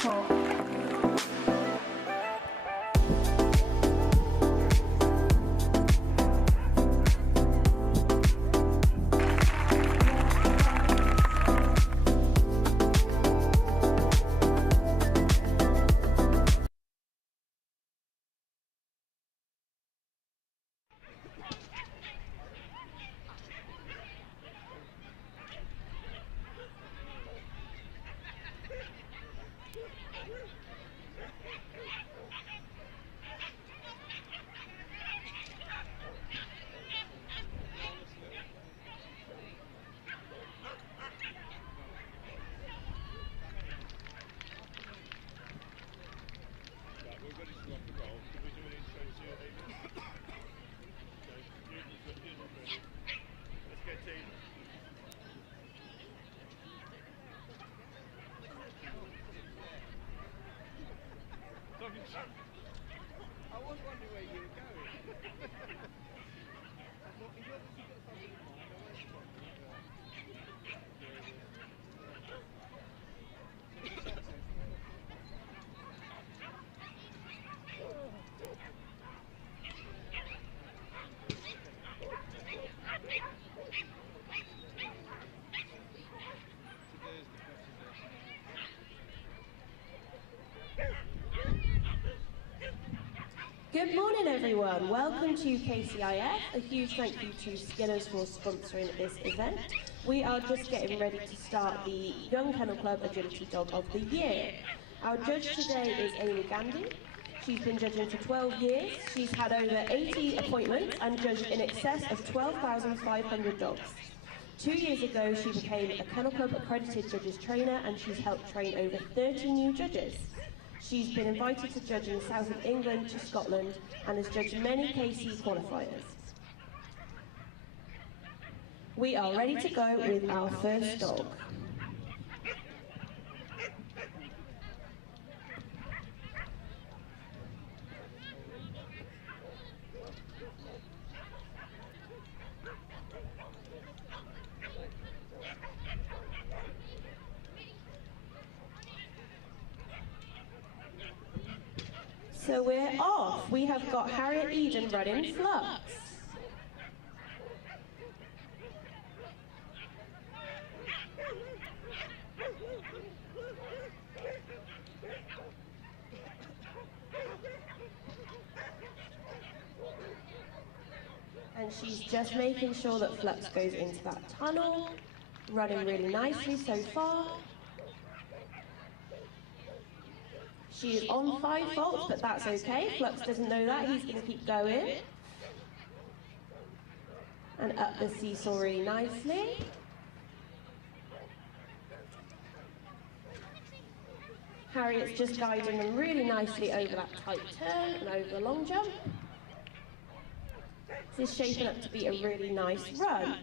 top. I was wondering where you were going. Good morning everyone, welcome to KCIF. A huge thank you to Skinners for sponsoring this event. We are just getting ready to start the Young Kennel Club Agility Dog of the Year. Our judge today is Amy Gandy. She's been judging for 12 years. She's had over 80 appointments and judged in excess of 12,500 dogs. 2 years ago, she became a Kennel Club accredited judges trainer and she's helped train over 30 new judges. She's been invited to judge in the south of England to Scotland and has judged many KC qualifiers. We are ready to go with our first dog. So we're off. We have got Harriet Eden running Flux. And she's just making sure that Flux goes into that tunnel. Running really nicely so far. She is on 5 faults, but that's okay. Flux doesn't know that. He's going to keep going. And up the seesaw really nicely. Harriet's just guiding them really nicely over that tight turn and over the long jump. This is shaping up to be a really nice run.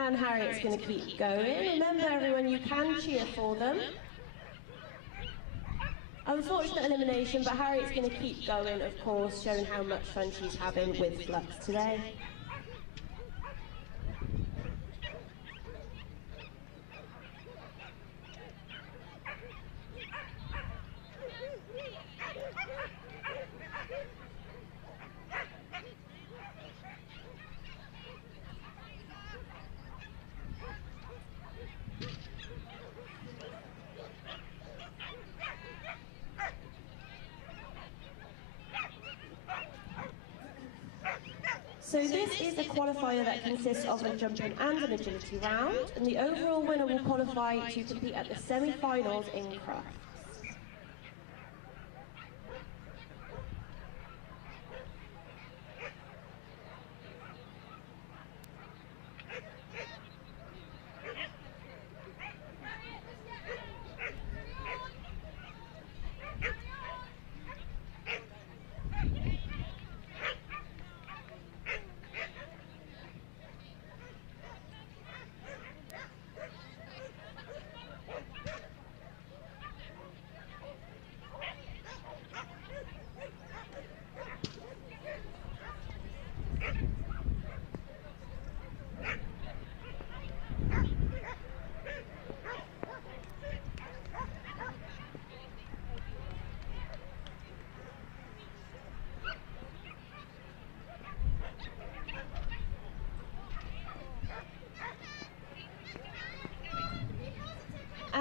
And Harriet's going to keep going. Remember everyone, you can cheer for them. Unfortunate elimination, but Harriet's going to keep going, of course, showing how much fun she's having with Flux today. So this is a qualifier that consists of a jumping and an agility round, and the overall winner will qualify to compete at the semi-finals in crafts.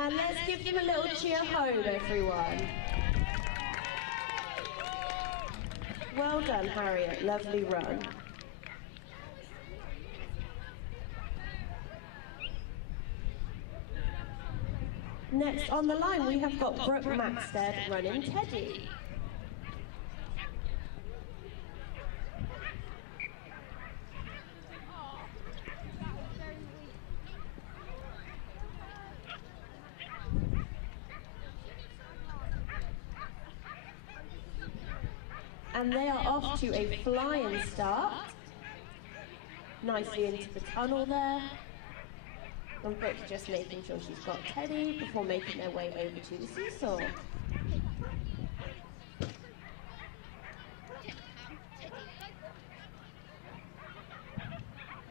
And let's give them a little cheer home, everyone. Well done, Harriet. Lovely run. Next on the line, we have got Brooke Maxted running Teddy. And they are off to a flying start. Nicely into the tunnel there. And Brooke's just making sure she's got Teddy before making their way over to the seesaw.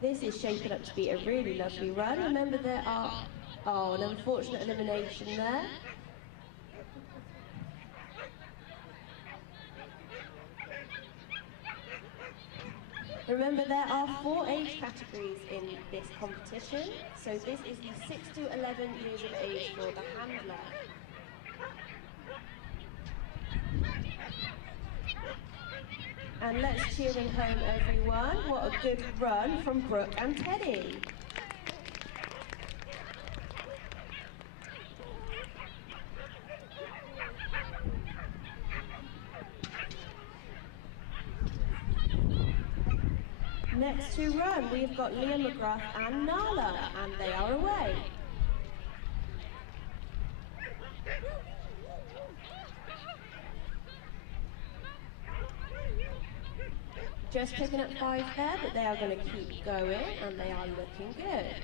This is shaping up to be a really lovely run. Remember there are, an unfortunate elimination there. Remember, there are 4 age categories in this competition, so this is the 6 to 11 years of age for the handler. And let's cheer them home, everyone. What a good run from Brooke and Teddy. Next to run, we've got Leah McGrath and Nala, and they are away. Just picking up 5 there, but they are going to keep going, and they are looking good.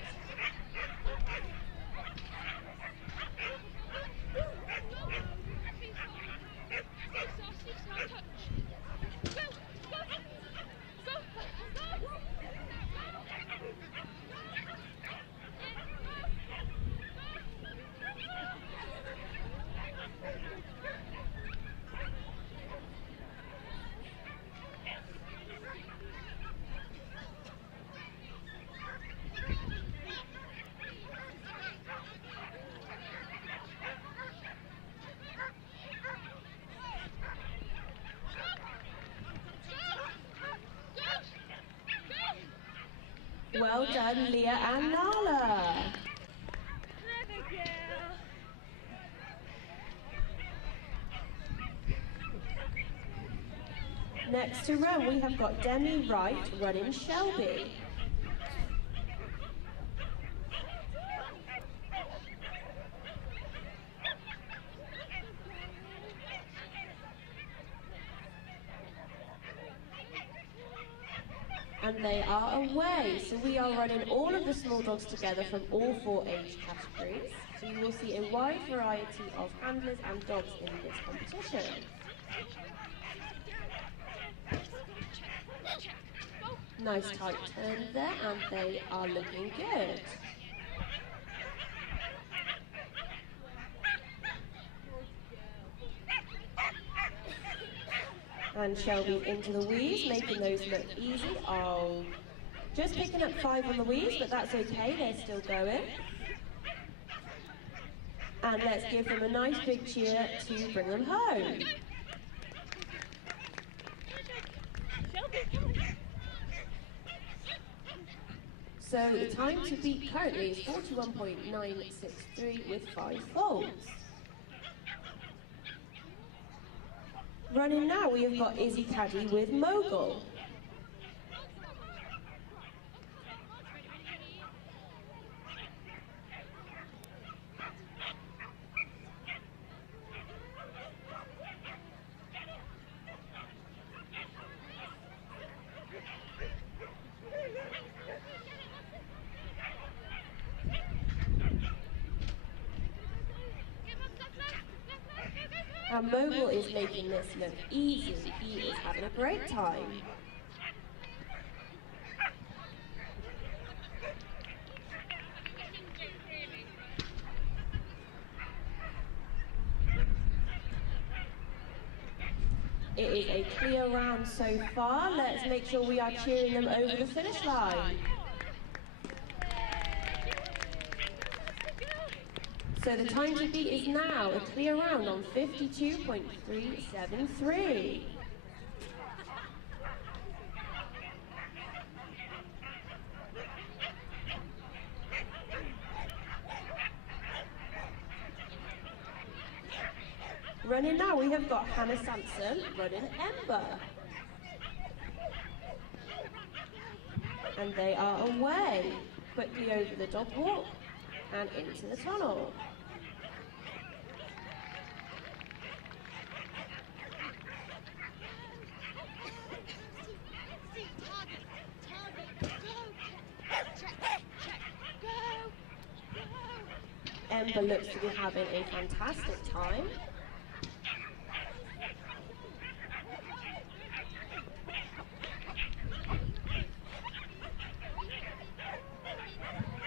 Well done, Leah and Nala. Next to run, we have got Demi Wright running Shelby. And they are away. So we are running all of the small dogs together from all 4 age categories. So you will see a wide variety of handlers and dogs in this competition. Nice tight turn there, and they are looking good. And Shelby into the wheeze, making those look easy. Oh, just picking up 5 on the wheeze, but that's okay, they're still going. And let's give them a nice big cheer to bring them home. So the time to beat currently is 41.963 with 5 folds. Running now, we have got Izzy Caddy with Mogul. And Mogul is making this look easy. He is having a great time. It is a clear round so far. Let's make sure we are cheering them over the finish line. So the time to beat is now a clear round on 52.373. Running now, we have got Hannah Sampson running Ember. And they are away, quickly over the dog walk and into the tunnel. Ember looks to be having a fantastic time.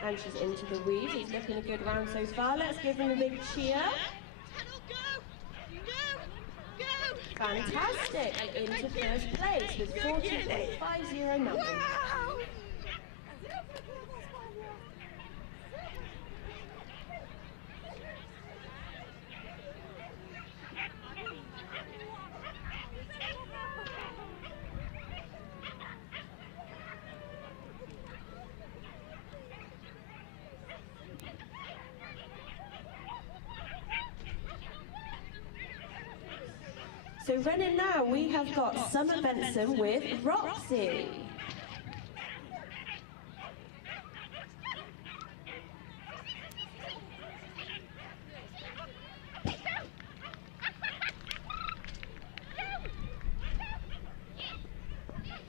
And she's into the weeds. It's looking a good round so far. Let's give them a big cheer. Fantastic. And into first place with 40.50 numbers. So running now, we have got Summer Benson with Roxy.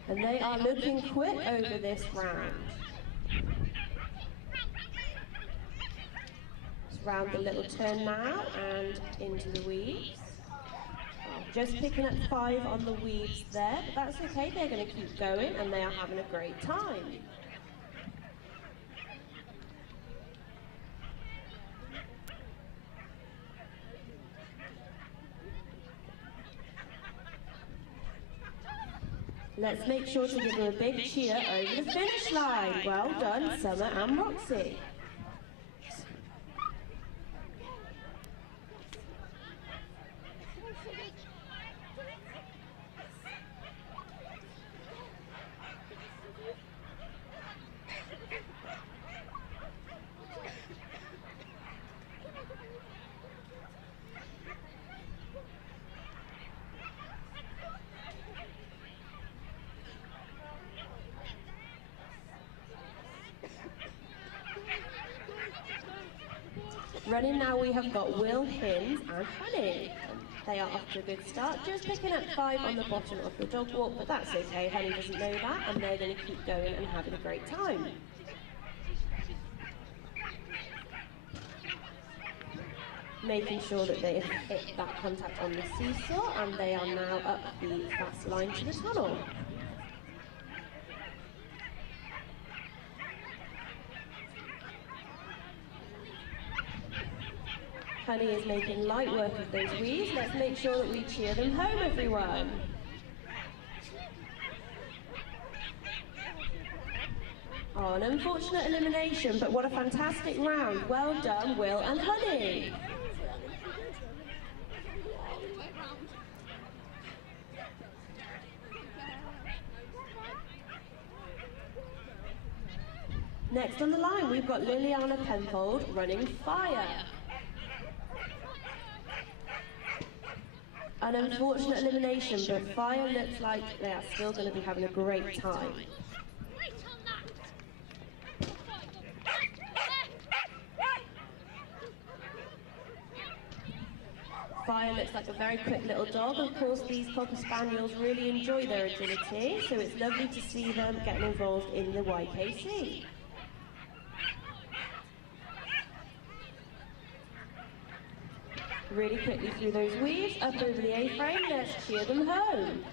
And they are looking quick over this round. Just round the little turn now and into the weeds. Just picking up 5 on the weeds there, but that's okay, they're going to keep going and they are having a great time. Let's make sure to give them a big cheer over the finish line. Well done, Summer and Roxy. Running now, we have got Will, Hims and Honey. They are off to a good start, just picking up 5 on the bottom of the dog walk, but that's okay, Honey doesn't know that, and they're going to keep going and having a great time. Making sure that they hit that contact on the seesaw, and they are now up the fast line to the tunnel. Honey is making light work of those weeds. Let's make sure that we cheer them home, everyone. Oh, an unfortunate elimination, but what a fantastic round. Well done, Will and Honey. Next on the line, we've got Liliana Penfold running Fire. An unfortunate elimination, but Fire looks like they are still going to be having a great time. Fire looks like a very quick little dog. Of course, these Cocker Spaniels really enjoy their agility, so it's lovely to see them getting involved in the YKC. Really quickly through those weaves, up over the A-frame, let's cheer them home.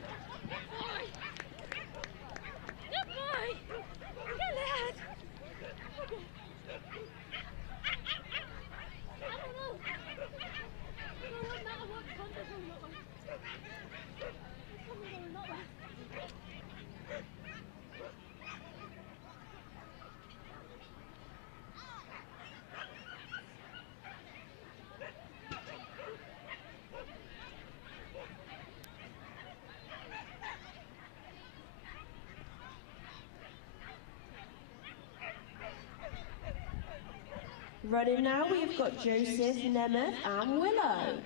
Running now, we've got Joseph, Nemeth and Willow.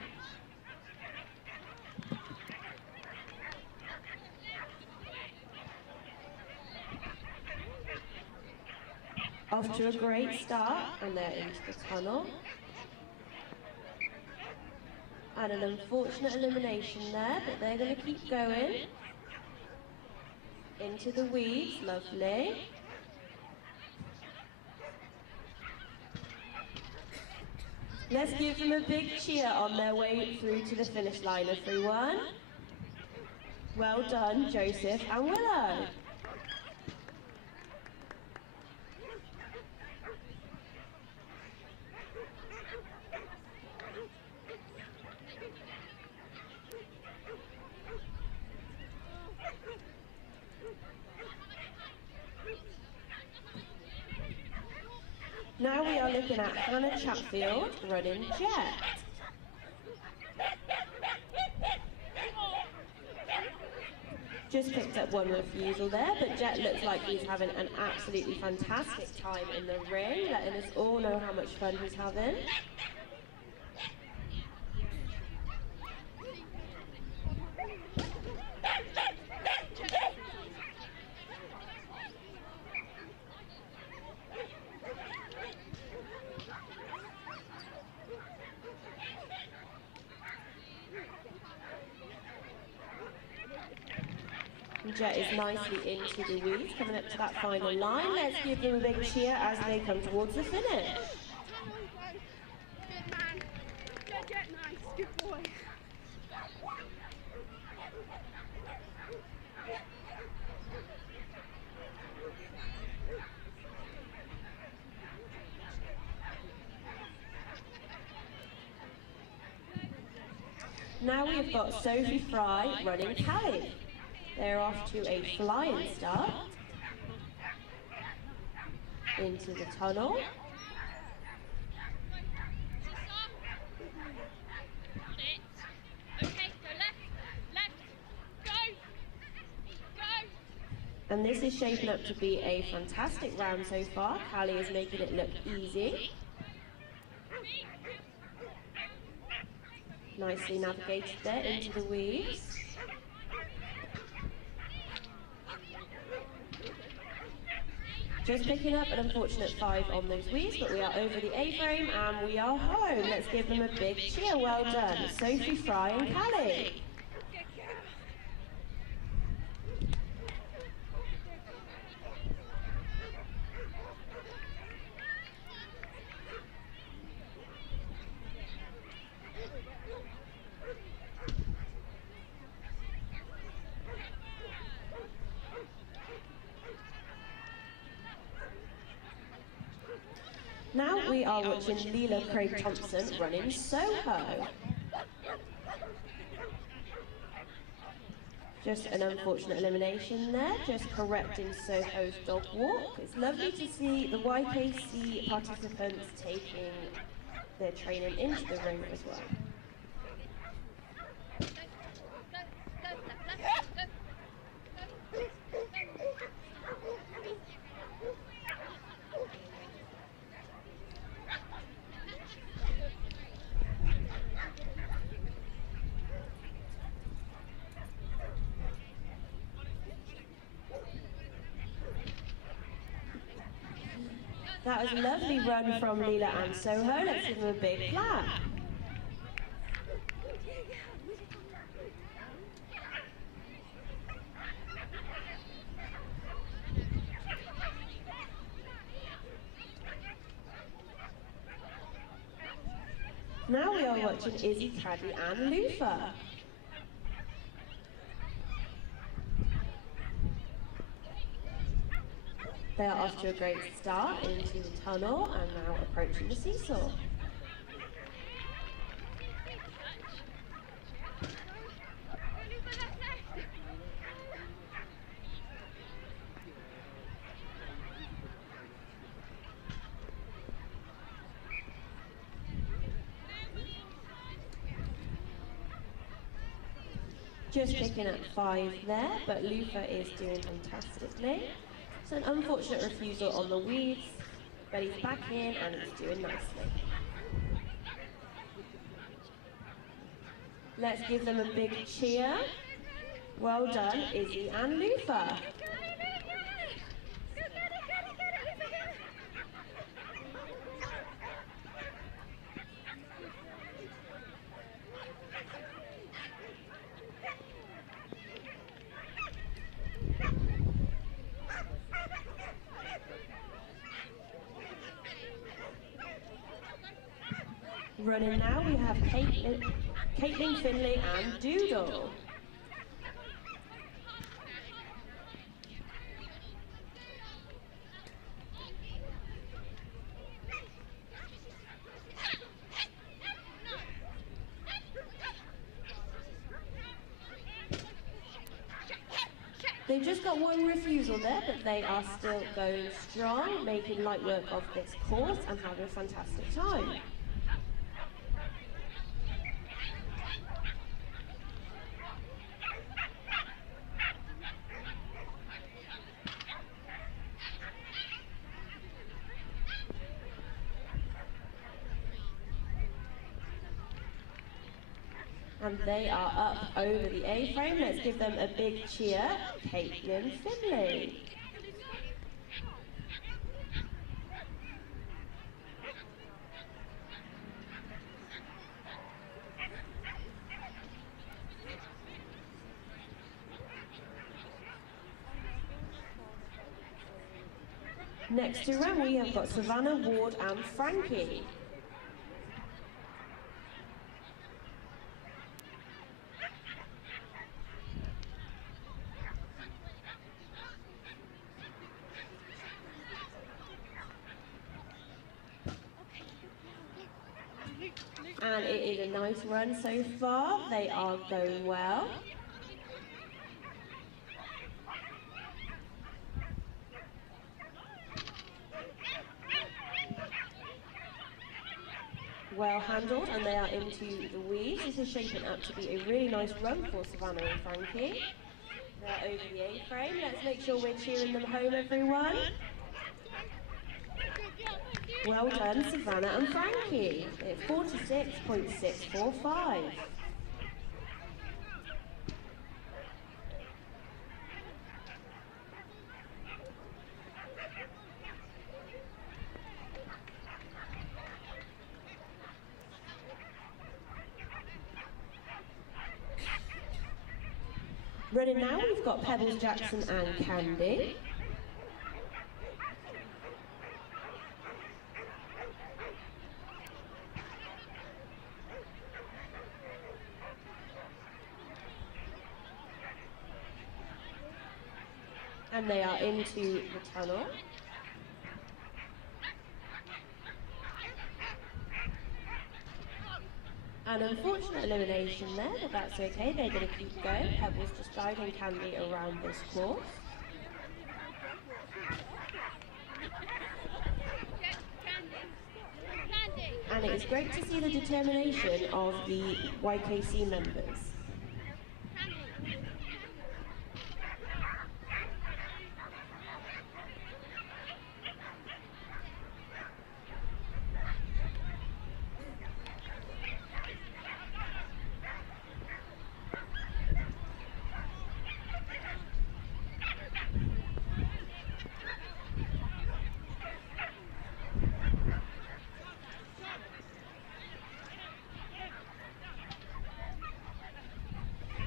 Off to a great start, and they're into the tunnel. And an unfortunate elimination there, but they're going to keep going. Into the weeds, lovely. Let's give them a big cheer on their way through to the finish line, everyone. Well done, Joseph and Willow. Now we are looking at Hannah Chatfield running Jet. Just picked up one refusal there, but Jet looks like he's having an absolutely fantastic time in the ring, letting us all know how much fun he's having. Jet is nicely into the weeds, coming up to that final line. Let's give them a big cheer as they come towards the finish. Good man. Jet, nice. Good boy. Now we've got Sophie Fry running Callie. They're off to a flying start. Into the tunnel. And this is shaping up to be a fantastic round so far. Callie is making it look easy. Nicely navigated there into the weeds. Just picking up an unfortunate 5 on those weeds, but we are over the A-frame and we are home. Let's give them a big cheer. Well done, Sophie Fry and Callie. Now we are watching Leela Craig Thompson running Soho. Just an unfortunate elimination there, just correcting Soho's dog walk. It's lovely to see the YKC participants taking their training into the ring as well. That was a lovely run from Leela and Soho. Let's give them a big clap. Now we are watching Izzy, Caddy and Lufa. They are off to a great start into the tunnel and now approaching the seesaw. Just picking up 5 there, but Lufa is doing fantastically. It's an unfortunate refusal on the weeds, But he's back in and he's doing nicely. Let's give them a big cheer. Well done, Izzy and Lufa. Running now, we have Caitlin, Finley and Doodle. They've just got one refusal there, but they are still going strong, making light work of this course and having a fantastic time. And they are up over the A-frame. Let's give them a big cheer. Caitlin Finley. Next to run, we have got Savannah, Ward and Frankie. And it is a nice run so far. They are going well. Well handled, and they are into the weeds. This is shaping up to be a really nice run for Savannah and Frankie. They're over the A-frame. Let's make sure we're cheering them home, everyone. Well done, Savannah and Frankie. It's 46.645. Running now, we've got Pebbles, Jackson and Candy. And they are into the tunnel. An unfortunate elimination there, but that's okay. They're going to keep going. Pebbles just guiding Candy around this course. And it is great to see the determination of the YKC members.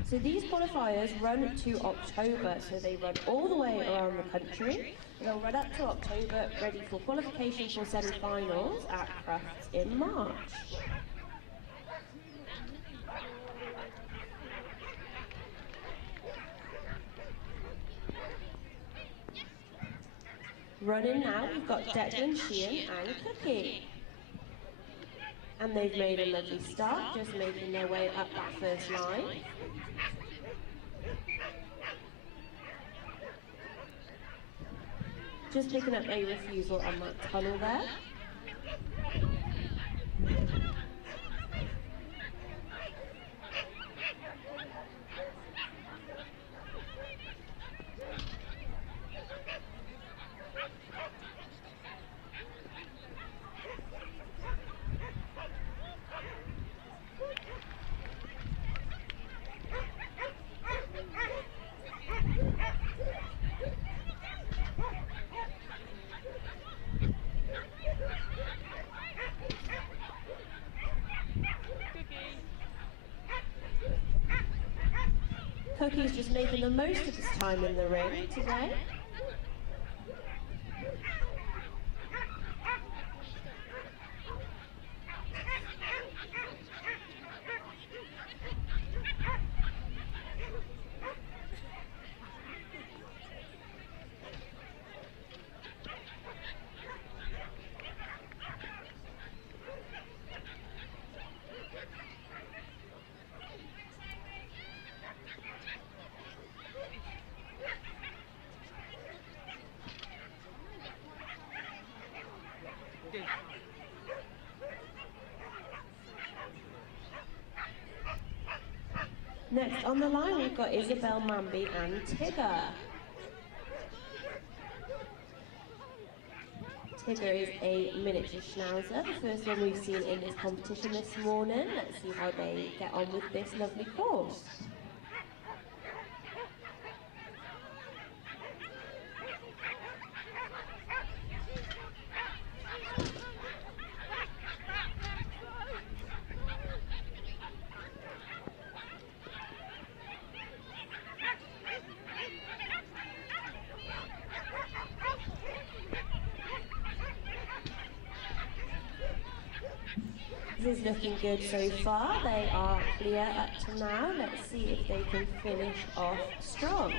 So these qualifiers run to October, so they run all the way around the country. They'll run up to October, ready for qualification for semi-finals at Crufts in March. Running now, we've got Declan, Sheehan and Cookie. And they've made a lovely start, just making their way up that first line. Just picking up a refusal on that tunnel there. Cookie's just making the most of his time in the ring today. Next on the line we've got Isabel Mamby and Tigger. Tigger is a miniature schnauzer, the first one we've seen in this competition this morning. Let's see how they get on with this lovely course. This is looking good so far. They are clear up to now. Let's see if they can finish off strong.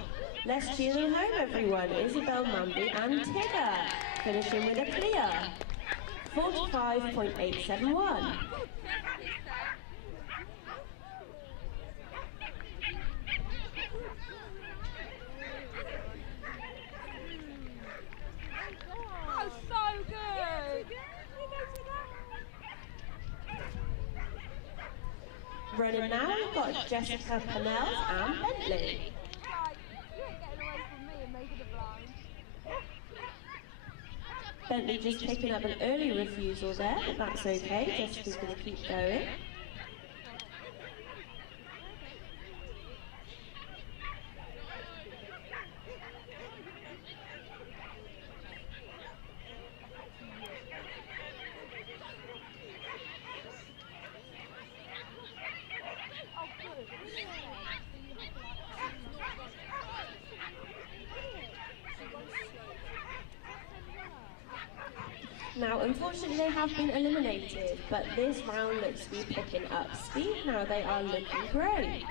Let's cheer them home, everyone. Isabel Mamby and Tigger finishing with a clear. 45.871. Running now, we've got Jessica Kennel and Bentley. Bentley just picking up an early refusal there, but that's okay. Jessica's going to keep going. Now, unfortunately, they have been eliminated, but this round looks to be picking up speed now. They are looking great.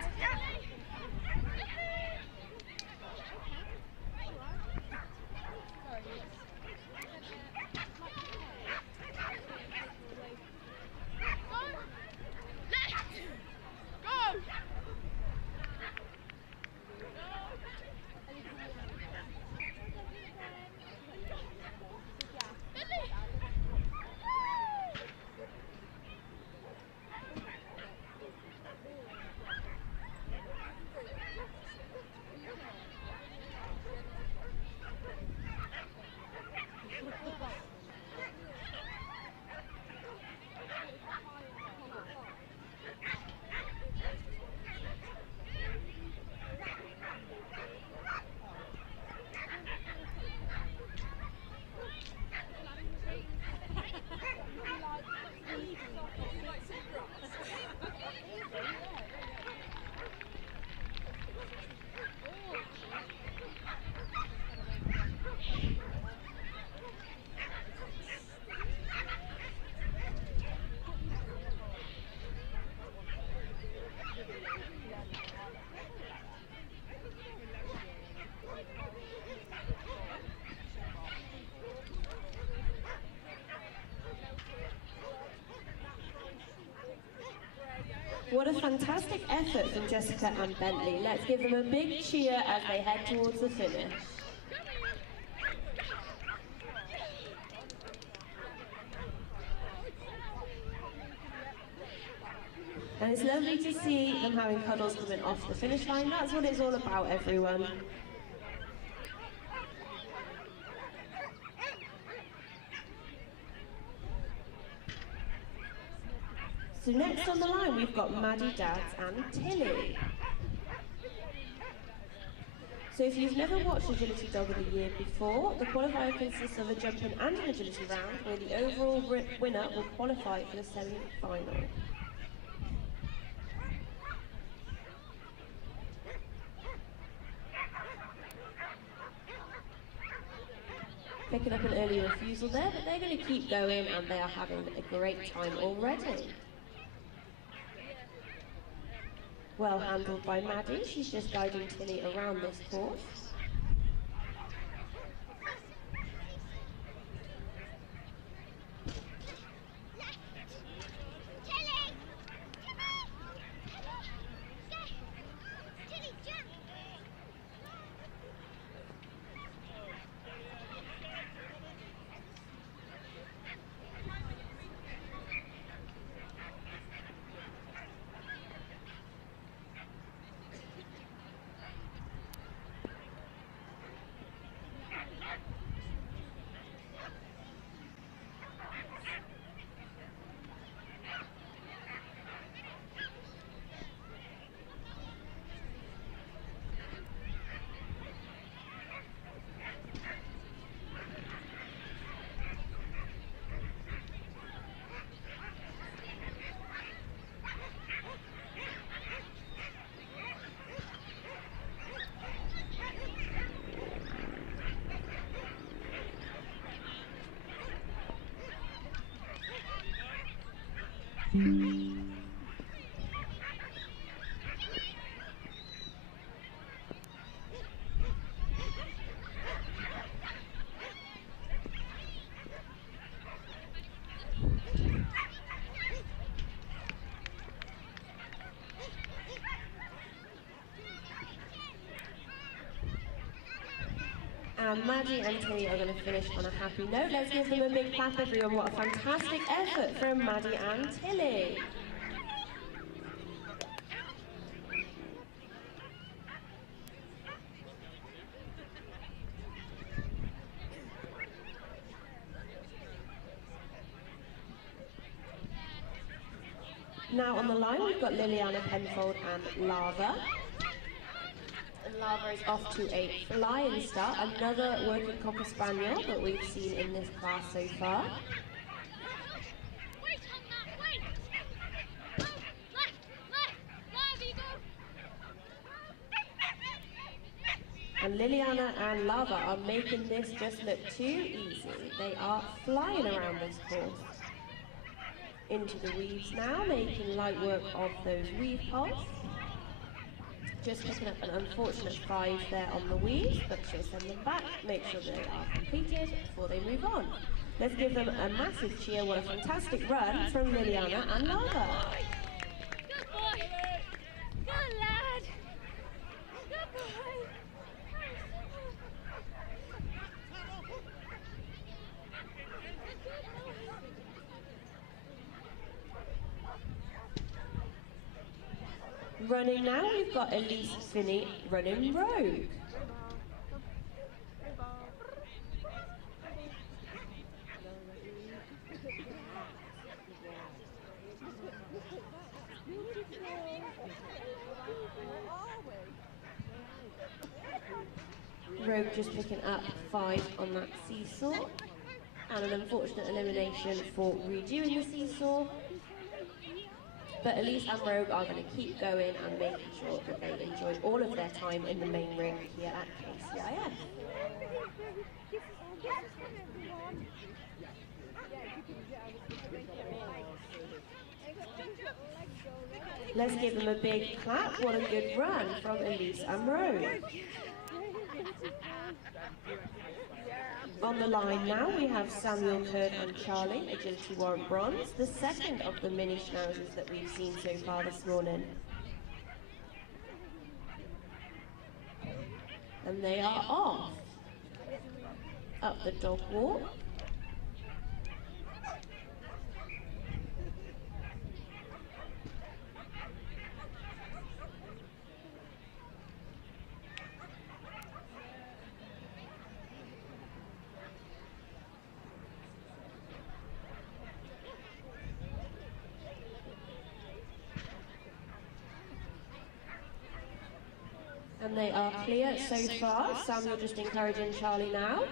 What a fantastic effort from Jessica and Bentley. Let's give them a big cheer as they head towards the finish. And it's lovely to see them having cuddles coming off the finish line. That's what it's all about, everyone. So next on the line, we've got Maddie, Dads and Tilly. So if you've never watched Agility Dog of the Year before, the qualifier consists of a jumping and an agility round, where the overall winner will qualify for the semi-final. Picking up an early refusal there, but they're going to keep going and they are having a great time already. Well handled by Maddie, she's just guiding Tilly around this course. And Maddie and Tilly are going to finish on a happy note. Let's give them a big clap, everyone. What a fantastic effort from Maddie and Tilly. Now on the line, we've got Liliana Penfold and Lava. And Lava is off to a flying start, another working Cocker Spaniel that we've seen in this class so far. And Liliana and Lava are making this just look too easy. They are flying around this course. Into the weaves now, making light work of those weave poles. Just picking up an unfortunate 5 there on the weaves, but she'll send them back, make sure they are completed before they move on. Let's give them a massive cheer. What a fantastic run from Liliana and Lava. Good boy. Good lad. Good boy. Running now, we've got Elise Finney running Rogue. Rogue just picking up 5 on that seesaw. And an unfortunate elimination for redoing the seesaw. But Elise and Rogue are going to keep going and making sure that they enjoy all of their time in the main ring here at KCIF. Let's give them a big clap. What a good run from Elise and Rogue. On the line now, we have Samuel, Kurt and Charlie, Agility Warrant Bronze, the second of the mini schnauzers that we've seen so far this morning. And they are off. Up the dog walk. And they are clear so far. Samuel just encouraging Charlie now.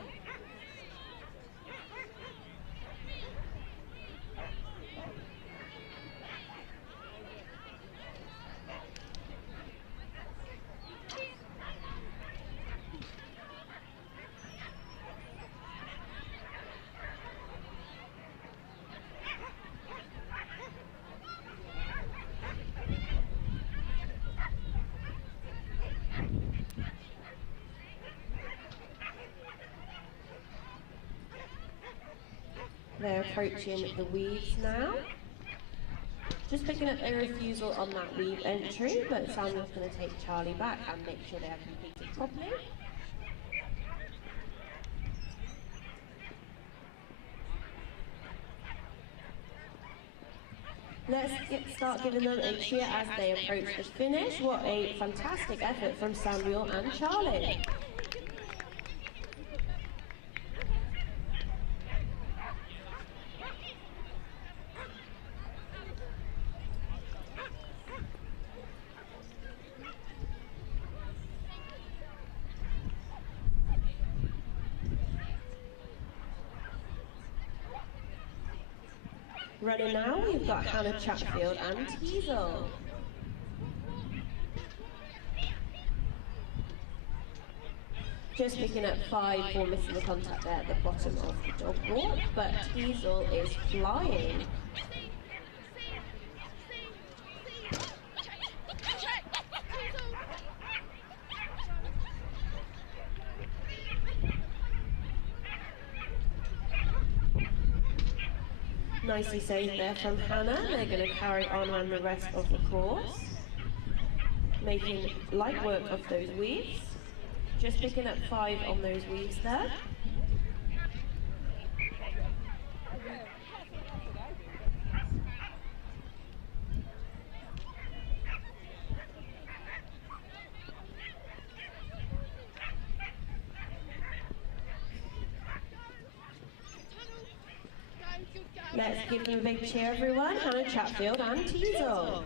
approaching the weaves now. Just picking up a refusal on that weave entry, but Samuel's going to take Charlie back and make sure they are completed properly. Let's start giving them a cheer as they approach the finish. What a fantastic effort from Samuel and Charlie. Running now, we've got Hannah Chatfield and Teasel. Just picking up 5 for missing the contact there at the bottom of the dog walk, but Teasel is flying. Nicely saved there from Hannah. They're going to carry on around the rest of the course, making light work of those weaves. Just picking up 5 on those weaves there. Let's give them a big cheer, everyone. Hannah Chatfield and Teasel.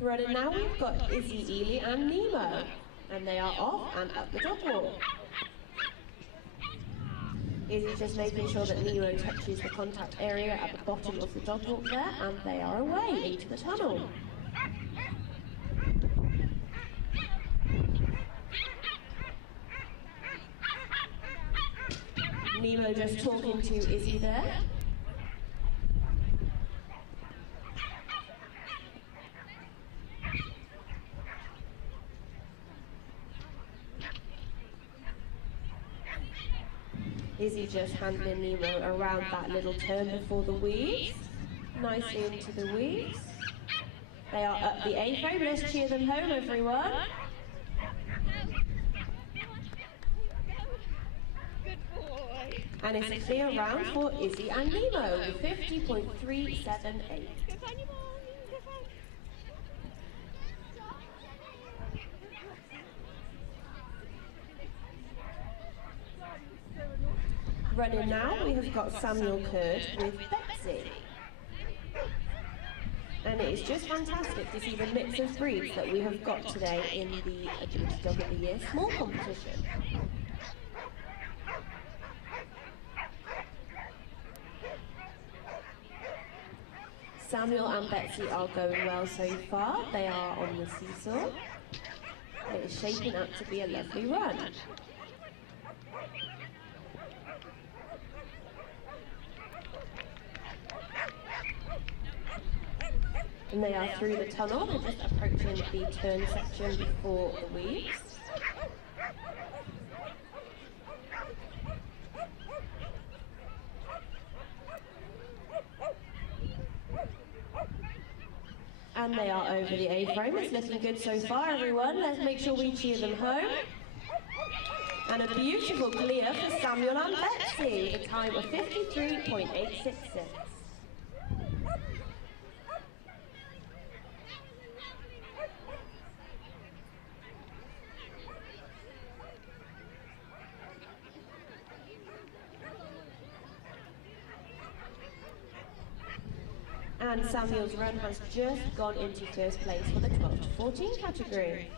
Running now, we've got Izzy, Ely and Nemo, and they are off and up the dog walk. Izzy just making sure that Nemo touches the contact area at the bottom of the dog walk there, and they are away into the tunnel. Nemo just talking to Izzy there. Izzy just handling Nemo around that little turn before the weaves. Nicely into the weaves. They are up the A-frame. Let's cheer them home, everyone. Good boy. And it's a clear round for Izzy and Nemo with 50.378. Running now, we have got Samuel Curd with Betsy. And it is just fantastic to see the mix of breeds that we have got today in the Agility Dog of the Year small competition. Samuel and Betsy are going well so far. They are on the seesaw. It is shaping up to be a lovely run. And they are through the tunnel. They're just approaching the turn section before the weaves. And they are over the A-frame. It's looking good so far, everyone. Let's make sure we cheer them home. And a beautiful clear for Samuel and Betsy. A time of 53.866. And Samuel's run has just gone into first place for the 12 to 14 category.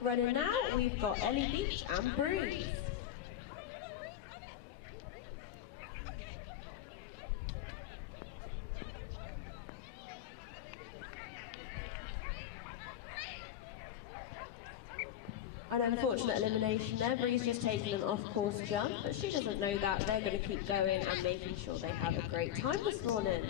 Running now, we've got Ellie Beach and Breeze. An unfortunate elimination there. Bree's just taken an off-course jump, but she doesn't know that. They're going to keep going and making sure they have a great time this morning.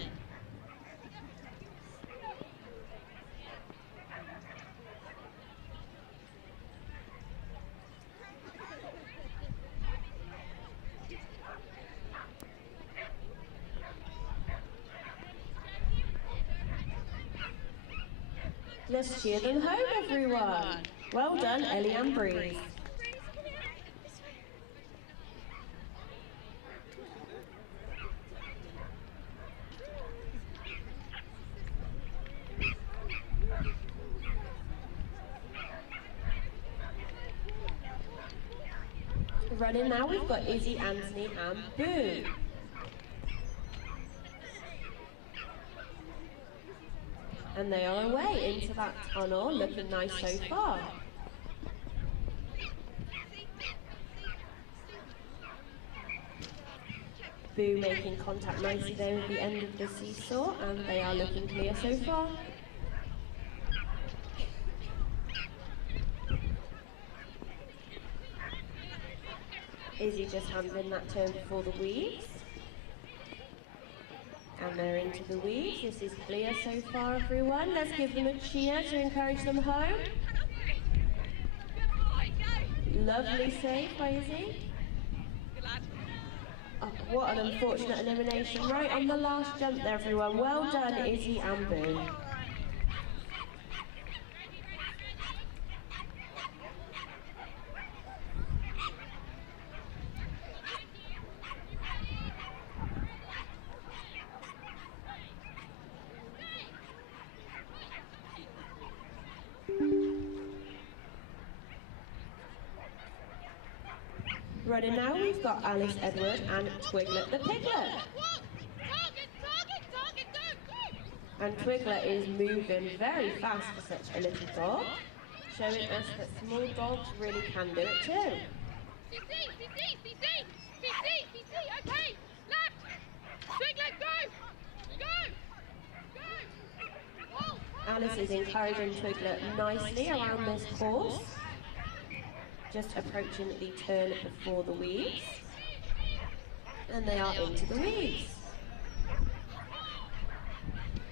Let's cheer them home, everyone. Well done, Ellie and Bree. Running now, we've got Izzy, Anthony and Boo. And they are away into that tunnel, looking nice so far. Boo making contact nicely there with the end of the seesaw, and they are looking clear so far. Izzy just handling that turn before the weaves. And they're into the weaves. This is clear so far, everyone. Let's give them a cheer to encourage them home. Lovely save by Izzy. Oh, what an unfortunate elimination right on the last jump there, everyone. Well done, Izzy and Boo. Running now, we've got Alice Edward and Twiglet the Piglet. And Twiglet is moving very fast for such a little dog, showing us that small dogs really can do it too. Okay, left. Twiglet, go. Alice is encouraging Twiglet nicely around this course. Just approaching the turn before the weaves. And they are into the weaves.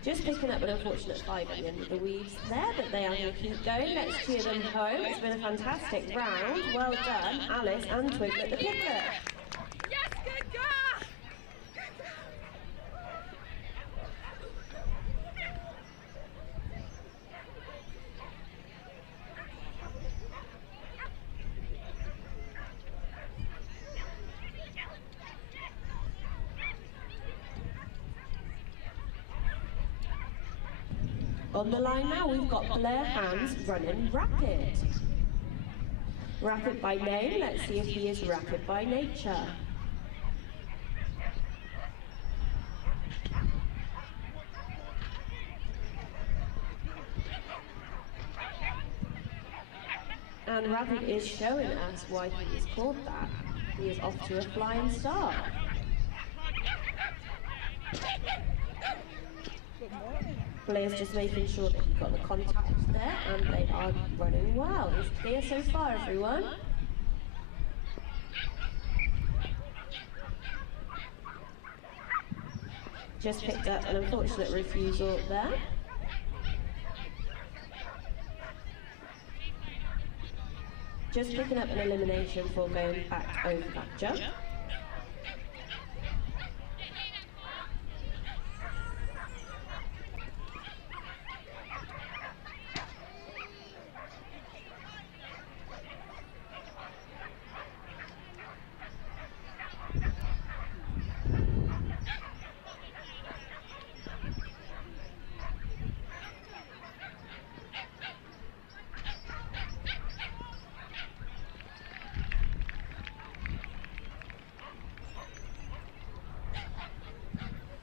Just picking up an unfortunate 5 at the end of the weaves there, but they are going to keep going. Let's cheer them home. It's been a fantastic round. Well done, Alice and Twiglet the Piglet. Yes, good girl. On the line now, we've got Blair Hands running Rapid. Rapid by name, let's see if he is rapid by nature. And Rapid is showing us why he is called that. He is off to a flying start. Blair's just making sure that he's got the contact there, and they are running well. It's clear so far, everyone. Just picked up an unfortunate refusal there. Just picking up an elimination for going back over that jump.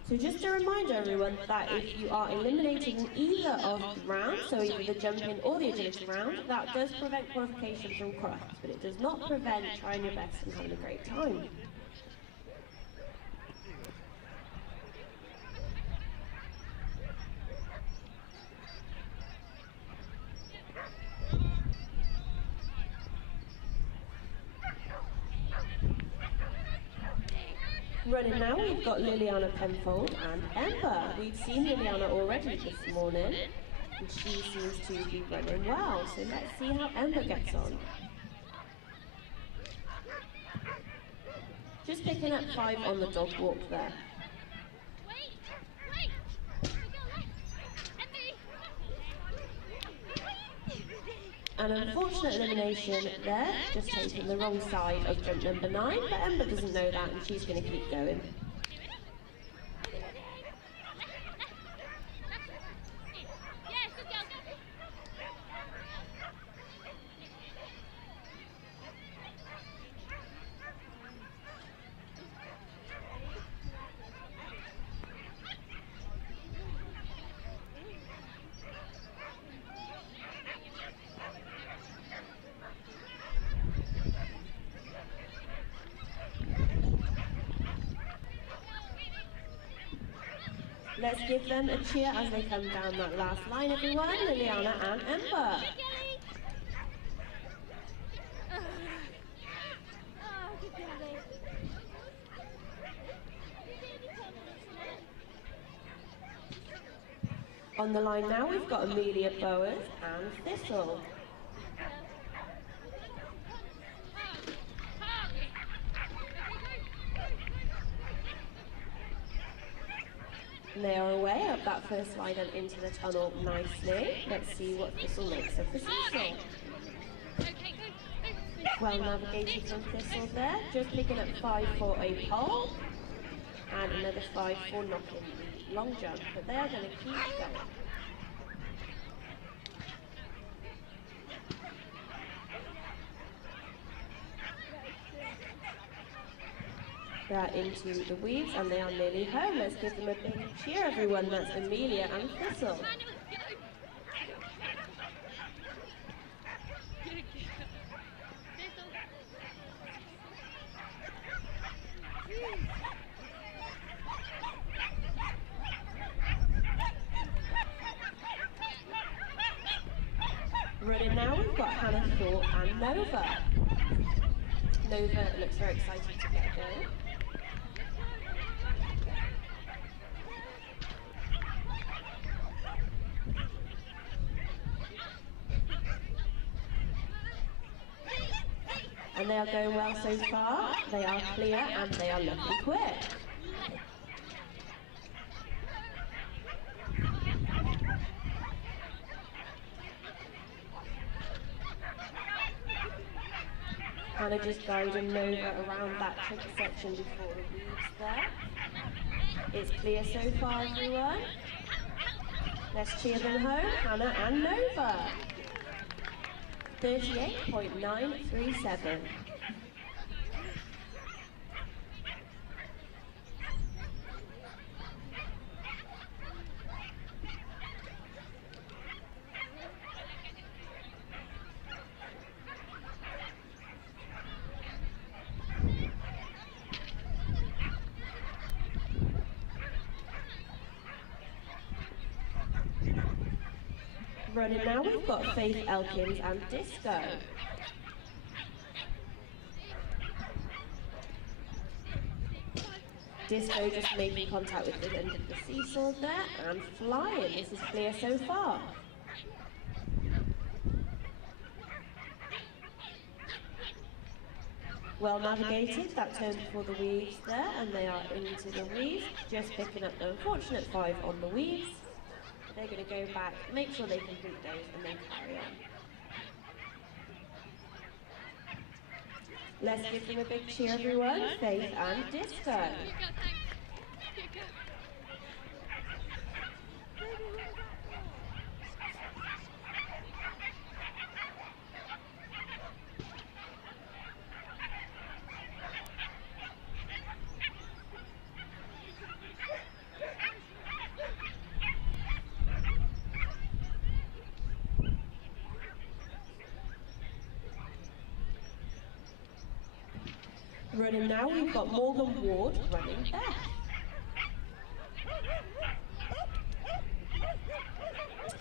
So just a reminder, everyone, that if you are eliminated in either of the rounds, so either the jumping or the agility round, that does prevent qualification from crafts, but it does not prevent trying your best and having a great time. Running now, we've got Liliana Penfold and Ember. We've seen Liliana already this morning, and she seems to be running well. So let's see how Ember gets on. Just picking up 5 on the dog walk there. An unfortunate elimination there, just taking the wrong side of jump number 9, but Ember doesn't know that and she's going to keep going. Let's give them a cheer as they come down that last line, everyone. Liliana and Ember. On the line now, we've got Amelia Bowers and Thistle. And they are away up that first line and into the tunnel nicely. Let's see what Thistle makes of the seesaw. Well navigated from Thistle there, just picking up 5 for a pole and another 5 for knocking the long jump, but they are going to keep going. They're into the weaves and they are nearly home. Let's give them a big cheer, everyone. That's Amelia and Thistle. Running now, we've got Hannah Thorpe and Nova. Nova looks very excited to get going. And they are going well so far. They are clear and they are looking quick. Hannah just guiding Nova around that tricky section before the weaves there. It's clear so far, everyone. Let's cheer them home, Hannah and Nova. 38.937. Running now, we've got Faith Elkins and Disco. Disco just making contact with the end of the seesaw there and flying. This is clear so far. Well navigated, that turn before the weaves there, and they are into the weaves, just picking up the unfortunate 5 on the weaves. They're going to go back, make sure they complete those, and then carry on. Let's give them a big cheer, everyone. Faith and Disco. Running now, we've got Morgan Ward running there.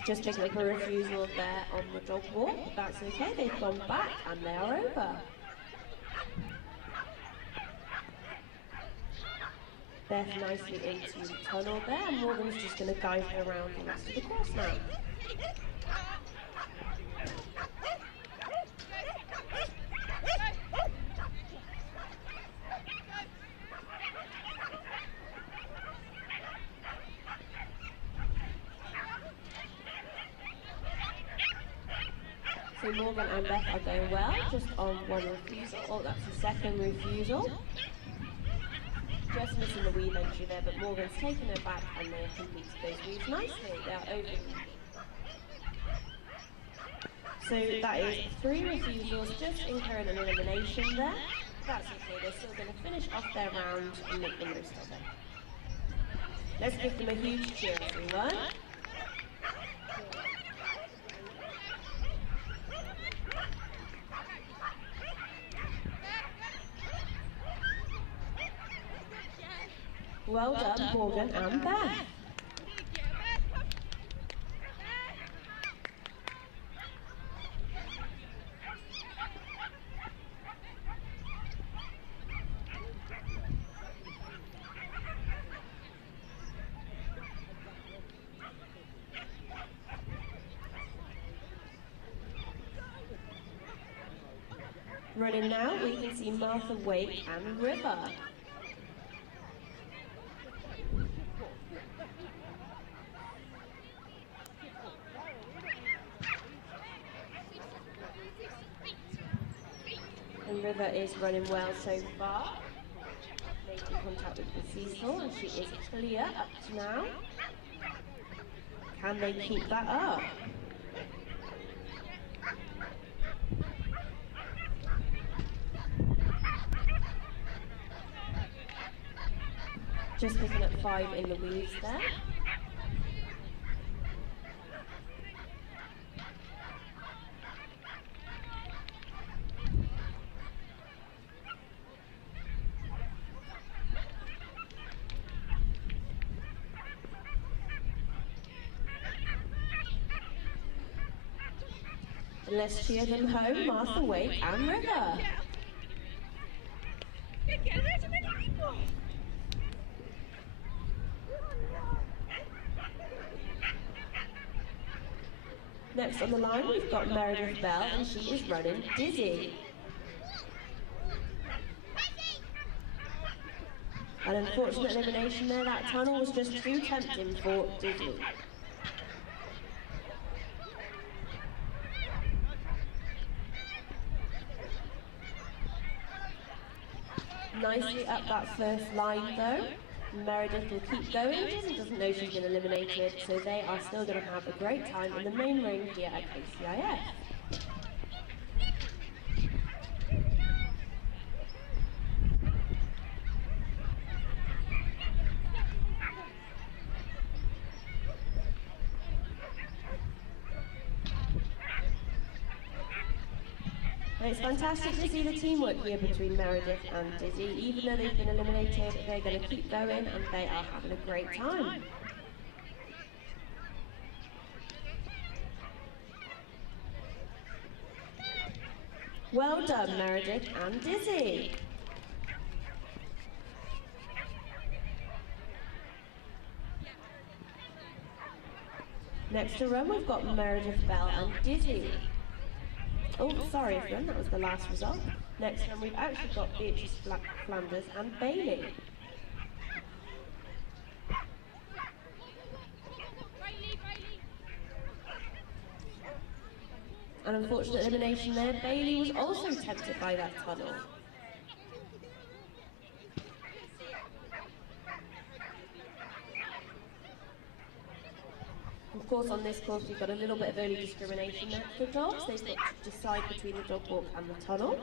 Just picking up a refusal there on the dog walk. That's okay, they've gone back and they are over. Beth nicely into the tunnel there, and Morgan's just going to guide her around the rest of the course now. So Morgan and Beth are going well, just on one refusal. Oh, that's the second refusal. Just missing the weave entry there, but Morgan's taken her back and they have completed those weaves nicely. They are over. So that is 3 refusals, just incurring an elimination there. That's okay, they're still going to finish off their round and make the most of it. Let's give them a huge cheer, everyone. Well done, Morgan and Beth. Running now, we can see Martha Wake and River. And River is running well so far. Making contact with the seesaw, and she is clear up to now. Can they keep that up? Just picking up 5 in the weaves there. And let's cheer them home, Martha Wake and River. Next on the line, we've got Meredith Bell, and she is running Dizzy. An unfortunate elimination there. That tunnel was just too tempting for Dizzy. Nicely up that first line though. Meredith will keep going. Dizzy doesn't know she's been eliminated, so they are still going to have a great time in the main ring here at KCIF. And it's fantastic to see the teamwork here between Meredith and Dizzy. Even though they've been eliminated, they're going to keep going and they are having a great time. Well done, Meredith and Dizzy. Next to run, we've got Meredith Bell and Dizzy. Oh, sorry everyone, that was the last result. Next one, we've actually got Beatrice Flanders and Bailey. An unfortunate elimination there. Bailey was also tempted by that tunnel. Of course, on this course, we've got a little bit of early discrimination there for dogs. They've got to decide between the dog walk and the tunnel.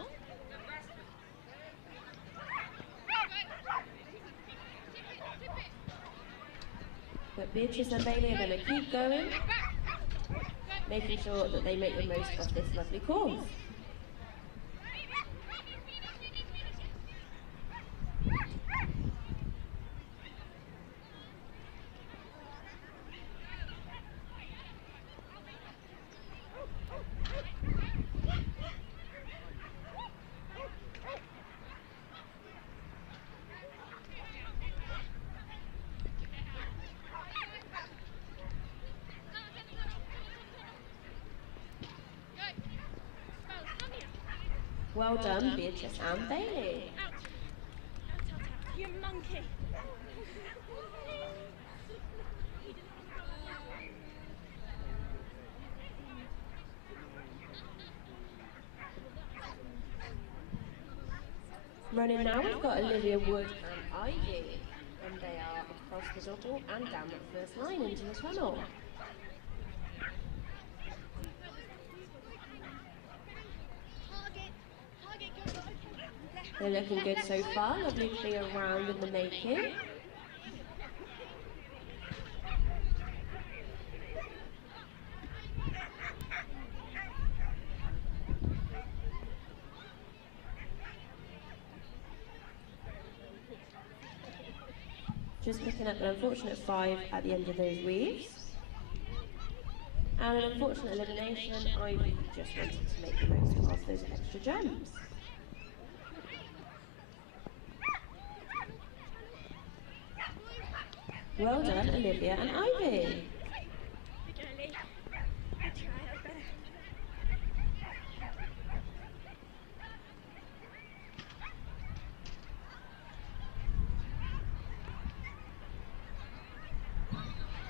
But Beatrice and Bailey are going to keep going, making sure that they make the most of this lovely course. Well done, Beatrice and Bailey. You monkey. Running now, we've got Olivia Wood and Ivy, and they are across the double and down the first line into the tunnel. They're looking good so far, lovely clear round in the making. Just picking up an unfortunate 5 at the end of those weaves. And an unfortunate elimination, Ivy just wanted to make the most of those extra jumps. Well done, Olivia and Ivy.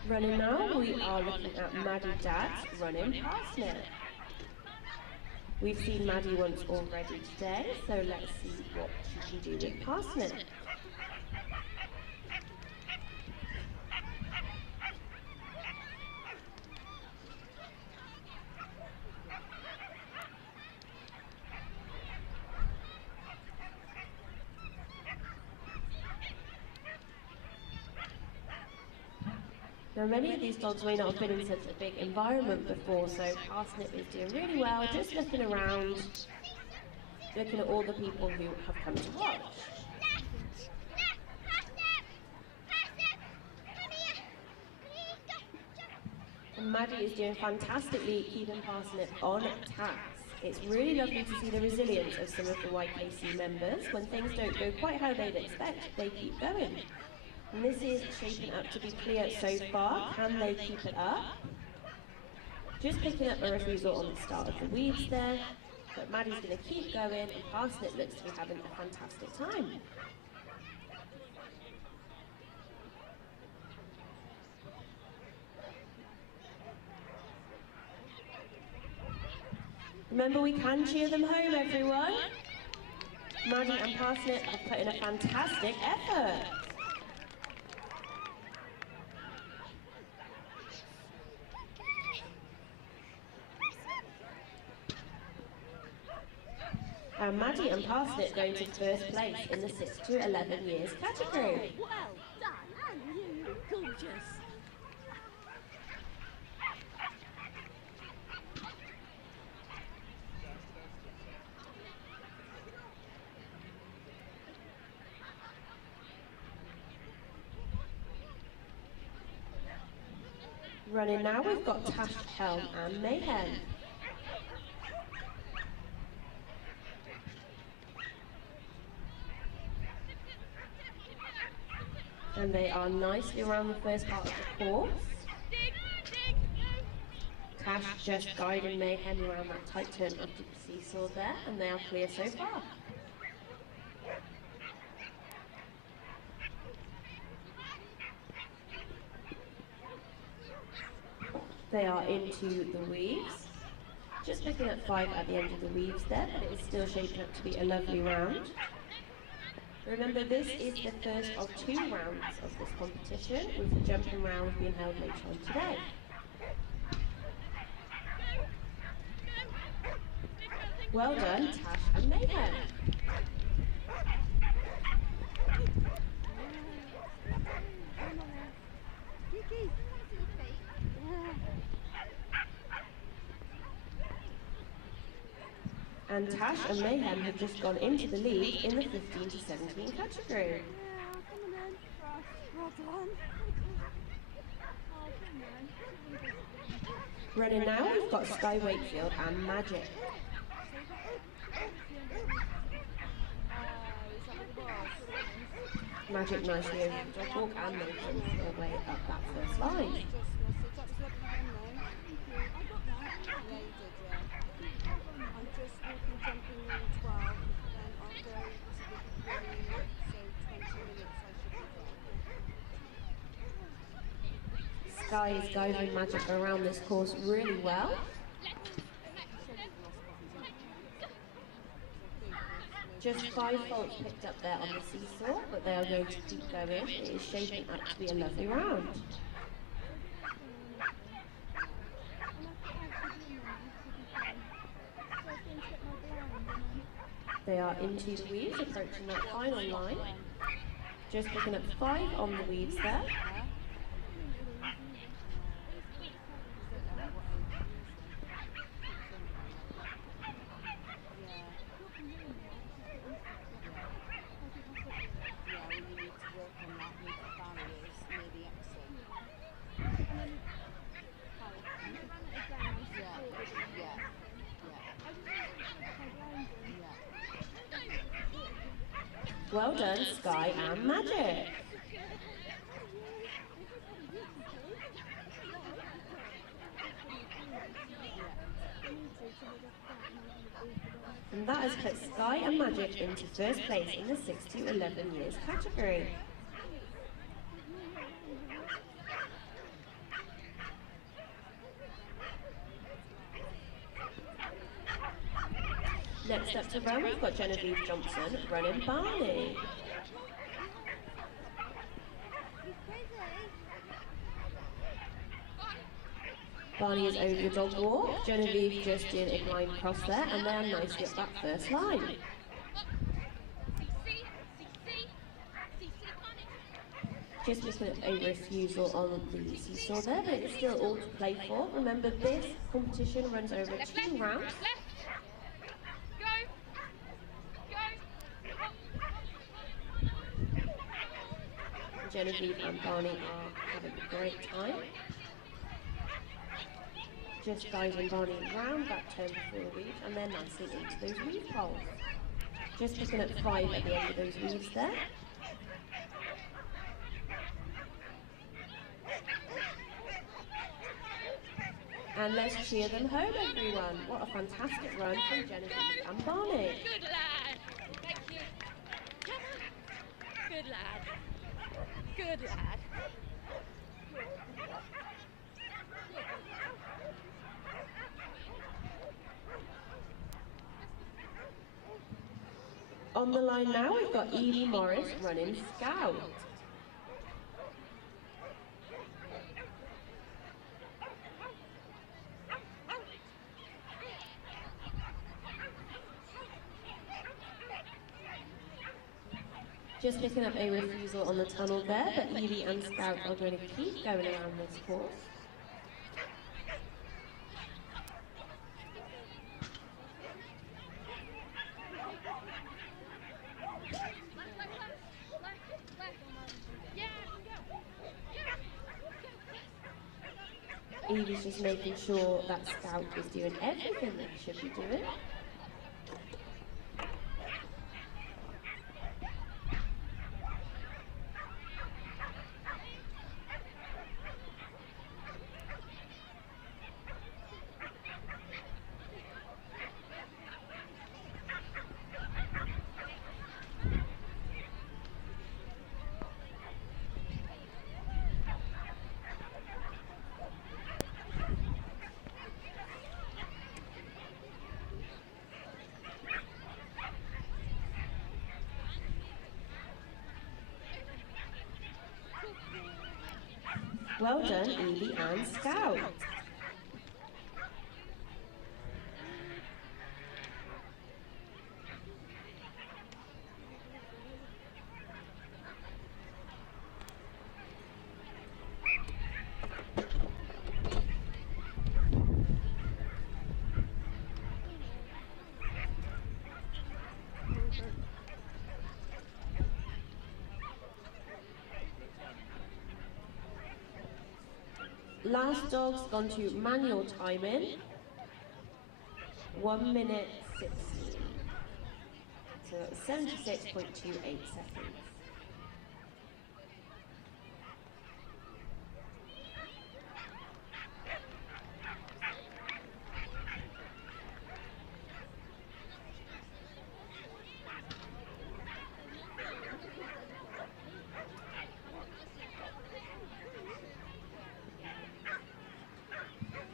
Running now, we are looking at Maddie Dad's running parsnip. We've seen Maddie once already today, so let's see what she can do with parsnip. Now many of these dogs may not have been in such a big environment before, so Parsnip is doing really well, just looking around, looking at all the people who have come to watch. And Maddie is doing fantastically keeping Parsnip on task. It's really lovely to see the resilience of some of the YKC members. When things don't go quite how they'd expect, they keep going. And this is shaping up to be clear so far. Can they keep it up? Just picking up a refusal on the start of the weaves there. But Maddie's going to keep going, and Parsnip looks to be having a fantastic time. Remember, we can cheer them home, everyone. Maddie and Parsnip have put in a fantastic effort. And Maddie and Parsnip going to first place in the 6 to 11 years category. Well done, and you look gorgeous. Running now, we've got Tash, Helm and Mayhem. And they are nicely around the first part of the course. Tash just guiding Mayhem around that tight turn of the seesaw there, and they are clear so far. They are into the weaves. Just picking up 5 at the end of the weaves there, but it is still shaping up to be a lovely round. Remember, this is the first of 2 rounds of this competition, with the jumping round being held later on today. Well done, Tash and Mayhem. And Tash and Mayhem have just gone into the lead in the 15 to 17 category. Running now, we've got Sky Wakefield and Magic. Magic nicely over the dog walk and Mayhem their way up that first line. Sky is guiding Magic around this course really well. Just 5 faults picked up there on the seesaw, but they are going to keep going. It is shaping up to be a lovely round. They are into the weeds, approaching that final line. Just picking up 5 on the weeds there. Well done, Sky and Magic. And that has put Sky and Magic into first place in the 6 to 11 years category. Next up to run, we've got Genevieve Johnson running Barney. Barney is over the dog walk, Genevieve just did a blind cross there, and they're nicely up that first line. Just picking up a refusal on the seesaw there, but it's still all to play for. Remember, this competition runs over 2 rounds. Genevieve and Barney are having a great time. Just guiding Barney round that turn before the weave, and then nicely into those weave poles. Just picking up 5 at the end of those weaves there. And let's cheer them home, everyone. What a fantastic run from Genevieve and Barney. Good lad. Thank you. Come on. Good lad. Good lad. On the line now, we've got Evie Morris running Scout. Just picking up a refusal on the tunnel there, but Evie and Scout are going to keep going around this course. Evie's just making sure that Scout is doing everything that he should be doing. Well done, Evie and Scout. Last dog's gone to manual timing, 1 minute 16, so 76.28 seconds.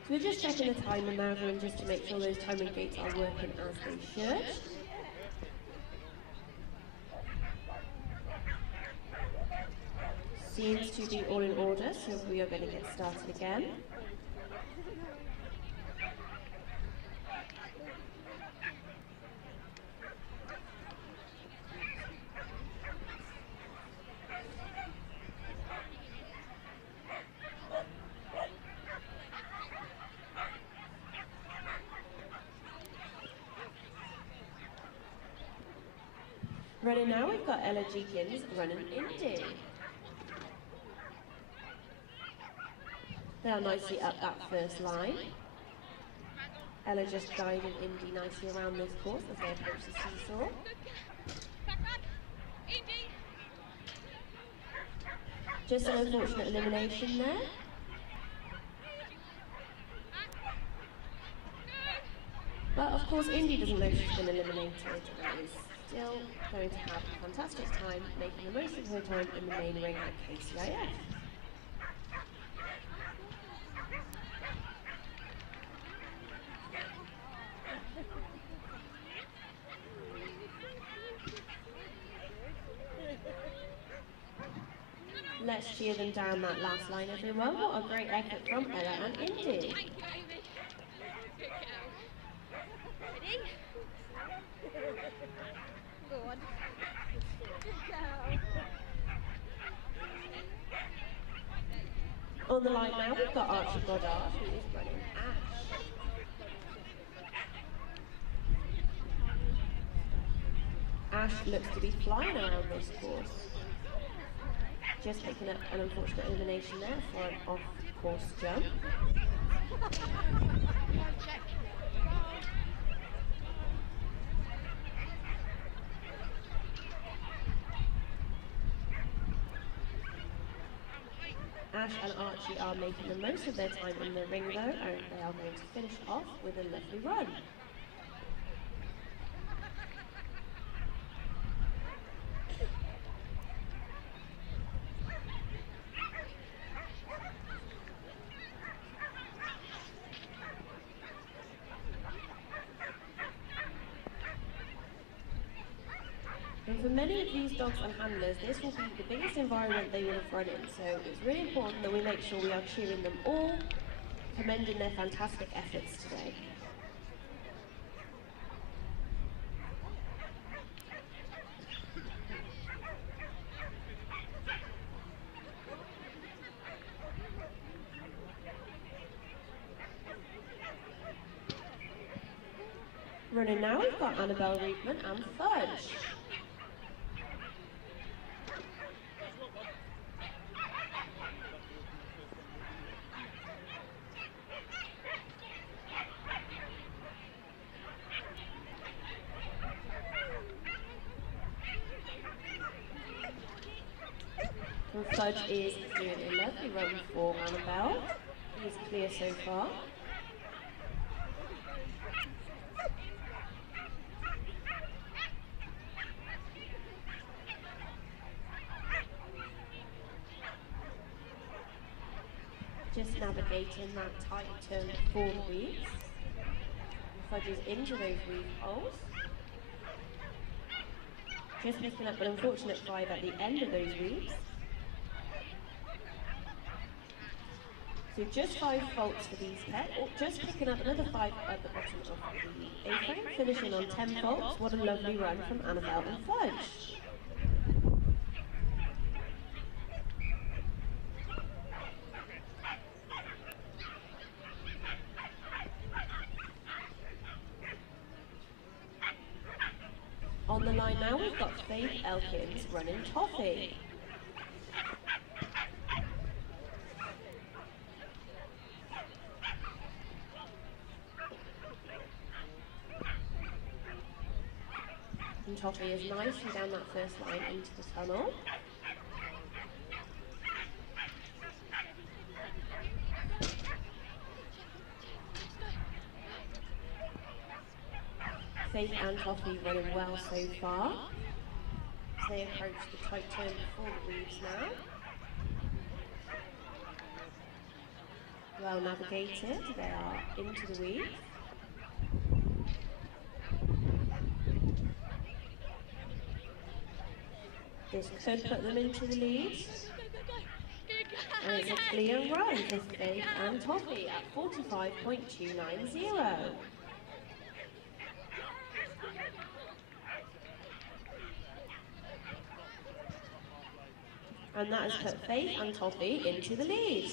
So we're just checking the timer now, everyone, just to make sure those timing gates are working as they should. Seems to be all in order, so we are going to get started again. Running now, we've got Ella Jenkins running Indy. They are nicely up that first line. Ella just guiding Indy nicely around this course as they approach the seesaw. Just an unfortunate elimination there. But of course Indy doesn't know she's been eliminated and is still going to have a fantastic time making the most of her time in the main ring at KCIF. Let's cheer them down that last line, everyone. What a great effort from Ella and Indy. On the line now, we've got Archie Goddard, who is running Ash. Ash looks to be flying around this course. Just picking up an unfortunate elimination there for an off-course jump. Ash and Archie are making the most of their time in the ring though, and they are going to finish off with a lovely run. And for many of these dogs and handlers, this will be the biggest environment they will have run in, so it's really important that we make sure we are cheering them all, commending their fantastic efforts today. Running now, we've got Annabelle Reedman and Fudge. And Fudge is doing a lovely run for Annabelle. He's clear so far. Just navigating that tight turn forward weaves. Fudge is into those weave holes. Just picking up an unfortunate 5 at the end of those weaves. So just 5 faults for these pets, or just picking up another 5 at the bottom of the A-frame, finishing on 10 faults. What a lovely run from Annabelle and Fudge. On the line now, we've got Faith Elkins running Toffee. And Toffee is nicely down that first line into the tunnel. Faith and Toffee running well so far. As they approach the tight turn before the weaves now. well navigated. They are into the weed. This could put them into the lead. And it's a clear run for Faith and Toffee at 45.290. And that has put Faith and Toffee into the lead.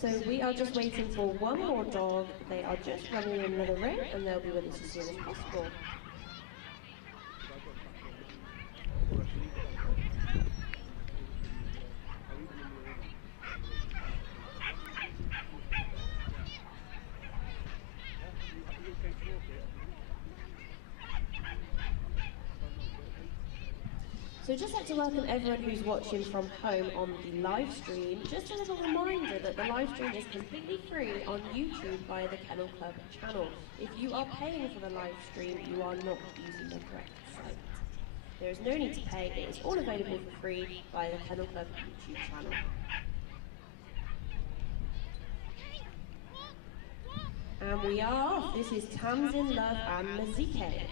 So we are just waiting for one more dog. They are just running another ring and they'll be with us as soon as possible. So just like to welcome everyone who's watching from home on the live stream. Just a little reminder that the live stream is completely free on YouTube via the Kennel Club channel. If you are paying for the live stream, you are not using the correct site. There is no need to pay, it is all available for free via the Kennel Club YouTube channel. And we are off. This is Tamsin, Love and Mazike.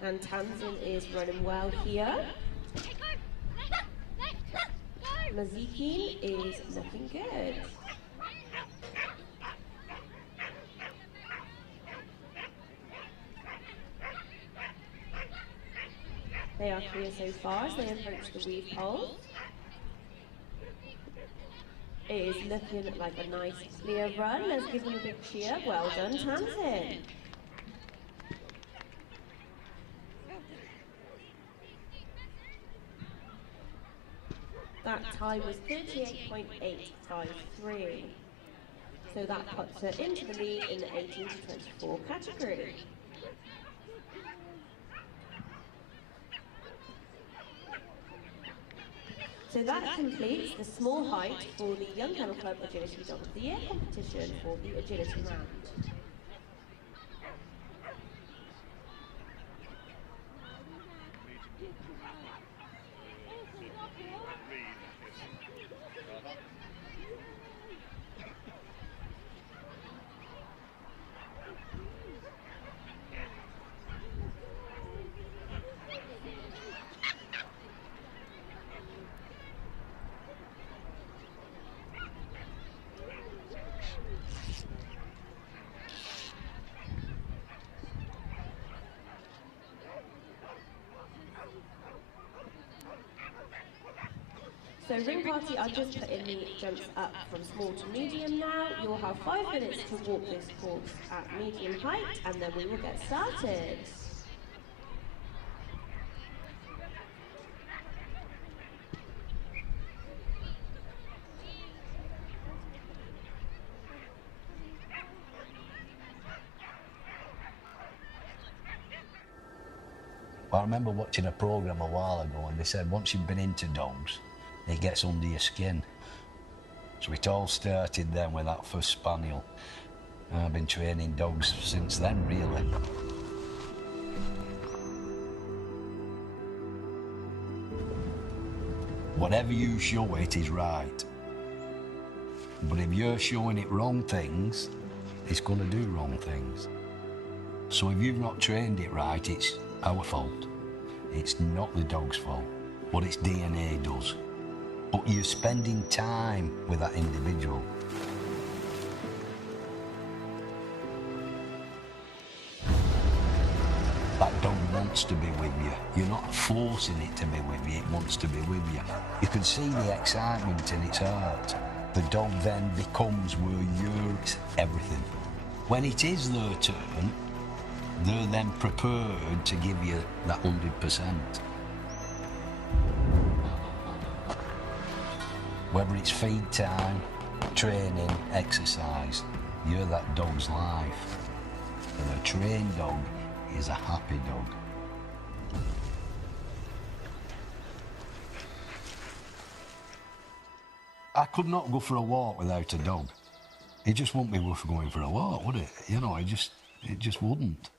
And Tamsin is running well here. Mazike is looking good. They are clear so far as they approach the weave pole. It is looking like a nice clear run. Let's give them a big cheer. Well done, Tamsin. That time was 38.853. So that puts her into the lead in the 18 to 24 category. So that completes the small height for the Young Kennel Club Agility Dog of the Year competition for the agility round. So ring party, I've just put in the jumps up from small to medium now. You'll have 5 minutes to walk this course at medium height and then we will get started. I remember watching a programme a while ago and they said once you've been into dogs, it gets under your skin. So it all started then with that first spaniel. And I've been training dogs since then, really. Whatever you show it is right. But if you're showing it wrong things, it's going to do wrong things. So if you've not trained it right, it's our fault. It's not the dog's fault. What its DNA does. But you're spending time with that individual. That dog won't wants to be with you. You're not forcing it to be with you, it wants to be with you. You can see the excitement in its heart. The dog then becomes where you're everything. When it is their turn, they're then prepared to give you that 100%. Whether it's feed time, training, exercise, you're that dog's life. And a trained dog is a happy dog. I could not go for a walk without a dog. It just wouldn't be worth going for a walk, would it? You know, it just wouldn't.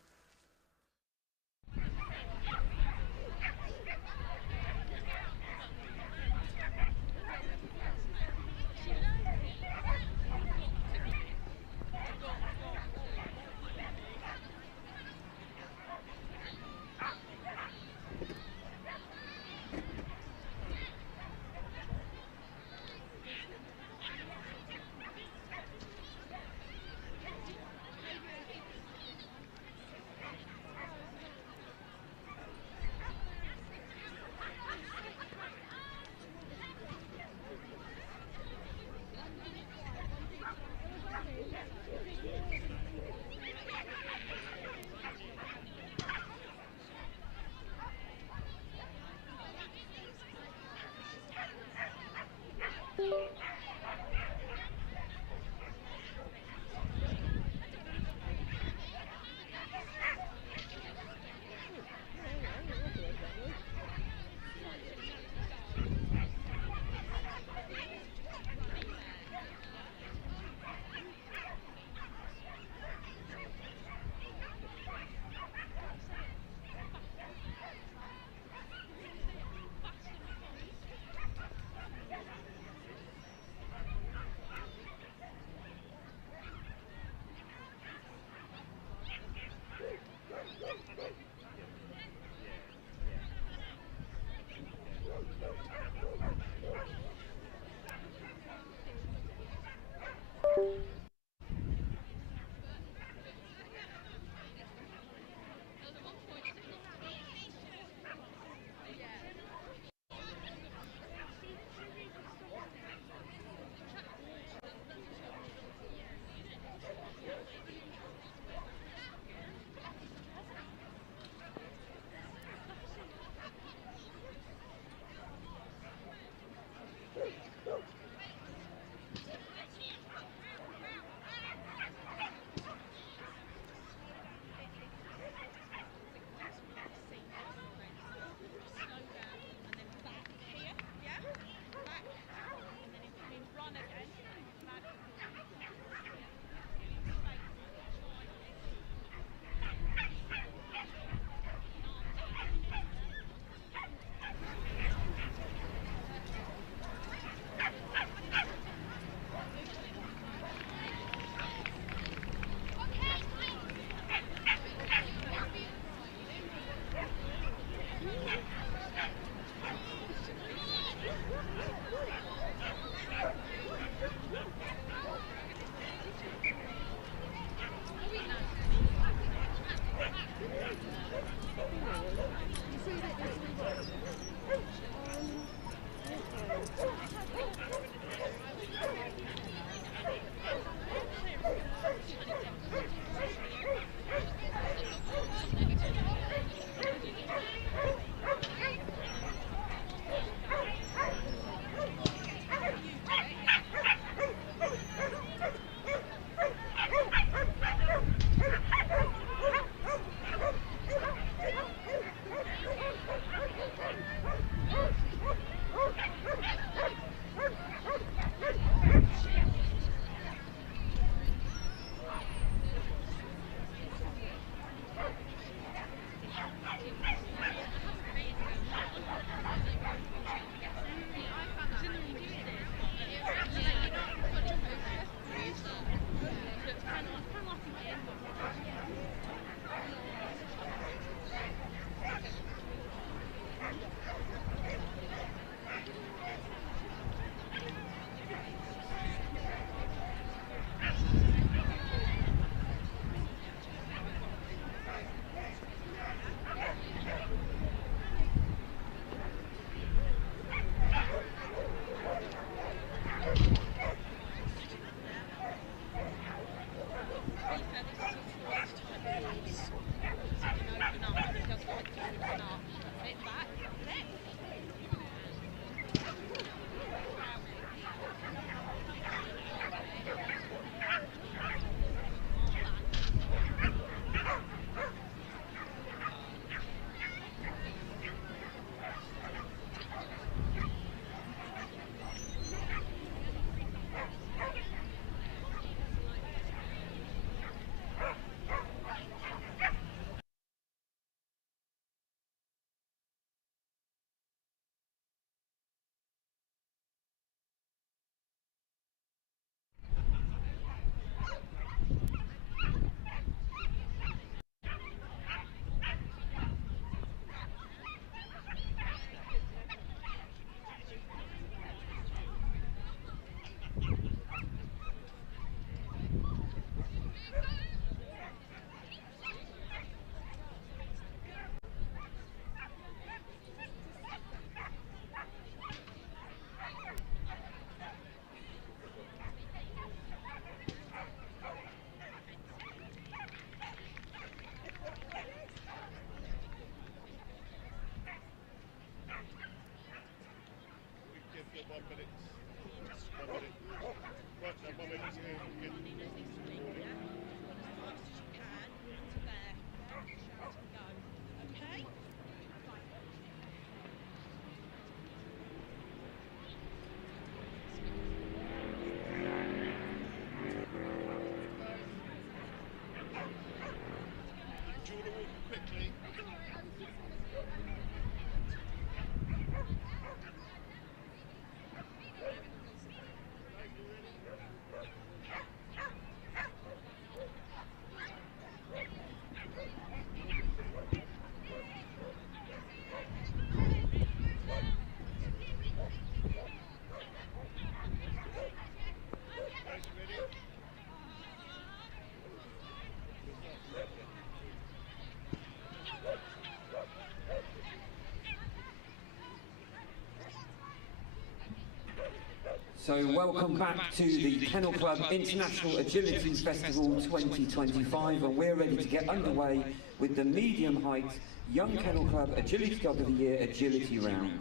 So welcome back to the Kennel Club International Agility Festival 2025, and we're ready to get underway with the medium height Young Kennel Club Agility Dog of the Year Agility Round.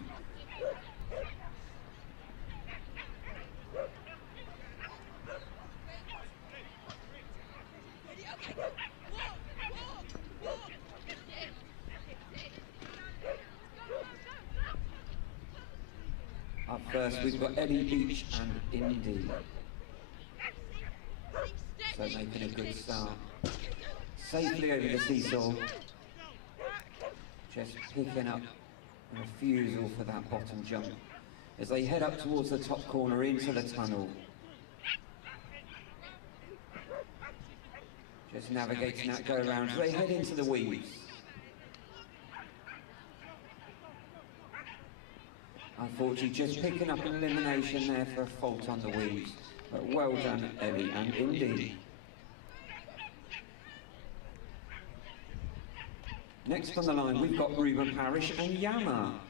Up first, we've got Eddie, Beach and Indy. So making a good start. Safely over the seesaw. Just picking up a refusal for that bottom jump as they head up towards the top corner into the tunnel. Just navigating that go-round as they head into the weaves. Unfortunately, just picking up an elimination there for a fault on the weaves. But well done, Ellie and Indy. Next on the line, we've got Ruben Parrish and Yama.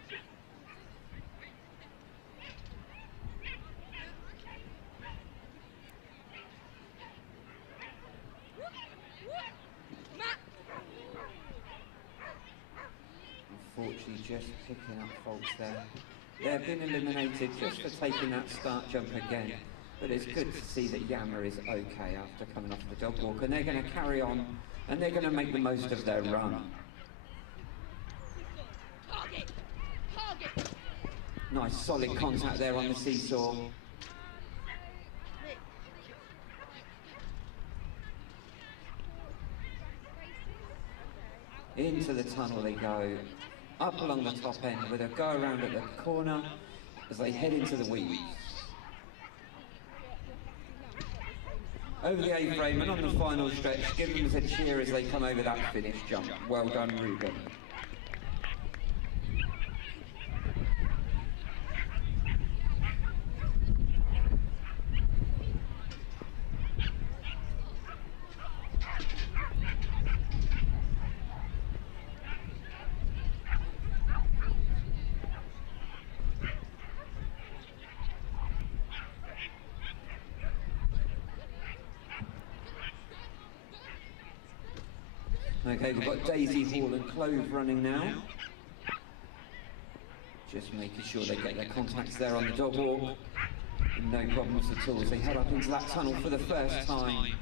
Unfortunately, just picking up faults there. They've been eliminated just for taking that start jump again. But it's good to see that Yama is okay after coming off the dog walk, and they're going to carry on and they're going to make the most of their run. Nice solid contact there on the seesaw. Into the tunnel they go, up along the top end with a go around at the corner as they head into the weaves. Over the A-frame and on the final stretch, give them a cheer as they come over that finish jump. Well done, Ruben. Okay, we've got Daisy, Hall and Clove running now. Just making sure they get their contacts there on the dog walk. No problems at all as they head up into that tunnel for the first time.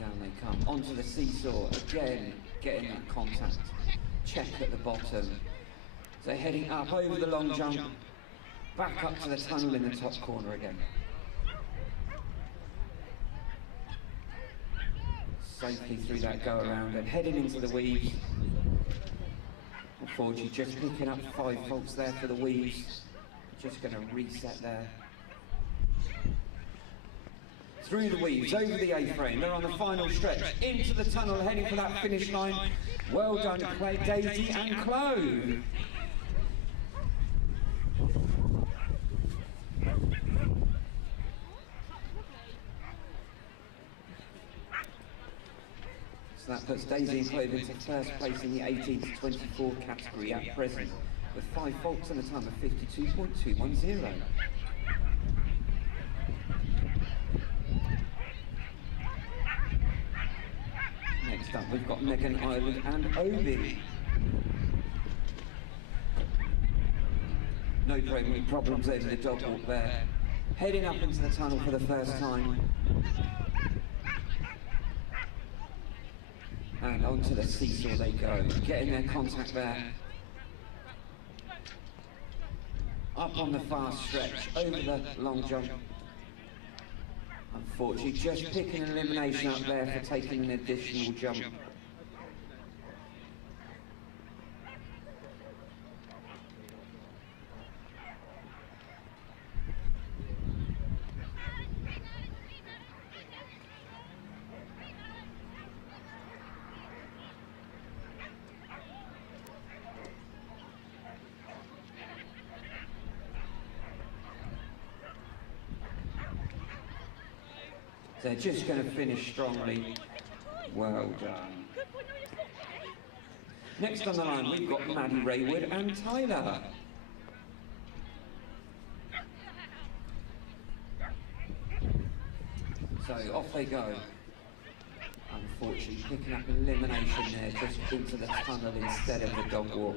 Down they come, onto the seesaw, again getting that contact. Check at the bottom. So heading up over the long jump, back up to the tunnel in the top corner again. Safely through that go around and heading into the weaves. Unfortunately, just picking up 5 faults there for the weaves. Just going to reset there. Through the weaves, over the A-frame, they're on the final stretch, into the tunnel, heading for that finish line. Well done, Daisy and Clove. So that puts Daisy and Clove into first place in the 18 to 24 category at present, with 5 faults and a time of 52.210. Next up, we've got Megan Ireland and Obi. No great problems over the dog walk there. Heading up into the tunnel for the first time. And onto the seesaw they go, getting their contact there. Up on the fast stretch, over the long jump. Unfortunately, just picking an elimination up there for taking an additional jump. They're just going to finish strongly. Well done. Next on the line, we've got Maddie Raywood and Tyler. So off they go. Unfortunately, picking up elimination there, just into the tunnel instead of the dog walk.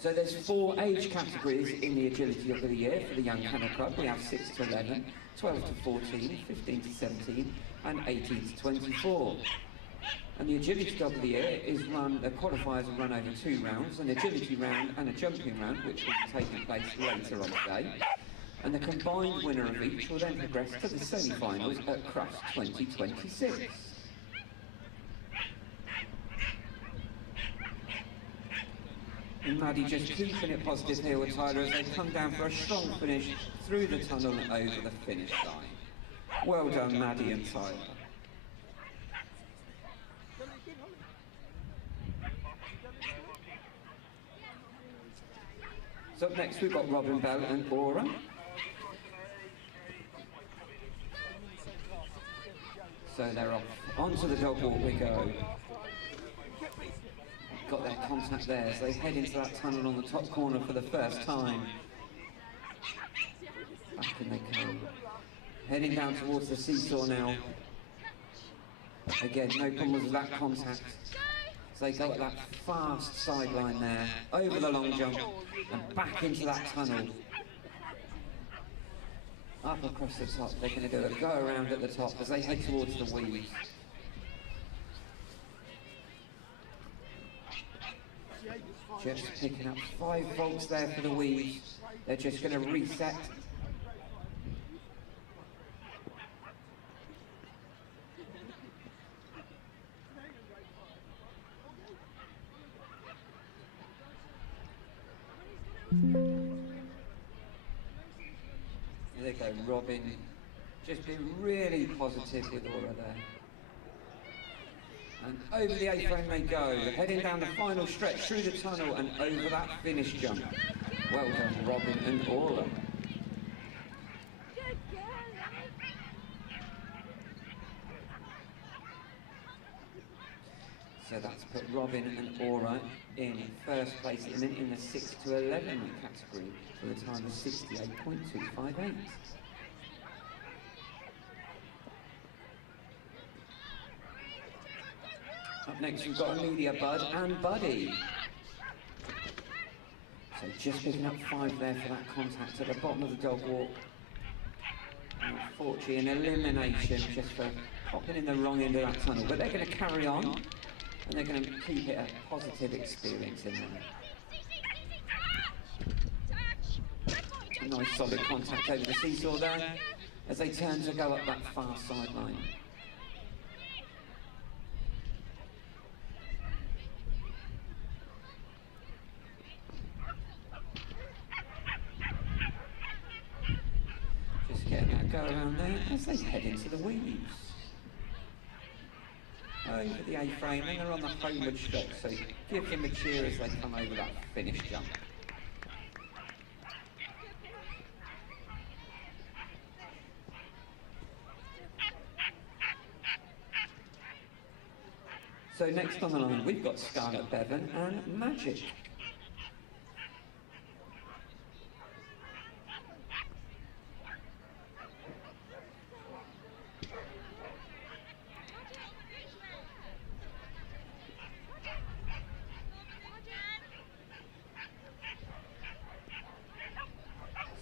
So there's 4 age categories in the Agility of the Year for the Young Kennel Club. We have 6 to 11, 12 to 14, 15 to 17, and 18 to 24. And the Agility Dog of the Year is run, the qualifiers are run over 2 rounds, an agility round and a jumping round, which will be taking place later on today. And the combined winner of each will then progress to the semi-finals at Crufts 2026. And Maddie just keeping it positive here with Tyler as they come down for a strong finish through the tunnel and over the finish line. Well done, Maddie and Tyler. So up next we've got Robin Bell and Aura. So they're off. Onto the dog walk we go. Got their contact there as they head into that tunnel on the top corner for the first time. Back in they come. Heading down towards the seesaw now. Again, no problems with that contact. So they go at that fast sideline there, over the long jump, and back into that tunnel. Up across the top, they're going to do a go around at the top as they head towards the weeds. Just picking up 5 volts there for the weeds. They're just going to reset. There they go, Robin. Just being really positive with Aura there. And over the A-frame they go, heading down the final stretch through the tunnel and over that finish jump. Well done, Robin and Aura. So that's put Robin and Aura in first place and then in the 6 to 11 category with a time of 68.258. Up next we've got Amelia, Bud and Buddy. So just picking up 5 there for that contact at the bottom of the dog walk. And unfortunately an elimination just for popping in the wrong end of that tunnel. But they're going to carry on and they're going to keep it a positive experience in there. A nice solid contact over the seesaw there as they turn to go up that far sideline. Getting that go around there as they head into the weeds. Over the A-frame and they're on the homeward stretch, so give them a cheer as they come over that finish jump. So next on the line we've got Scarlett Bevan and Magic.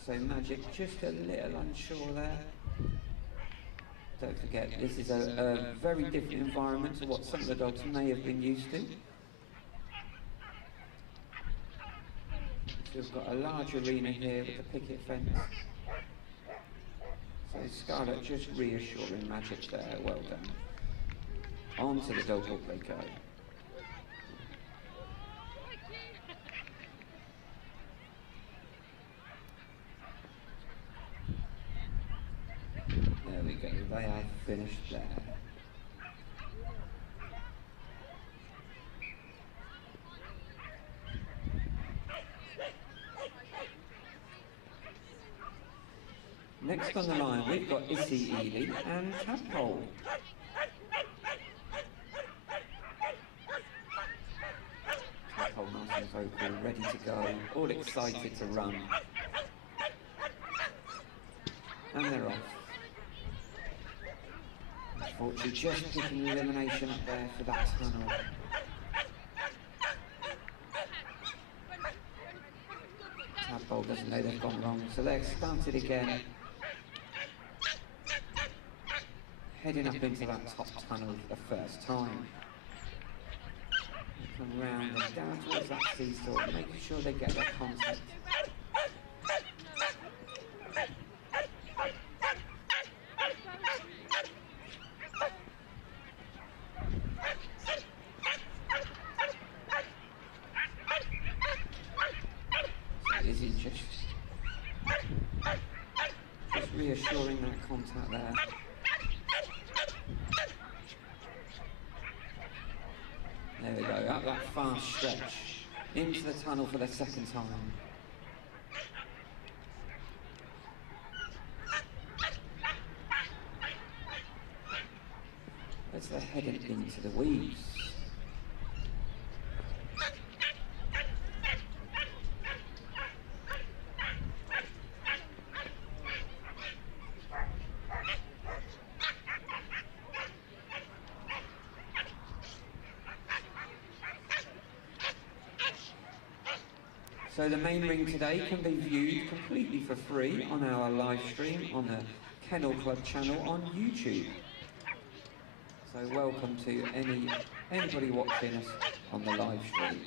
So Magic just a little unsure there. Don't forget, this is a very different environment to what some of the dogs may have been used to. So we've got a large arena here with the picket fence. So Scarlett just reassuring Magic there, well done. Onto the dog walk they go. There we go, they have finished there. Next on the line, we've got Issy, Ely and Tadpole. Tadpole nice and vocal, ready to go, all excited to run. And they're off. Unfortunately, just picking the elimination up there for that tunnel. Tadpole doesn't know they've gone wrong, so they've started again. Heading up into that top tunnel for the first time. They come round and down towards that seesaw, making sure they get their contact. So Izzy just reassuring that contact there. There we go, up that fast stretch, into the tunnel for the second time. As they're heading into the weeds. So the main ring today can be viewed completely for free on our live stream on the Kennel Club channel on YouTube. So welcome to anybody watching us on the live stream.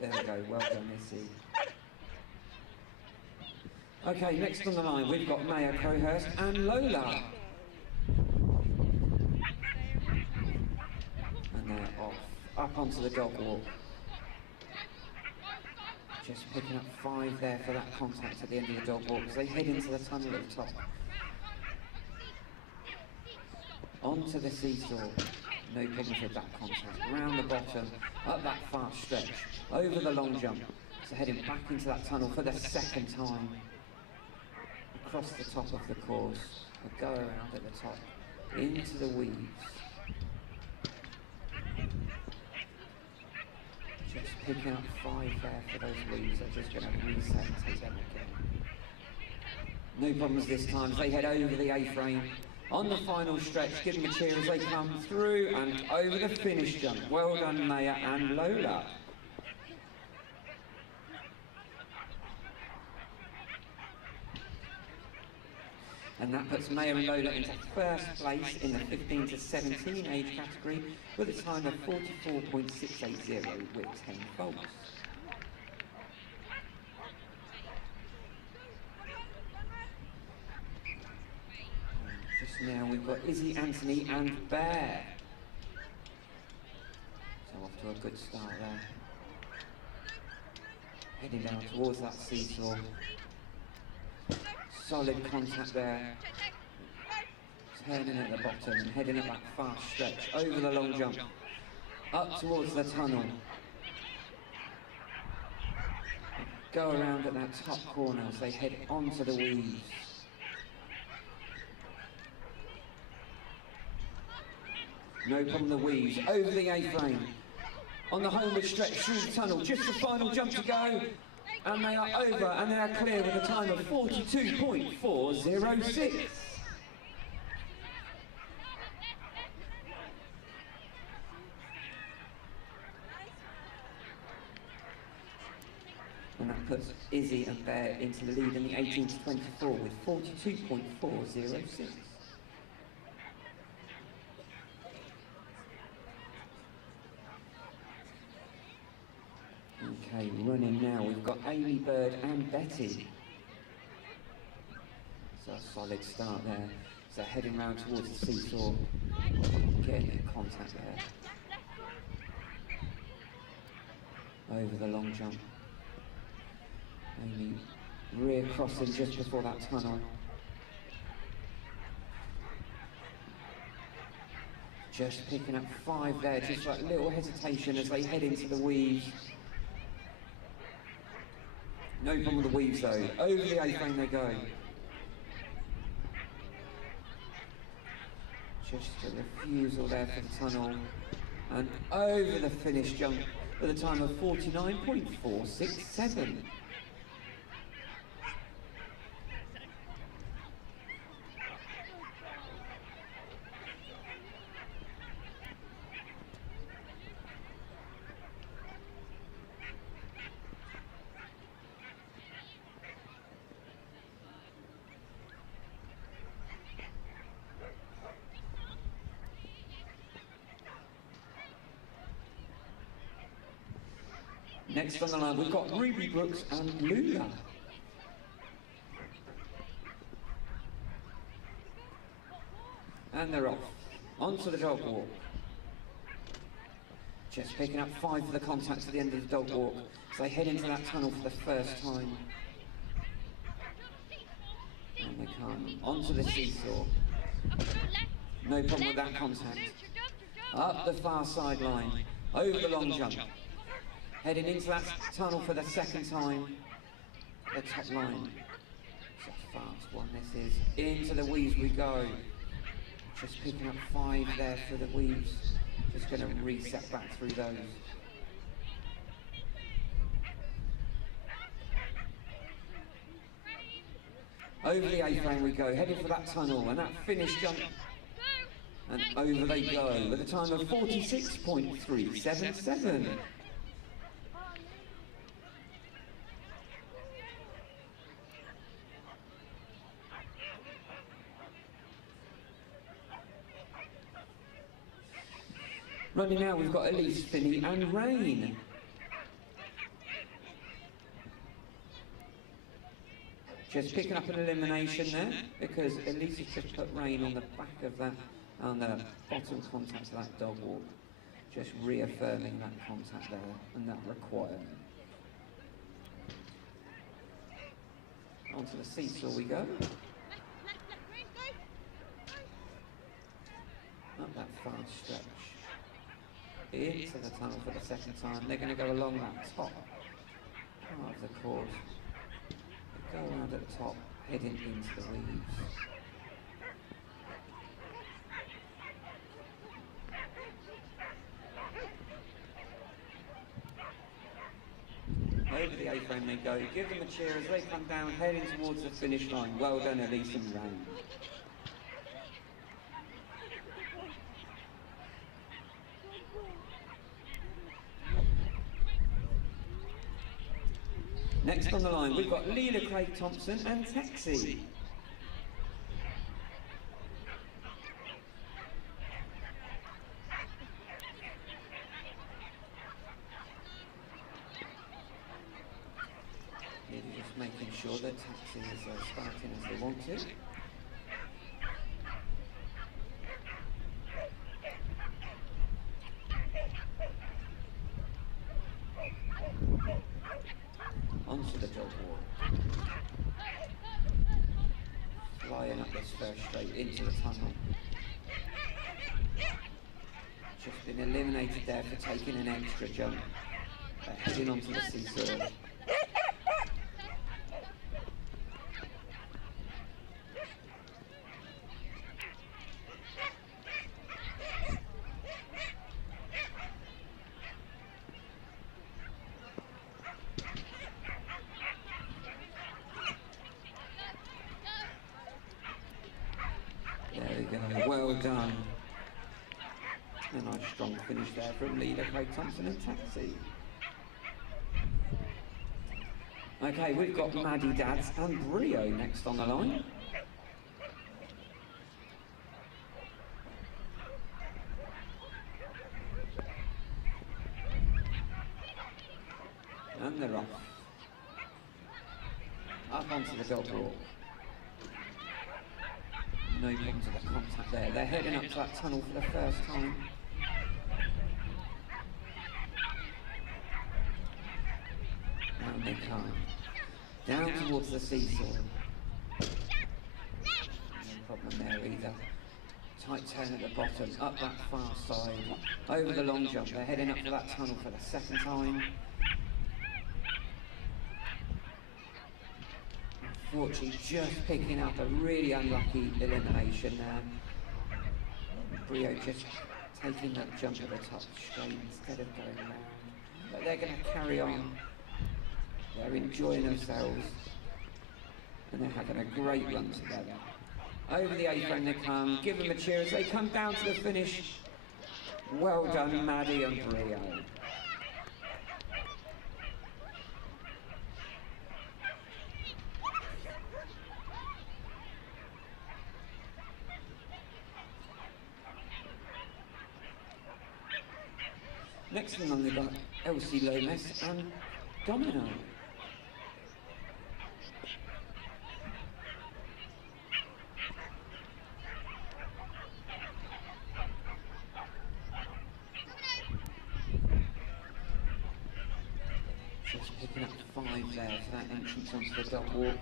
There we go, well done Missy. Okay, next on the line we've got Maya Crowhurst and Lola. And they're off, up onto the dog walk. Just picking up 5 there for that contact at the end of the dog walk as they head into the tunnel at the top. Onto the seesaw, no problems with that contact. Round the bottom, up that fast stretch, over the long jump. So heading back into that tunnel for the second time. Across the top of the course, a go around at the top, into the weeds. Just picking up 5 there for those weeds. They're just going to reset and take them again. No problems this time as they head over the A-frame. On the final stretch, give them a cheer as they come through and over the finish jump. Well done, Maya and Lola. And that puts Maya and Lola into first place in the 15 to 17 age category with a time of 44.680 with 10 faults. Just now we've got Izzy, Anthony and Bear. So off to a good start there. Heading down towards that seesaw. Solid contact there. Turning at the bottom and heading up that fast stretch. Over the long jump. Up towards the tunnel. Go around at that top corner as they head onto the weeds. No problem the weeds. Over the A-frame. On the homeward stretch through the tunnel. Just the final jump to go. And they are over and they are clear with a time of 42.406. And that puts Izzy and Bear into the lead in the 18 to 24 with 42.406. Okay, running now, we've got Amy Bird and Betty. So a solid start there. So heading round towards the seesaw, getting in contact there. Over the long jump. Amy rear crossing just before that tunnel. Just picking up 5 there, just like little hesitation as they head into the weaves. No problem with the weaves though. Over the A-frame they go. Just a refusal there for the tunnel. And over the finish jump with a time of 49.467. Next on the line, we've got Ruby Brooks and Lula. And they're off. Onto the dog walk. Just picking up 5 for the contacts at the end of the dog walk. So they head into that tunnel for the first time. And they come onto the seesaw. No problem with that contact. Up the far sideline. Over the long jump. Heading into that tunnel for the second time. The top line. It's a fast one this is. Into the weaves we go. Just picking up 5 there for the weaves. Just going to reset back through those. Over the A-frame we go. Heading for that tunnel and that finish jump. And over they go with a time of 46.377. Running now, we've got Elise, Finney and Rain. Just picking up an elimination there, because Elise has just put Rain on the back of that, on the bottom contact of that dog walk. Just reaffirming that contact there, and that requirement. Onto the seesaw we go. Up that fast stretch. Into the tunnel for the second time. They're going to go along that top part of the course. Go around at the top, heading into the weaves. Over the A-frame they go. Give them a cheer as they come down, heading towards the finish line. Well done, Elise and Rain. Next on the line, we've got Leela Craig Thompson and Taxi. Just making sure that Taxi is starting as they want to. Onto the dog walk. Flying up this first straight into the tunnel. Just been eliminated there for taking an extra jump. Heading onto the seesaw. There we go, well done. A nice strong finish there from Leela Craig Thompson and Taxi. Okay, we've got Maddie Dads and Brio next on the line. And they're off. Up onto the dog walk. No problems with the contact there. They're heading up to that tunnel for the first time. Down they come. Down towards the seesaw. No problem there either. Tight turn at the bottom, up that far side. Over the long jump. They're heading up to that tunnel for the second time. Unfortunately, just picking up a really unlucky elimination there. Brio just taking that jump at the top straight instead of going around. But they're going to carry on. They're enjoying themselves. And they're having a great run together. Over the apron they come. Give them a cheer as they come down to the finish. Well done, Maddie and Brio. Next thing on, they've got Elsie Lomas and Domino. Just picking up 5 there for that entrance onto the dog walk.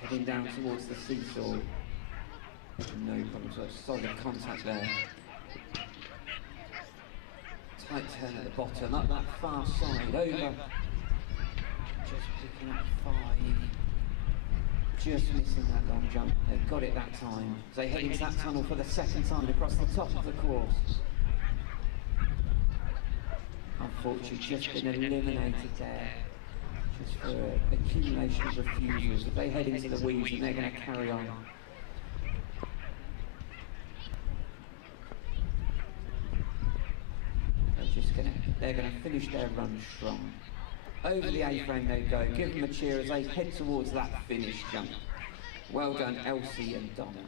Heading down towards the seesaw. No problems, so solid contact there. Tight turn at the bottom, up that far side, over. Just picking up 5. Just missing that long jump. They've got it that time. So they head into that tunnel for the second time across the top of the course. Unfortunately, just been eliminated there. Just for accumulation of refusals. If they head into the weeds, and they're going to carry on. They're going to finish their run strong. Over the A-frame they go. Give them a cheer as they head towards that finish jump. Well done, Elsie and Domino.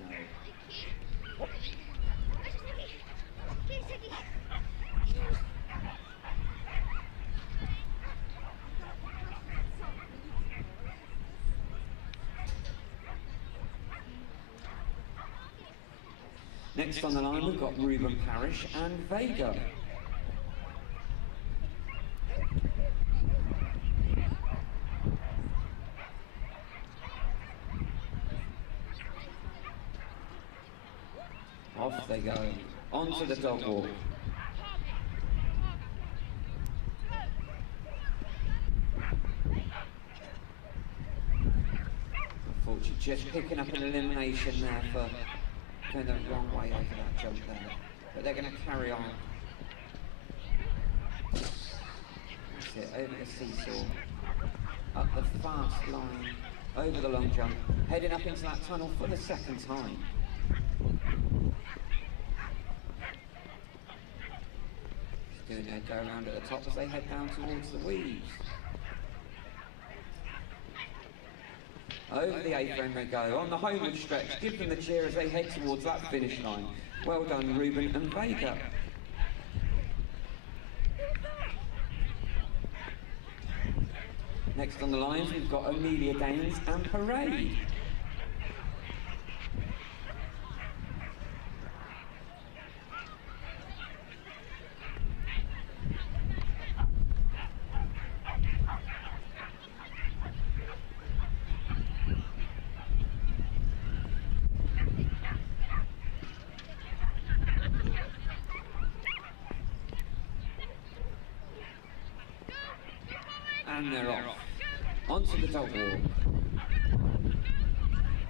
Next on the line, we've got Ruben Parrish and Vega. Off they go, onto the dog walk. Unfortunately, just picking up an elimination there for going the wrong way over that jump there. But they're going to carry on. That's it, over the seesaw. Up the fast line, over the long jump. Heading up into that tunnel for the second time. Doing their go around at the top as they head down towards the weeds. Over the A-frame they go, on the homeward stretch, give them the cheer as they head towards that finish line. Well done, Ruben and Vega. Next on the lines we've got Amelia Danes and Parade. And they're off. Onto the dog walk.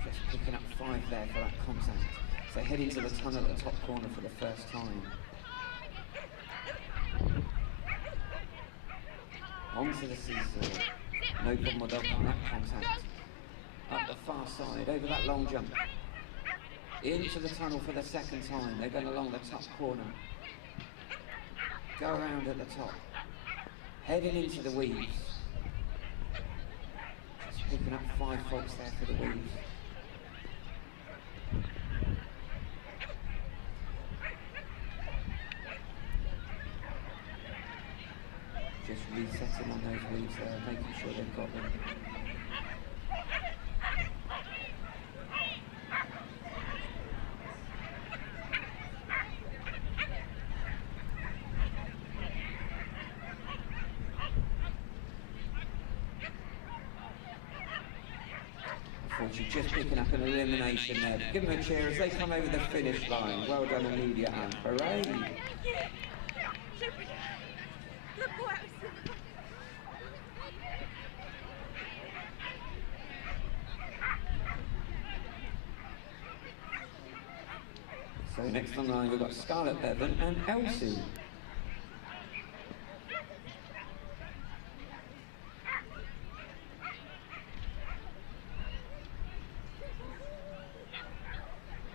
Just picking up 5 there for that contact. So head into the tunnel at the top corner for the first time. Onto the seesaw. No problem with that contact. Up the far side, over that long jump. Into the tunnel for the second time. They're going along the top corner. Go around at the top. Heading into the weaves. Just picking up 5 faults there for the weaves. Just resetting on those weaves there, making sure they've got them. Unfortunately, just picking up an elimination there. Give them a cheer as they come over the finish line. Well done, Amelia and hooray! So next on the line we've got Scarlett Bevan and Elsie.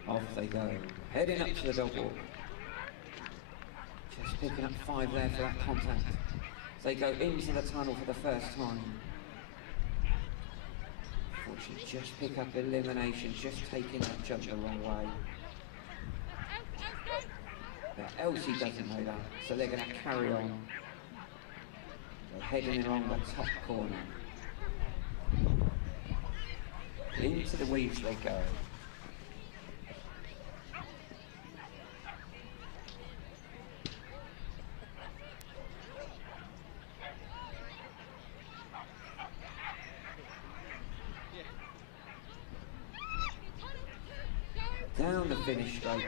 Off they go, heading up to the dog walk. Just picking up 5 there for that contact. They go into the tunnel for the first time. Unfortunately, just pick up elimination, just taking that jump the wrong way. But Elsie doesn't know that, so they're going to carry on. They're heading along the top corner. Into the weeds they go. Down the finish straight.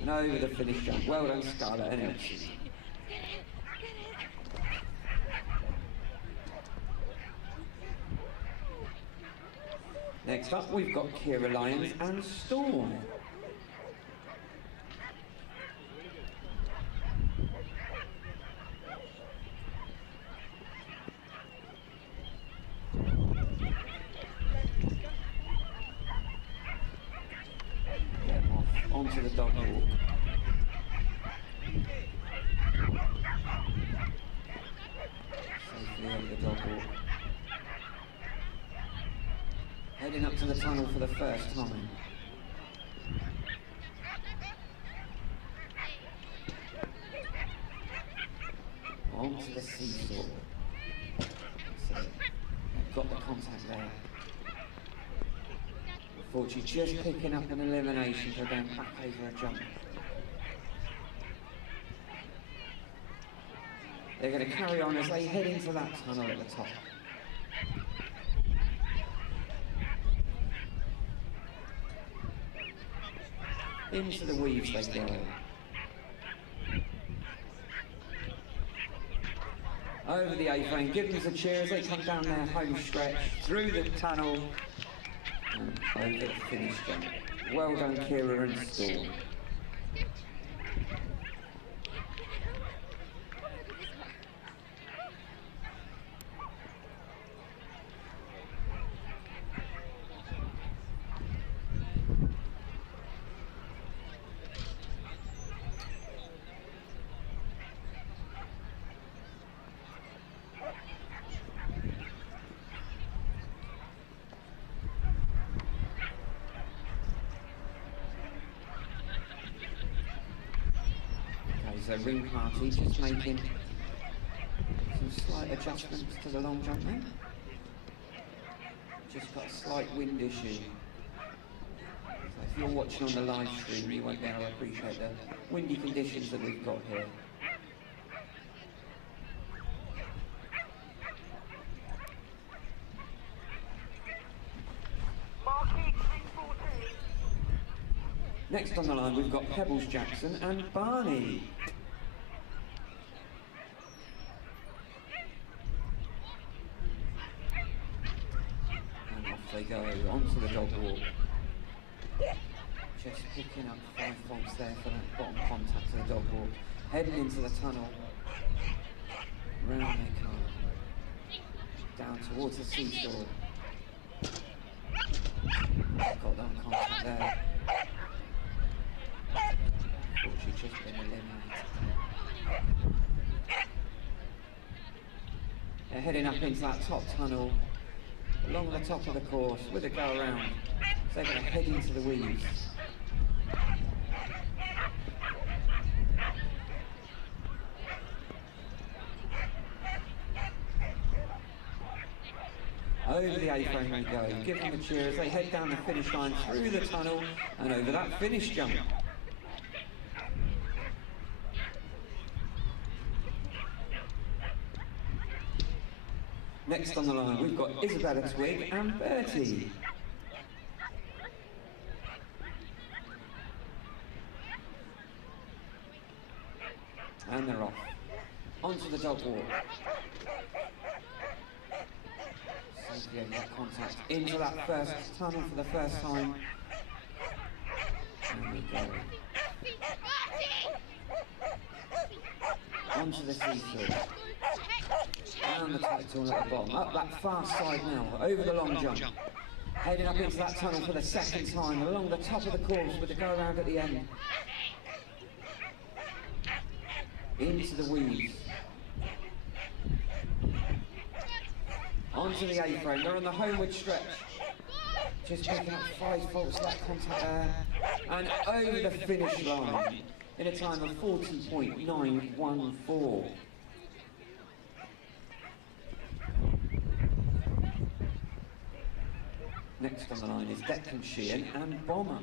And over the finish jump. Well done, Scarlett and Elsie. Next up, we've got Kira Lyons and Storm. Onto the dog walk. Safely over the dog walk. Heading up to the tunnel for the first time. Onto the seesaw. So, got the contact there. Unfortunately, just picking up an elimination for going back over a jump. They're going to carry on as they head into that tunnel at the top. Into the weaves they go. Over the A-frame, give them a cheer as they come down their home stretch, through the tunnel, and over the finish jump. Well done, Kira and Storm. So ring party just making some slight adjustments to the long jump there. Just got a slight wind issue. So if you're watching on the live stream, you won't be able to appreciate the windy conditions that we've got here. Next on the line we've got Pebbles Jackson and Barney. They go onto the dog walk. Just picking up 5 faults there for that bottom contact to the dog walk. Heading into the tunnel. Round they come. Down towards the seesaw. Got that contact there. Unfortunately, just been eliminated. They're heading up into that top tunnel, along the top of the course, with a go around. So they're going to head into the weeds. Over the A-frame they go, give them a cheer as they head down the finish line, through the tunnel, and over that finish jump. Next on the line, we've got Isabella Twig and Bertie. And they're off. Onto the dog walk. Sophia get contact into that first tunnel for the first time. And we go. Onto the seesaw. And the title at the bottom. Up that fast side now, over the long jump. Heading up into that tunnel for the second time, along the top of the course with the go around at the end. Into the weeds. Onto the A-frame, they're on the homeward stretch. Just picking up 5 faults, that contact there. And over the finish line in a time of 40.914. Next on the line is Declan Sheehan and Bomber.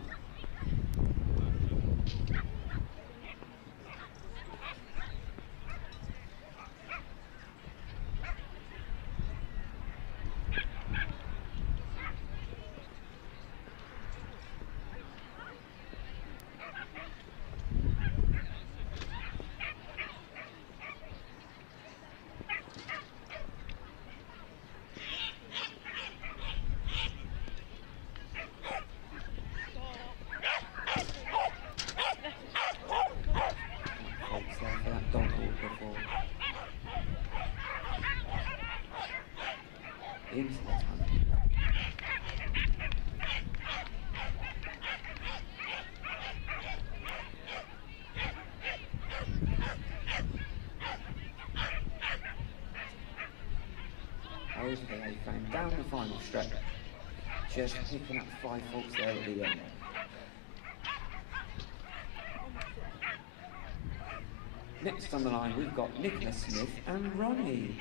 Into the tunnel. Over the A-frame, down the final stretch. Just picking up 5 faults there at the end. Next on the line, we've got Nicholas Smith and Ronnie.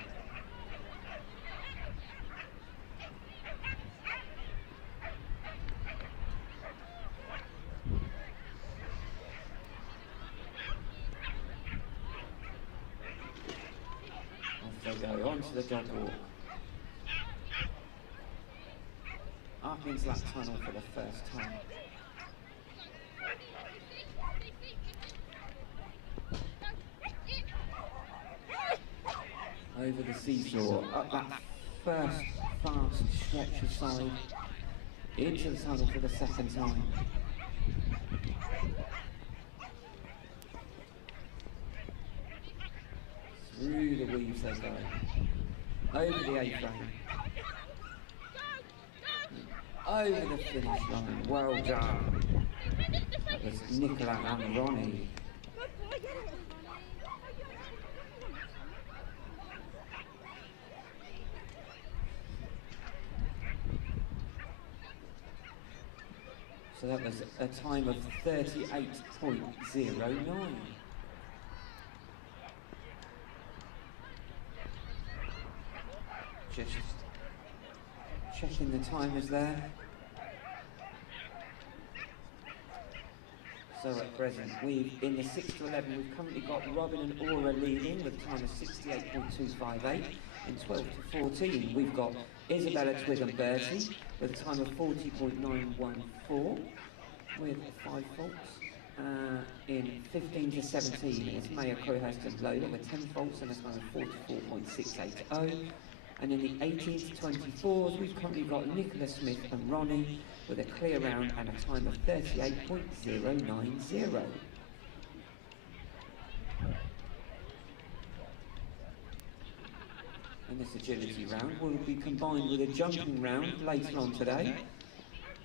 They go onto the dog walk. Up into that tunnel for the first time. Over the seesaw, up that first fast stretch aside. Into the tunnel for the second time. Through the weaves they go. Over the A-frame. Over the finish line. Well done. That was Nicola and Ronnie. So that was a time of 38.09. Just checking the timers there. So at present, in the 6 to 11, we've currently got Robin and Aura leading with a time of 68.258. In 12 to 14, we've got Isabella, Twig and Bertie with a time of 40.914 with 5 faults. In 15 to 17, it's Maya Crowhurst and Lola with 10 faults and a time of 44.680. And in the 18 to 24s, we've currently got Nicola Smith and Ronnie with a clear round and a time of 38.090. And this agility round will be combined with a jumping round later on today.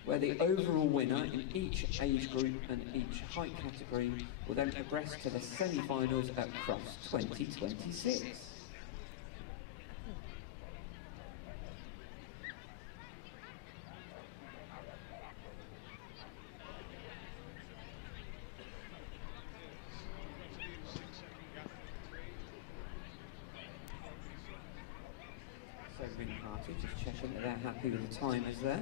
where the overall winner in each age group and each height category will then progress to the semi-finals at Cross 2026. So ring party, just checking that they're happy with the timers there.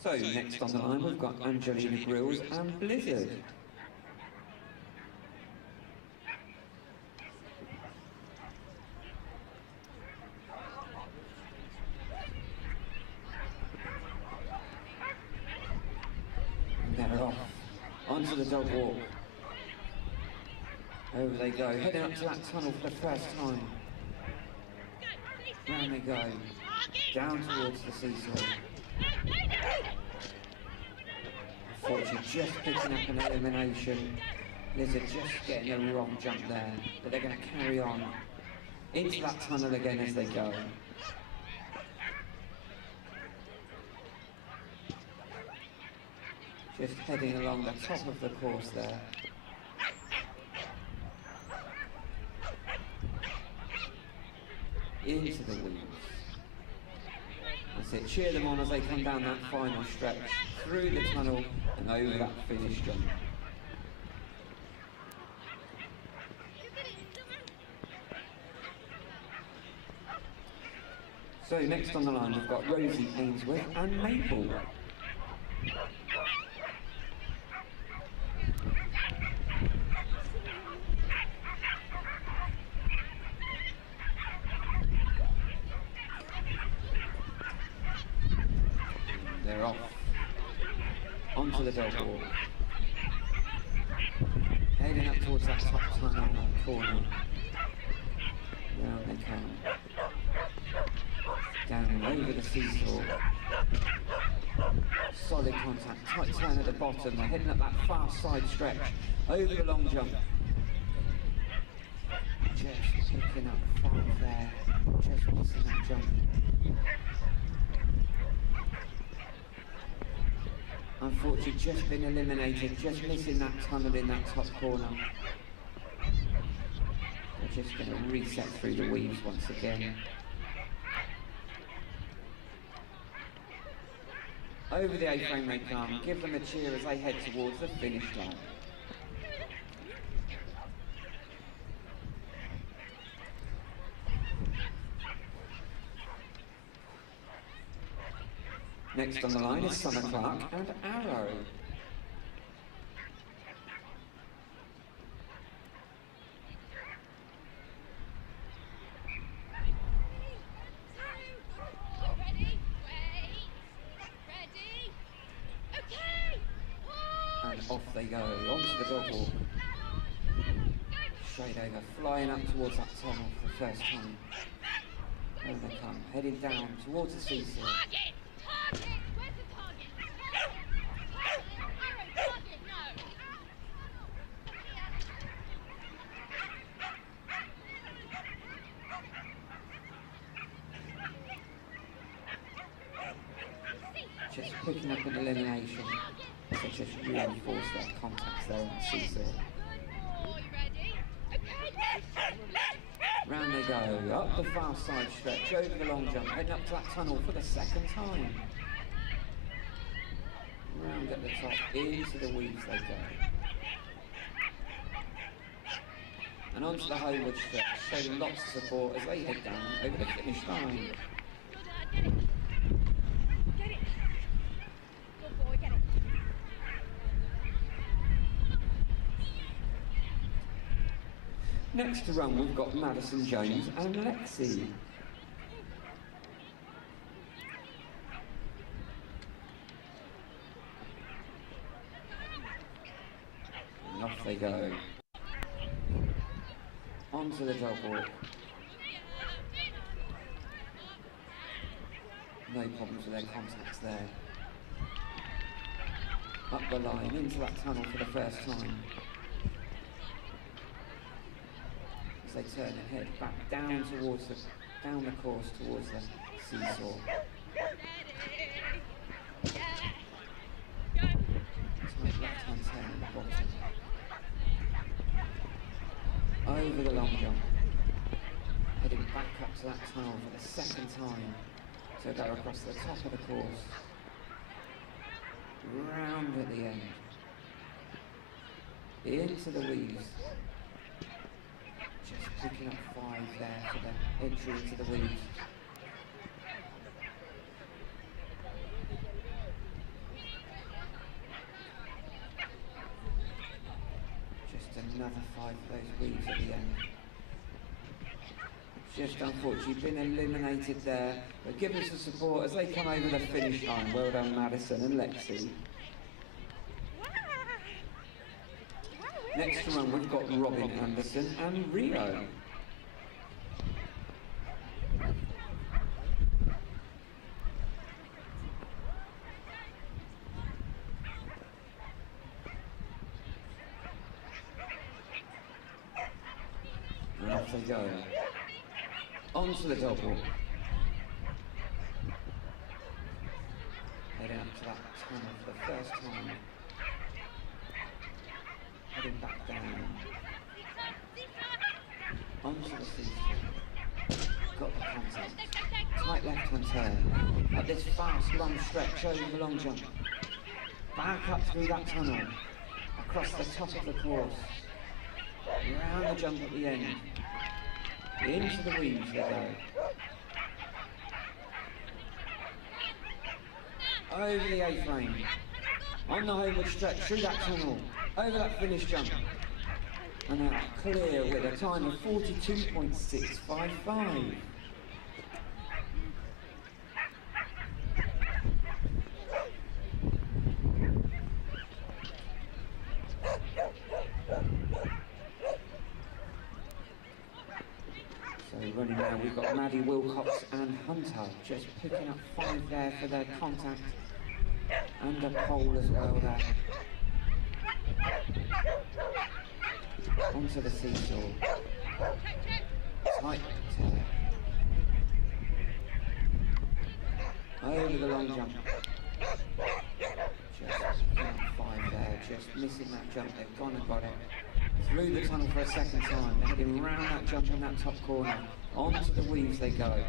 So next on the line we've got Angelina Grills and Blizzard. They're off, onto the dog walk. Over they go, heading up to that tunnel for the first time. Round they go, down towards the seesaw. Unfortunately, just picking up an elimination. Blizzard just getting a wrong jump there, but they're going to carry on into that tunnel again as they go. Just heading along the top of the course there. Into the weeds. That's it, cheer them on as they come down that final stretch, through the tunnel and over that finish jump. So next on the line we've got Rosie Ainsworth and Maple. They're off, onto the dog walk, heading up towards that top tunnel, that corner. Round they come, down over the seesaw, solid contact, tight turn at the bottom, they're heading up that fast side stretch, over the long jump. Just picking up 5 there, just missing that jump. Unfortunately, just been eliminated, just missing that tunnel in that top corner. They're just going to reset through the weaves once again. Over the A-frame they come, give them a cheer as they head towards the finish line. Next on the line is Summer Clark and Arrow. And off they go, onto the dog walk. Straight over, flying up towards that tunnel for the first time. And they come, heading down towards the seesaw. Where's the target? Arrow, target, no! Just picking up an elimination, so just reinforce their contacts there on the seesaw. Good boy, ready? Okay. Round they go, up the far side stretch, over the long jump, heading up to that tunnel for the second time. Round at the top, into the weeds they go. And onto the homeward stretch, showing lots of support as they head down over the finish line. Good lad, get it. Get it. Good boy, get it. Next to run we've got Madison Jones and Lexi. And off they go. Onto the dog walk. No problems with their contacts there. up the line, into that tunnel for the first time. As they turn their head back down the course towards the seesaw. Tight left-hand turn at the bottom. Over the long jump. Heading back up to that tunnel for the second time to go across the top of the course. Round at the end. Into the weaves. Just picking up 5 there for the entry into the weaves. Just another 5 for those weaves at the end. Just unfortunately been eliminated there, but give us the support as they come over the finish line. Well done, Madison and Lexi. Next to run, we've got Robin Anderson and Rio. And off they go. Onto the double. Heading up to that tunnel for the first time. Heading back down. Onto the seesaw. Got the contact. Tight left-hand turn. Up this fast, long stretch over the long jump. Back up through that tunnel. Across the top of the course. Round the jump at the end. Into the weaves they go. Over the A-frame. On the homeward stretch, through that tunnel. Over that finish jump. And out clear with a time of 42.655. Running now, we've got Maddie Wilcox and Hunter just picking up 5 there for their contact and a pole as well there. Onto the seesaw. Tight tear. Over the long jump. Just picking up 5 there, just missing that jump. They've gone and got it. Through the tunnel for a second time. They're heading round that jump in that top corner. Onto the weaves they go.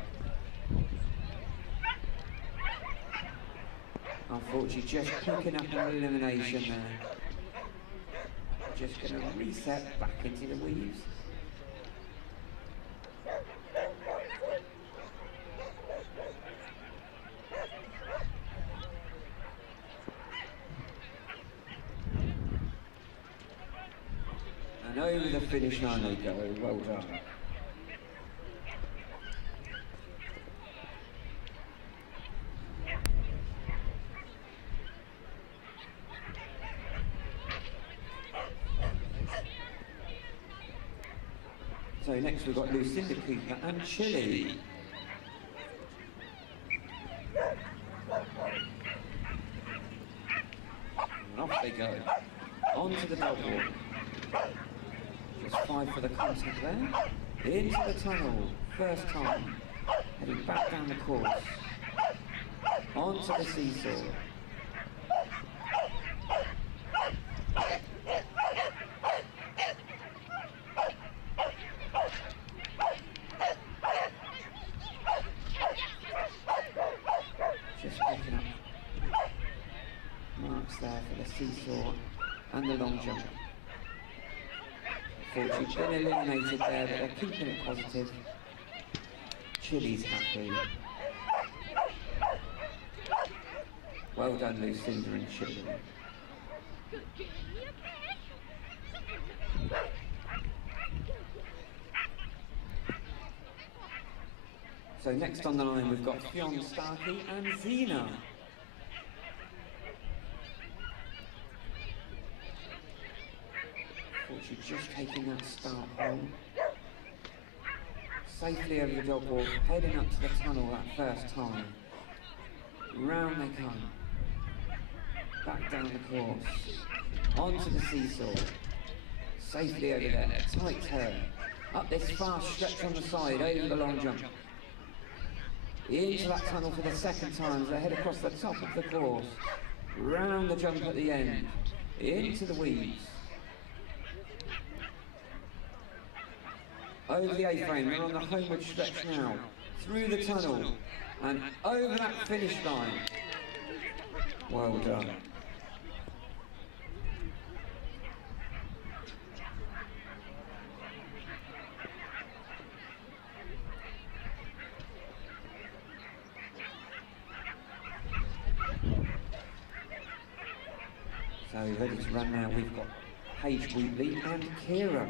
Unfortunately, just picking up an elimination there. Just going to reset back into the weaves. And over the finish line they go. Well done. So next we've got Lucinda Cooper and Chili. And off they go. Onto the double. Just 5 for the contact there. Into the tunnel. First time. Heading back down the course. Onto the seesaw. There for the seesaw and the long jump. Unfortunately, been eliminated there, but they're keeping it positive. Chili's happy. Well done, Lucinda and Chili. So next on the line, we've got Fionn Starkey and Zena. She's just taking that start home. Safely over the dog walk, heading up to the tunnel that first time. Round they come. Back down the course. Onto the seesaw. Safely over there. Tight turn. Up this fast stretch on the side, over the long jump. Into that tunnel for the second time as they head across the top of the course. Round the jump at the end. Into the weaves. Over the A-frame, they're on the homeward stretch now. Through the tunnel and over that finish line. Well done. So ready to run now, we've got Paige Wheatley and Kira.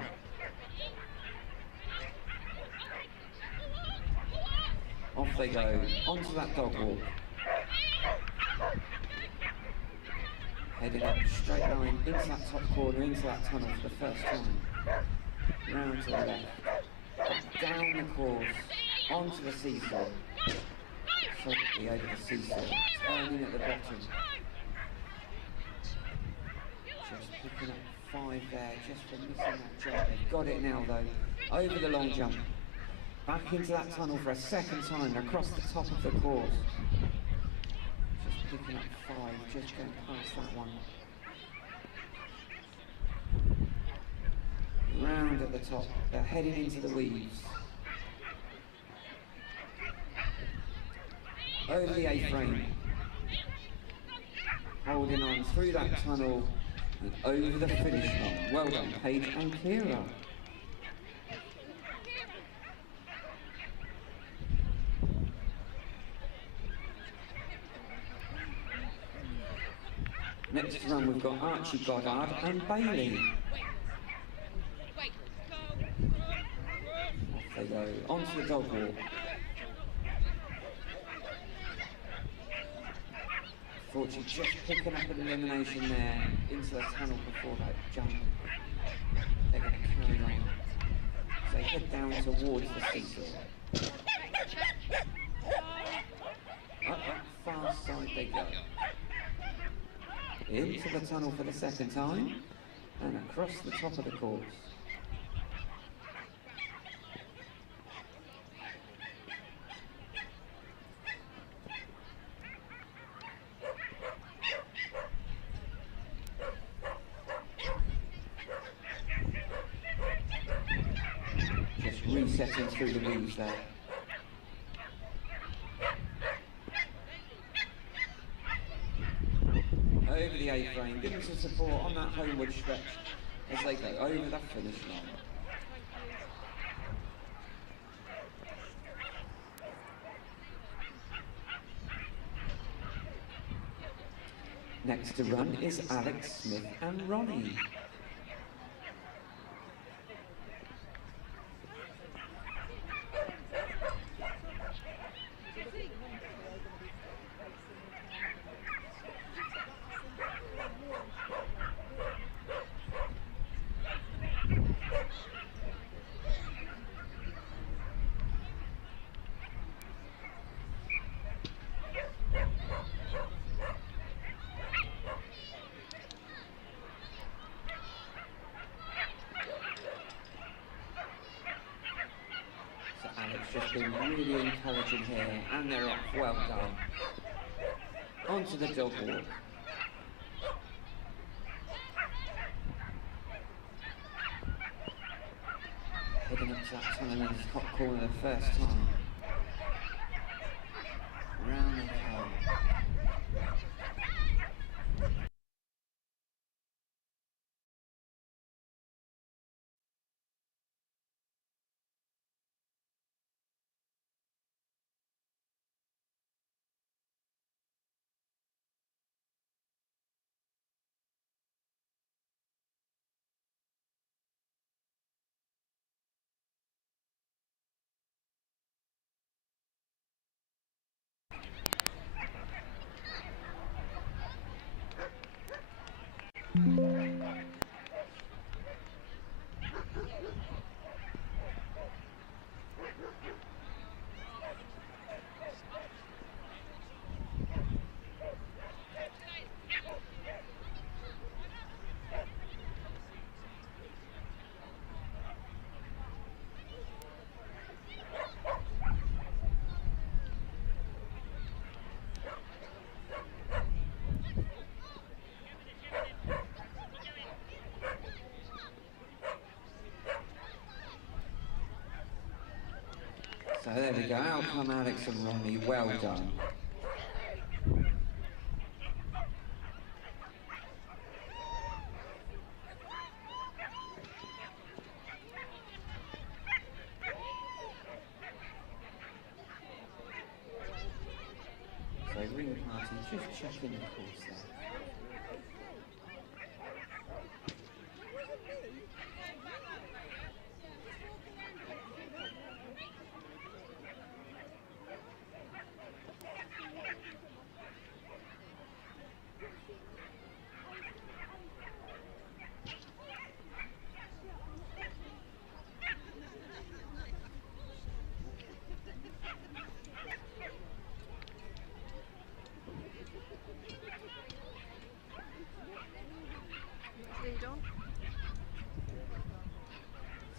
Off they go, onto that dog walk. Heading up straight line into that top corner, into that tunnel for the first time. Round to the left. Down the course, onto the seesaw. Softly over the seesaw, turning at the bottom. Just picking up 5 there, just for missing that jump. They've got it now though, over the long jump. Back into that tunnel for a second time, across the top of the course. Just picking up 5, just going past that one. Round at the top, they're heading into the weaves. Over the A-frame. Holding on through that tunnel and over the finish line. Well done, Paige and Kira. Next run we've got Archie Goddard and Bailey. Off they go, onto the dog walk. Fortunately just picking up an elimination there into the tunnel before that jump. They're going to carry on. So they head down towards the seesaw. Up that far side they go. Into the tunnel for the second time and across the top of the course. Just resetting through the weaves there. Over the A-frame, giving some support on that homeward stretch as they go over that finish line. Next to run is Alex Smith and Ronnie. Just been really encouraging here, and they're off. Well done. Onto the dog walk. Heading up to that tunnel in the top corner the first time. Round they come. So there we go, out come Alex and Ronnie, well done. So ring party, just checking the course there.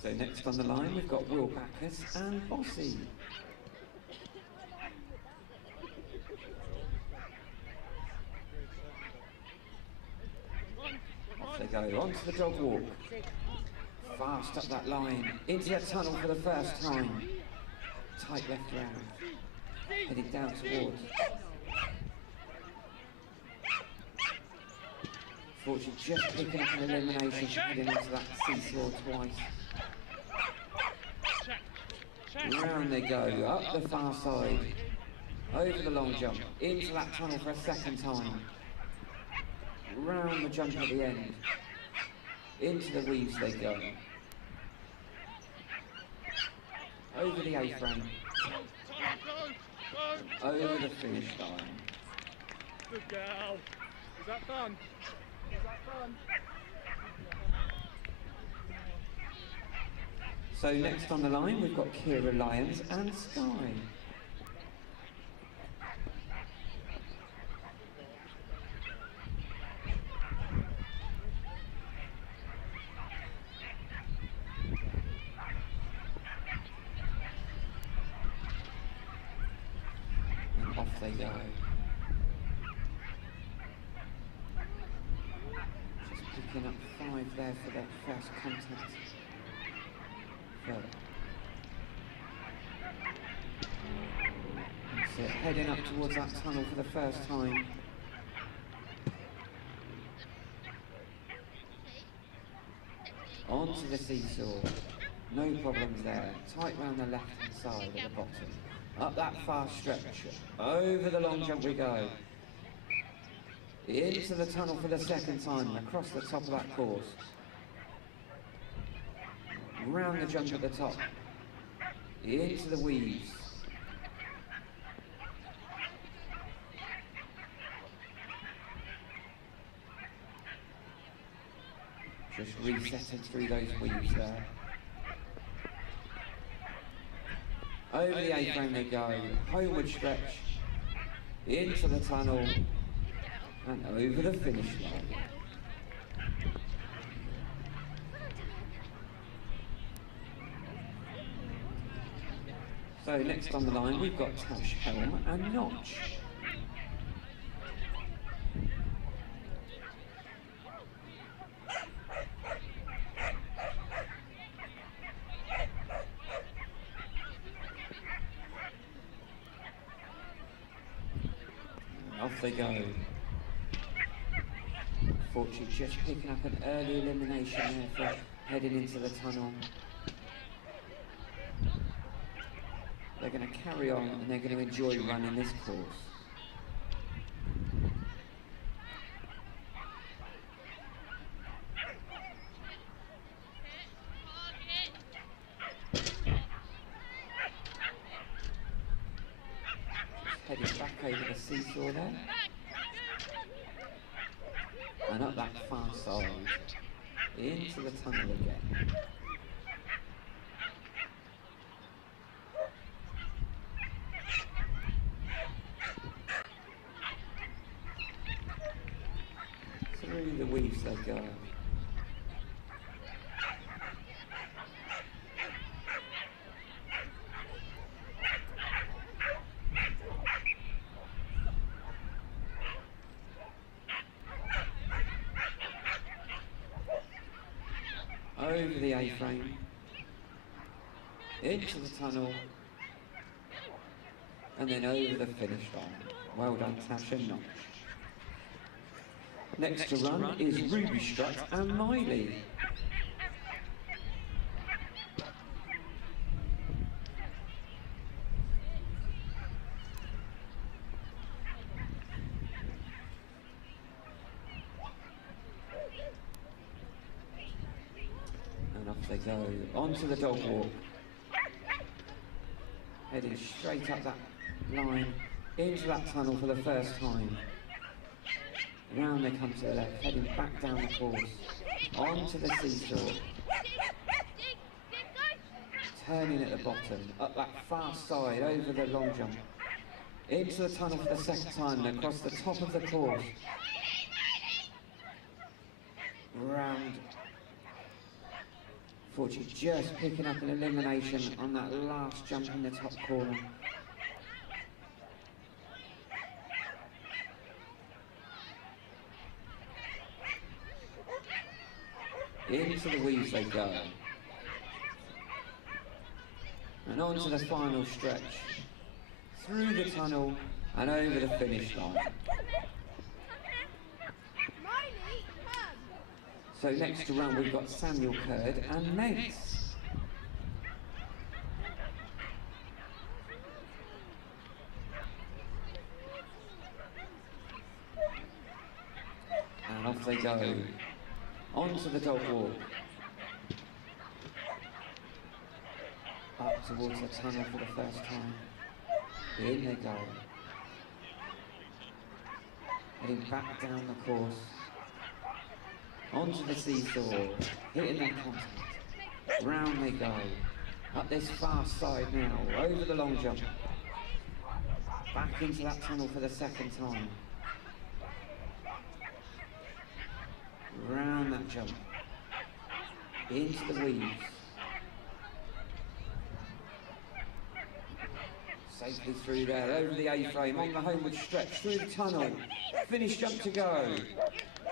So next on the line we've got Will Backus and Bossy. Off they go, onto the dog walk. Fast up that line, into that tunnel for the first time. Tight left round, heading down towards. Fortunately just picking up an elimination, heading into that seesaw twice. Round they go, up the far side, over the long jump, into that tunnel for a second time. Round the jump at the end, into the weaves they go. Over the A-frame, over the finish line. Good girl. Is that fun? Is that fun? So next on the line we've got Kira Lyons and Sky. And off they go. Just picking up 5 there for their first contact. So heading up towards that tunnel for the first time. Onto the seesaw. No problems there. Tight round the left hand side at the bottom. Up that fast stretch. Over the long jump we go. Into the tunnel for the second time. Across the top of that course. Round the jump at the top, into the weaves. Just resetting through those weaves there. Over the A-frame they go, homeward stretch, into the tunnel, and over the finish line. So next on the line we've got Tash, Helm and Notch. And off they go. Fortunately just picking up an early elimination there for heading into the tunnel. They're going to carry on and they're going to enjoy running this course. Just heading back over the seesaw there. And up that far side, into the tunnel again. Through the weaves they go. Over the A-frame, into the tunnel, and then over the finish line. Well done, Tasha Notch. Next to run is Ruby Strut and Miley. And off they go, onto the dog walk. Heading straight up that line, into that tunnel for the first time. Round they come to the left, heading back down the course, onto the seesaw. Turning at the bottom, up that far side, over the long jump. Into the tunnel for the second time, and across the top of the course. Round. Fortunately, just picking up an elimination on that last jump in the top corner. Into the weaves they go. And on to the final stretch. Through the tunnel and over the finish line. So next to run we've got Samuel Curd and Megs. And off they go. Onto the dog walk. Up towards the tunnel for the first time. In they go. Heading back down the course. Onto the seesaw. Hitting their contact. Round they go. Up this far side now. Over the long jump. Back into that tunnel for the second time. Round that jump. Into the weaves. Safely through there, over the A-frame, on the homeward stretch, through the tunnel. Finish jump to go.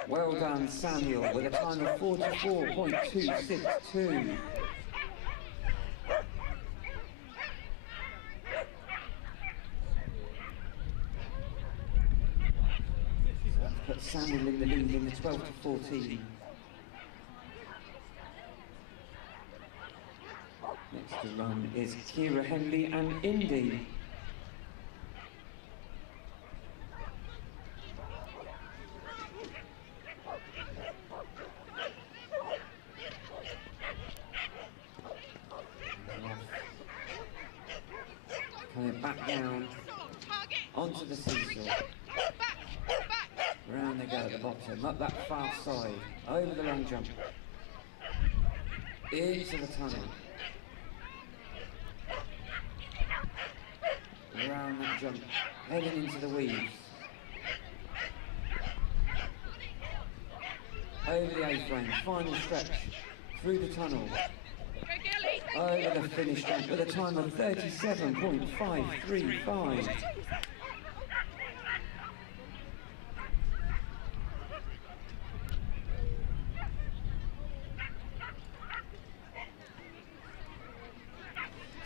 Well done, Samuel, with a time of 44.262. Put Samuel in the lead in the 12 to 14. Next to run is Kira Henley and Indy. Coming back down onto the seesaw. Round they go at the bottom, up that far side, over the long jump, into the tunnel. Round that jump, heading into the weaves. Over the A-frame, final stretch, through the tunnel. Over the finish jump with a time of 37.535.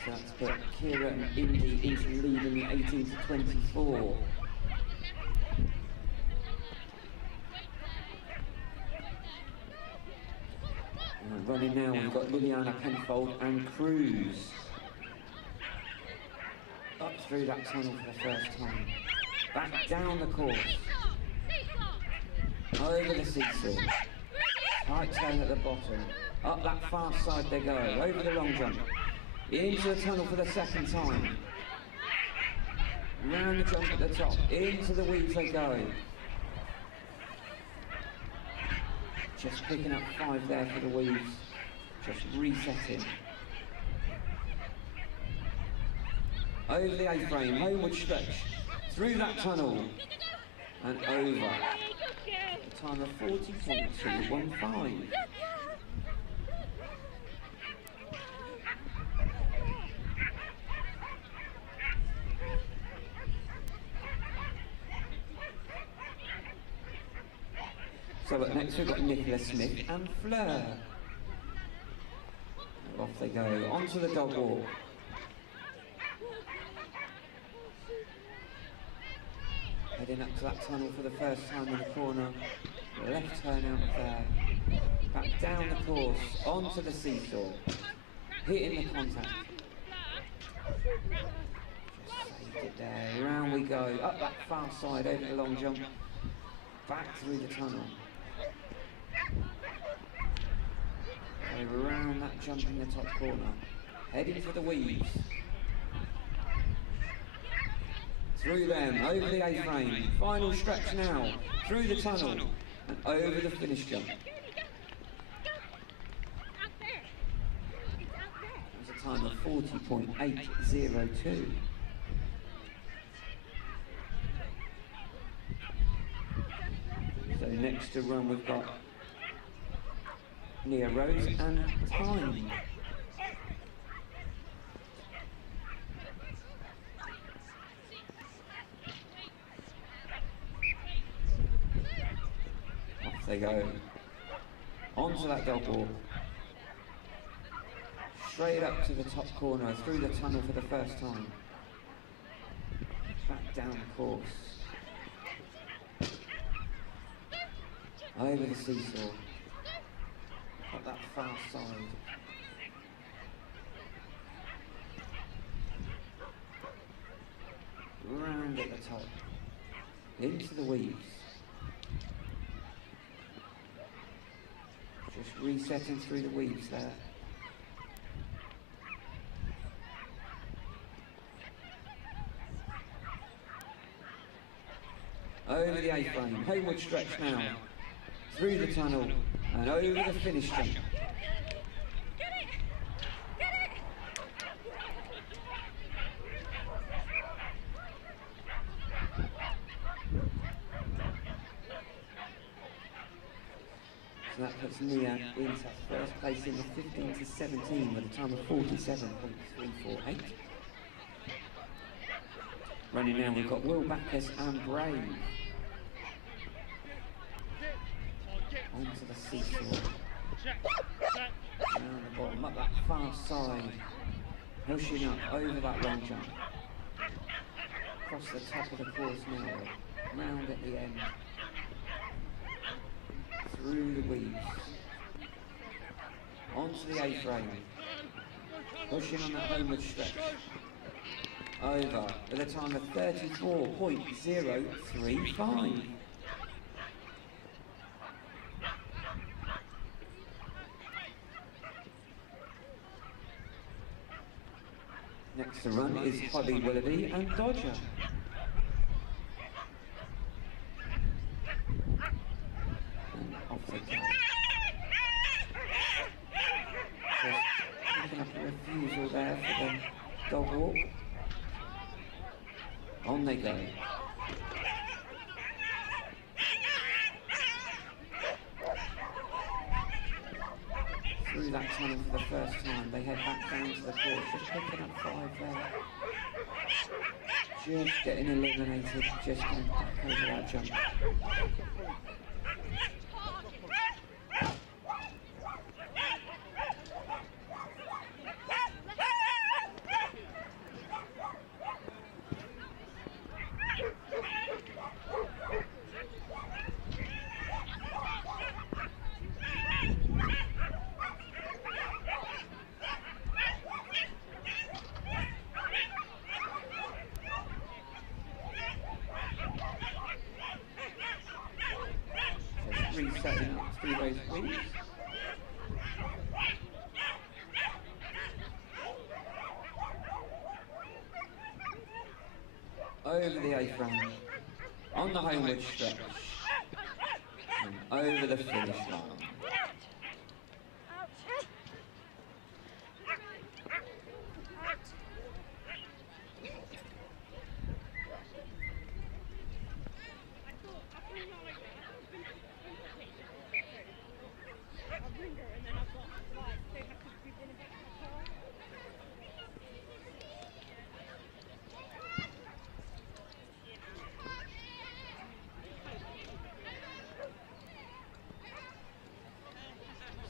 So that's put Kira and Indy into the lead in the 18 to 24. And running now, we've got Liliana Penfold and Cruz. Up through that tunnel for the first time. Back down the course. Over the seesaw. Tight turn at the bottom. Up that far side they go. Over the long jump. Into the tunnel for the second time. Round the jump at the top. Into the weeds they go. Just picking up 5 there for the weaves. Just resetting. Over the A-frame, homeward stretch. Through that tunnel. And over. A time of 40.215. So up next we've got Nicola Smith and Fleur. Off they go, onto the dog walk. Heading up to that tunnel for the first time in the corner. Left turn out of there. Back down the course, onto the seesaw. Hitting the contact. Just saved it there. Round we go. Up that far side, over the long jump. Back through the tunnel. Around that jump in the top corner. Heading for the weaves. Through them, over the A-frame. Final stretch now. Through the tunnel and over the finish jump. That's a time of 40.802. So next to run we've got Nia Rose and time. Off they go. Onto that dog walk. Straight up to the top corner, through the tunnel for the first time. Back down the course. Over the seesaw. Up that far side. Round at the top. Into the weaves. Just resetting through the weaves there. Over the A-frame, homeward stretch now. Through the tunnel and over the finish jump. So that puts Nia into first place in the 15 to 17 with a time of 47.348. Running now, we've got Will Backus and Brave. Onto the seesaw. Down the bottom, up that far side. Pushing up over that long jump. Across the top of the course now. Round at the end. Through the weaves. Onto the A-frame. Pushing on that homeward stretch. Over with a time of 34.035. Next to run is Holly Willoughby and Dodger. And off they go. Just picking up a refusal there for the dog walk. On they go. Through that tunnel for the first time, they head back down to the course, just picking up 5 there. Just getting eliminated, just going back over that jump. Resetting up through those weaves. Over the A-frame, on the homeward stretch, and over the finish line.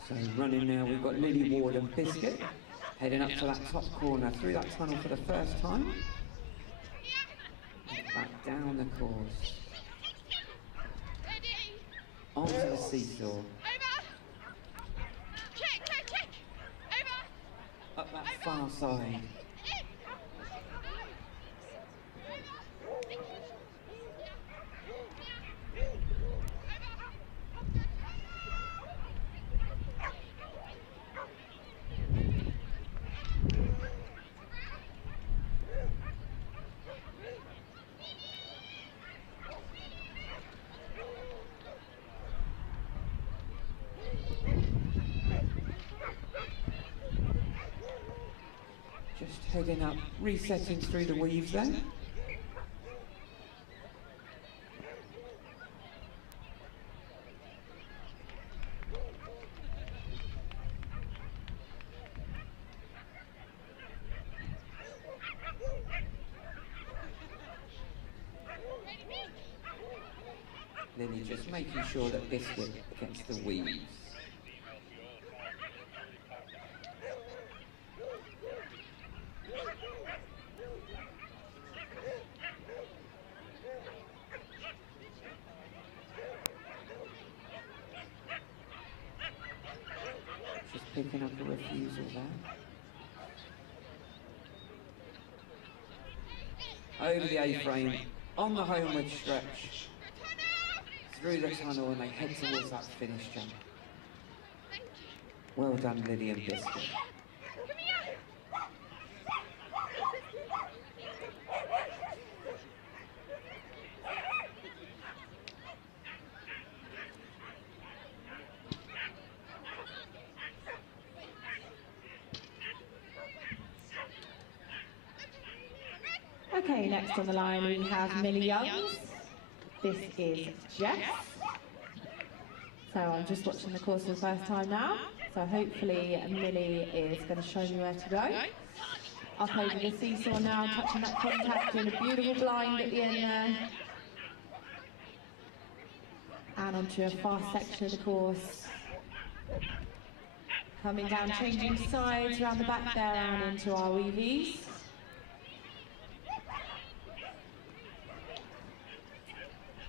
So running now, we've got Lily Ward and Biscuit heading up to that top corner through that tunnel for the first time. Back down the course. onto the seesaw. Over. Check, check, check. Over. Up that far side. Just heading up, resetting through the weaves then. Lily just making sure that Biscuit gets the weaves. Just picking up a refusal there. Over the A-frame, on the homeward stretch, through the tunnel, and they head towards that finish jump. Well done, Lily and Biscuit. Okay, next on the line we have Millie Youngs. This is Jess. So I'm just watching the course for the first time now. So hopefully Millie is going to show me where to go. Up over the seesaw now, touching that contact, doing a beautiful blind at the end there. And onto a fast section of the course. Coming down, changing sides around the back there and into our weavies.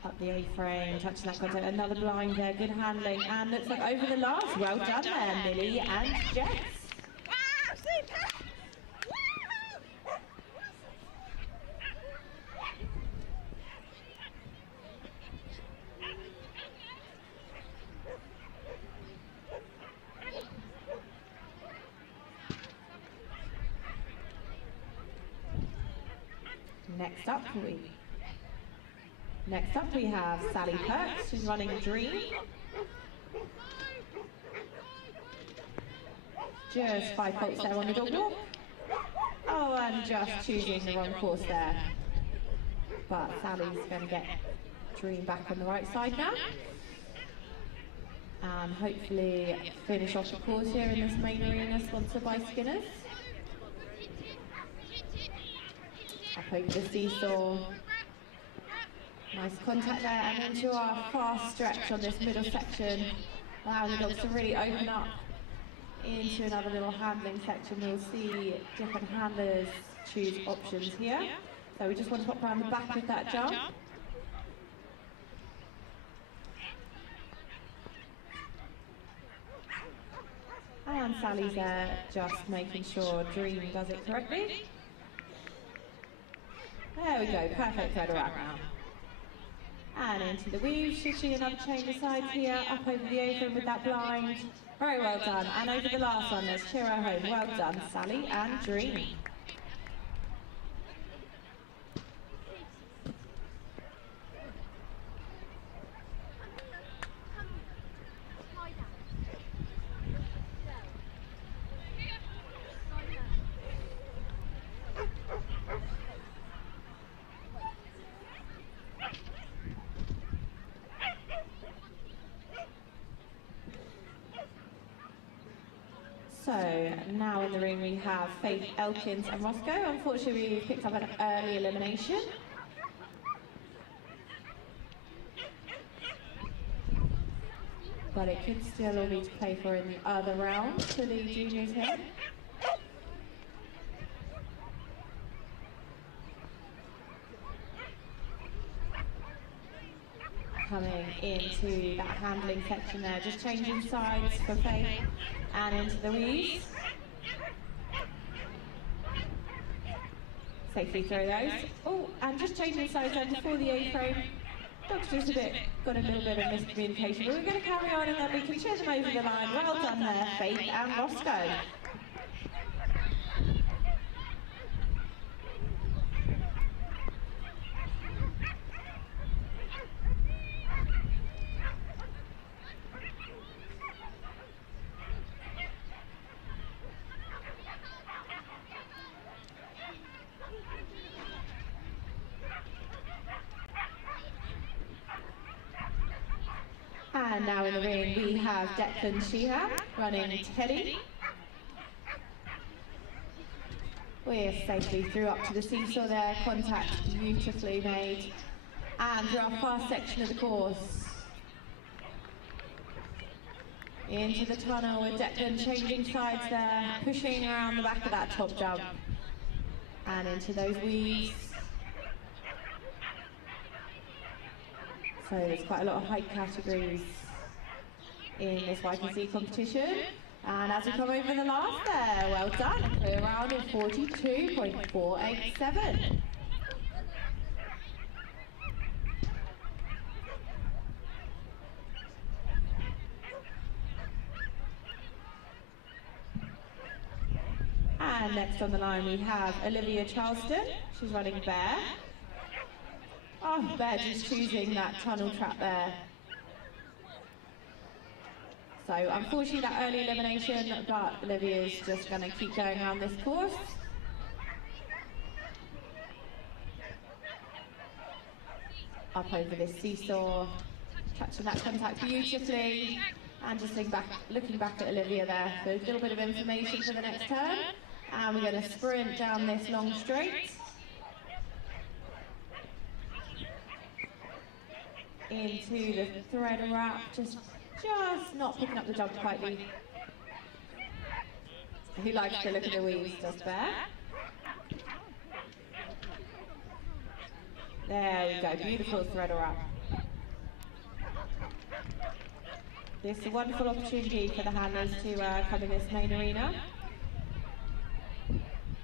Up the A-frame, touching that contact, another blind there, good handling, and looks like over the last. Well done there, Millie and Jess. Wow, super! Next up we have Sally Perks, who's running Dream. Just 5 faults there on the dog walk. Oh, and just choosing the wrong course there. But Sally's going to get Dream back on the right side now. And hopefully finish off the course here in this main arena sponsored by Skinner's. Up over the seesaw. Nice contact there, and into our fast stretch on this middle section, allowing the dogs to really open up into another little handling section. We'll see different handlers choose options here. So we just want to pop around the back of that jump. And Sally's there just making sure Dream does it correctly. There we go, perfect thread around now. And into the weave, should see another change of sides here, up over the apron with that blind. Very well done. And over the last one, let's cheer her home. Well done, Sally and Dream. So now in the ring we have Faith Elkins and Roscoe. Unfortunately we picked up an early elimination. But it could still all be to play for in the other round for the juniors here. coming into that handling section there, just changing sides for Faith and into the weaves. Safely through those. Oh, and just changing sides then before the A-frame. Dog's just got a little bit of miscommunication, but we're going to carry on and then we can cheer them over the line. Well done there, Faith and Roscoe. And now in the ring we have Declan Sheehan running Teddy. We're safely through up to the seesaw there, contact beautifully made. And through our fast section of the course. Into the tunnel with Declan changing sides there, pushing around the back of that top jump. And into those weaves. So there's quite a lot of height categories in this YPC competition. And as we come over the last there, well done. Clear round in 42.487. And next on the line we have Olivia Charleston. She's running Bear. Oh, Bear just choosing that tunnel trap there. So unfortunately that early elimination, but Olivia's just going to keep going around this course. Up over this seesaw, touching that contact beautifully, and just looking back at Olivia there for a little bit of information for the next turn. And we're going to sprint down this long straight. Into the thread wrap, just not picking up the jump quietly. Who likes to look at the weaves, does Bear. There we go, beautiful thread wrap. This is a wonderful opportunity for the handlers to come in this main arena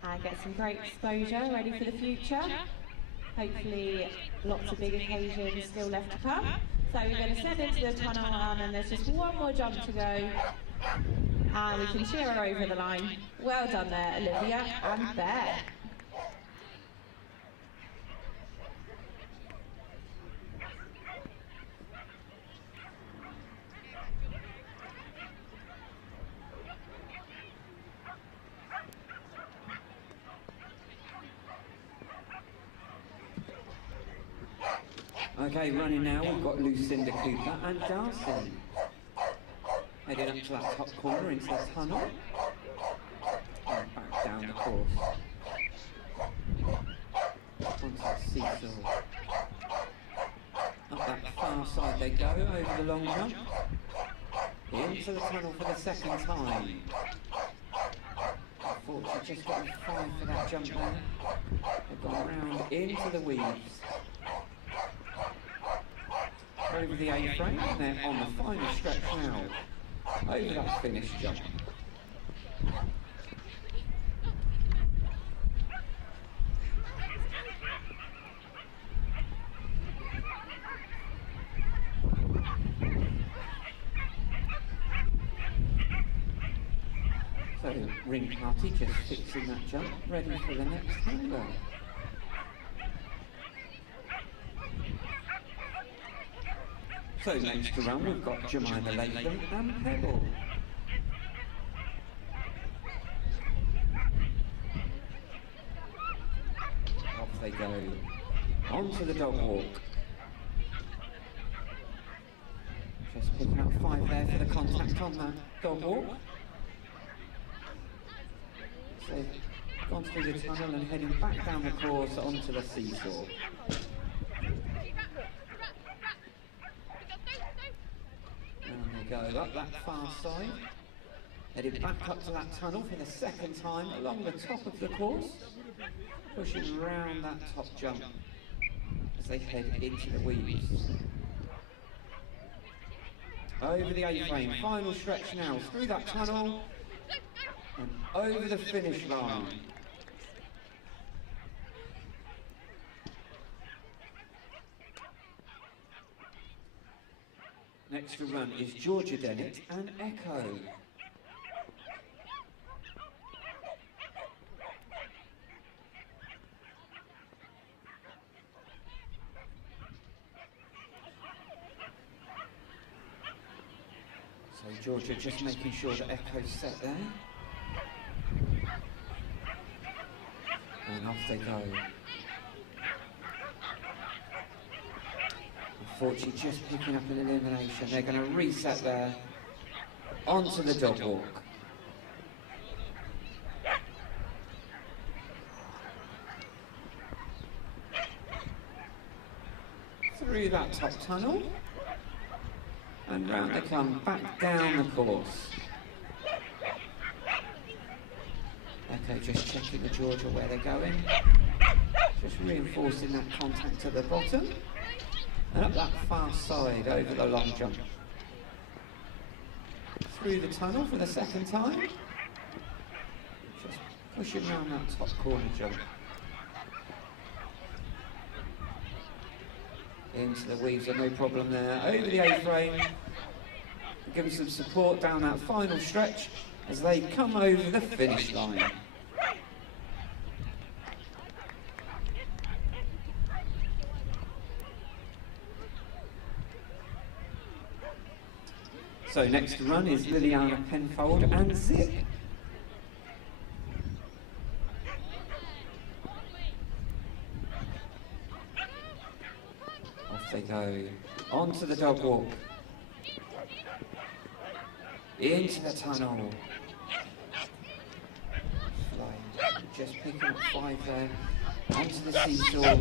and get some great exposure, ready for the future. Hopefully lots of big occasions still left to come. So we're going to send into the tunnel and there's just one more jump to go. And we can cheer her over the line. Well done there, Olivia and Bear. Okay, running now, we've got Lucinda Cooper and Darcy. Heading up to that top corner into the tunnel. And back down the course. Onto the seesaw. Up that far side they go, over the long jump. Into the tunnel for the second time. Unfortunately, just getting 5 for that jump there. They've gone round into the weaves. Over the A-frame, and they're on the final stretch now. Over that finish jump. So, ring party just fixing that jump, ready for the next handler. So next to run we've got Jemima Latham and Pebble. Off they go, onto the dog walk. Just picking up 5 there for the contact on that dog walk. So gone through the tunnel and heading back down the course onto the seesaw. Go up that far side, headed back up to that tunnel for the second time along the top of the course, pushing round that top jump as they head into the weaves. Over the A-frame, final stretch now, through that tunnel, and over the finish line. Next to run is Georgia Dennett and Echo. So Georgia just making sure that Echo's set there. And off they go. Unfortunately, just picking up an elimination. They're going to reset there. Onto the dog walk. Through that top tunnel. And round they come, back down the course. Okay, just checking the Georgia where they're going. Just reinforcing that contact at the bottom. And up that far side over the long jump. Through the tunnel for the second time. Just pushing around that top corner jump. Into the weaves, no problem there. Over the A-frame. Giving some support down that final stretch as they come over the finish line. So next to run is Liliana Penfold and Zip. Off they go, onto the dog walk, into the tunnel. Flying, just picking up 5 there, onto the seesaw,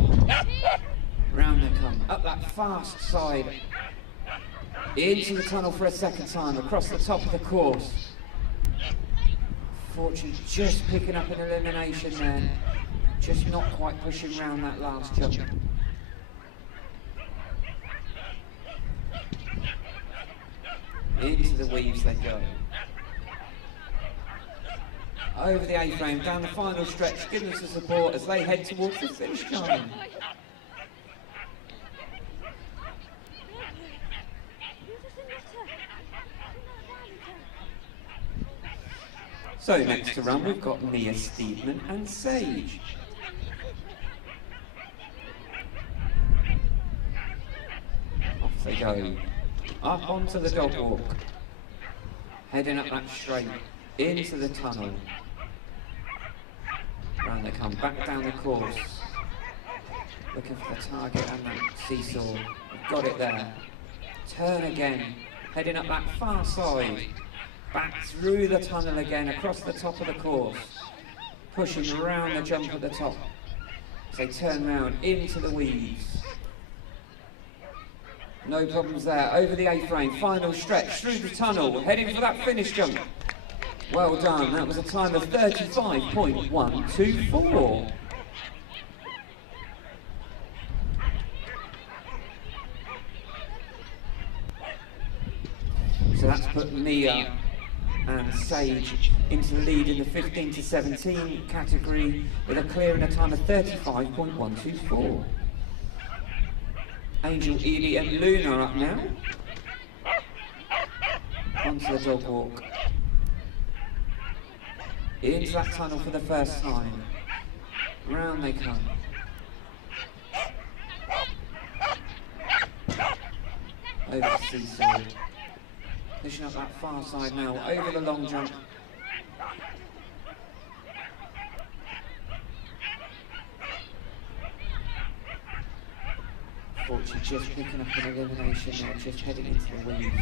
round they come, up that fast side, into the tunnel for a second time, across the top of the course. Fortunately, just picking up an elimination there, just not quite pushing round that last jump. Into the weaves they go. Over the A-frame, down the final stretch, giving us the support as they head towards the finish line. So next to run we've got Mia Steedman and Sage. Off they go. Up onto the dog walk. Heading up that straight. Into the tunnel. Round they come, back down the course. Looking for the target and that seesaw. We've got it there. Turn again. Heading up that far side. Back through the tunnel again, across the top of the course. Pushing around the jump at the top. As they turn round into the weaves. No problems there. Over the A-frame, final stretch through the tunnel, heading for that finish jump. Well done. That was a time of 35.124. So that's put Mia and Sage into the lead in the 15 to 17 category with a clear in a time of 35.124. Angel, Edie and Luna are up now. Onto the dog walk. Into that tunnel for the first time. Round they come. Over the seesaw. Pushing up that far side now, over the long jump. Fortunately, just picking up an elimination there, just heading into the weave.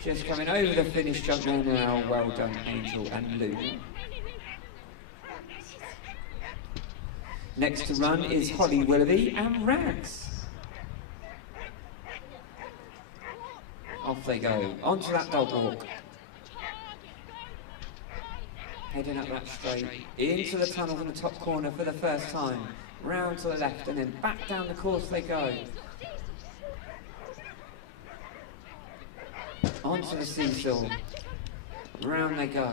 Just coming over the finish jump there now. Well done, Angel and Luna. Next to run is Holly Willoughby and Rags. Off they go, onto that dog walk. Heading up that straight, into the tunnel from the top corner for the first time. Round to the left and then back down the course they go. Onto the seesaw. Round they go.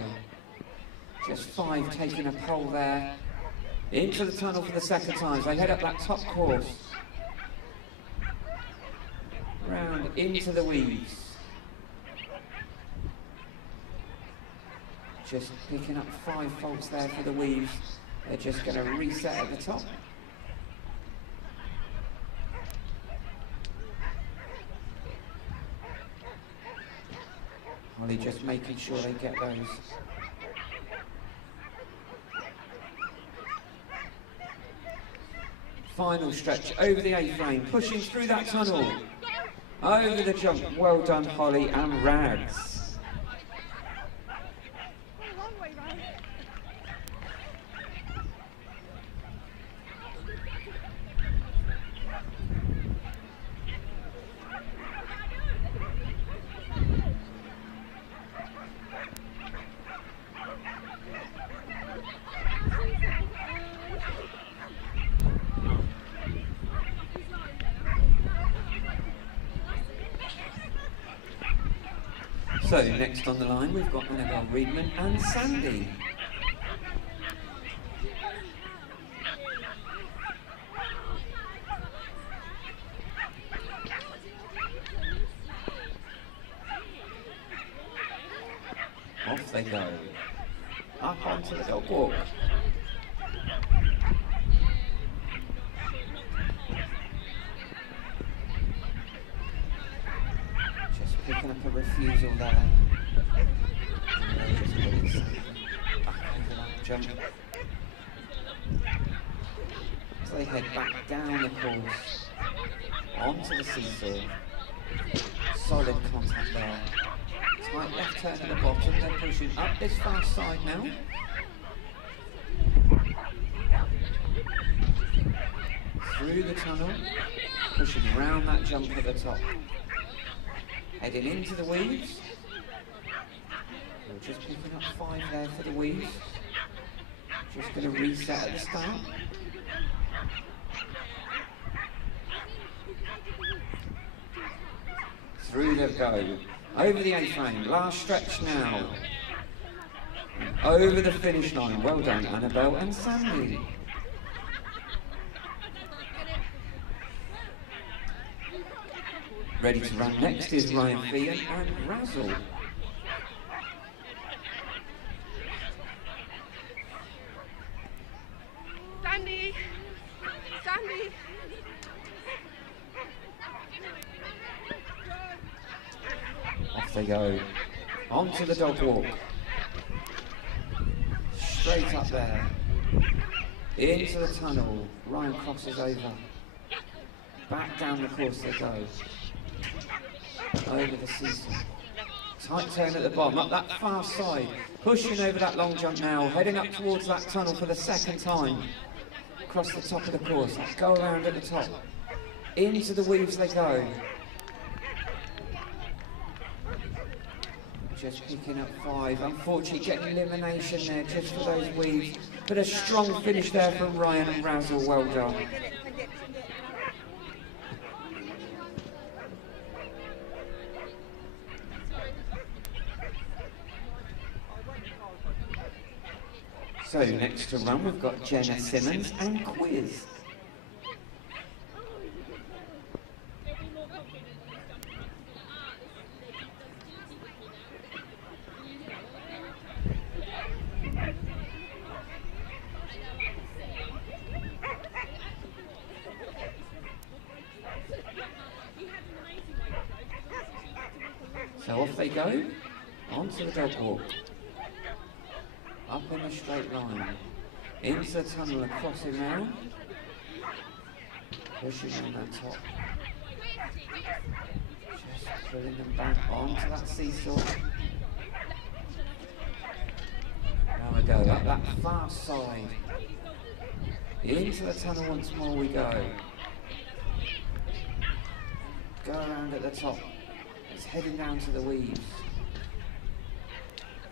Just 5 taking a pole there. Into the tunnel for the second time as they head up that top course. Round into the weaves. Just picking up 5 faults there for the weaves. They're just going to reset at the top. Holly just making sure they get those. Final stretch over the A-frame, pushing through that tunnel. Over the jump. Well done, Holly and Rags. So next on the line we've got Annabelle Reedman and Sandy. Off they go. Up onto the dog walk. Picking up a refusal there. And they just put it back over that jump. So they head back down the course, onto the seesaw. Solid contact there. Tight left turn at the bottom, they're pushing up this fast side now. Through the tunnel, pushing round that jump at the top. Heading into the weaves. We're just picking up 5 there for the weaves. Just going to reset at the start. Through they go. Over the A-frame. Last stretch now. Over the finish line. Well done, Annabelle and Sandy. Ready to run next is Ryan Fian and Razzle. Sandy! Sandy! Off they go. Onto the dog walk. Straight up there. Into the tunnel. Ryan crosses over. Back down the course they go. Over the seesaw. Tight turn at the bottom, up that far side. Pushing over that long jump now, heading up towards that tunnel for the second time. Across the top of the course, go around at the top. Into the weaves they go. Just picking up 5. Unfortunately getting elimination there just for those weaves. But a strong finish there from Ryan and Razzle, well done. So next to run we've got Jenna Simmons and Quiz. So off they go, onto the dog walk. Up in a straight line, into the tunnel and crossing round, pushing on that top, just pulling them back onto that seesaw. Now we go up that far side, into the tunnel once more we go. Go around at the top, it's heading down to the weaves.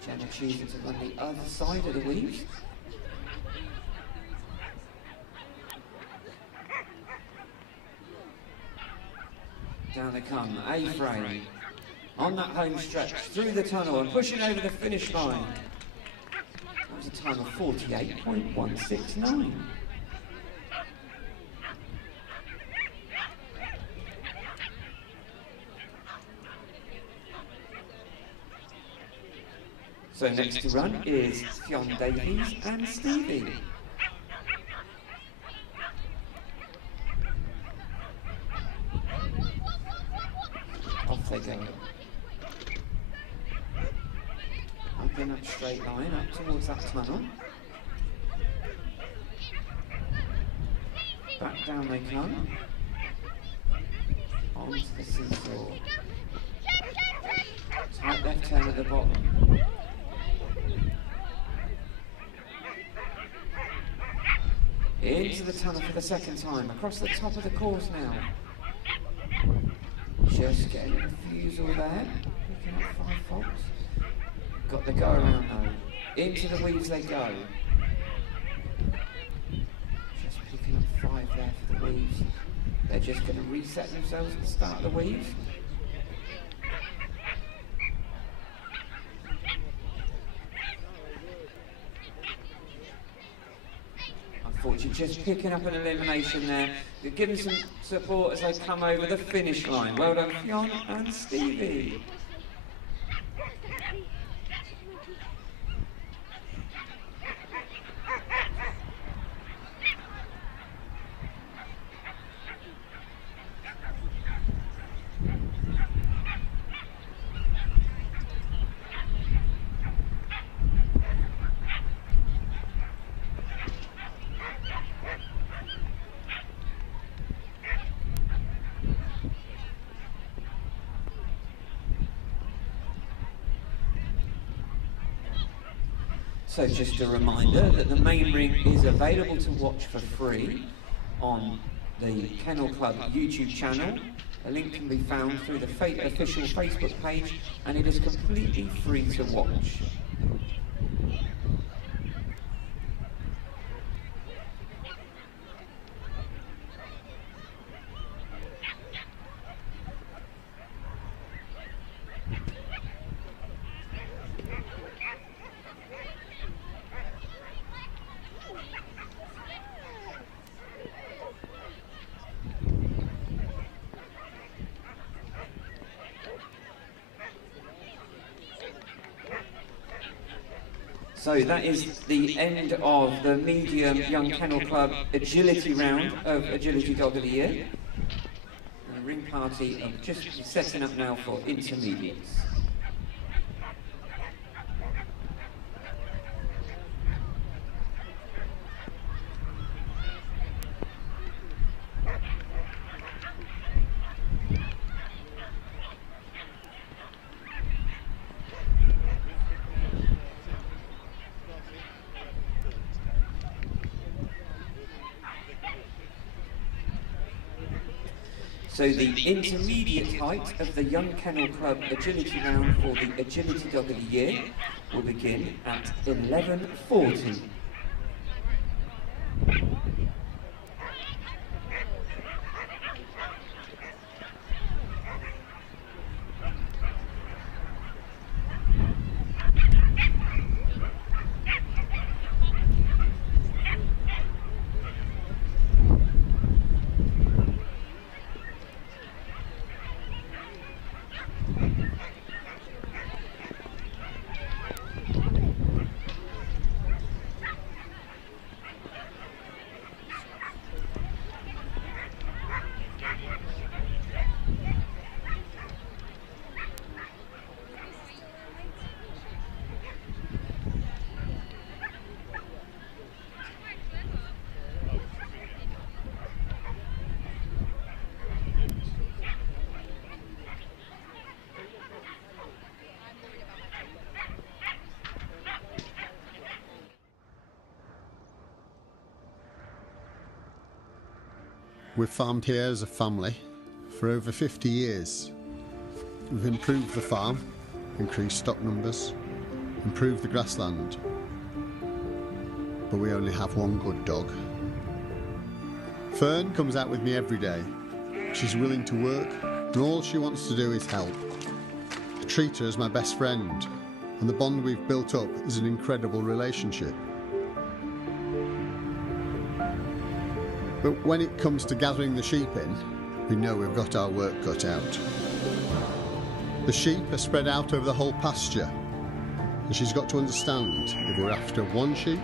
Jenna choosing to run the other side of the weaves. Down they come, A-frame. On that home stretch, through the tunnel and pushing over the finish line. That was a time of 48.169. So next to run is Fionn Davies and Stevie. Off they go. Up in that straight line, up towards that tunnel. Back down they come. Onto the seesaw. Tight left turn at the bottom. Into the tunnel for the second time, across the top of the course now. Just getting a refusal there, picking up 5 faults. Got the go around though. Into the weaves they go. Just picking up 5 there for the weaves. They're just going to reset themselves at the start of the weaves. Unfortunately, just picking up an elimination there. They're giving some support as they come over the finish line. Well done, Fionn and Stevie. So just a reminder that the main ring is available to watch for free on the Kennel Club YouTube channel. A link can be found through the official Facebook page, and it is completely free to watch. So that is the end of the medium Young Kennel Club agility round of Agility Dog of the Year. And the ring party are just setting up now for intermediates. So the intermediate height of the Young Kennel Club agility round for the Agility Dog of the Year will begin at 11:40. We've farmed here as a family for over 50 years. We've improved the farm, increased stock numbers, improve the grassland. But we only have one good dog. Fern comes out with me every day. She's willing to work, and all she wants to do is help. I treat her as my best friend, and the bond we've built up is an incredible relationship. But when it comes to gathering the sheep in, we know we've got our work cut out. The sheep are spread out over the whole pasture, and she's got to understand if we're after one sheep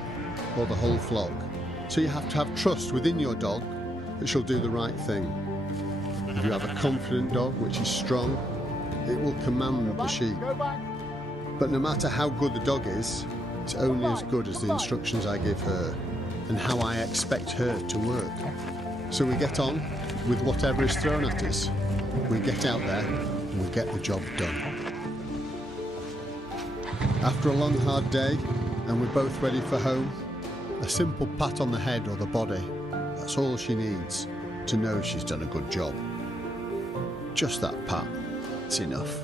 or the whole flock. So you have to have trust within your dog that she'll do the right thing. If you have a confident dog which is strong, it will command the sheep. But no matter how good the dog is, it's only as good as the instructions I give her and how I expect her to work. So we get on with whatever is thrown at us. We get out there and we get the job done. After a long hard day and we're both ready for home, a simple pat on the head or the body, that's all she needs to know she's done a good job. Just that pat, it's enough.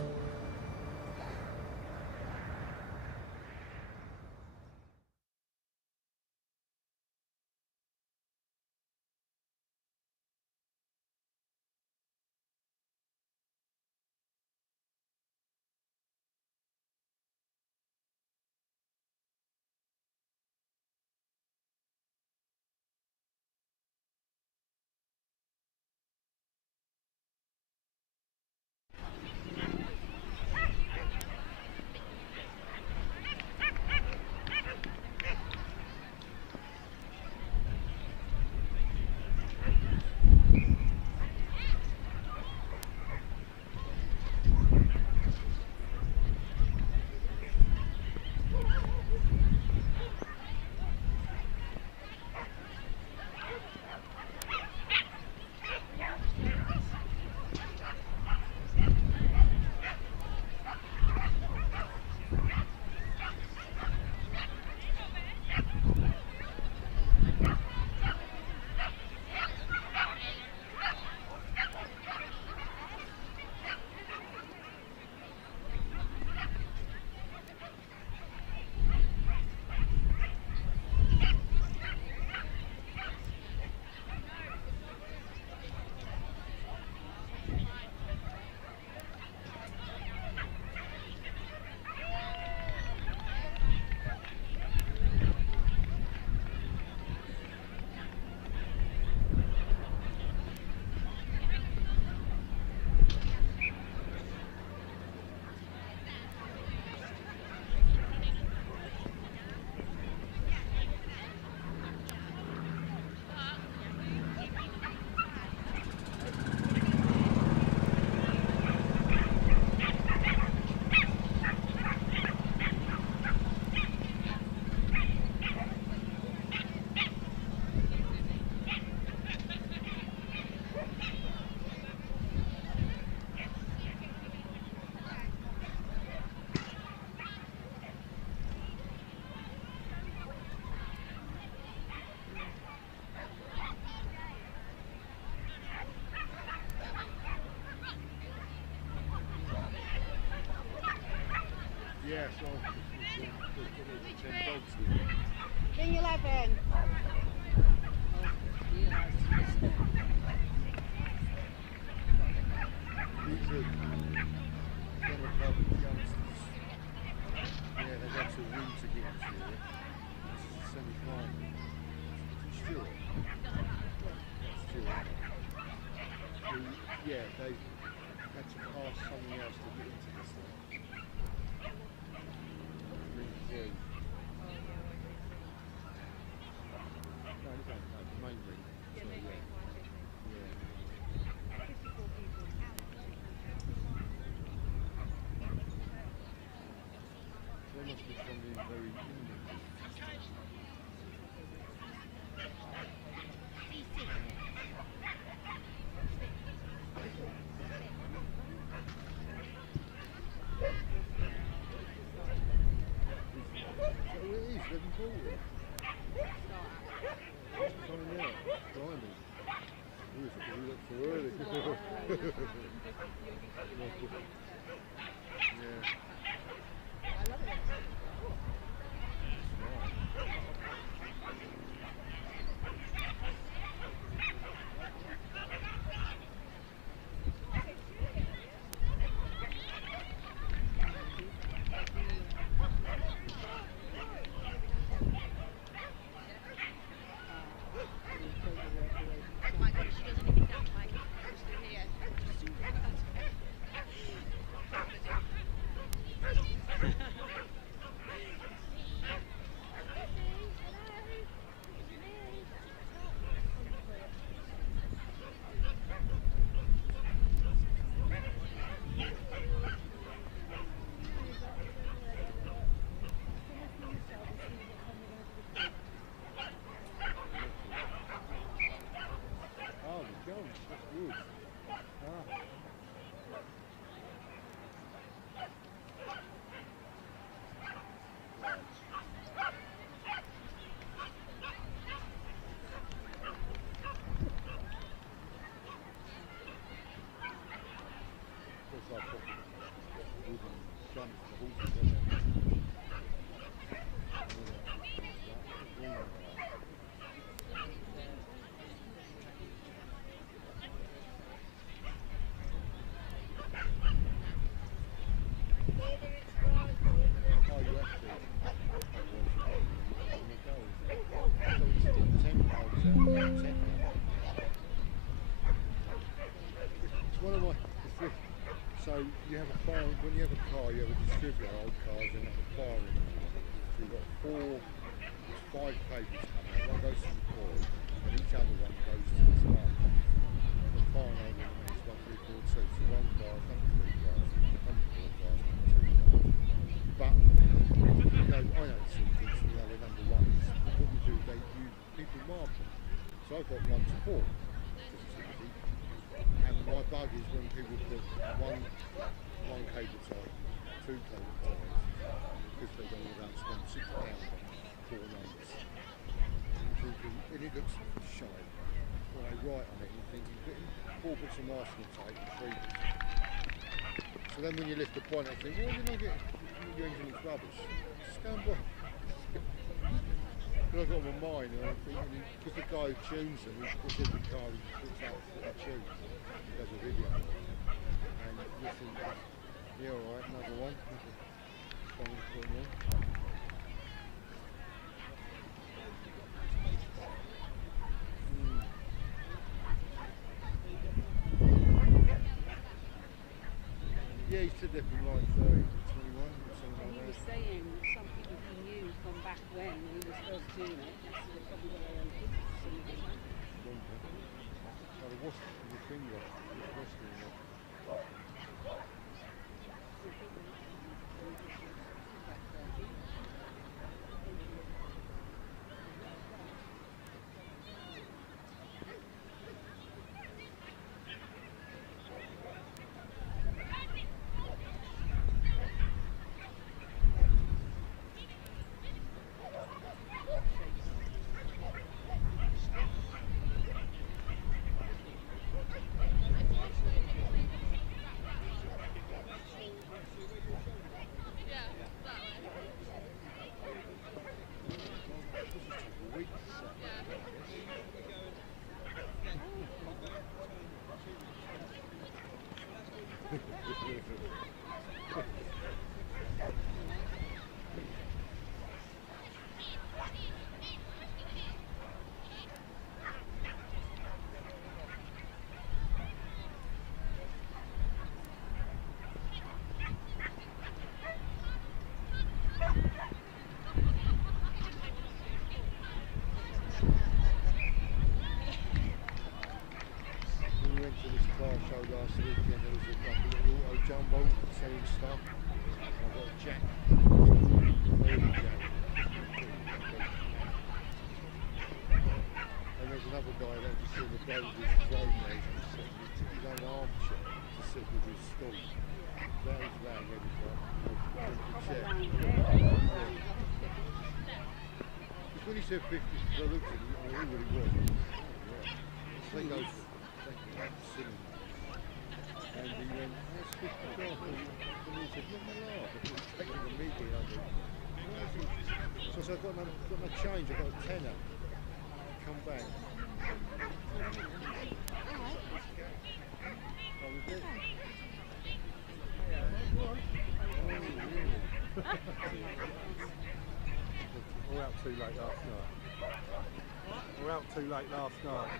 Yeah, so King 11. these are Kennel Club youngsters. Yeah, they got to Winter Games here. This is a semi-final. Stuart. Yeah, they had to pass something else to get into this thing. Ring 3. No, the main ring. So, yeah. They must be from the very Indian. It's one of my. So you have a fire, when you have a car, you have a distributor, old cars, and have a fire in it. So you've got 5 cables coming out. One goes to the coil, and each other one goes to the spark. The fire over is 1, 3, 4, 2. So 1 bar, 1, 3 bars, 1, 4 bars, 2 bars. But you know, I know the sequence. You know the number 1 is what you do. People mark them. So I've got 1 to 4. And my bug is when people put one cable tie, 2 cable ties, because they don't want to spend £6 on 4 numbers. And it looks shy. When I write on it, you think you're putting 4 bits of masking tape and 3 bits. So then when you lift the point, I think, why didn't I get your engine is rubbish? Just go and buy. But I've got my mind, and I'm thinking, because the guy who tunes them, he puts every car he puts out for a tune. Does a video, and listen, yeah, alright, another one. Yeah, he said they're from like 30 to 21 or something like that. He was saying some people he knew from back when he was first doing it, that's probably what I understood. Oh, the wasp in your finger. Last weekend there was like a little auto jumbo selling stuff. I got a jack, and there's another guy there just in the boat with his drone there, his own arm shot to sit with his stool. That is laying everywhere. Because when he said 50, I looked at him, I knew what he was. So he goes, silly. And he went, that's 50 grand. And he said, you're my laugh. I was taking the meeting. I went, why is he? So I said, I've got no change, I've got a tenner. Come back. I was dead. We're out too late last night. We're out too late last night.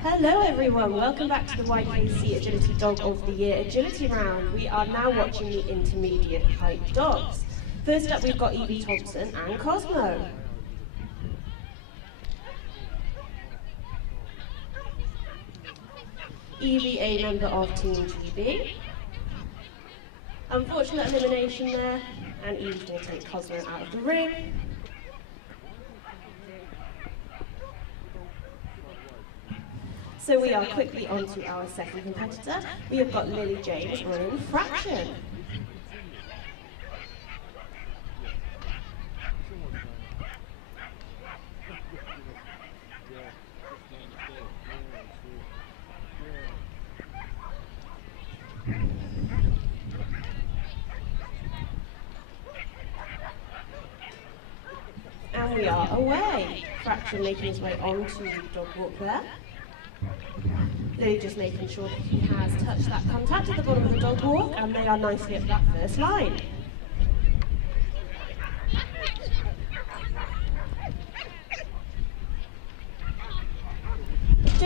Hello everyone, welcome back to the YKC Agility Dog of the Year Agility Round. We are now watching the intermediate height dogs. First up we've got Evie Thompson and Cosmo. Evie, a member of Team GB. Unfortunate elimination there, and Evie will take Cosmo out of the ring. So we are quickly on to our second competitor. We have got Lily James running Fraction. And we are away. Fraction making his way onto the dog walk there. Lily just making sure that he has touched that contact at the bottom of the dog walk, and they are nicely at that first line.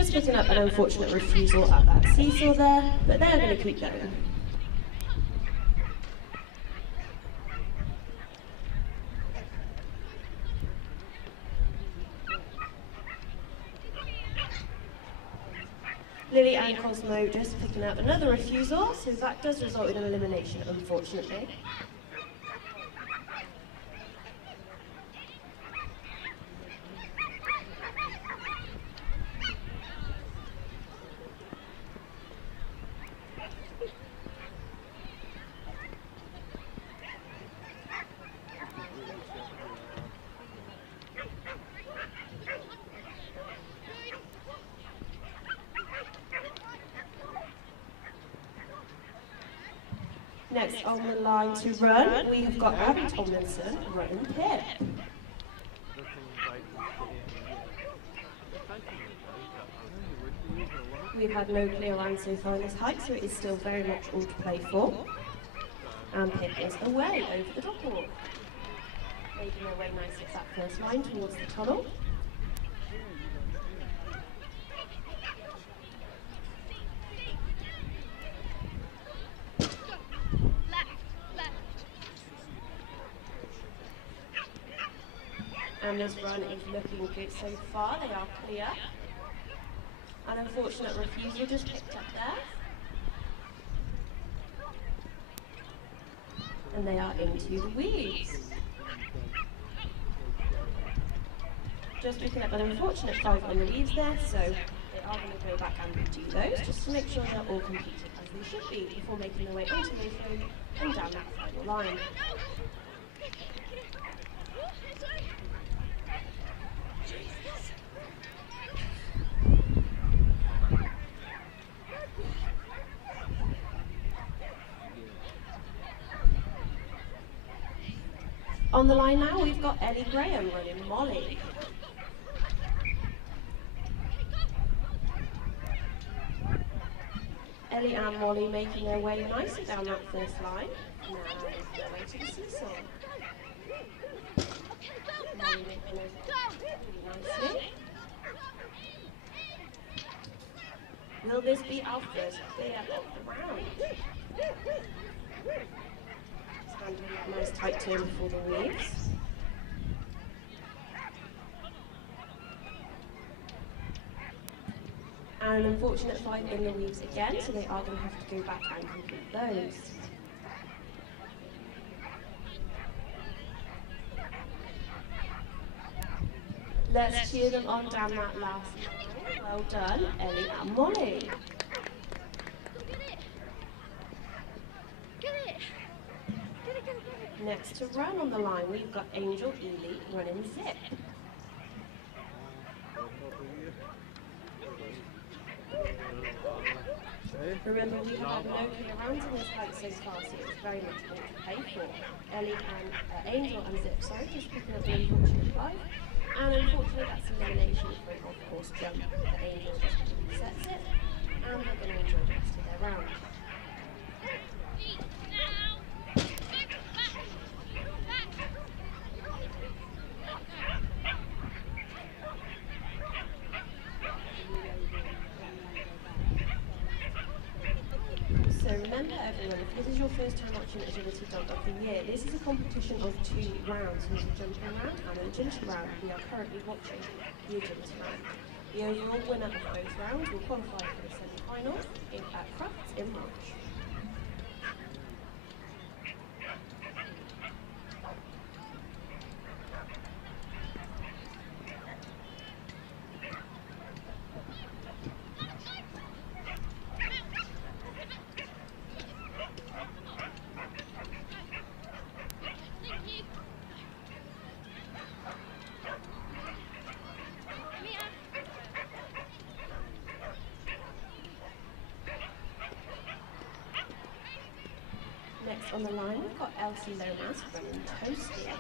Just picking up an unfortunate refusal at that seesaw there, but they're going to keep going. Lily and Cosmo just picking up another refusal, so that does result in an elimination, unfortunately. Next on the line to run, we have got Abby Tomlinson running Pip. We've had no clear line so far in this hike, so it is still very much all to play for. And Pip is away over the dog walk, making her way nicely at that first line towards the tunnel. And this run is looking good so far, they are clear. An unfortunate refusal just picked up there. And they are into the weeds. Just picking up an unfortunate 5 on the leaves there, so they are going to go back and redo those, just to make sure they're all completed as they should be, before making their way onto the field and down that final line. On the line now, we've got Ellie Graham running Molly. Ellie and Molly making their way nicely down that first line. Now their way to the seesaw. Molly making their way really nicely. Will this be our first clear of the round? Handling that nice tight turn before the weaves. And an unfortunate 5 in the weaves again, so they are going to have to go back and complete those. Let's cheer them on down that last line. Well done, Ellie and Molly. Next to run on the line, we've got Angel Ely running Zip. Remember, we have had no clear rounds in this fight so far, so it's very much more to play for. Ellie and Angel and Zip, sorry, just picking up an unfortunate 5. And unfortunately, that's elimination for an off-course jump. The Angel just resets it, and they're going to enjoy the rest of their round. So remember everyone, if this is your first time watching Agility Dog of the Year, this is a competition of 2 rounds. There's a jumping round and an agility round. We are currently watching the agility round. The overall winner of both rounds will qualify for the semi-final at Crufts in March. Next on the line, we've got Elsie Lomas running Toasty.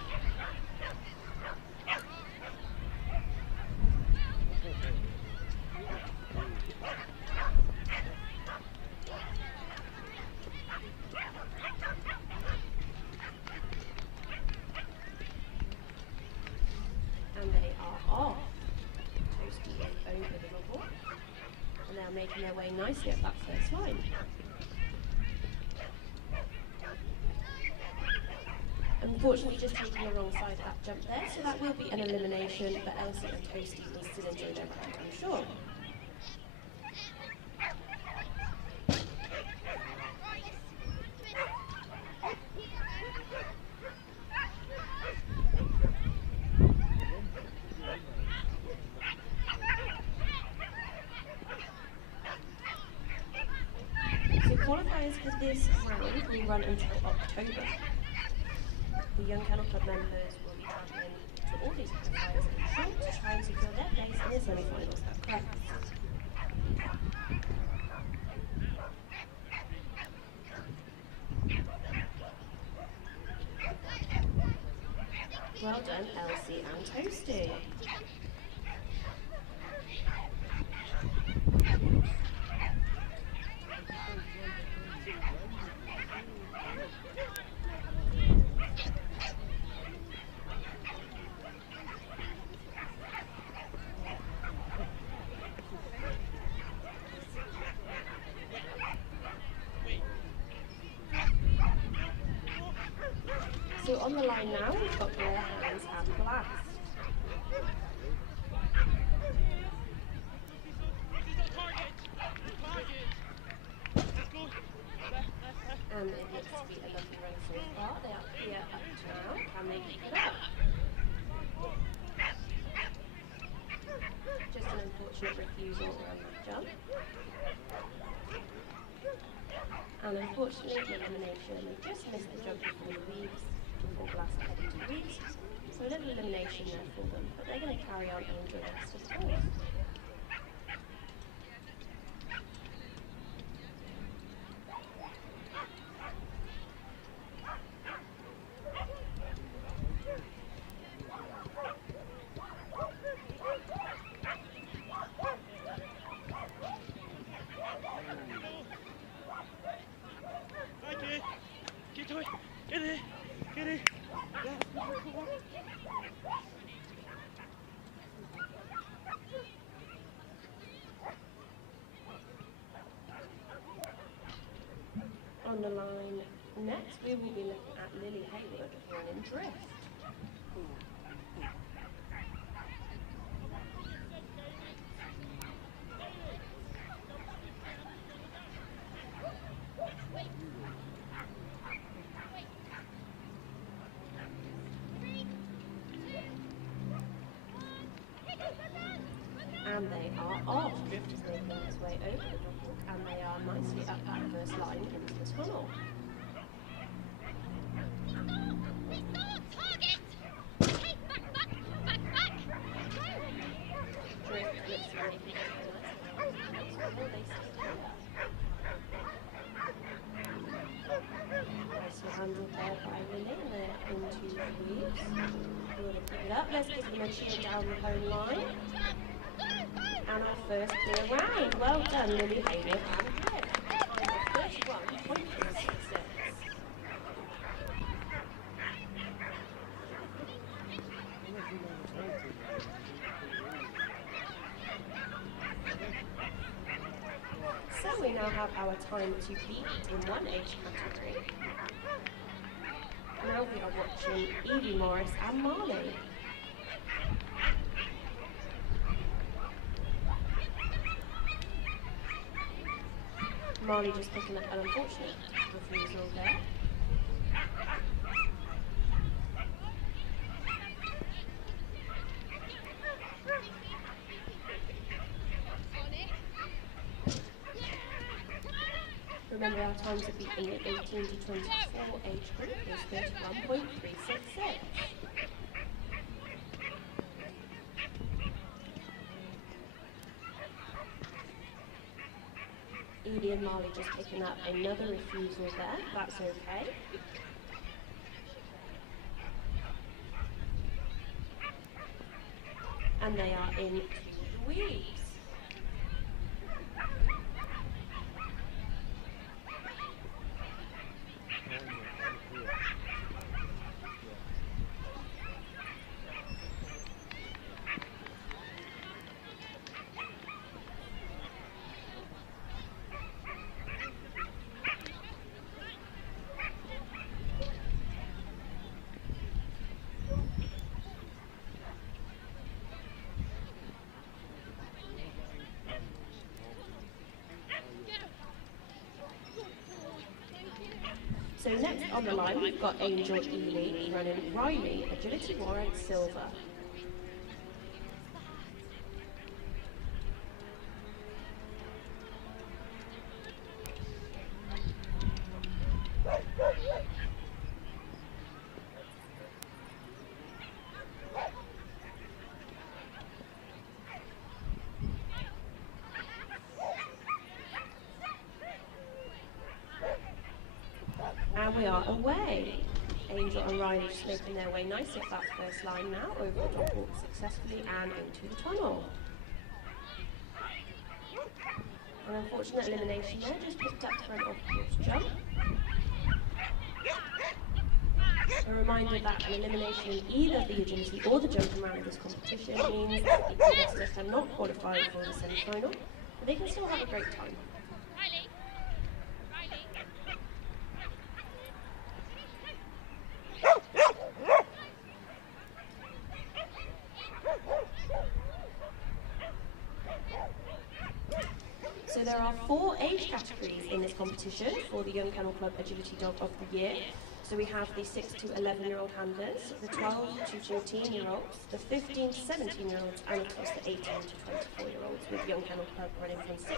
And they are off. Toasty is over the level. making their way nicely up that first line. Unfortunately, just taking the wrong side of that jump there, so that will be an elimination, but Elsie and Toasty will still enjoy their round, I'm sure. So qualifiers for this round will run until October. The Young Kennel Club members will be travelling to all these qualifiers in short to try and secure their place in the semi-finals. That's correct. Well done, Elsie and Toasty. So on the line now, we've got Blair, Hands and Blast. And it looks to be a lovely run so far. They are clear up to now. Can they keep it up? Just an unfortunate refusal around that jump. And unfortunately, the elimination, they just missed the jump before the weaves, before Blast headed to weaves. So a little elimination there for them, but they're going to carry on and enjoy the rest of the course. On the line next, we will be looking at Lily Hayward in drift. And they are off. Drift is making its way over the double, and they are nicely up that first line into the tunnel. Drift looks to be making its way nice. Will they stay down? Nicely handled there by Lily, and they're into the weaves. Will they keep it up? Let's give them a cheer down the home line. And our first clear round. Well done, Lily Hayward and Drift. Time of 31.66. So we now have our time to beat in one age category. Now we are watching Evie Morris and Marley. Marley just picking up an unfortunate refusal there. Remember, our times to beat in the 18 to 24 age group is 31.366. Edie and Marley just picking up another refusal there, that's okay. And they are into the weaves. So next on the line, we've got Angel Ely running Riley, Agility Warrant Silver. And we are away. Angel and Riley just making their way nicely up that first line now, over the dog walk successfully and into the tunnel. An unfortunate elimination there, just picked up for an off-course jump. A reminder that an elimination in either the agility or the jumping round of this competition means that the contestants cannot qualify for the semi-final, but they can still have a great time. So there are 4 age categories in this competition for the Young Kennel Club Agility Dog of the Year. So we have the 6 to 11-year-old handlers, the 12 to 14-year-olds, the 15 to 17-year-olds, and of course the 18 to 24-year-olds, with Young Kennel Club running from 6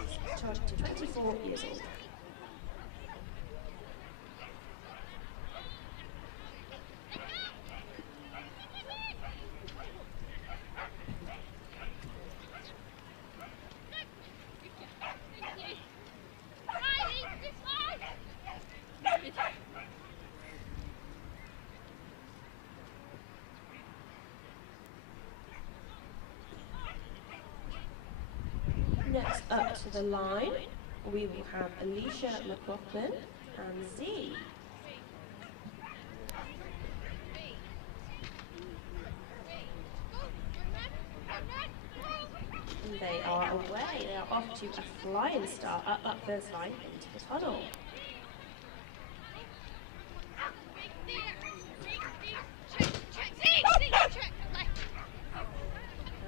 to 24 years old. Next up to the line, we will have Alicia McLaughlin and Z. And they are away. They are off to a flying start up that first line into the tunnel.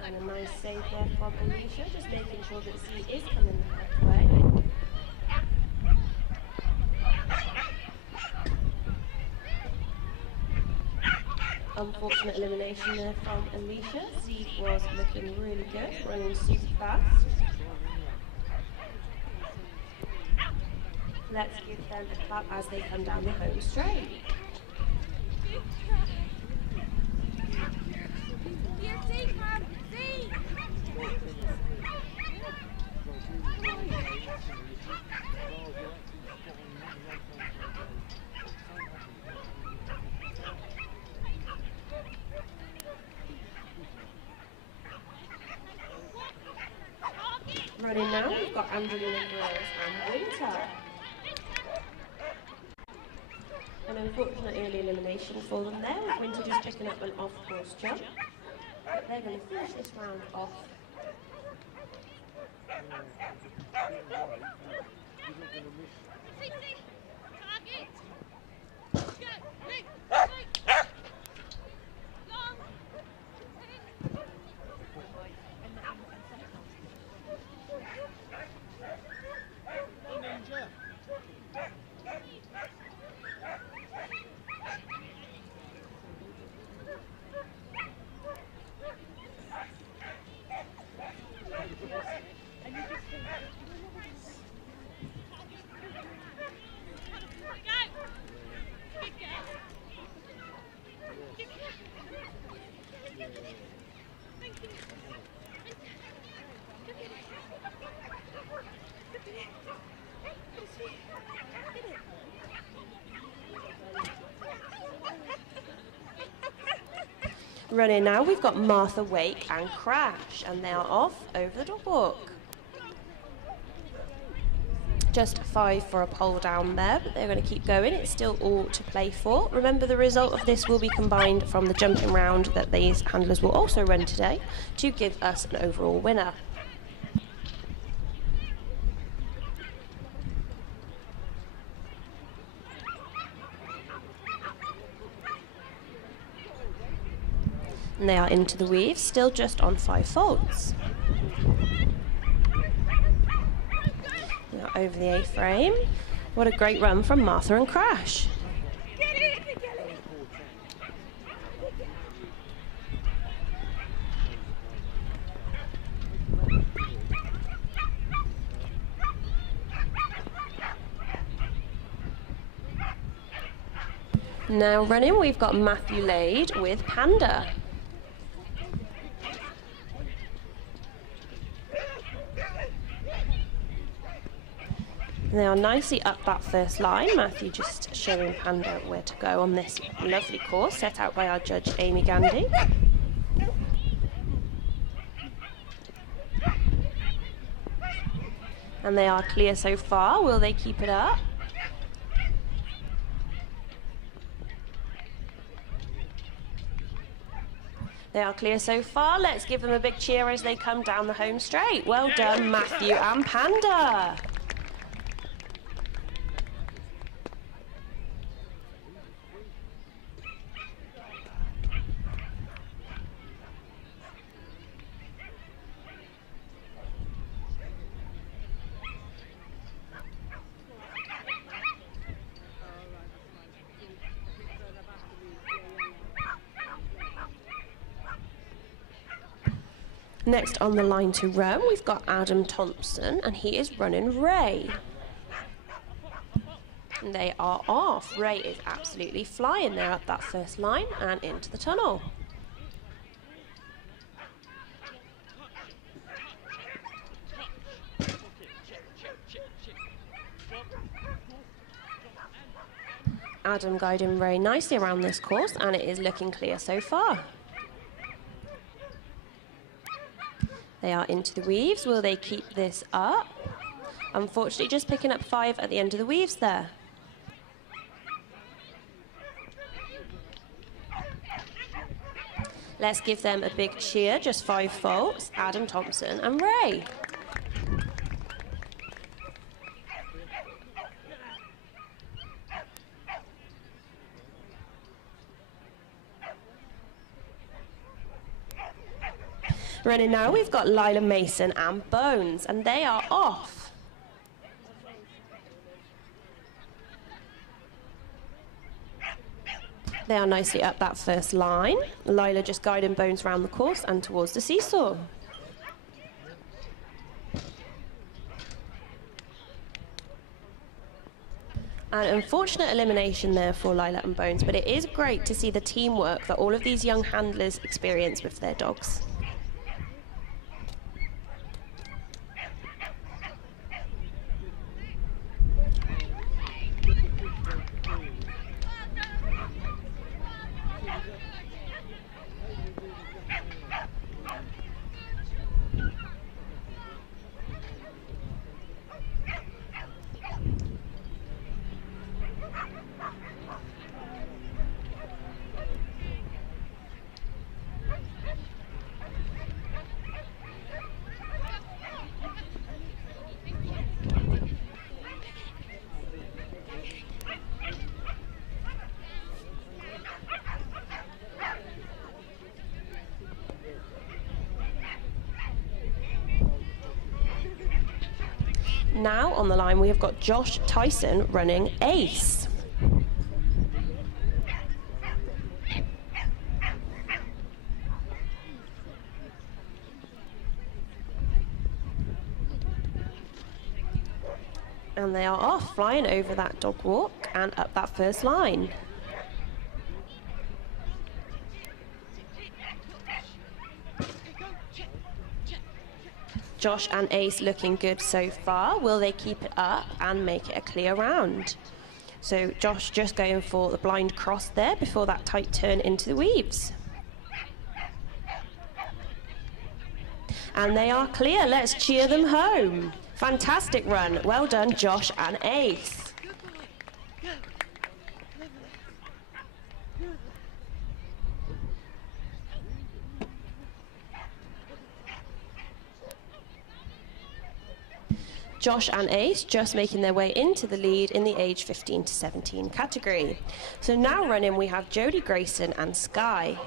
And a nice save there from Alicia, just making sure that Z is coming the correct way. Unfortunate elimination there from Alicia. Z was looking really good, running super fast. Let's give them a clap as they come down the home straight. Running now, we've got Angelina Groves and Winter. An unfortunate early elimination for them there, with Winter just picking up an off-course jump. But they're going to finish this round off. Running now, we've got Martha Wake and Crash, and they are off over the dog walk. Just 5 for a pole down there, but they're going to keep going. It's still all to play for. Remember, the result of this will be combined from the jumping round that these handlers will also run today to give us an overall winner. And they are into the weave, still just on 5 folds. Now over the A-frame. What a great run from Martha and Crash. Now running, we've got Matthew Lade with Panda. They are nicely up that first line. Matthew just showing Panda where to go on this lovely course set out by our judge Amy Gandy. And they are clear so far. Will they keep it up? They are clear so far. Let's give them a big cheer as they come down the home straight. Well done, Matthew and Panda. Next on the line to run, we've got Adam Thompson, and he is running Ray. And they are off. Ray is absolutely flying there up that first line and into the tunnel. Adam guiding Ray nicely around this course, and it is looking clear so far. They are into the weaves. Will they keep this up? Unfortunately, just picking up 5 at the end of the weaves there. Let's give them a big cheer, just 5 faults, Adam Thompson and Ray. Running now, we've got Lila Mason and Bones, and they are off. They are nicely up that first line. Lila just guiding Bones around the course and towards the seesaw. An unfortunate elimination there for Lila and Bones, but it is great to see the teamwork that all of these young handlers experience with their dogs. Now on the line we have got Josh Tyson running Ace. And they are off, flying over that dog walk and up that first line. Josh and Ace looking good so far. Will they keep it up and make it a clear round? So Josh just going for the blind cross there before that tight turn into the weaves. And they are clear. Let's cheer them home. Fantastic run. Well done, Josh and Ace. Josh and Ace just making their way into the lead in the age 15 to 17 category. So now running we have Jodie Grayson and Sky.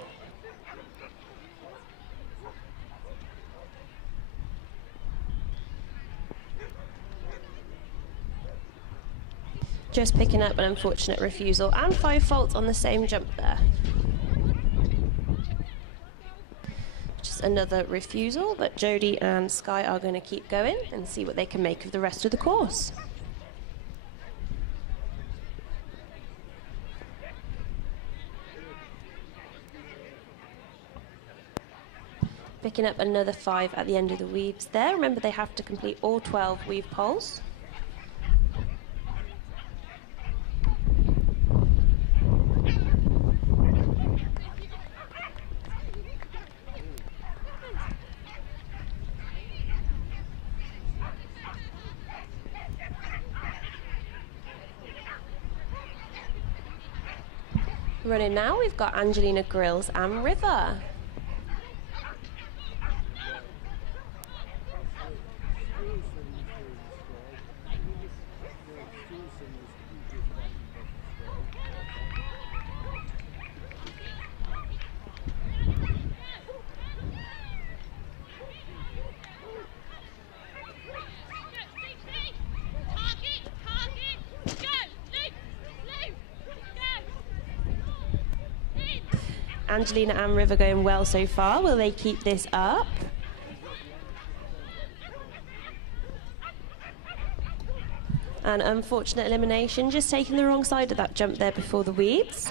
Just picking up an unfortunate refusal and 5 faults on the same jump there. Another refusal, but Jodie and Sky are going to keep going and see what they can make of the rest of the course. Picking up another 5 at the end of the weaves there. Remember, they have to complete all 12 weave poles. Running now, we've got Angelina Grills and River. Angelina and River going well so far. Will they keep this up? An unfortunate elimination, just taking the wrong side of that jump there before the weaves.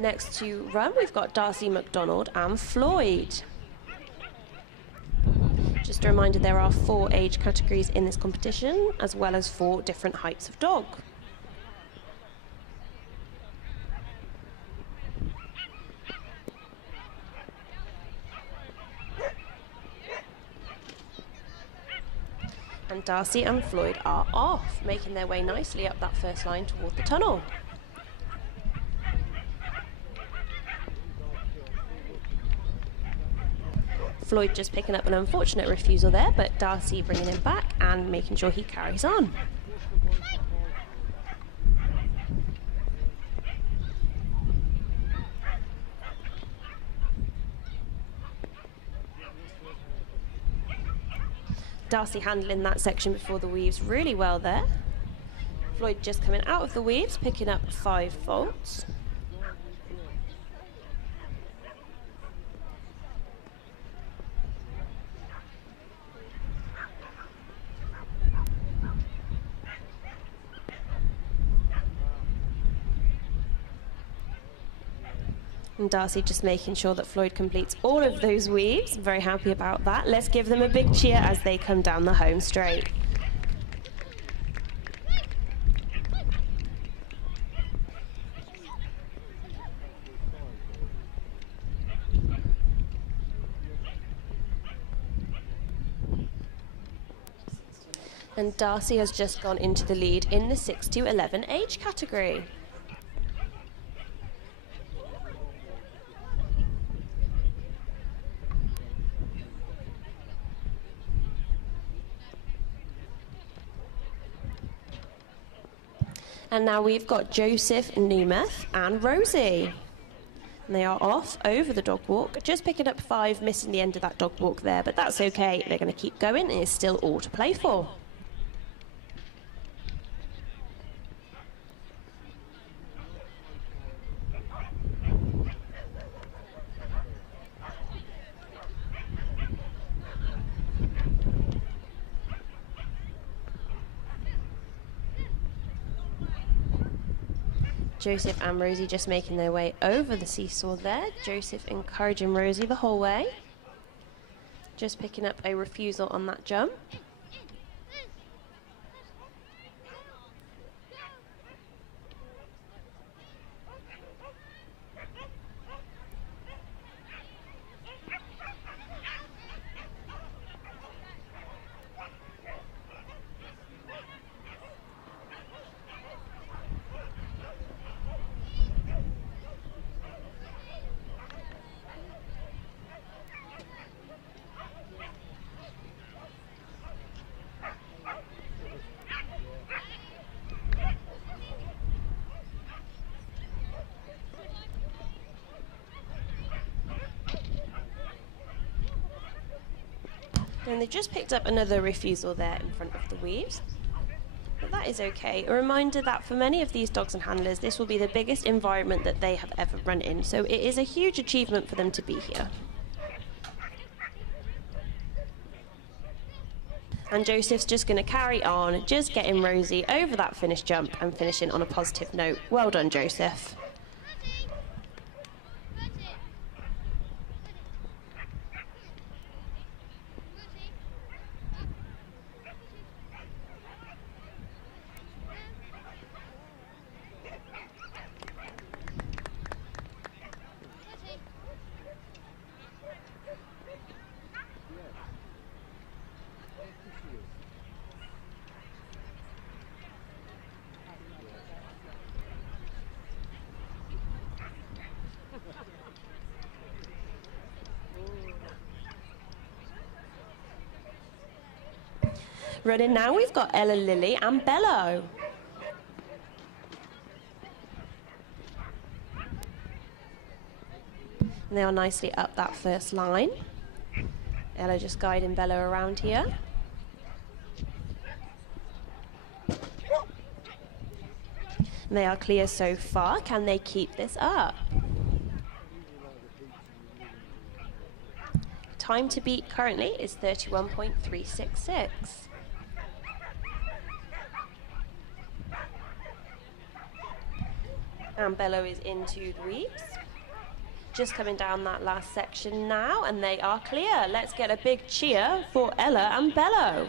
Next to run, we've got Darcy McDonald and Floyd. Just a reminder, there are 4 age categories in this competition, as well as 4 different heights of dog. And Darcy and Floyd are off, making their way nicely up that first line toward the tunnel. Floyd just picking up an unfortunate refusal there, but Darcy bringing him back and making sure he carries on. Darcy handling that section before the weaves really well there. Floyd just coming out of the weaves, picking up 5 faults. And Darcy just making sure that Floyd completes all of those weaves. Very happy about that. Let's give them a big cheer as they come down the home straight. And Darcy has just gone into the lead in the 6 to 11 age category. And now we've got Joseph, Nemeth and Rosie. And they are off over the dog walk, just picking up 5, missing the end of that dog walk there, but that's okay. They're going to keep going. It is still all to play for. Joseph and Rosie just making their way over the seesaw there. Joseph encouraging Rosie the whole way. Just picking up a refusal on that jump. And they just picked up another refusal there in front of the weaves. But that is okay. A reminder that for many of these dogs and handlers, this will be the biggest environment that they have ever run in. So it is a huge achievement for them to be here. And Joseph's just going to carry on, just getting Rosie over that finish jump and finishing on a positive note. Well done, Joseph. Running now, we've got Ella, Lily and Bello. And they are nicely up that first line. Ella just guiding Bello around here. And they are clear so far. Can they keep this up? Time to beat currently is 31.366. And Bello is into the weaves. Just coming down that last section now, and they are clear. Let's get a big cheer for Ella and Bello.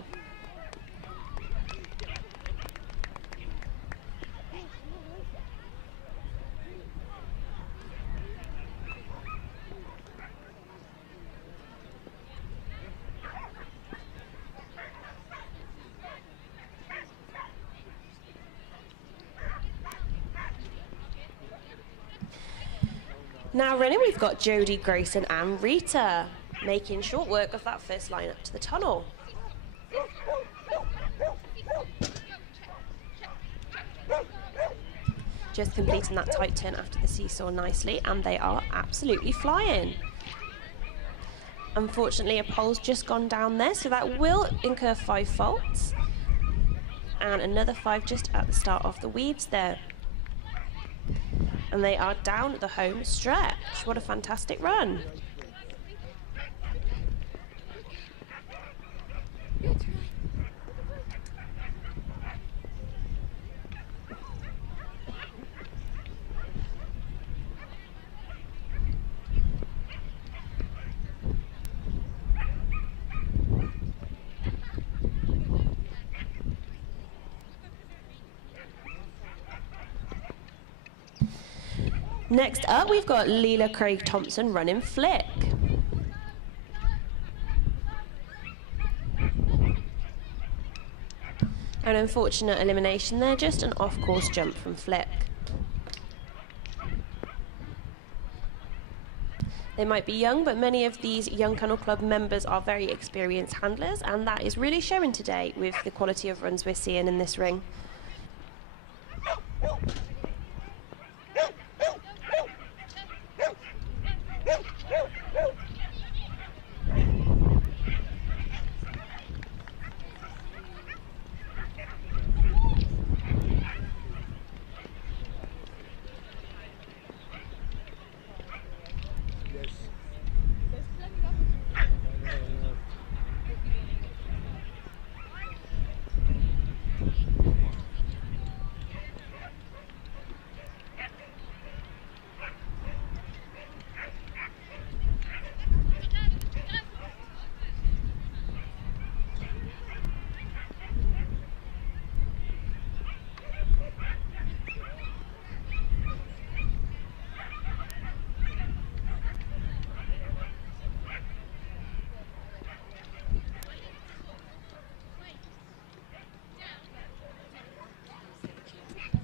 Now running, we've got Jodie, Grayson and Rita, making short work of that first line up to the tunnel. Just completing that tight turn after the seesaw nicely, and they are absolutely flying. Unfortunately, a pole's just gone down there, so that will incur 5 faults. And another 5 just at the start of the weaves there. And they are down the home stretch. What a fantastic run. Next up, we've got Leela Craig Thompson running flick. An unfortunate elimination there, just an off-course jump from flick. They might be young, but many of these Young Kennel Club members are very experienced handlers, and that is really showing today with the quality of runs we're seeing in this ring.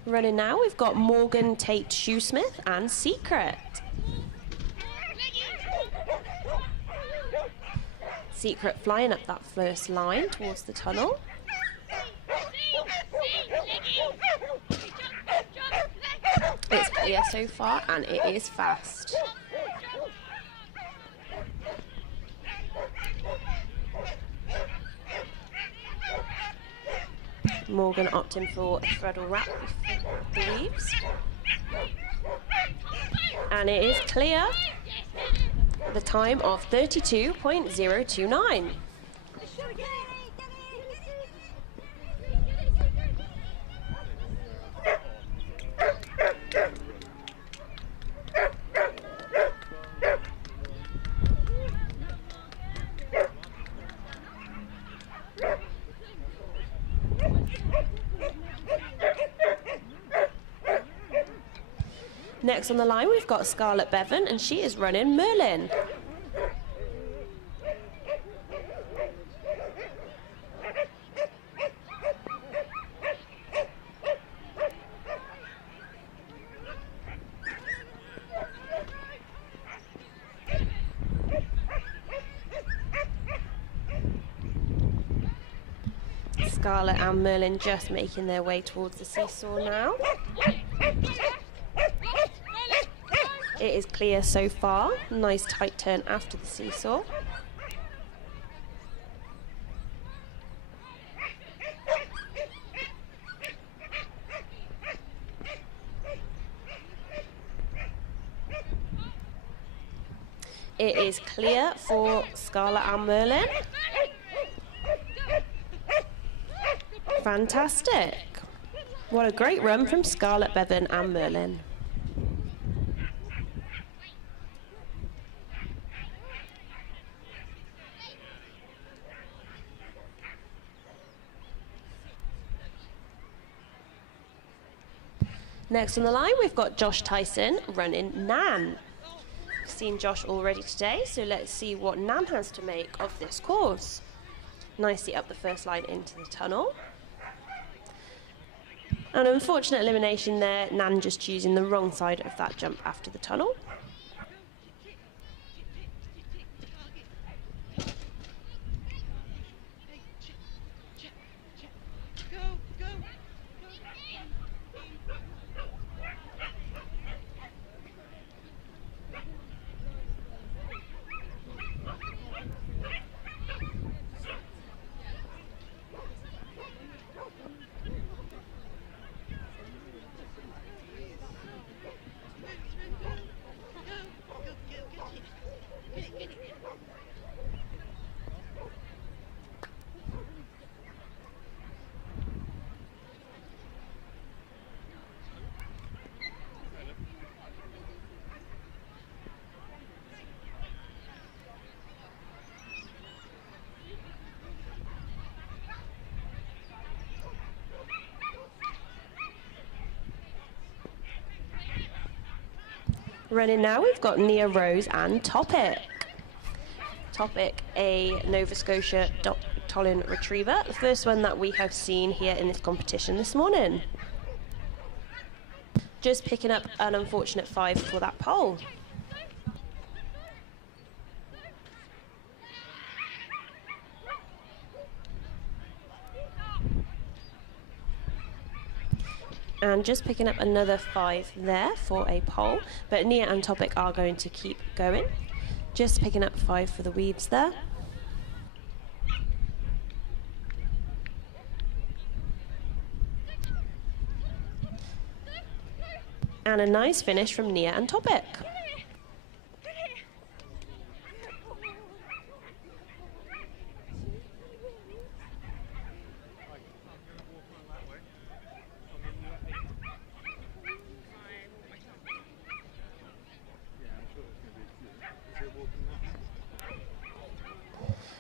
Running now, we've got Morgan, Tate, Shoesmith and Secret. Secret flying up that first line towards the tunnel. It's clear so far, and it is fast. Morgan opting for a thread or wrap with the weaves. And it is clear. The time of 32.029. Next on the line, we've got Scarlett Bevan, and she is running Merlin. Scarlett and Merlin just making their way towards the seesaw now. It is clear so far. Nice tight turn after the seesaw. It is clear for Scarlett and Merlin. Fantastic. What a great run from Scarlett Bevan and Merlin. Next on the line, we've got Josh Tyson running Nan. We've seen Josh already today, so let's see what Nan has to make of this course. Nicely up the first line into the tunnel. An unfortunate elimination there, Nan just choosing the wrong side of that jump after the tunnel. Running now, we've got Nia Rose and Topic. Topic, a Nova Scotia Tolin Retriever, the first one that we have seen here in this competition this morning. Just picking up an unfortunate 5 for that pole. And just picking up another 5 there for a pole, but Nia and Topic are going to keep going. Just picking up 5 for the weaves there. And a nice finish from Nia and Topic.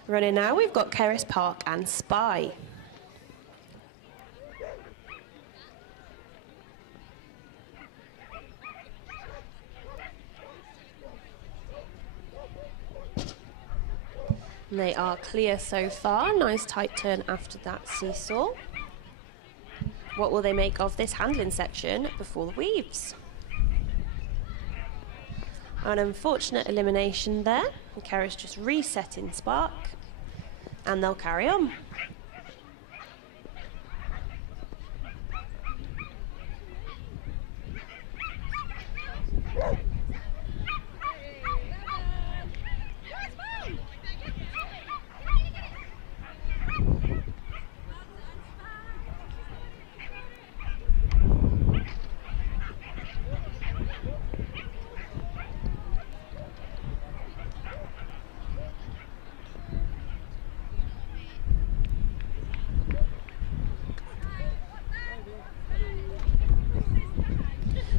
Running now, we've got Keris Park and Spy. And they are clear so far. Nice tight turn after that seesaw. What will they make of this handling section before the weaves? An unfortunate elimination there. Keris just resetting Spark, and they'll carry on.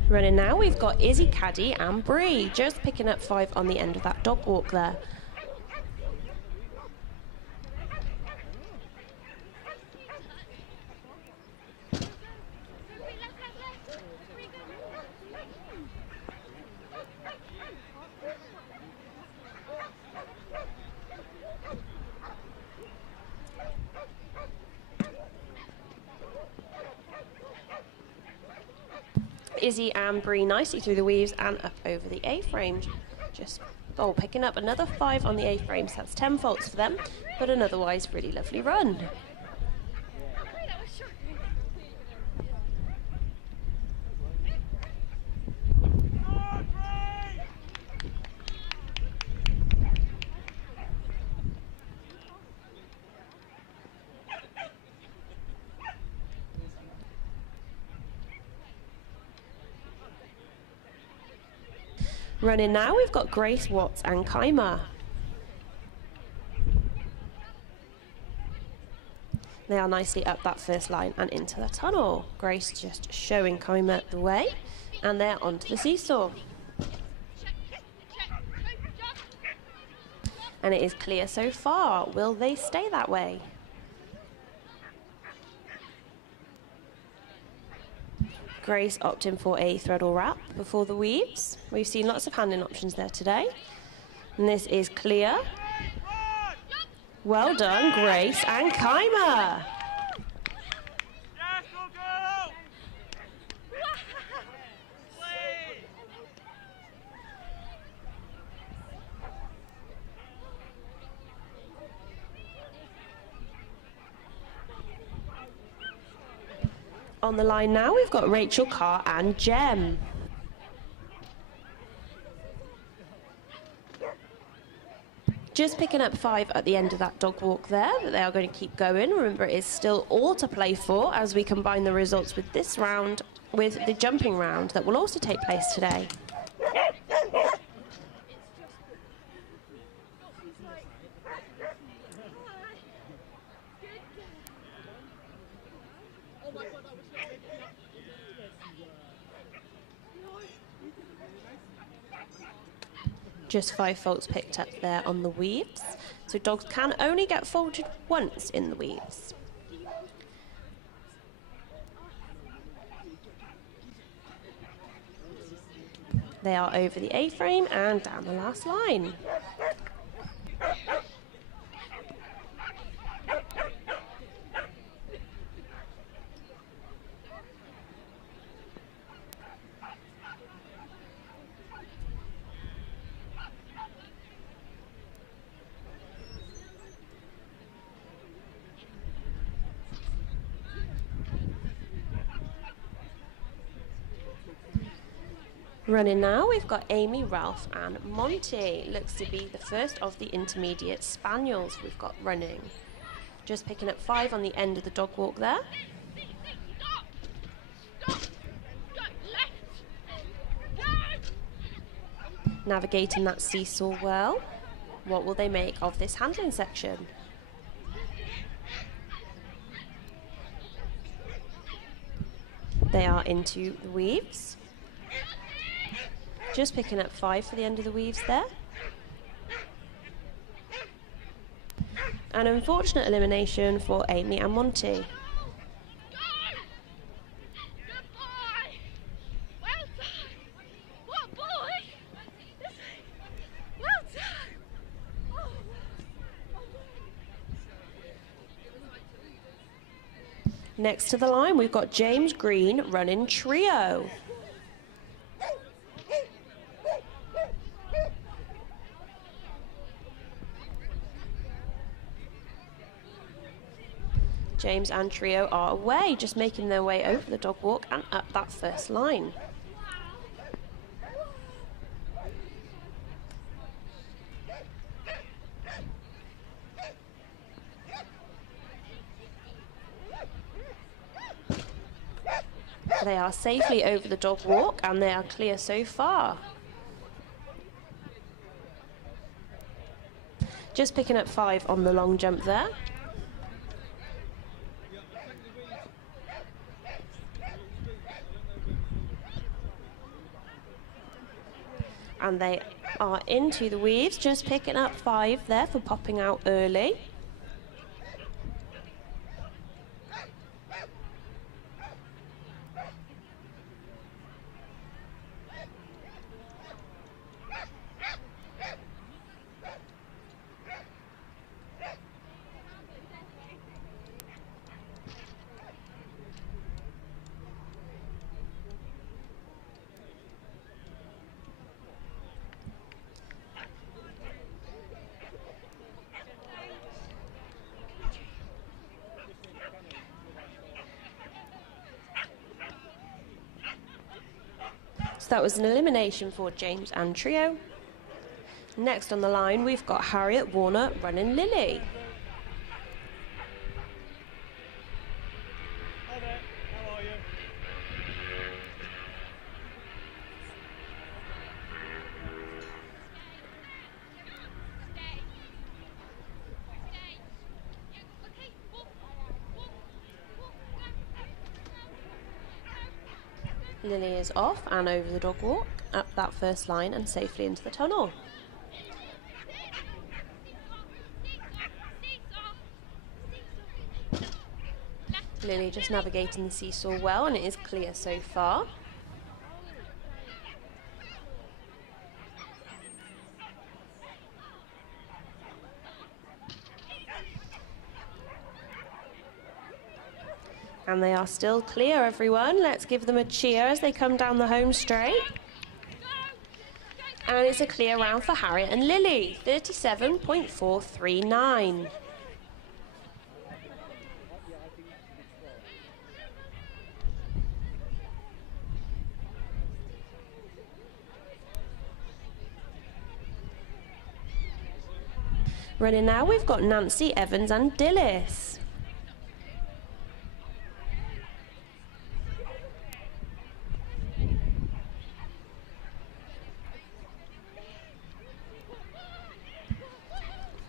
Running now, we've got Izzy, Caddy and Bree, just picking up 5 on the end of that dog walk there. Izzy and Bree nicely through the weaves and up over the A-frame. Just picking up another 5 on the A-frame, so that's 10 faults for them, but an otherwise really lovely run. Running now, we've got Grace, Watts and Kaima. They are nicely up that first line and into the tunnel. Grace just showing Kaima the way, and they're onto the seesaw. And it is clear so far. Will they stay that way? Grace opting for a thread or wrap before the weaves. We've seen lots of handling options there today. And this is clear. Well done, Grace and Kaima. On the line now, we've got Rachel, Carr and Jem. Just picking up 5 at the end of that dog walk there, but they are going to keep going. Remember, it is still all to play for as we combine the results with this round with the jumping round that will also take place today. Just 5 faults picked up there on the weaves. So dogs can only get folded once in the weaves. They are over the A-frame and down the last line. Running now, we've got Amy, Ralph and Monty. Looks to be the first of the intermediate spaniels we've got running. Just picking up 5 on the end of the dog walk there. Navigating that seesaw well. What will they make of this handling section? They are into the weaves. Just picking up 5 for the end of the weaves there. An unfortunate elimination for Amy and Monty. Next to the line, we've got James Green running trio. James and trio are away, just making their way over the dog walk and up that first line. They are safely over the dog walk and they are clear so far. Just picking up 5 on the long jump there. And they are into the weaves, just picking up 5 there for popping out early. So that was an elimination for James and Trio. Next on the line, we've got Harriet Warner running Lily. Hi there, how are you? Lily is off and over the dog walk, up that first line and safely into the tunnel. Lily just navigating the seesaw well, and it is clear so far. And they are still clear, everyone. Let's give them a cheer as they come down the home straight. And it's a clear round for Harriet and Lily, 37.439. Running now, we've got Nancy, Evans and Dillis.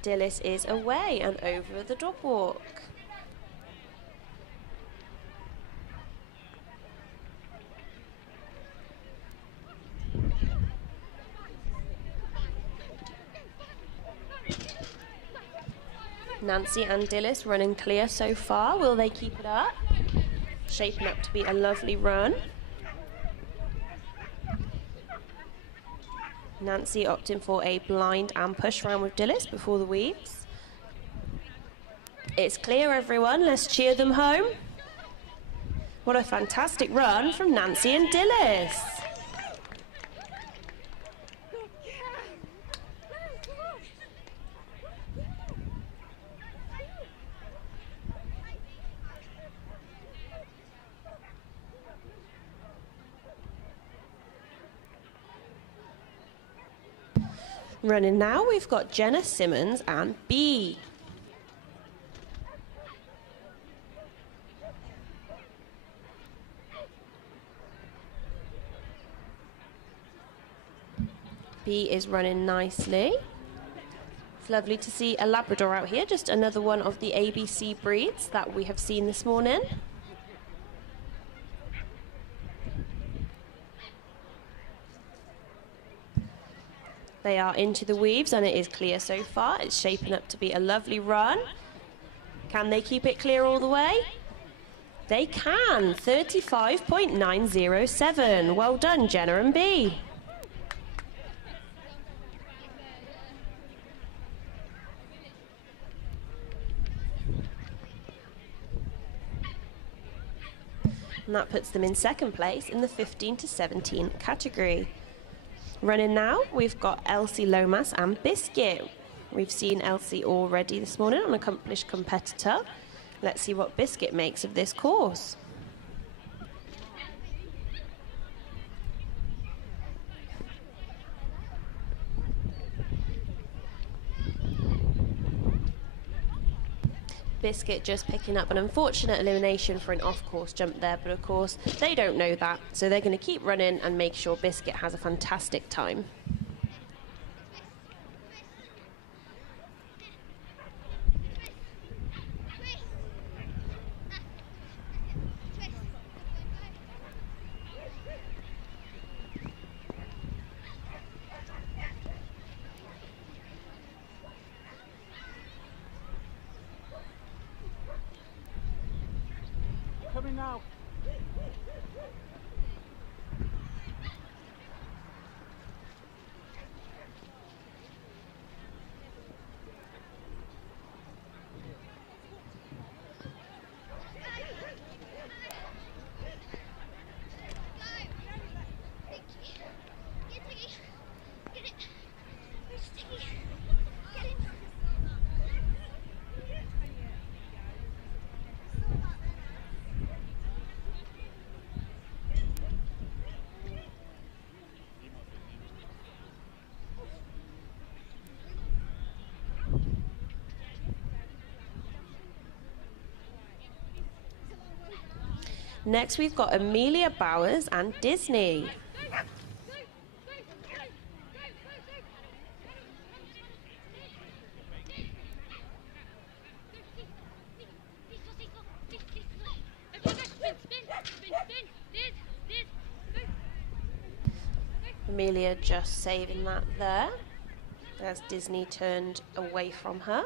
Dillis is away and over the dog walk. Nancy and Dillis running clear so far. Will they keep it up? Shaping up to be a lovely run. Nancy opting for a blind and push round with Dillis before the weaves. It's clear, everyone. Let's cheer them home. What a fantastic run from Nancy and Dillis. Running now, we've got Jenna Simmons and B. B is running nicely. It's lovely to see a Labrador out here, just another one of the ABC breeds that we have seen this morning. They are into the weaves and it is clear so far. It's shaping up to be a lovely run. Can they keep it clear all the way? They can. 35.907. Well done, Jenna and B. And that puts them in second place in the 15 to 17 category. Running now, we've got Elsie Lomas and Biscuit. We've seen Elsie already this morning, an accomplished competitor. Let's see what Biscuit makes of this course. Biscuit just picking up an unfortunate elimination for an off-course jump there, but of course they don't know that, so they're going to keep running and make sure Biscuit has a fantastic time. Next, we've got Amelia Bowers and Disney. Amelia just saving that there as Disney turned away from her.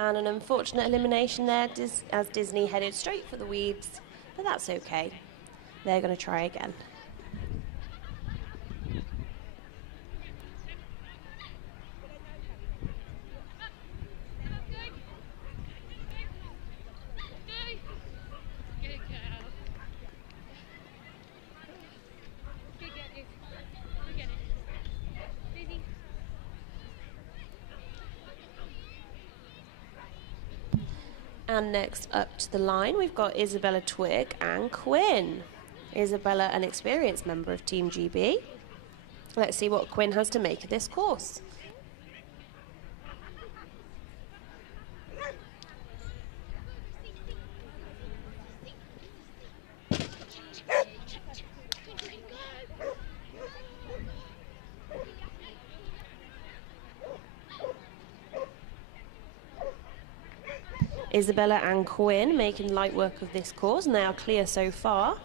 And an unfortunate elimination there as Disney headed straight for the weeds, but that's okay. They're going to try again. And next up to the line, we've got Isabella Twig and Quinn. Isabella, an experienced member of Team GB. Let's see what Quinn has to make of this course. Isabella and Quinn making light work of this course, and they are clear so far.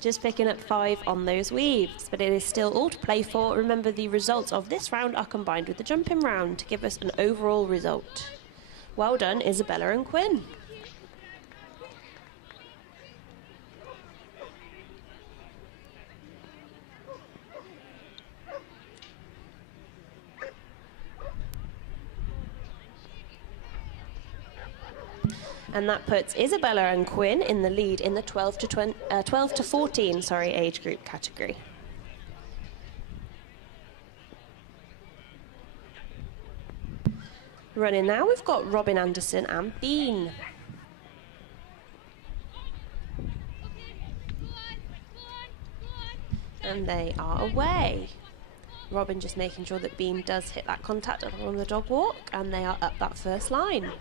Just picking up 5 on those weaves, but it is still all to play for. Remember, the results of this round are combined with the jumping round to give us an overall result. Well done, Isabella and Quinn. And that puts Isabella and Quinn in the lead in the 12 to 14 age group category. Running now, we've got Robin Anderson and Bean. And they are away. Robin just making sure that Bean does hit that contact along the dog walk, and they are up that first line.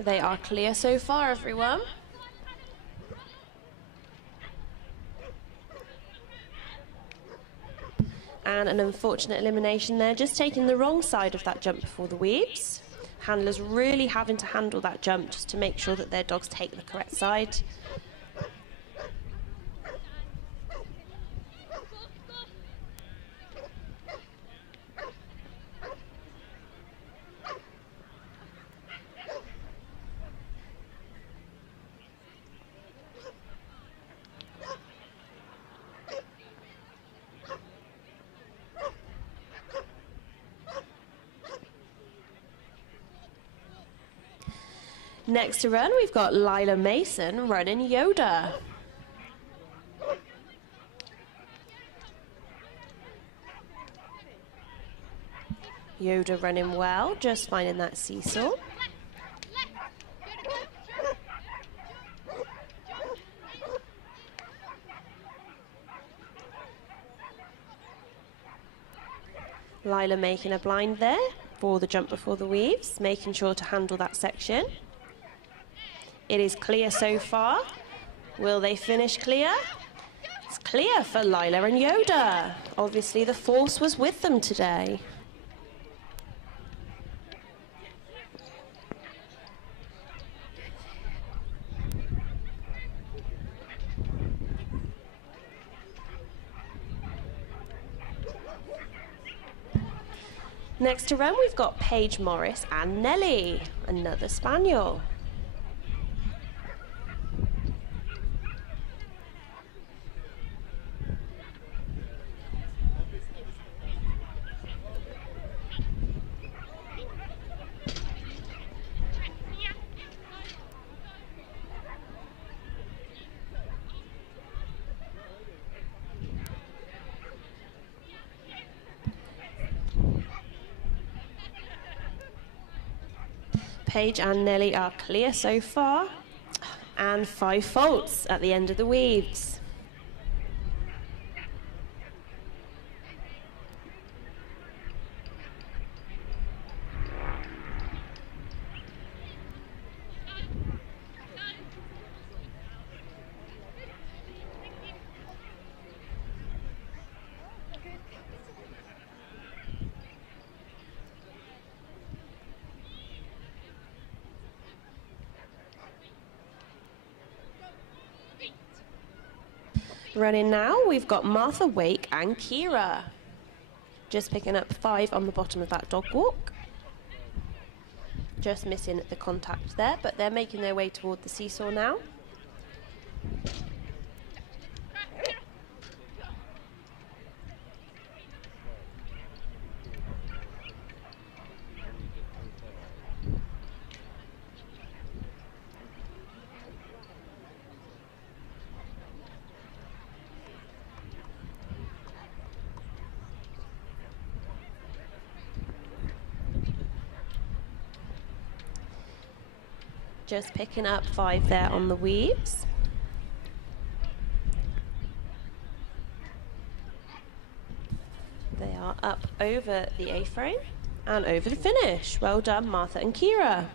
They are clear so far, everyone. And an unfortunate elimination there, just taking the wrong side of that jump before the weaves. Handlers really having to handle that jump just to make sure that their dogs take the correct side. Next to run, we've got Lila Mason running Yoda. Yoda running well, just finding that seesaw. Lila making a blind there for the jump before the weaves, making sure to handle that section. It is clear so far. Will they finish clear? It's clear for Lila and Yoda. Obviously the force was with them today. Next to run, we've got Paige Morris and Nellie, another Spaniel. Paige and Nellie are clear so far, and 5 faults at the end of the weaves. Running now, we've got Martha Wake and Kira. Just picking up 5 on the bottom of that dog walk. Just missing the contact there, but they're making their way toward the seesaw now. Just picking up 5 there on the weaves. They are up over the A-frame and over the finish. Well done, Martha and Kira.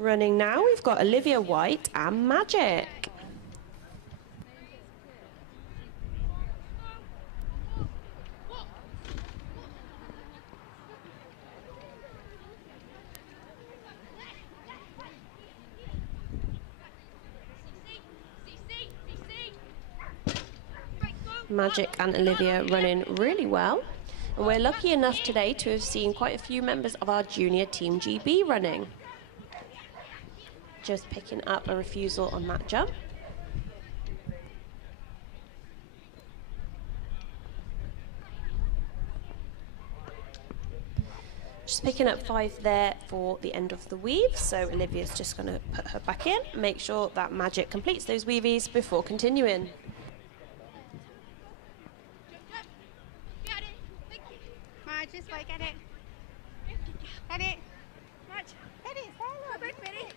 Running now, we've got Olivia White and Magic. Magic and Olivia running really well. And we're lucky enough today to have seen quite a few members of our junior Team GB running. Just picking up a refusal on that jump. Just picking up 5 there for the end of the weave, so Olivia's just going to put her back in, make sure that Magic completes those weavies before continuing. Just like get it. Get it. Match. Get it. Follow. Get it.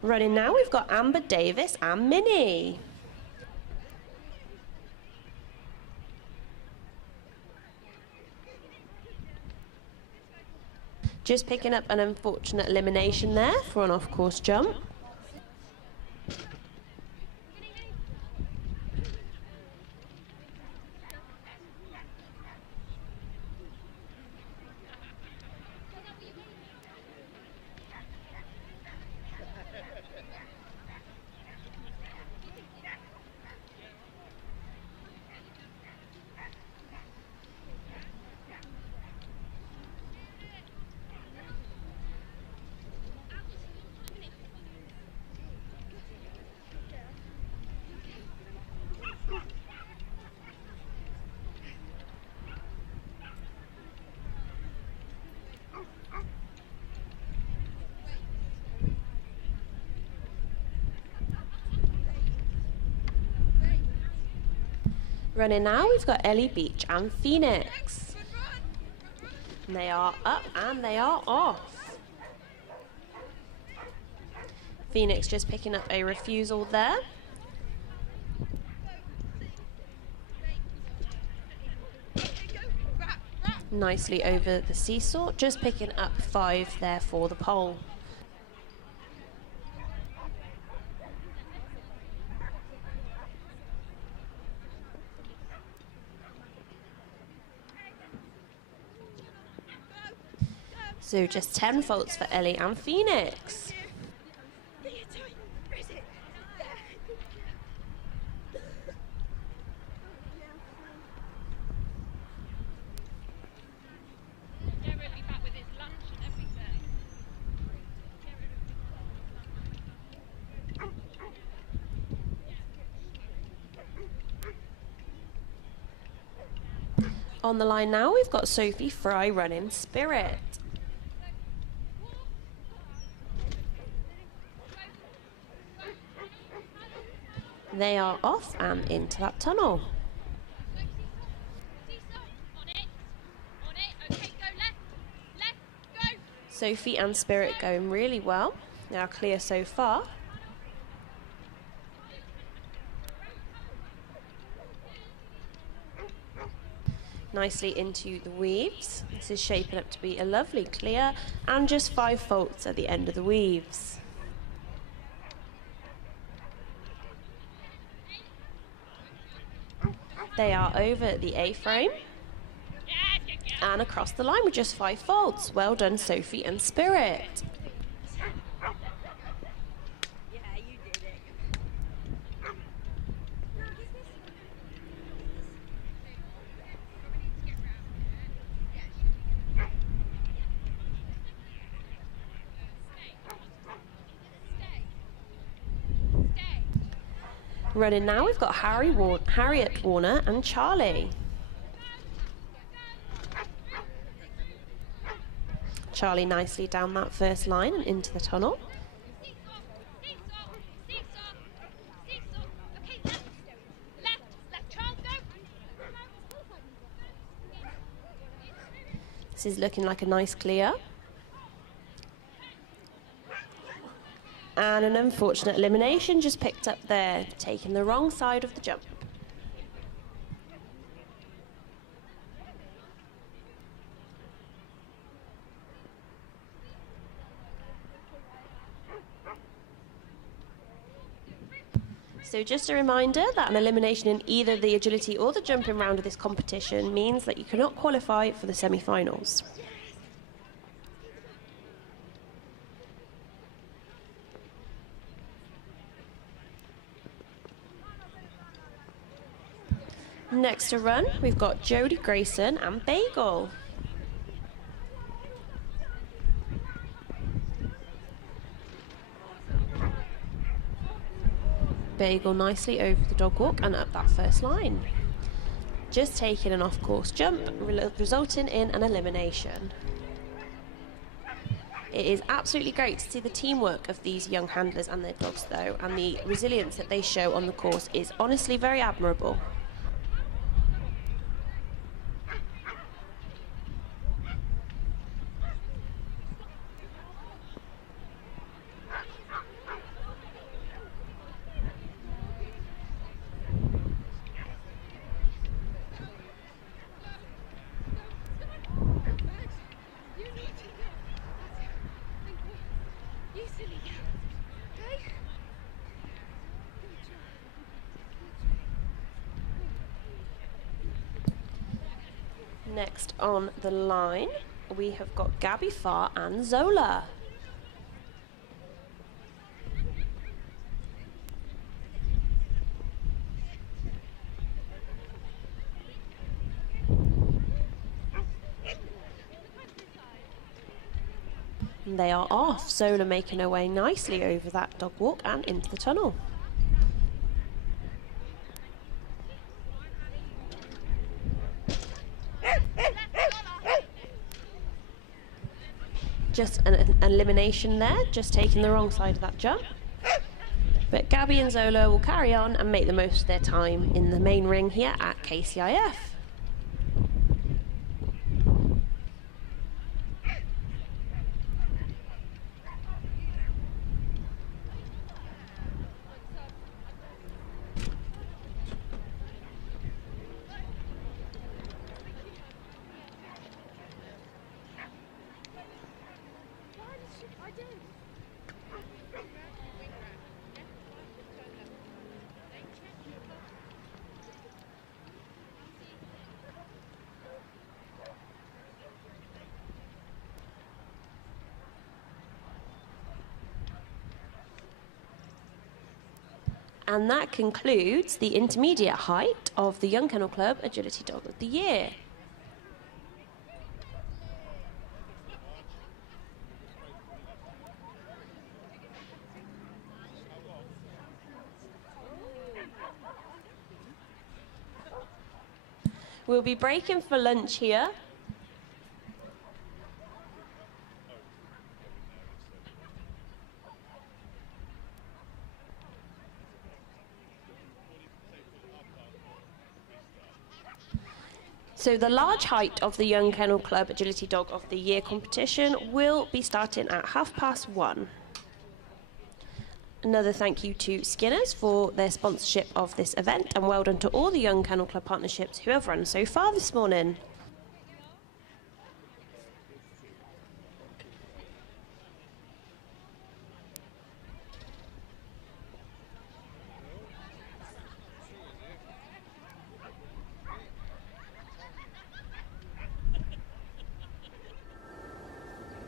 Running now, we've got Amber Davis and Minnie. Just picking up an unfortunate elimination there for an off-course jump. Running now, we've got Ellie Beach and Phoenix. And they are up and they are off. Phoenix just picking up a refusal there. Nicely over the seesaw, just picking up 5 there for the pole. So just 10 faults for Ellie and Phoenix. On the line now, we've got Sophie Fry running Spirit. They are off and into that tunnel. Sophie and Spirit going really well. They are clear so far. nicely into the weaves. This is shaping up to be a lovely clear, and just 5 faults at the end of the weaves. They are over the A-frame and across the line with just 5 faults. Well done, Sophie and Spirit. Running now, we've got Harriet Warner and Charlie. Charlie nicely down that first line and into the tunnel. This is looking like a nice clear. And an unfortunate elimination just picked up there, taking the wrong side of the jump. So just a reminder that an elimination in either the agility or the jumping round of this competition means that you cannot qualify for the semi-finals. Next to run, we've got Jodie Grayson and Bagel. Bagel nicely over the dog walk and up that first line. Just taking an off-course jump, resulting in an elimination. It is absolutely great to see the teamwork of these young handlers and their dogs though, and the resilience that they show on the course is honestly very admirable. Next on the line, we have got Gabby Farr and Zola. And they are off, Zola making her way nicely over that dog walk and into the tunnel. Just an elimination there, just taking the wrong side of that jump. But Gabby and Zola will carry on and make the most of their time in the main ring here at KCIF. And that concludes the intermediate height of the Young Kennel Club Agility Dog of the Year. We'll be breaking for lunch here. So the large height of the Young Kennel Club Agility Dog of the Year competition will be starting at 1:30. Another thank you to Skinners for their sponsorship of this event, and well done to all the Young Kennel Club partnerships who have run so far this morning.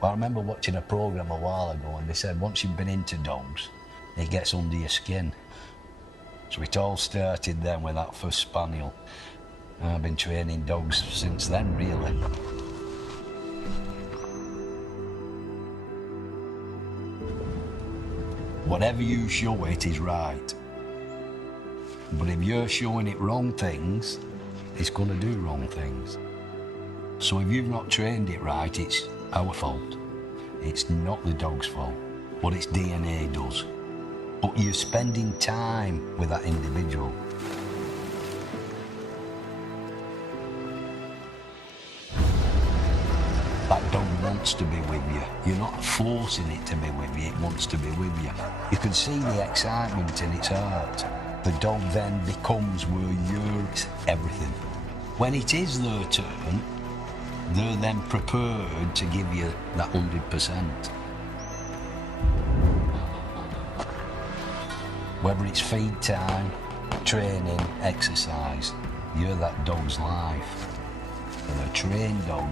Well, I remember watching a programme a while ago and they said once you've been into dogs, it gets under your skin. So it all started then with that first spaniel. And I've been training dogs since then, really. Whatever you show it is right. But if you're showing it wrong things, it's going to do wrong things. So if you've not trained it right, it's our fault. It's not the dog's fault. What its DNA does. But you're spending time with that individual. That dog wants to be with you. You're not forcing it to be with you, it wants to be with you. You can see the excitement in its heart. The dog then becomes where you're everything. When it is their turn, they're then prepared to give you that 100%. Whether it's feed time, training, exercise, you're that dog's life. And a trained dog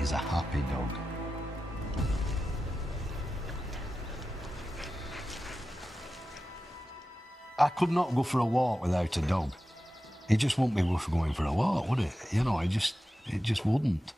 is a happy dog. I could not go for a walk without a dog. It just wouldn't be worth going for a walk, would it? You know, it just wouldn't.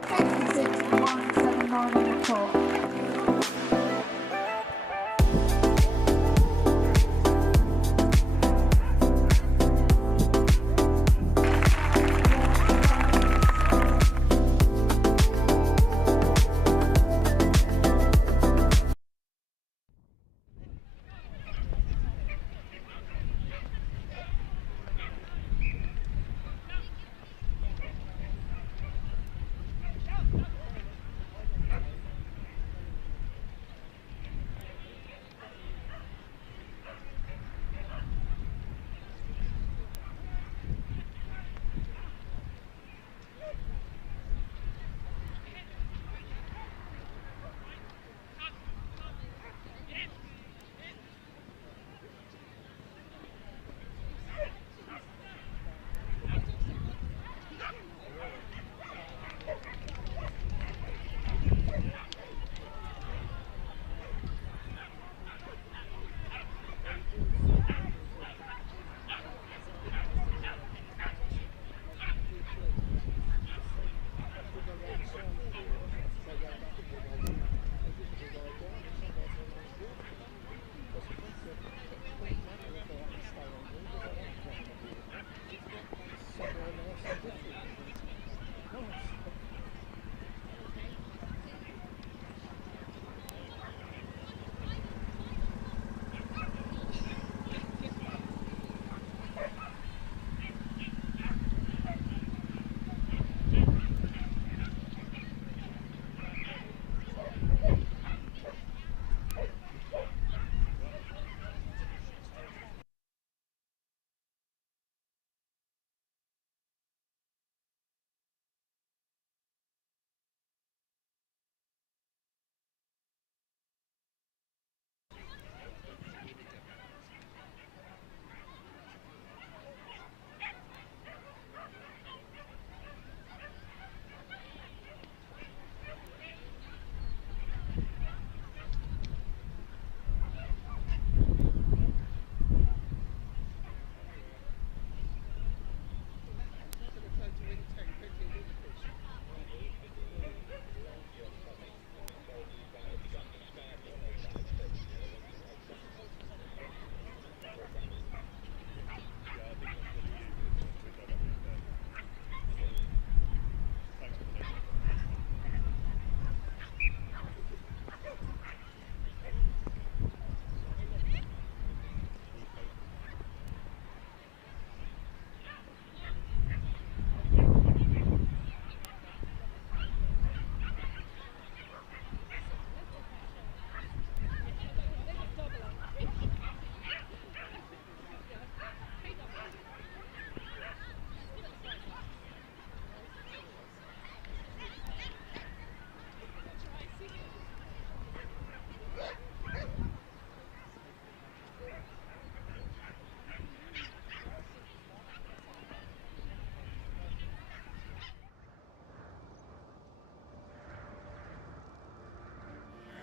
179 on the clock.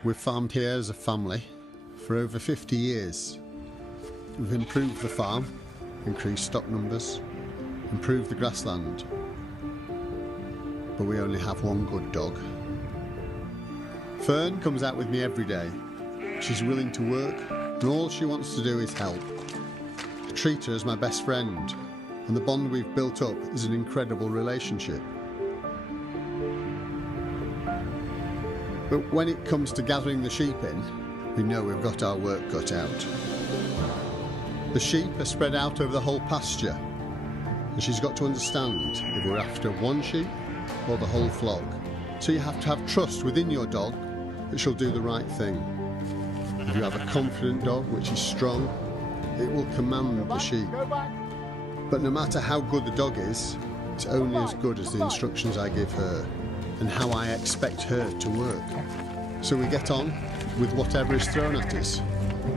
We've farmed here as a family for over 50 years. We've improved the farm, increased stock numbers, improved the grassland, but we only have one good dog. Fern comes out with me every day. She's willing to work, and all she wants to do is help. I treat her as my best friend, and the bond we've built up is an incredible relationship. But when it comes to gathering the sheep in, we know we've got our work cut out. The sheep are spread out over the whole pasture, and she's got to understand if we're after one sheep or the whole flock. So you have to have trust within your dog that she'll do the right thing. If you have a confident dog which is strong, it will command the sheep. But no matter how good the dog is, it's only as good as the instructions I give her and how I expect her to work. So we get on with whatever is thrown at us.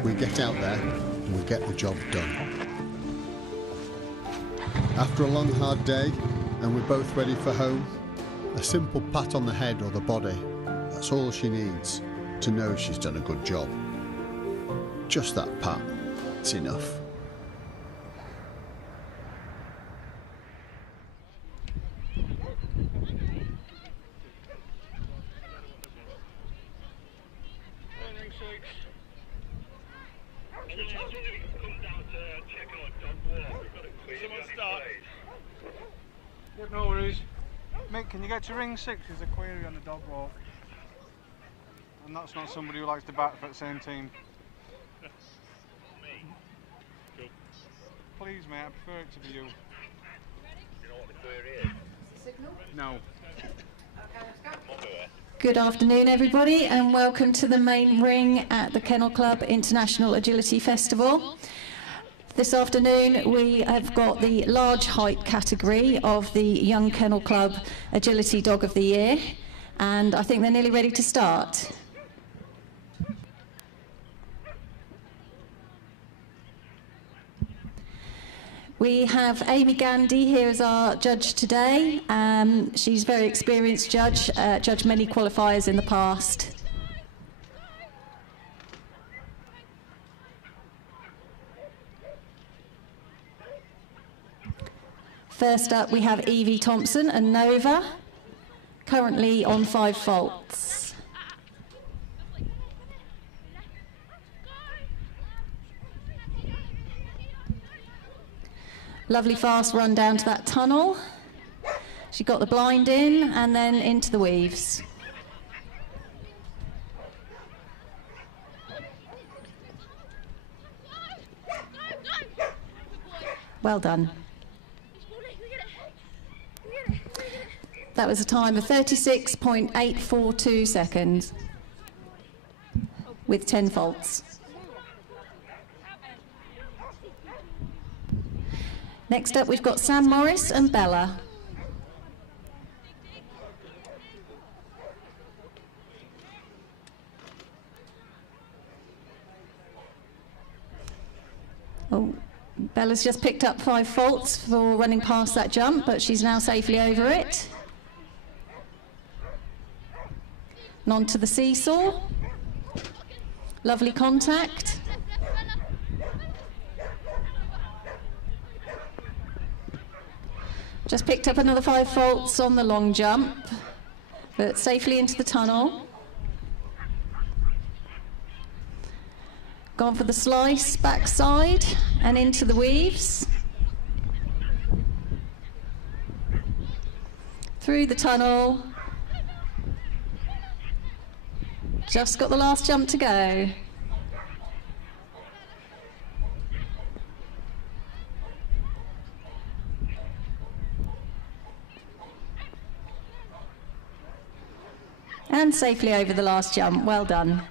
We get out there and we get the job done. After a long hard day and we're both ready for home, a simple pat on the head or the body, that's all she needs to know she's done a good job. Just that pat, it's enough. get to ring 6, there's a query on the dog walk. And that's not somebody who likes to bat for the same team. Please, mate, I prefer it to be you. Do you know what the query is? Signal? No. Good afternoon, everybody, and welcome to the main ring at the Kennel Club International Agility Festival. This afternoon we have got the large height category of the Young Kennel Club Agility Dog of the Year, and I think they're nearly ready to start. We have Amy Gandy here as our judge today. She's a very experienced judge, judged many qualifiers in the past. First up we have Evie Thompson and Nova, currently on 5 faults. Lovely fast run down to that tunnel. She got the blind in and then into the weaves. Well done. That was a time of 36.842 seconds with 10 faults. Next up, we've got Sam Morris and Bella. Oh, Bella's just picked up 5 faults for running past that jump, but she's now safely over it. And on to the seesaw. Lovely contact. Just picked up another 5 faults on the long jump, but safely into the tunnel. Gone for the slice, backside, and into the weaves. Through the tunnel. Just got the last jump to go. And safely over the last jump. Well done.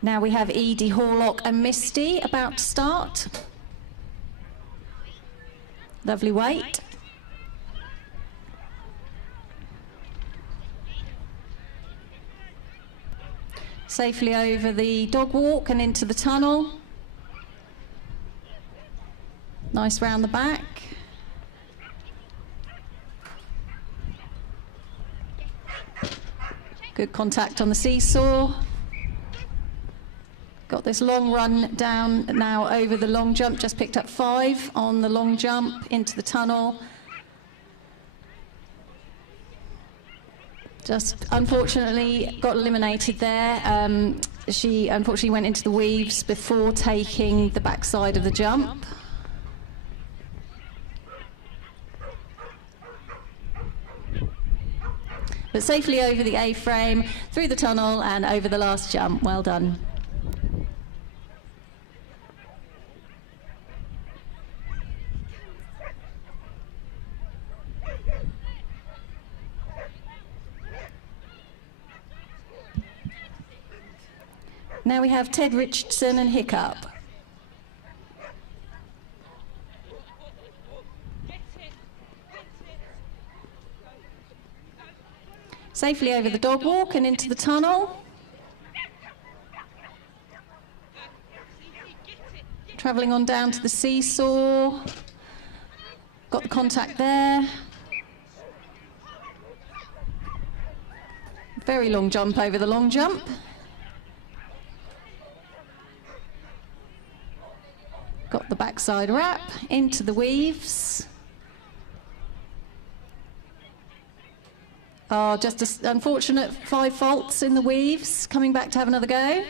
Now we have Edie, Horlock and Misty about to start. Lovely weight. Safely over the dog walk and into the tunnel. Nice round the back. Good contact on the seesaw. Got this long run down now over the long jump, just picked up 5 on the long jump into the tunnel. Just unfortunately got eliminated there. She unfortunately went into the weaves before taking the backside of the jump. But safely over the A-frame, through the tunnel and over the last jump. Well done. Now we have Ted Richardson and Hiccup. Safely over the dog walk and into the tunnel. Travelling on down to the seesaw. Got the contact there. Very long jump over the long jump. Got the backside wrap into the weaves. Oh, just an unfortunate 5 faults in the weaves. Coming back to have another go.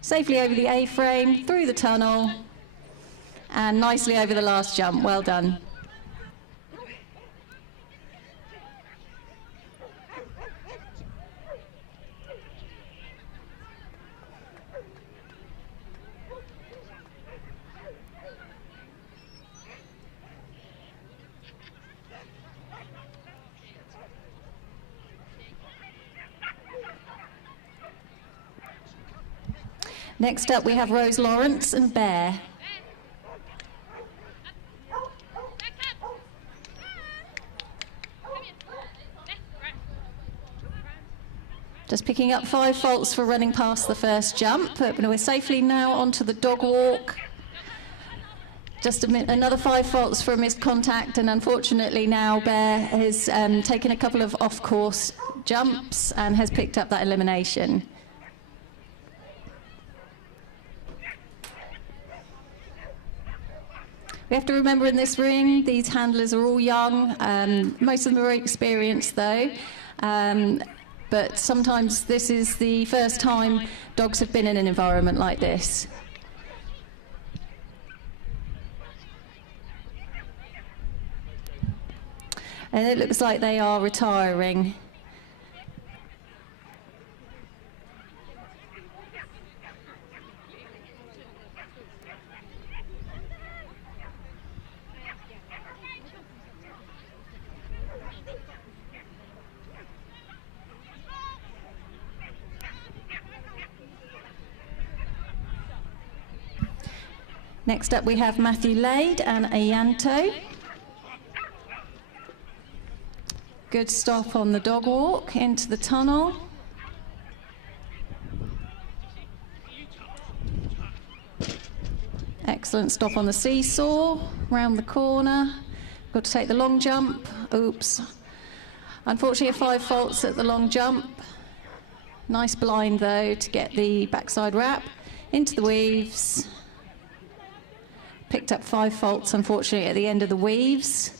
Safely over the A-frame, through the tunnel, and nicely over the last jump. Well done. Next up we have Rose Lawrence and Bear. Just picking up 5 faults for running past the first jump, but we're safely now onto the dog walk. Just another 5 faults for a missed contact, and unfortunately now Bear has taken a couple of off-course jumps and has picked up that elimination. We have to remember in this ring, these handlers are all young. Most of them are very experienced though. But sometimes this is the first time dogs have been in an environment like this. And it looks like they are retiring. Next up we have Matthew Lade and Ayanto. Good stop on the dog walk into the tunnel. Excellent stop on the seesaw, round the corner. Got to take the long jump. Oops. Unfortunately 5 faults at the long jump. Nice blind though to get the backside wrap into the weaves. Picked up 5 faults, unfortunately, at the end of the weaves.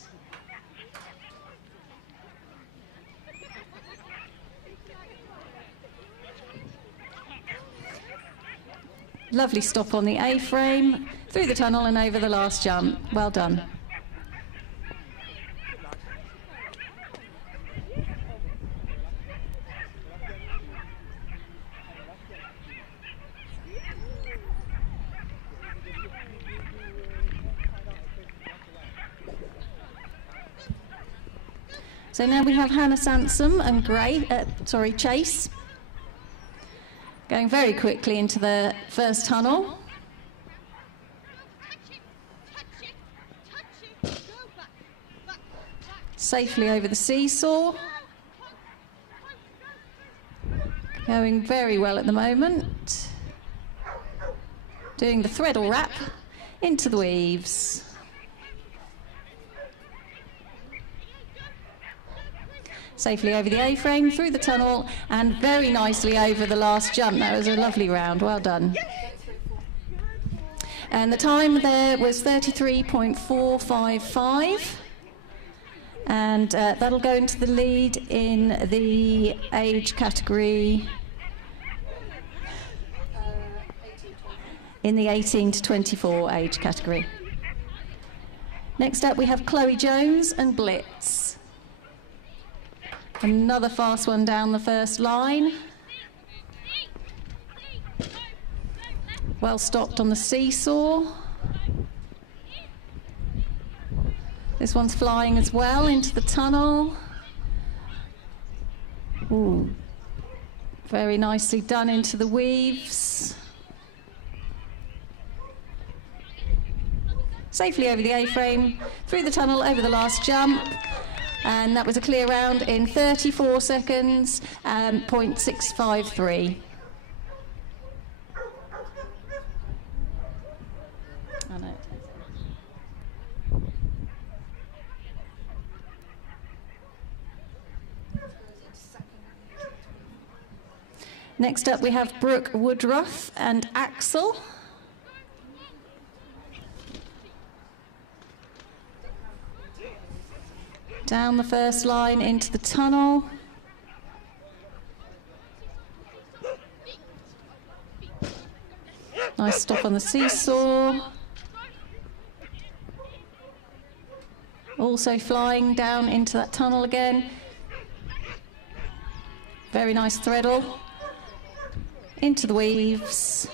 Lovely stop on the A-frame, through the tunnel and over the last jump. Well done. So now we have Hannah Sansom and Chase. Going very quickly into the first tunnel. Safely over the seesaw. Going very well at the moment. Doing the threadle wrap into the weaves. Safely over the A-frame, through the tunnel, and very nicely over the last jump. That was a lovely round, well done. And the time there was 33.455. And that'll go into the lead in the age category, in the 18 to 24 age category. Next up we have Chloe Jones and Blitz. Another fast one down the first line. Well stopped on the seesaw. This one's flying as well into the tunnel. Ooh. Very nicely done into the weaves. Safely over the A-frame, through the tunnel, over the last jump. And that was a clear round in 34 seconds, 0.653. Next up we have Brooke Woodruff and Axel. Down the first line into the tunnel. Nice stop on the seesaw. Also flying down into that tunnel again. Very nice threadle. Into the weaves.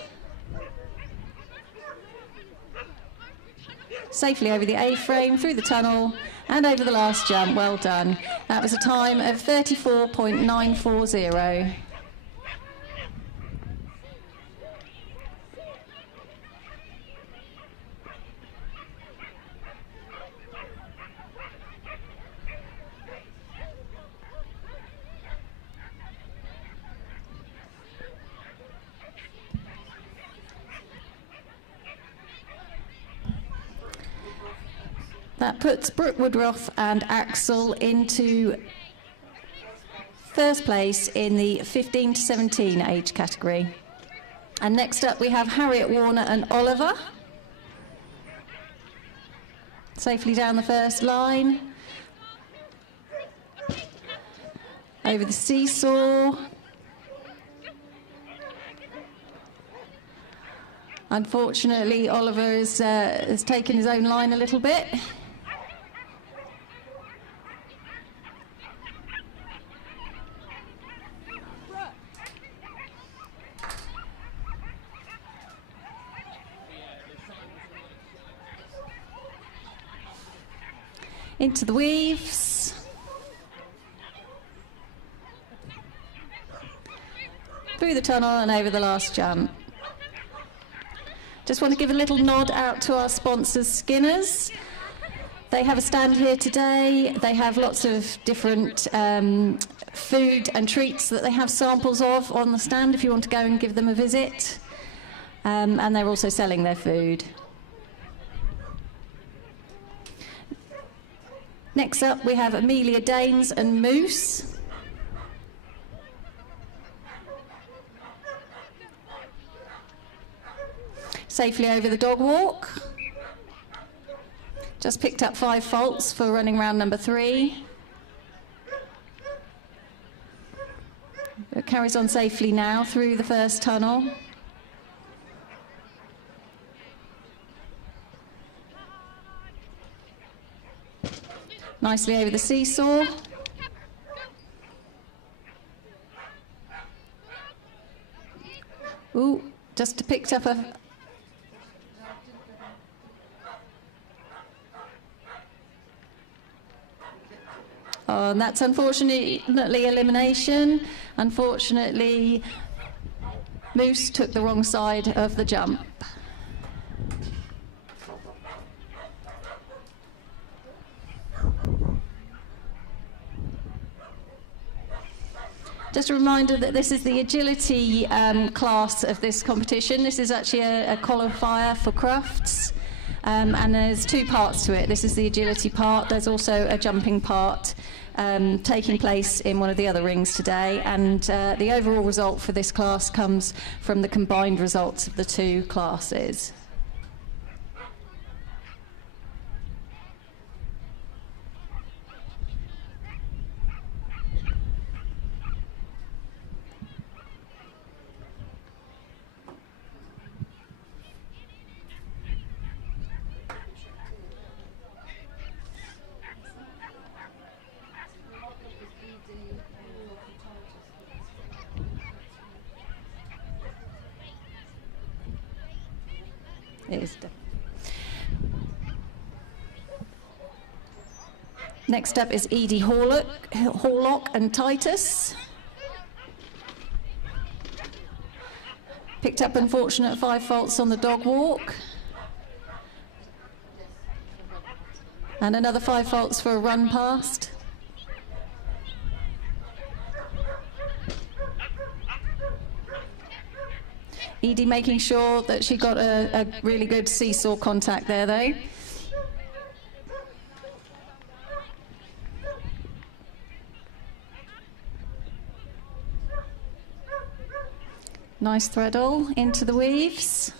Safely over the A-frame, through the tunnel, and over the last jump. Well done. That was a time of 34.940. That puts Brooke Woodruff and Axel into first place in the 15 to 17 age category. And next up we have Harriet Warner and Oliver. Safely down the first line. Over the seesaw. Unfortunately, Oliver has taken his own line a little bit. Into the weaves. Through the tunnel and over the last jump. Just want to give a little nod out to our sponsors, Skinner's. They have a stand here today. They have lots of different food and treats that they have samples of on the stand if you want to go and give them a visit. And they're also selling their food. Next up we have Amelia Danes and Moose. Safely over the dog walk. Just picked up 5 faults for running round number 3. It carries on safely now through the first tunnel. Nicely over the seesaw. Ooh, just picked up a... Oh, and that's unfortunately elimination. Unfortunately, Moose took the wrong side of the jump. Just a reminder that this is the agility class of this competition. This is actually a qualifier for crafts, and there's 2 parts to it. This is the agility part. There's also a jumping part taking place in one of the other rings today, and the overall result for this class comes from the combined results of the 2 classes. It is. Next up is Edie Horlock and Titus. Picked up unfortunate 5 faults on the dog walk. And another 5 faults for a run past. Edie making sure that she got a really good seesaw contact there though. Nice threadle into the weaves.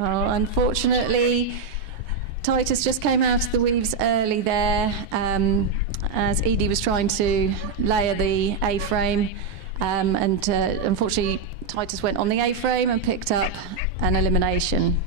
Oh, unfortunately, Titus just came out of the weaves early there as Edie was trying to layer the A-frame, and unfortunately Titus went on the A-frame and picked up an elimination.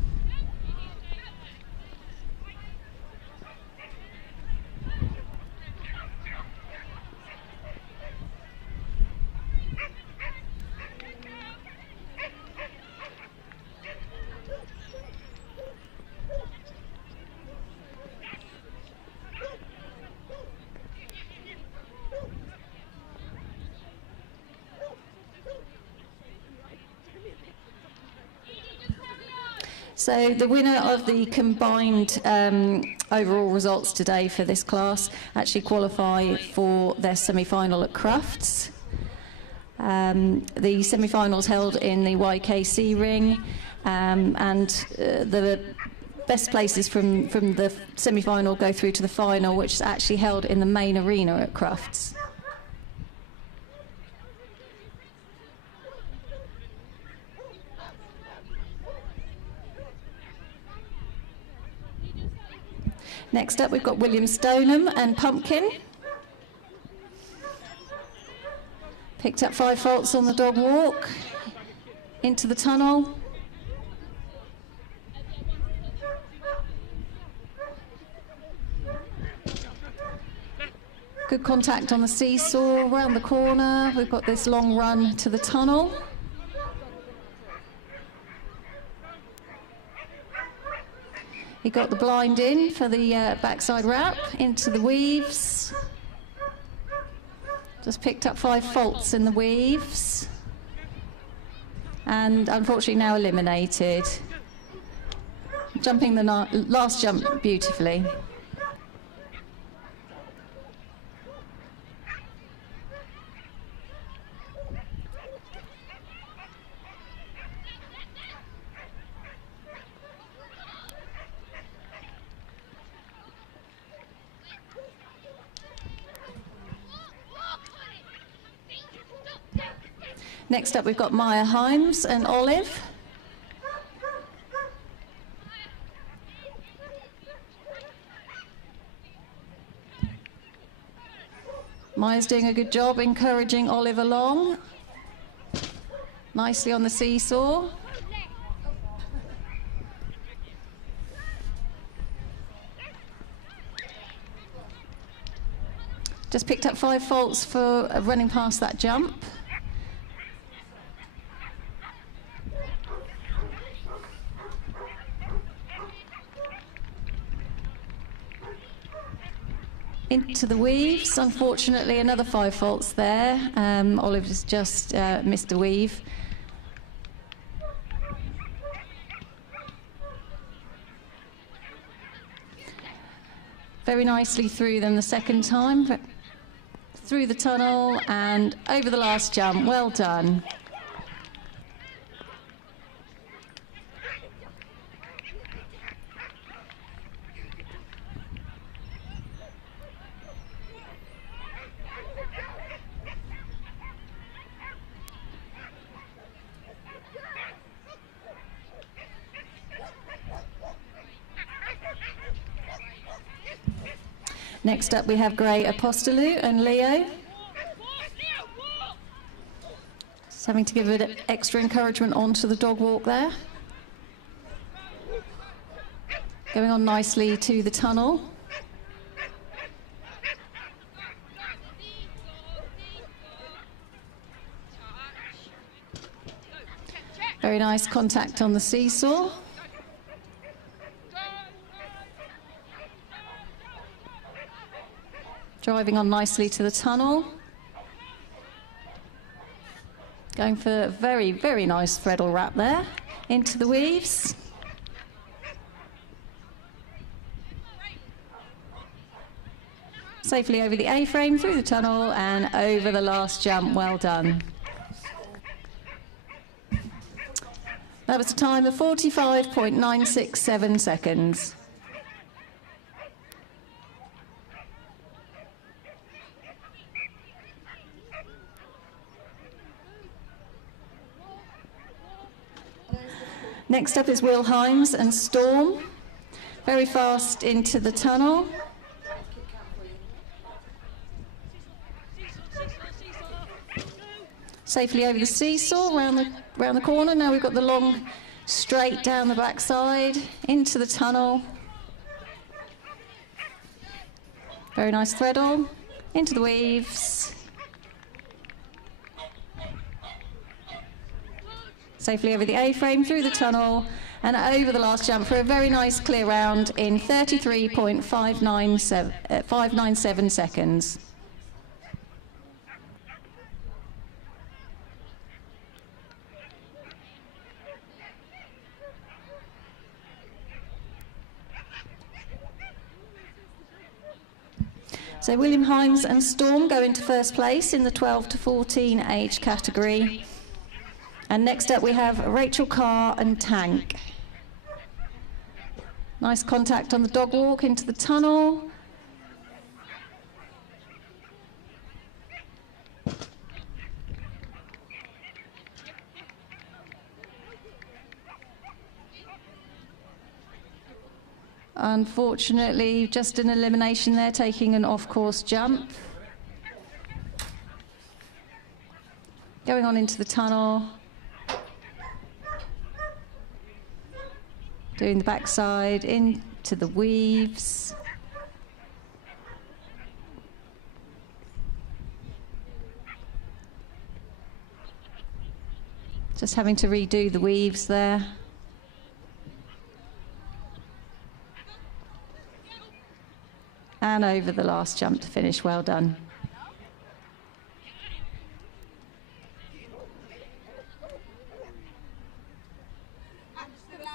So the winner of the combined overall results today for this class actually qualify for their semi-final at Crufts. The semi-finals held in the YKC ring, and the best places from the semi-final go through to the final, which is actually held in the main arena at Crufts. Next up, we've got William Stoneham and Pumpkin. Picked up 5 faults on the dog walk into the tunnel. Good contact on the seesaw, around the corner. We've got this long run to the tunnel. He got the blind in for the backside wrap into the weaves. Just picked up 5 faults in the weaves. And unfortunately now eliminated. Jumping the last jump beautifully. Next up, we've got Maya Himes and Olive. Maya's doing a good job encouraging Olive along. Nicely on the seesaw. Just picked up 5 faults for running past that jump. Into the weaves, unfortunately another 5 faults there. Olive has just missed a weave. Very nicely through them the second time, but through the tunnel and over the last jump. Well done. Next up we have Gray Apostolou and Leo. Just having to give it extra encouragement onto the dog walk there. Going on nicely to the tunnel. Very nice contact on the seesaw. Driving on nicely to the tunnel. Going for a very, very nice threadle wrap there. Into the weaves. Safely over the A-frame, through the tunnel and over the last jump. Well done. That was a time of 45.967 seconds. Next up is Wilhelms and Storm. Very fast into the tunnel. Safely over the seesaw, round the corner. Now we've got the long straight down the backside, into the tunnel. Very nice threadle, into the weaves. Safely over the A-frame, through the tunnel, and over the last jump for a very nice clear round in 33.597 seconds. So Wilhelms and Storm go into first place in the 12 to 14 age category. And next up we have Rachel Carr and Tank. Nice contact on the dog walk into the tunnel. Unfortunately, just an elimination there, taking an off-course jump. Going on into the tunnel. Doing the backside, into the weaves. Just having to redo the weaves there. And over the last jump to finish. Well done.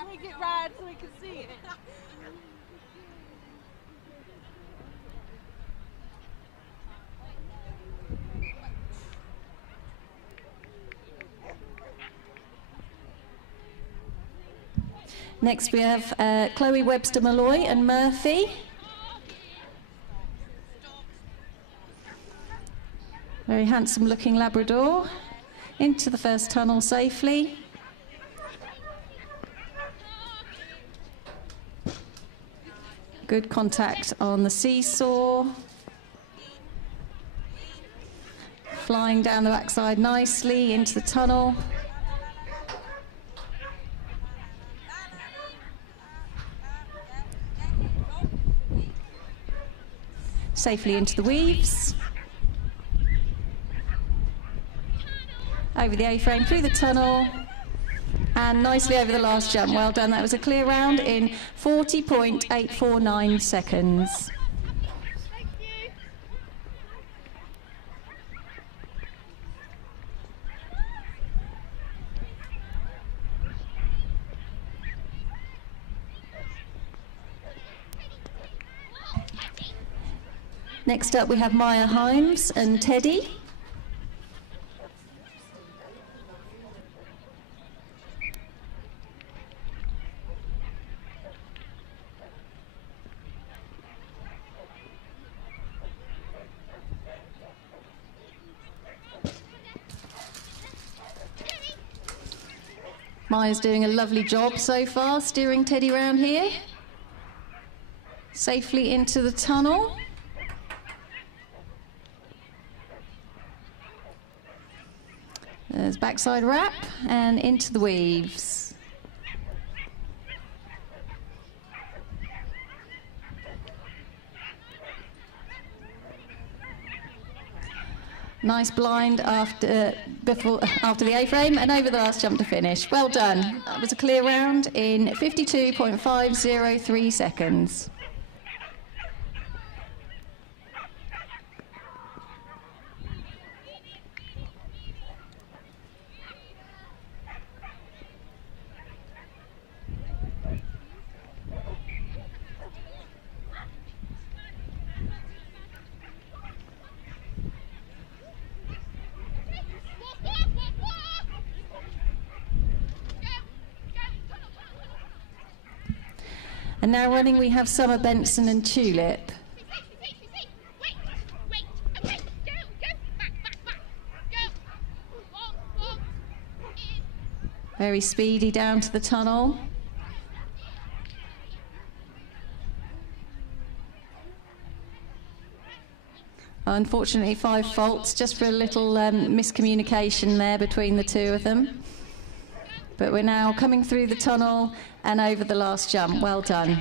Swing it round so we can see it. Next we have Chloe Webster-Malloy and Murphy. Very handsome looking Labrador. Into the first tunnel safely. Good contact on the seesaw. Flying down the backside nicely into the tunnel. Safely into the weaves. Over the A-frame, through the tunnel, and nicely over the last jump. Well done. That was a clear round in 40.849 seconds. Thank you. Next up we have Maya Himes and Teddy. Maya's doing a lovely job so far, steering Teddy around here. Safely into the tunnel. There's backside wrap and into the weaves. Nice blind after the A-frame and over the last jump to finish. Well done. That was a clear round in 52.503 seconds. And now running we have Summer Benson and Tulip. Very speedy down to the tunnel. Unfortunately, 5 faults, just for a little miscommunication there between the two of them. But we're now coming through the tunnel and over the last jump. Well done.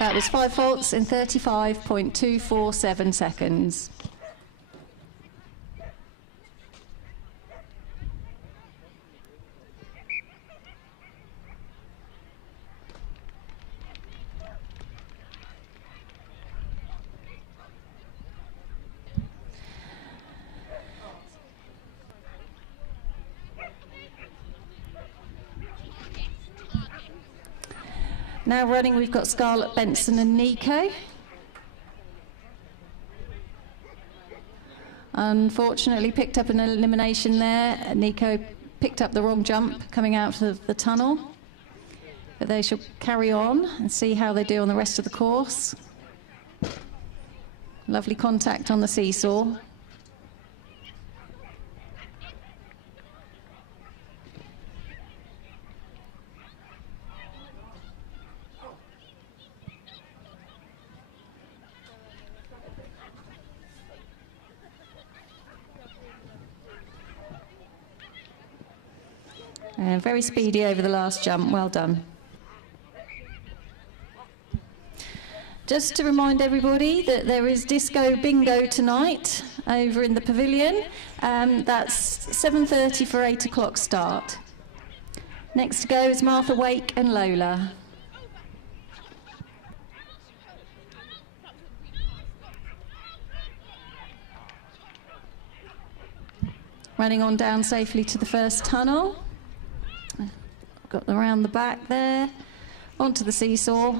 That was 5 faults in 35.247 seconds. Now running, we've got Scarlett, Benson and Nico. Unfortunately picked up an elimination there. Nico picked up the wrong jump coming out of the tunnel. But they shall carry on and see how they do on the rest of the course. Lovely contact on the seesaw. Very speedy over the last jump, well done. Just to remind everybody that there is Disco Bingo tonight over in the pavilion. That's 7:30 for 8 o'clock start. Next to go is Martha Wake and Lola. Running on down safely to the first tunnel. Got around the back there, onto the seesaw.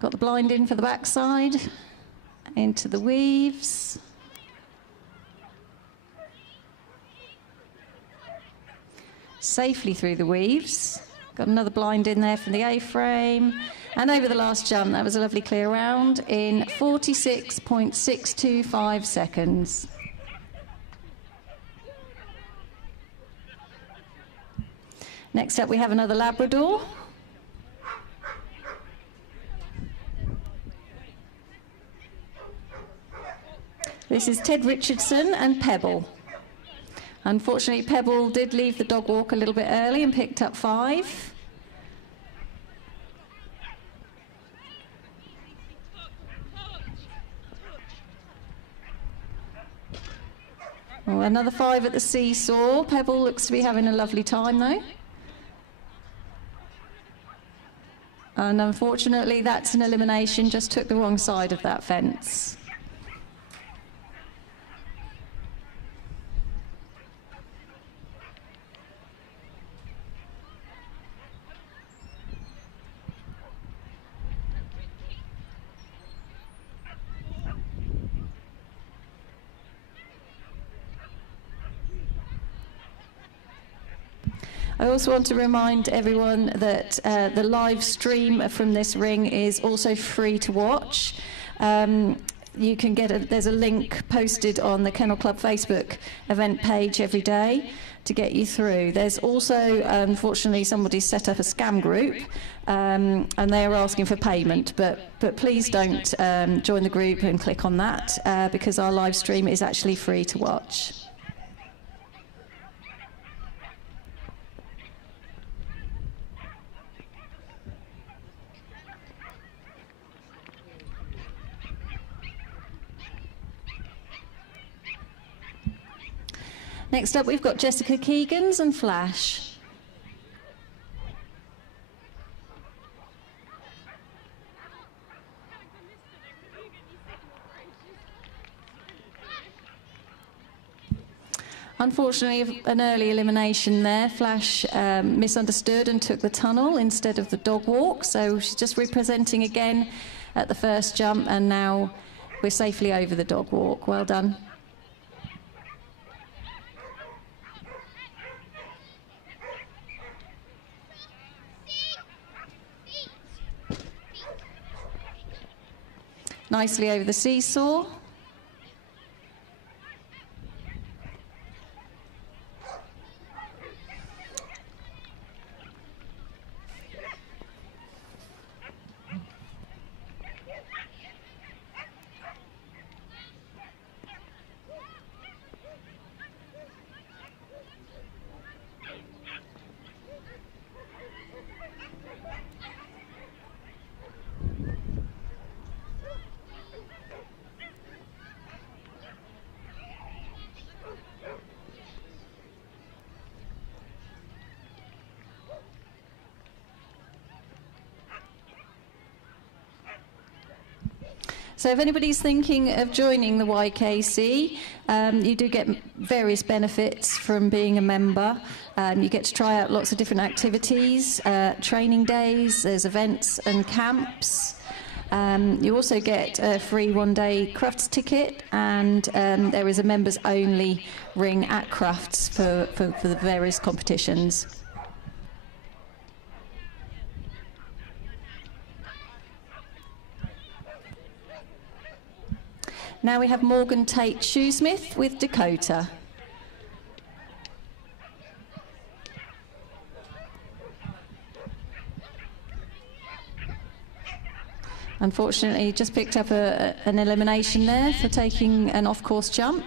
Got the blind in for the backside, into the weaves. Safely through the weaves. Got another blind in there from the A-frame. And over the last jump, that was a lovely clear round in 46.625 seconds. Next up, we have another Labrador. This is Ted Richardson and Pebble. Unfortunately, Pebble did leave the dog walk a little bit early and picked up 5. Oh, another 5 at the seesaw. Pebble looks to be having a lovely time though. And unfortunately, that's an elimination, just took the wrong side of that fence. I also want to remind everyone that the live stream from this ring is also free to watch. You can get there's a link posted on the Kennel Club Facebook event page every day to get you through. There's also, unfortunately, somebody set up a scam group and they are asking for payment, but please don't join the group and click on that because our live stream is actually free to watch. Next up, we've got Jessica Keegans and Flash. Unfortunately, an early elimination there. Flash misunderstood and took the tunnel instead of the dog walk, so she's just representing again at the first jump, and now we're safely over the dog walk. Well done. Nicely over the seesaw. So if anybody's thinking of joining the YKC, you do get various benefits from being a member. You get to try out lots of different activities, training days, there's events and camps. You also get a free one-day Crufts ticket, and there is a members-only ring at Crufts for the various competitions. Now we have Morgan Tate Shoesmith with Dakota. Unfortunately, just picked up an elimination there for taking an off-course jump.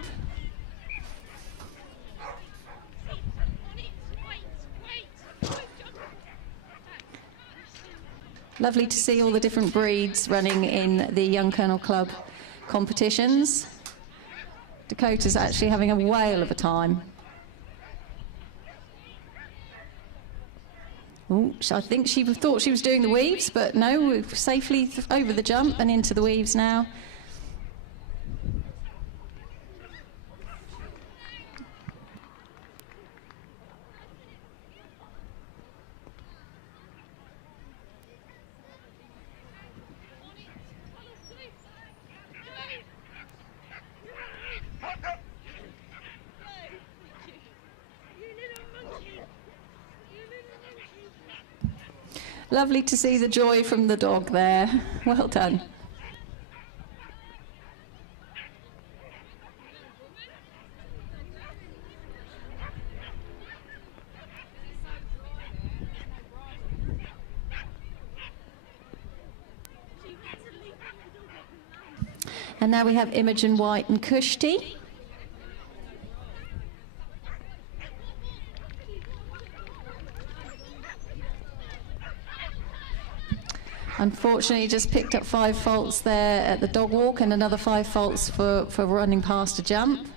Lovely to see all the different breeds running in the Young Kennel Club competitions. Dakota's actually having a whale of a time. Ooh, I think she thought she was doing the weaves, but no, we're safely over the jump and into the weaves now. Lovely to see the joy from the dog there. Well done. And now we have Imogen White and Kushti. Unfortunately, just picked up 5 faults there at the dog walk and another 5 faults for running past a jump.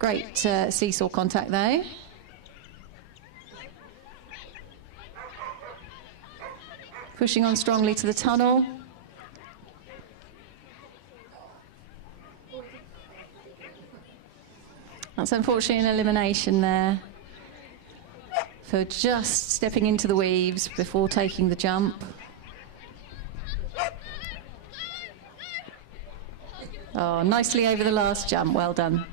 Great seesaw contact though. Pushing on strongly to the tunnel. That's unfortunately an elimination there for just stepping into the weaves before taking the jump. Oh, nicely over the last jump, well done.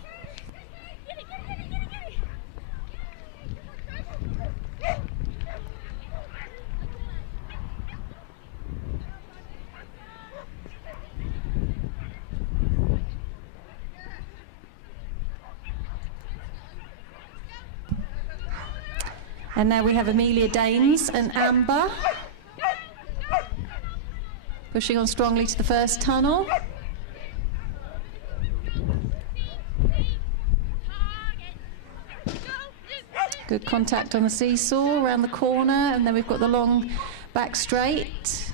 And now we have Amelia Danes and Amber. Pushing on strongly to the first tunnel. Good contact on the seesaw around the corner, and then we've got the long back straight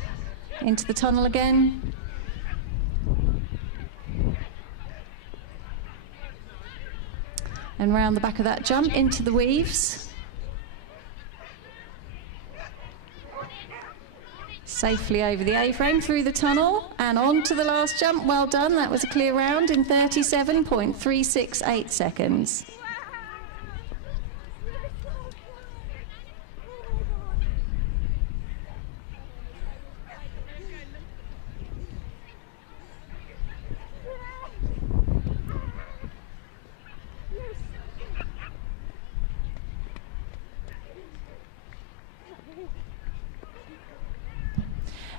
into the tunnel again. And round the back of that jump into the weaves. Safely over the A-frame, through the tunnel, and on to the last jump. Well done, that was a clear round in 37.368 seconds.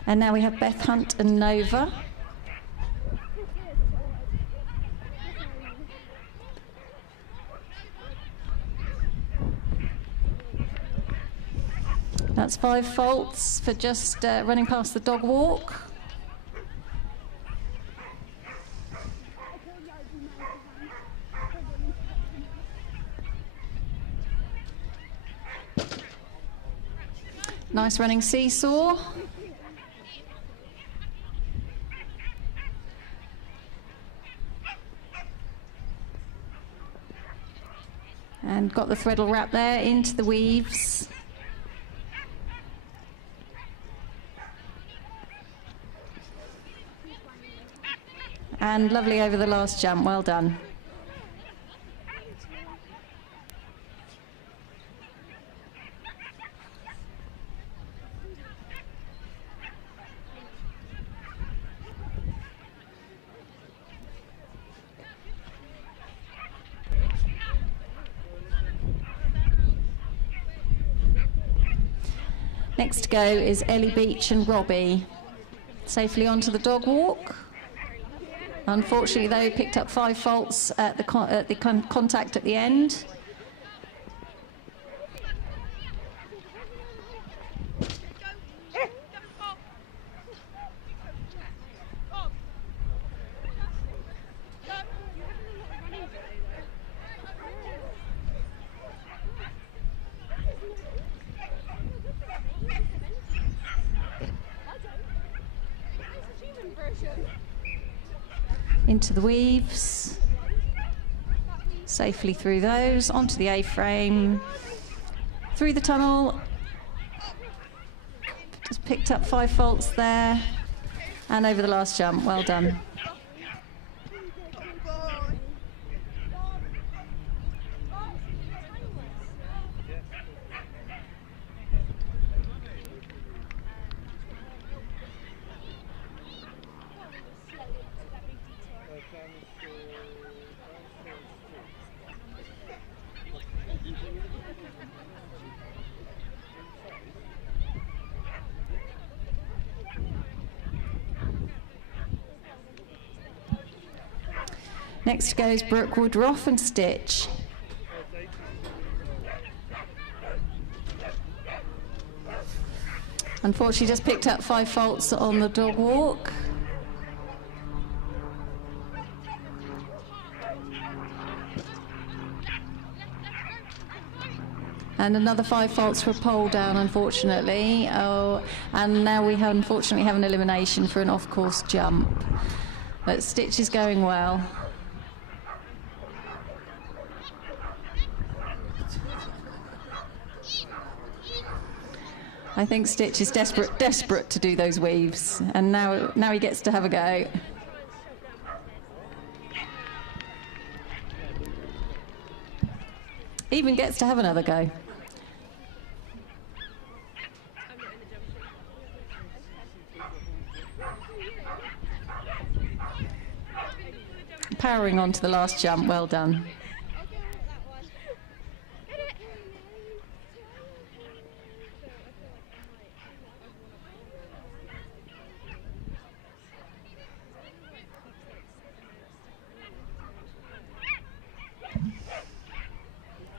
And now we have Beth Hunt and Nova. That's 5 faults for just running past the dog walk. Nice running seesaw. And got the threadle wrap there into the weaves. And lovely over the last jump, well done. Next to go is Ellie Beach and Robbie. Safely onto the dog walk. Unfortunately, they picked up 5 faults at the contact at the end. Into the weaves, safely through those, onto the A-frame, through the tunnel, just picked up 5 faults there, and over the last jump, well done. Next goes Brooke Woodruff and Stitch. Unfortunately, just picked up 5 faults on the dog walk. And another 5 faults for a pole down, unfortunately. Oh, and now we unfortunately have an elimination for an off-course jump. But Stitch is going well. I think Stitch is desperate to do those weaves, and now he gets to have a go. Even gets to have another go. Powering on to the last jump, well done.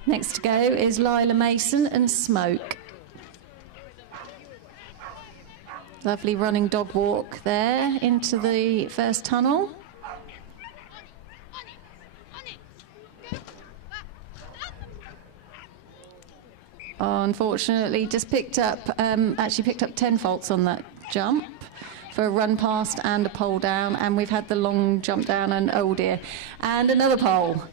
Next to go is Lila Mason and Smoke. Lovely running dog walk there into the first tunnel. Unfortunately, just picked up, actually picked up 10 faults on that jump for a run past and a pole down, and we've had the long jump down and oh dear, and another pole.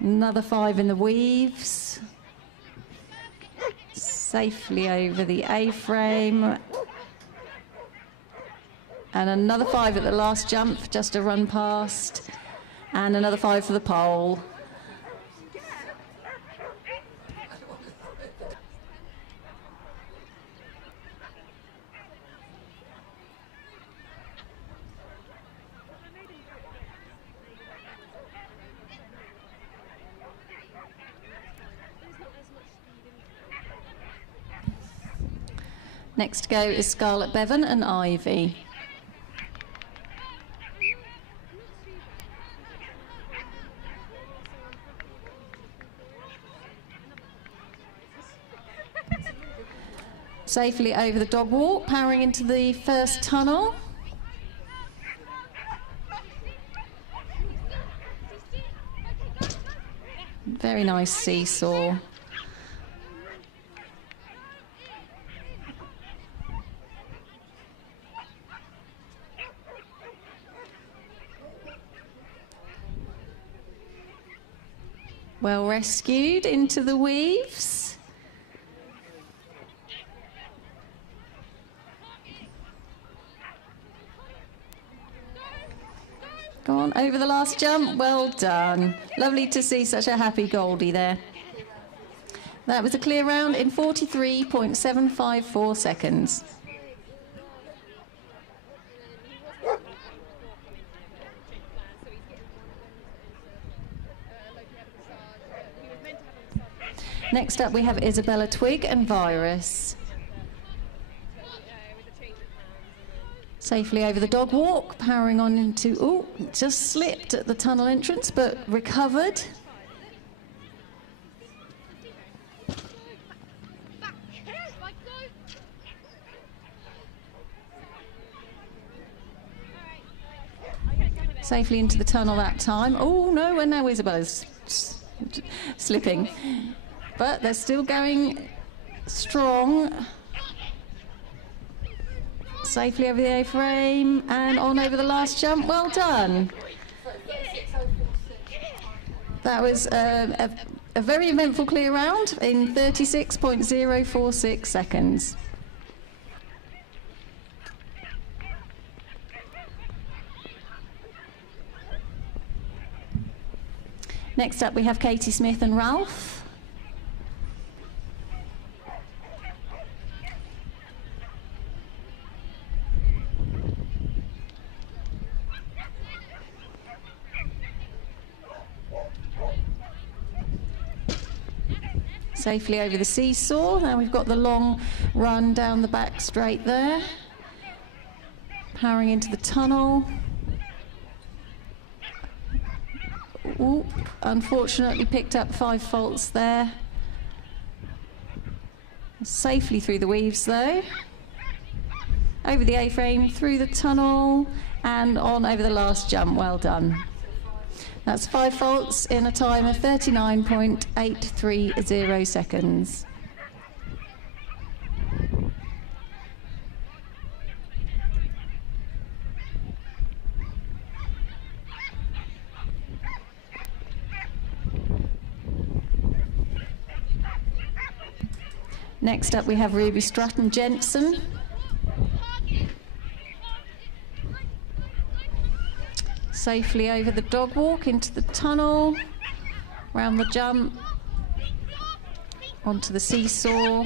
Another 5 in the weaves. Safely over the A-frame. And another 5 at the last jump, just a run past. And another 5 for the pole. Next to go is Scarlett Bevan and Ivy. Safely over the dog walk, powering into the first tunnel. Very nice seesaw. Well rescued into the weaves. Go on, over the last jump, well done. Lovely to see such a happy Goldie there. That was a clear round in 43.754 seconds. Next up we have Isabella Twigg and Virus. Safely over the dog walk, powering on into, oh, just slipped at the tunnel entrance, but recovered. Safely into the tunnel that time. Oh no, and now Isabella's slipping. But they're still going strong. Safely over the A-frame and on over the last jump. Well done. That was a very eventful clear round in 36.046 seconds. Next up we have Katie Smith and Ralph. Safely over the seesaw. Now we've got the long run down the back straight there. Powering into the tunnel. Ooh, unfortunately picked up 5 faults there. Safely through the weaves though. Over the A-frame, through the tunnel, and on over the last jump. Well done. That's 5 faults in a time of 39.830 seconds. Next up we have Ruby Stratton Jensen. Safely over the dog walk into the tunnel, round the jump, onto the seesaw.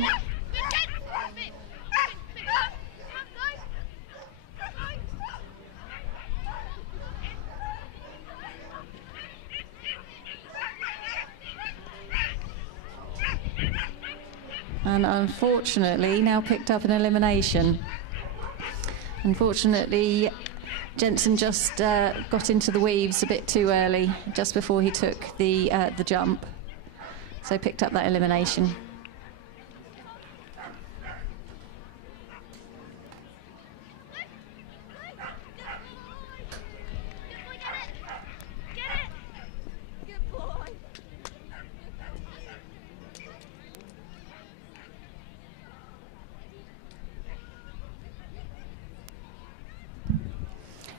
And unfortunately now picked up an elimination. Unfortunately, Jensen just got into the weaves a bit too early, just before he took the jump, so picked up that elimination.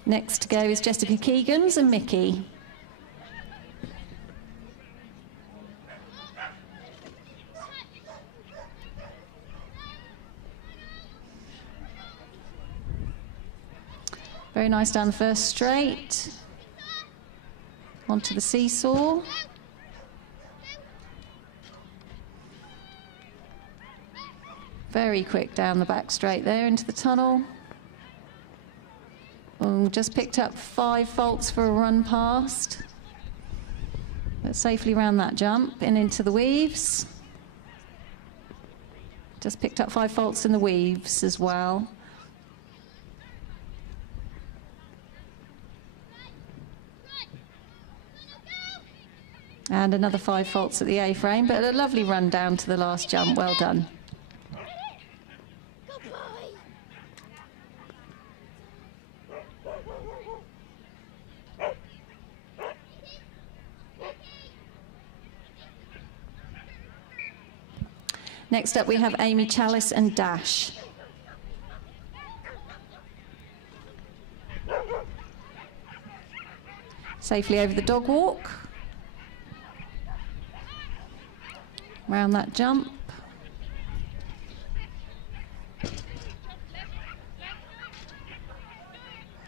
Next to go is Jessica Keegans and Mickey. Very nice down the first straight. Onto the seesaw. Very quick down the back straight there into the tunnel. Just picked up 5 faults for a run past, but safely round that jump and into the weaves. Just picked up 5 faults in the weaves as well. And another 5 faults at the A-frame, but a lovely run down to the last jump. Well done. Next up we have Amy Chalice and Dash. Safely over the dog walk. Round that jump.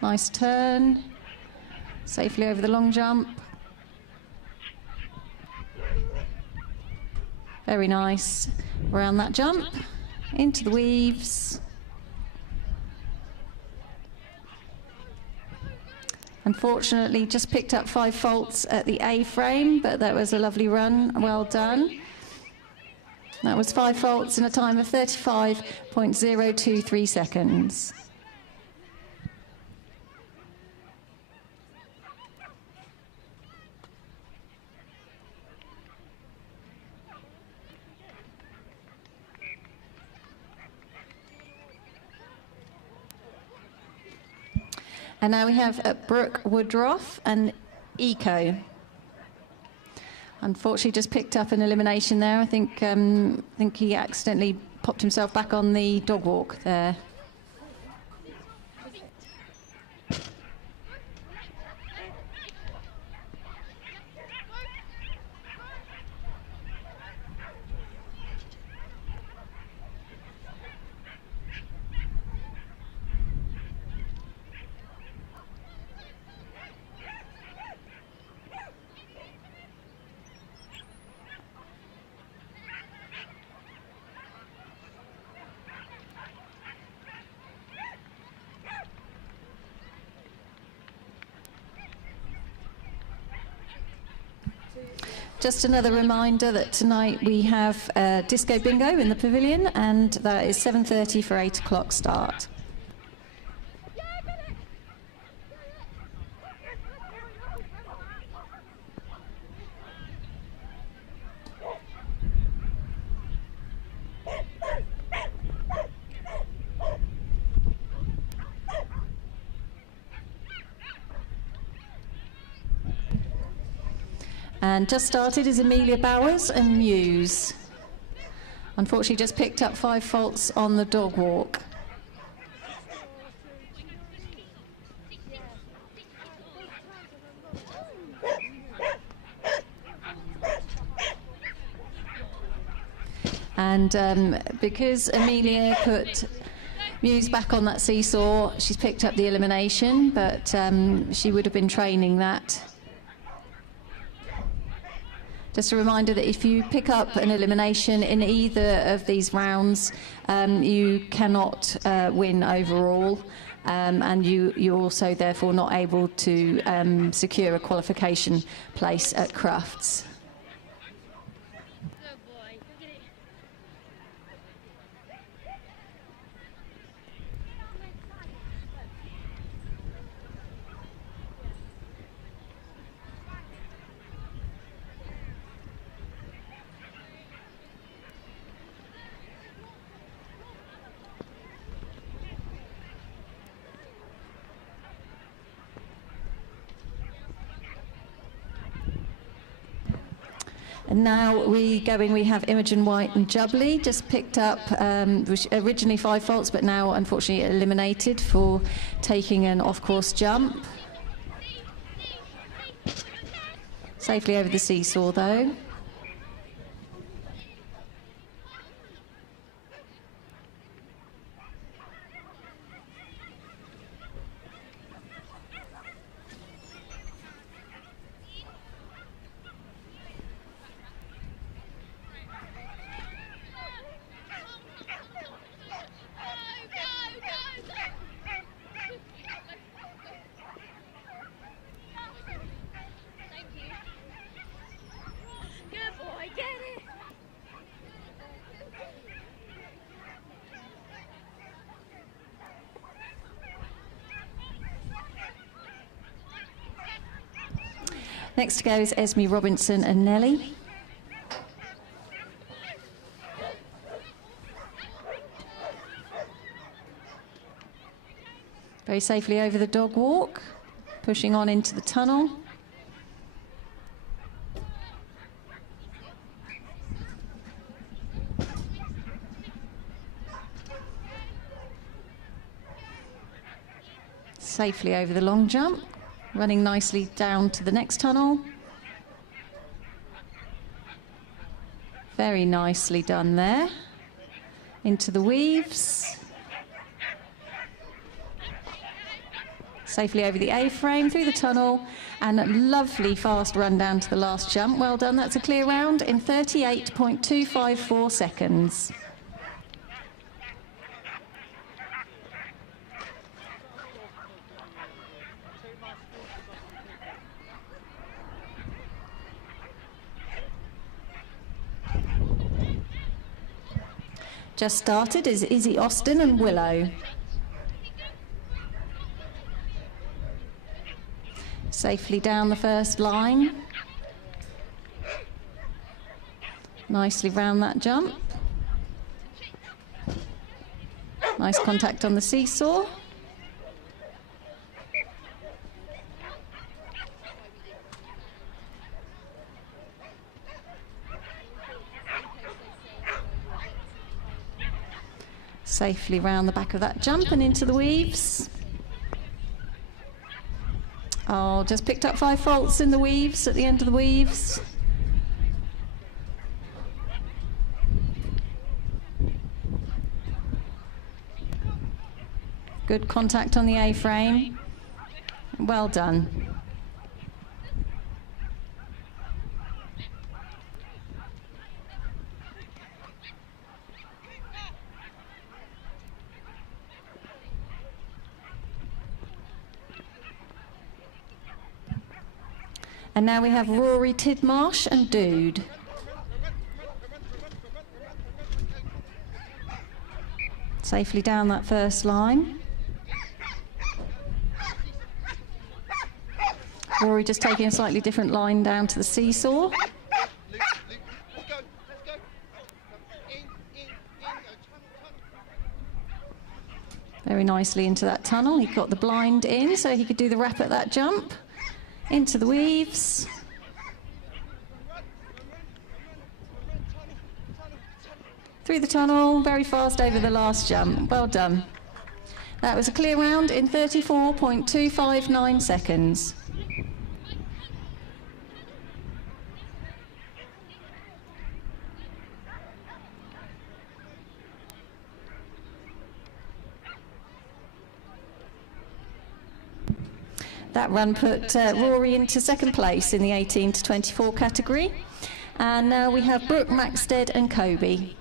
Nice turn. Safely over the long jump. Very nice. Around that jump. Into the weaves. Unfortunately, just picked up 5 faults at the A-frame, but that was a lovely run. Well done. That was 5 faults in a time of 35.023 seconds. And now we have Brooke Woodruff and Eco. Unfortunately, just picked up an elimination there. I think he accidentally popped himself back on the dog walk there. Just another reminder that tonight we have Disco Bingo in the pavilion, and that is 7:30 for 8 o'clock start. And just started is Amelia Bowers and Muse. Unfortunately, just picked up 5 faults on the dog walk. And because Amelia put Muse back on that seesaw, she's picked up the elimination, but she would have been training that. Just a reminder that if you pick up an elimination in either of these rounds, you cannot win overall, and you're also therefore not able to secure a qualification place at Crufts. And now we have Imogen White and Jubbly, just picked up originally 5 faults, but now unfortunately eliminated for taking an off-course jump. Safely over the seesaw though. Next to go is Esme Robinson and Nellie. Very safely over the dog walk, pushing on into the tunnel. Safely over the long jump, running nicely down to the next tunnel. Very nicely done there. Into the weaves. Safely over the A-frame, through the tunnel, and a lovely fast run down to the last jump. Well done, that's a clear round in 38.254 seconds. Just started is Izzy Austin and Willow. Safely down the first line. Nicely round that jump. Nice contact on the seesaw. Safely round the back of that jump and into the weaves. Oh, just picked up 5 faults in the weaves, at the end of the weaves. Good contact on the A-frame. Well done. And now we have Rory Tidmarsh and Dude. Safely down that first line. Rory just taking a slightly different line down to the seesaw. Very nicely into that tunnel. He got the blind in so he could do the wrap at that jump. Into the weaves. Through the tunnel, very fast over the last jump. Well done. That was a clear round in 34.259 seconds. That run put Rory into second place in the 18 to 24 category. And now we have Brooke, Maxted and Kobe.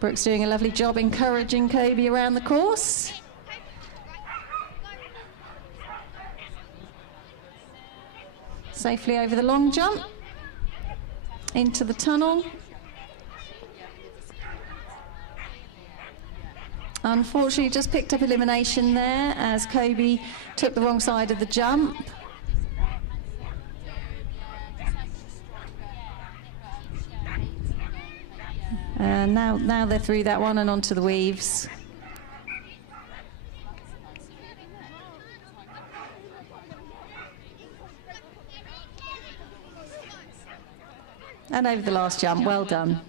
Brooke's doing a lovely job encouraging Kobe around the course. Safely over the long jump, into the tunnel. Unfortunately, just picked up elimination there as Kobe took the wrong side of the jump. And now they're through that one and onto the weaves. And over the last jump, well done.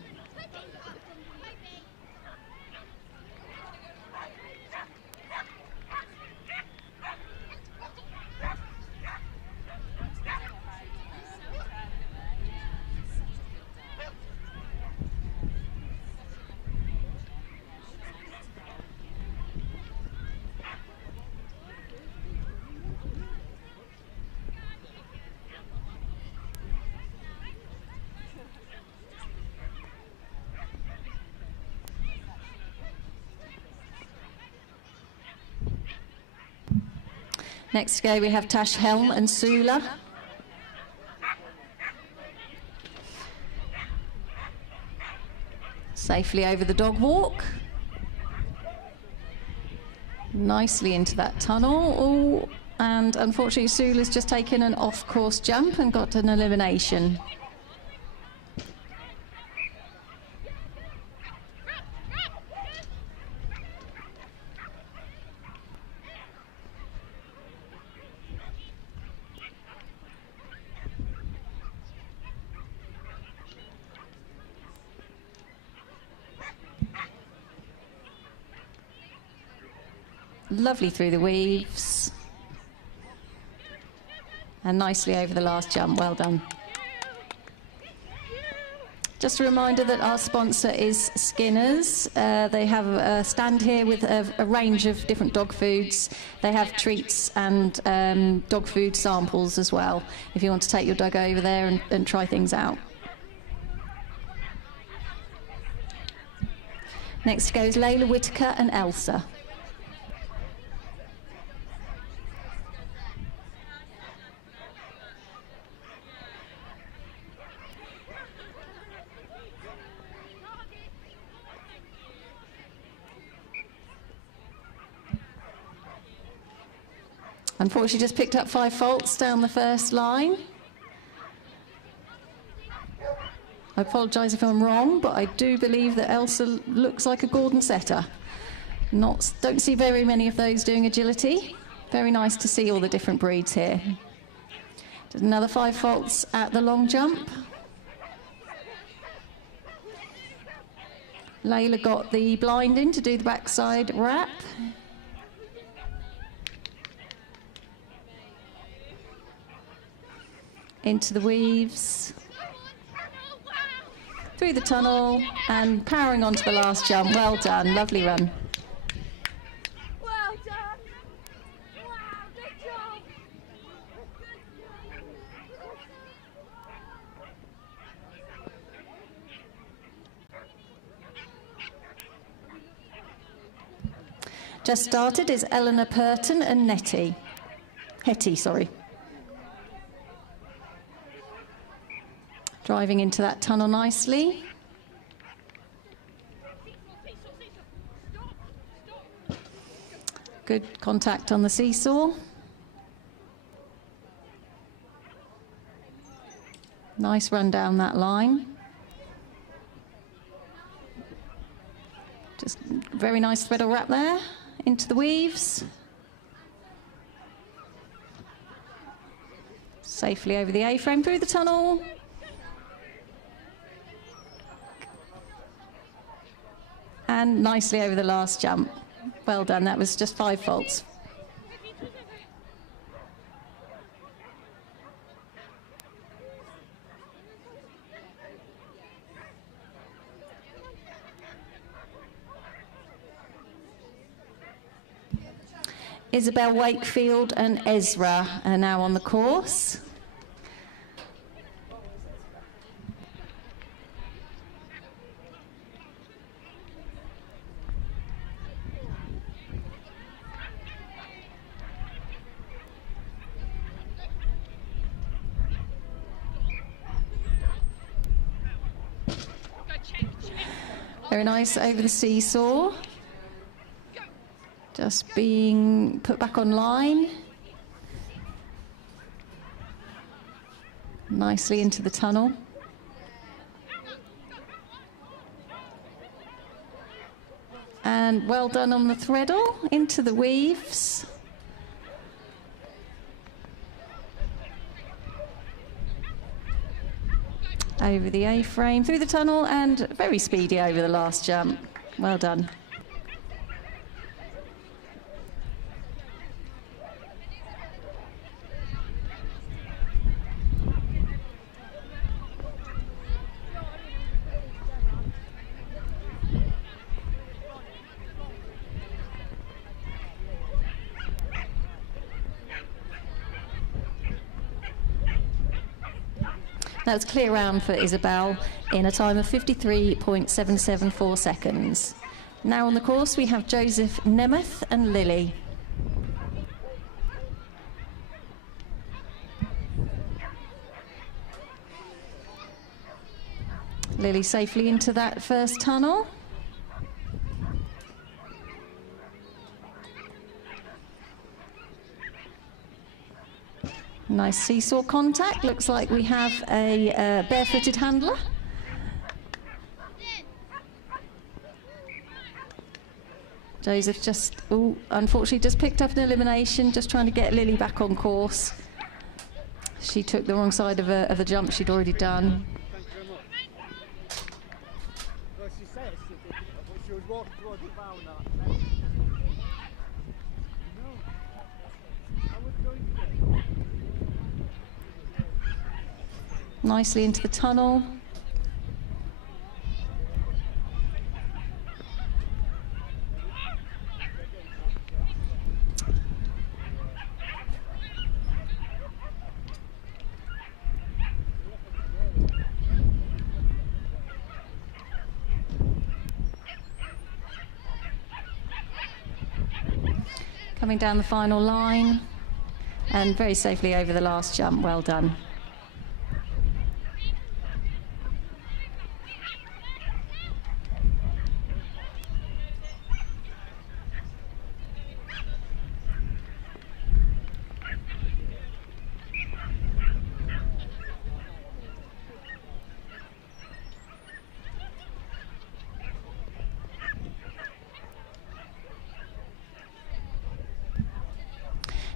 Next to go we have Tash Helm and Sula. Safely over the dog walk. Nicely into that tunnel. Oh, and unfortunately Sula's just taken an off-course jump and got an elimination. Lovely through the weaves. And nicely over the last jump. Well done. Just a reminder that our sponsor is Skinner's. They have a stand here with a range of different dog foods. They have treats and dog food samples as well, if you want to take your dog over there and try things out. Next goes Layla Whitaker and Elsa. Unfortunately, just picked up 5 faults down the first line. I apologise if I'm wrong, but I do believe that Elsa looks like a Gordon setter. Don't see very many of those doing agility. Very nice to see all the different breeds here. Just another 5 faults at the long jump. Layla got the blind in to do the backside wrap. Into the weaves, through the tunnel, and powering onto the last jump. Well done, lovely run. Well done. Wow, good job. Just started is Eleanor Purton and Hetty, sorry. Driving into that tunnel nicely. Good contact on the seesaw. Nice run down that line. Just very nice threadle wrap there into the weaves. Safely over the A-frame through the tunnel. And nicely over the last jump. Well done, that was just 5 faults. Isabel Wakefield and Ezra are now on the course. Very nice over the seesaw. Just being put back on line. Nicely into the tunnel. And well done on the threadle, into the weaves. Over the A-frame, through the tunnel, and very speedy over the last jump. Well done. That's clear round for Isabel in a time of 53.774 seconds. Now on the course we have Joseph Nemeth and Lily. Lily safely into that first tunnel. Nice seesaw contact. Looks like we have a barefooted handler. Joseph just, unfortunately, just picked up an elimination, just trying to get Lily back on course. She took the wrong side of a jump she'd already done. Thank you very much. Well, she said she did, but she was walking towards the bow now. No, I was going to. Nicely into the tunnel. Coming down the final line and very safely over the last jump. Well done.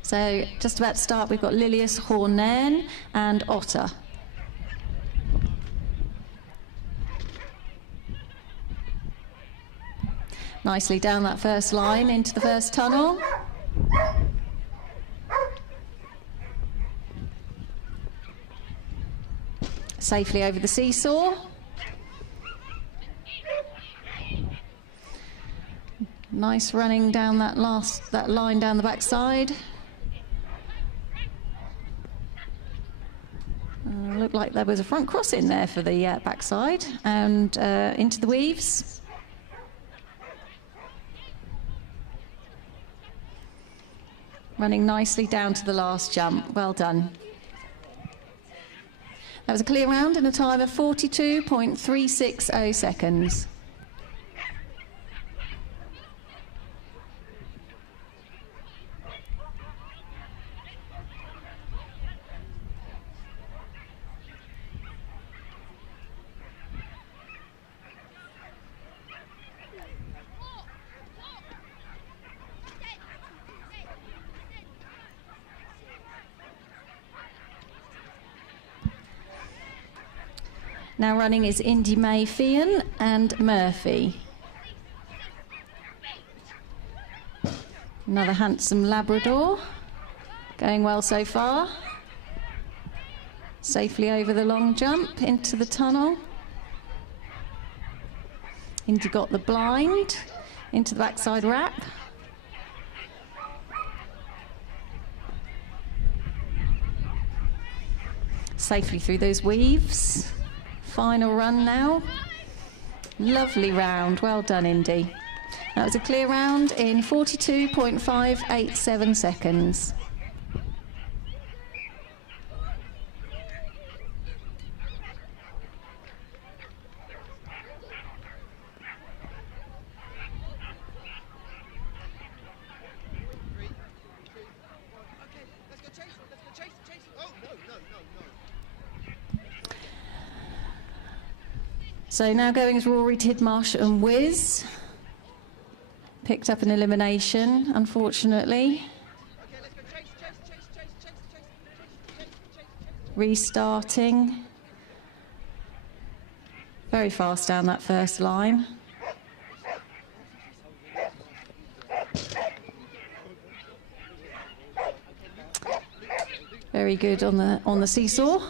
So just about to start, we've got Lilius, Hornain and Otter. Nicely down that first line into the first tunnel. Safely over the seesaw. Nice running down that line down the backside. Looked like there was a front cross in there for the backside, and into the weaves. Running nicely down to the last jump. Well done. That was a clear round in a time of 42.360 seconds. Now running is Indy May Fian and Murphy. Another handsome Labrador. Going well so far. Safely over the long jump into the tunnel. Indy got the blind into the backside wrap. Safely through those weaves. Final run now. Lovely round. Well done, Indy. That was a clear round in 42.587 seconds. So now going is Rory, Tidmarsh and Wiz. Picked up an elimination, unfortunately. Restarting. Very fast down that first line. Very good on the seesaw.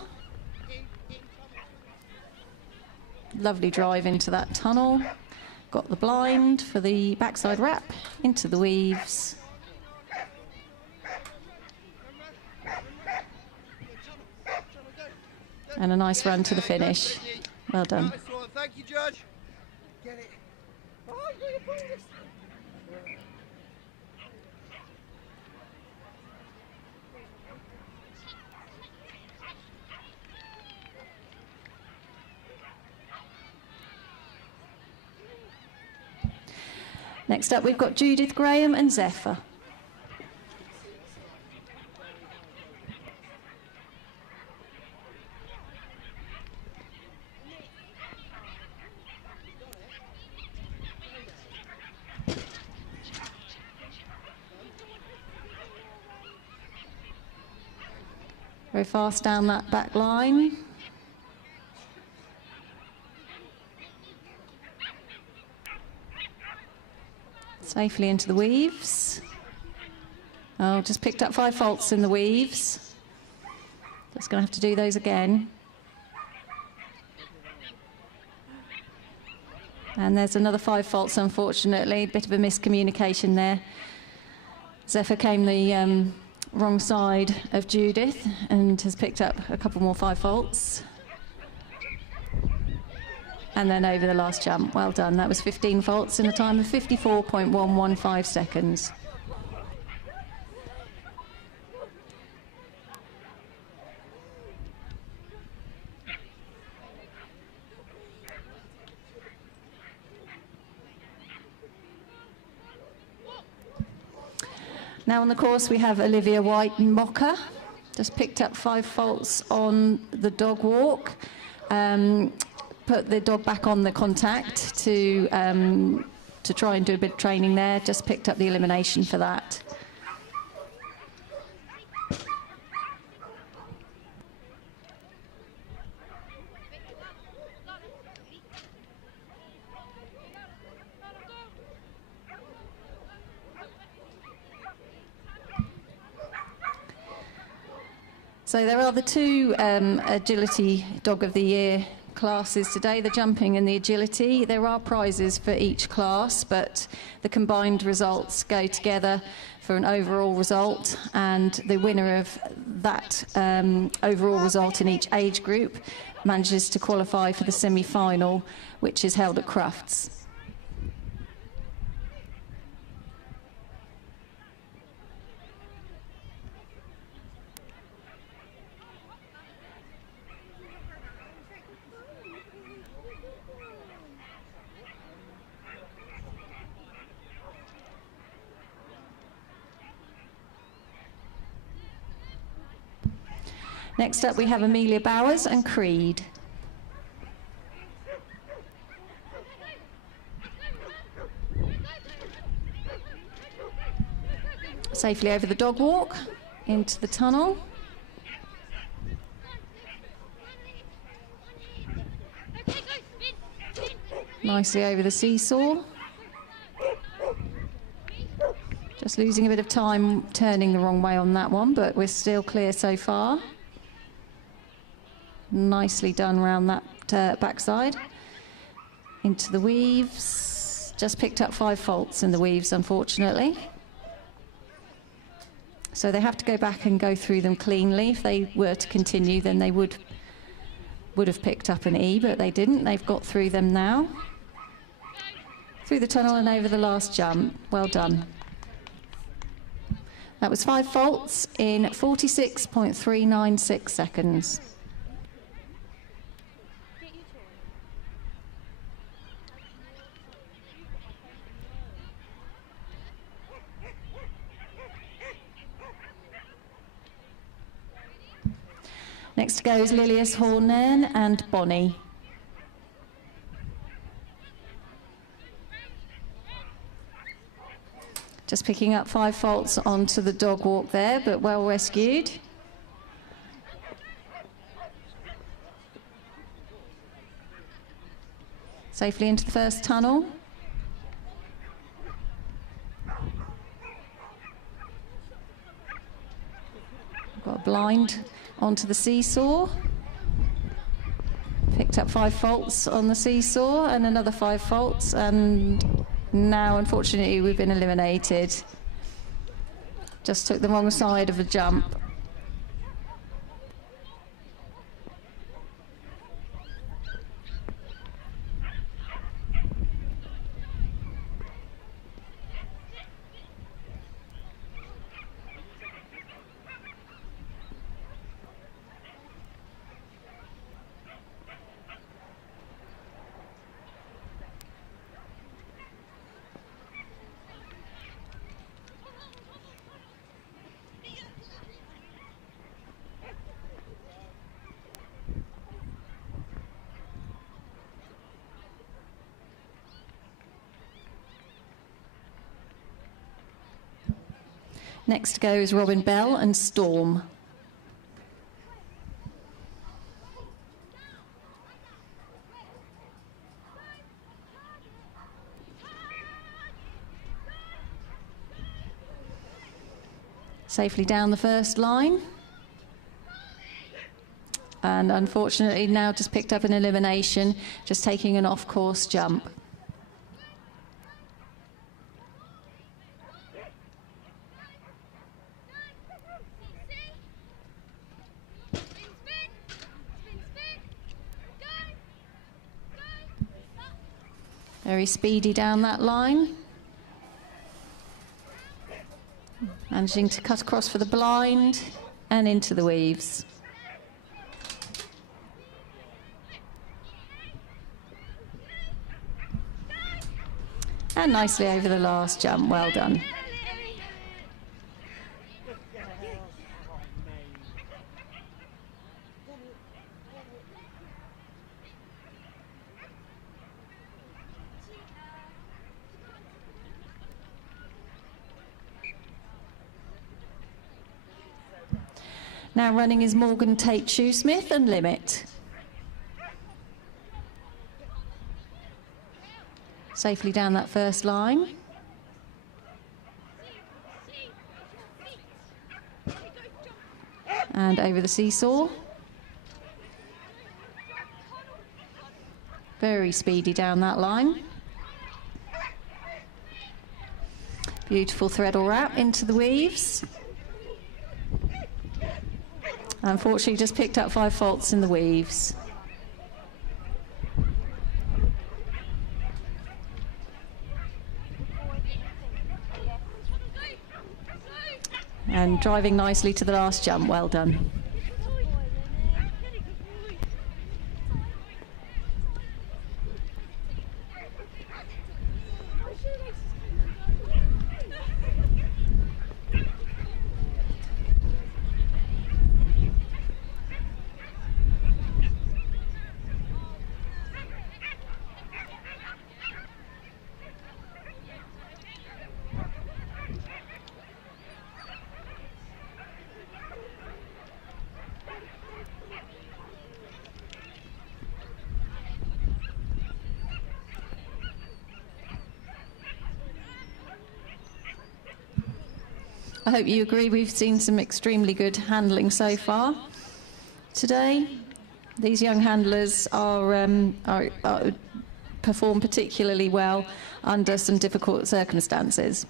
Lovely drive into that tunnel. Got the blind for the backside wrap into the weaves. And a nice run to the finish. Well done. Thank you, Judge. Get it. Oh, you're bonus. Next up, we've got Judith Graham and Zephyr. Very fast down that back line. Safely into the weaves. Oh, just picked up 5 faults in the weaves. Just going to have to do those again. And there's another 5 faults, unfortunately. Bit of a miscommunication there. Zephyr came the wrong side of Judith and has picked up a couple more 5 faults. And then over the last jump. Well done. That was 15 faults in a time of 54.115 seconds. Now on the course we have Olivia White and Mocha. Just picked up 5 faults on the dog walk. Put the dog back on the contact to try and do a bit of training there. Just picked up the elimination for that. So there are the 2 Agility Dog of the Year classes today, the jumping and the agility. There are prizes for each class, but the combined results go together for an overall result, and the winner of that overall result in each age group manages to qualify for the semi-final, which is held at Crufts. Next up we have Amelia Bowers and Creed. Safely over the dog walk, into the tunnel. Nicely over the seesaw. Just losing a bit of time turning the wrong way on that one, but we're still clear so far. Nicely done round that backside. Into the weaves. Just picked up 5 faults in the weaves, unfortunately. So they have to go back and go through them cleanly. If they were to continue, then they would have picked up an E, but they didn't. They've got through them now. Through the tunnel and over the last jump. Well done. That was 5 faults in 46.396 seconds. Next goes Lilias Hornan and Bonnie. Just picking up 5 faults onto the dog walk there, but well rescued. Safely into the first tunnel. Got a blind onto the seesaw. Picked up 5 faults on the seesaw and another 5 faults, and now unfortunately we've been eliminated. Just took the wrong side of the jump. Next to go is Robin Bell and Storm. Safely down the first line. And unfortunately now just picked up an elimination, just taking an off-course jump. Very speedy down that line. Managing to cut across for the blind and into the weaves. And nicely over the last jump, well done. Now running is Morgan Tate Shoesmith and Limit. Safely down that first line. And over the seesaw. Very speedy down that line. Beautiful threadle wrap into the weaves. Unfortunately, just picked up 5 faults in the weaves. And driving nicely to the last jump, well done. I hope you agree we've seen some extremely good handling so far today. These young handlers perform particularly well under some difficult circumstances.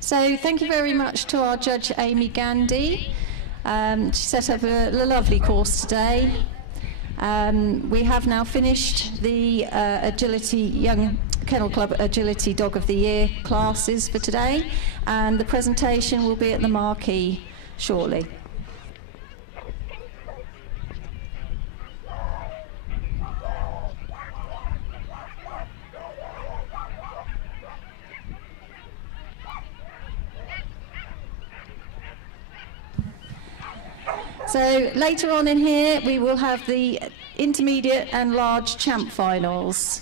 So thank you very much to our judge, Amy Gandy. She set up a lovely course today. We have now finished the Agility Young Kennel Club Agility Dog of the Year classes for today, and the presentation will be at the marquee shortly. So later on in here, we will have the intermediate and large champ finals.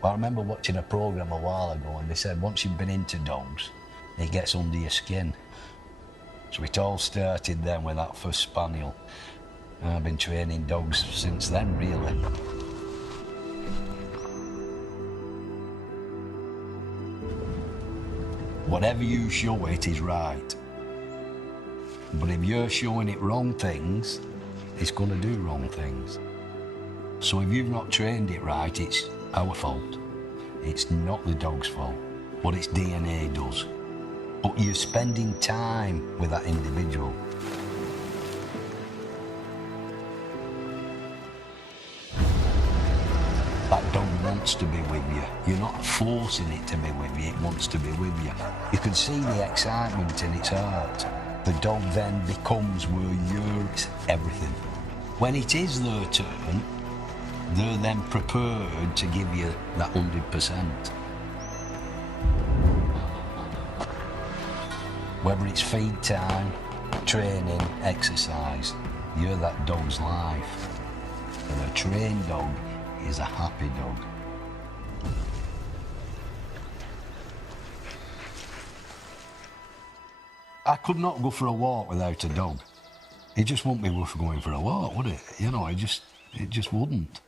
Well, I remember watching a programme a while ago and they said once you've been into dogs, it gets under your skin. So it all started then with that first spaniel. And I've been training dogs since then, really. Whatever you show it is right. But if you're showing it wrong things, it's going to do wrong things. So if you've not trained it right, it's our fault. It's not the dog's fault. What its DNA does. But you're spending time with that individual. That dog wants to be with you. You're not forcing it to be with you, it wants to be with you. You can see the excitement in its heart. The dog then becomes where you're everything. When it is their turn, they're then prepared to give you that 100%. Whether it's feed time, training, exercise, you're that dog's life. And a trained dog is a happy dog. I could not go for a walk without a dog. It just wouldn't be worth going for a walk, would it? You know, it just wouldn't.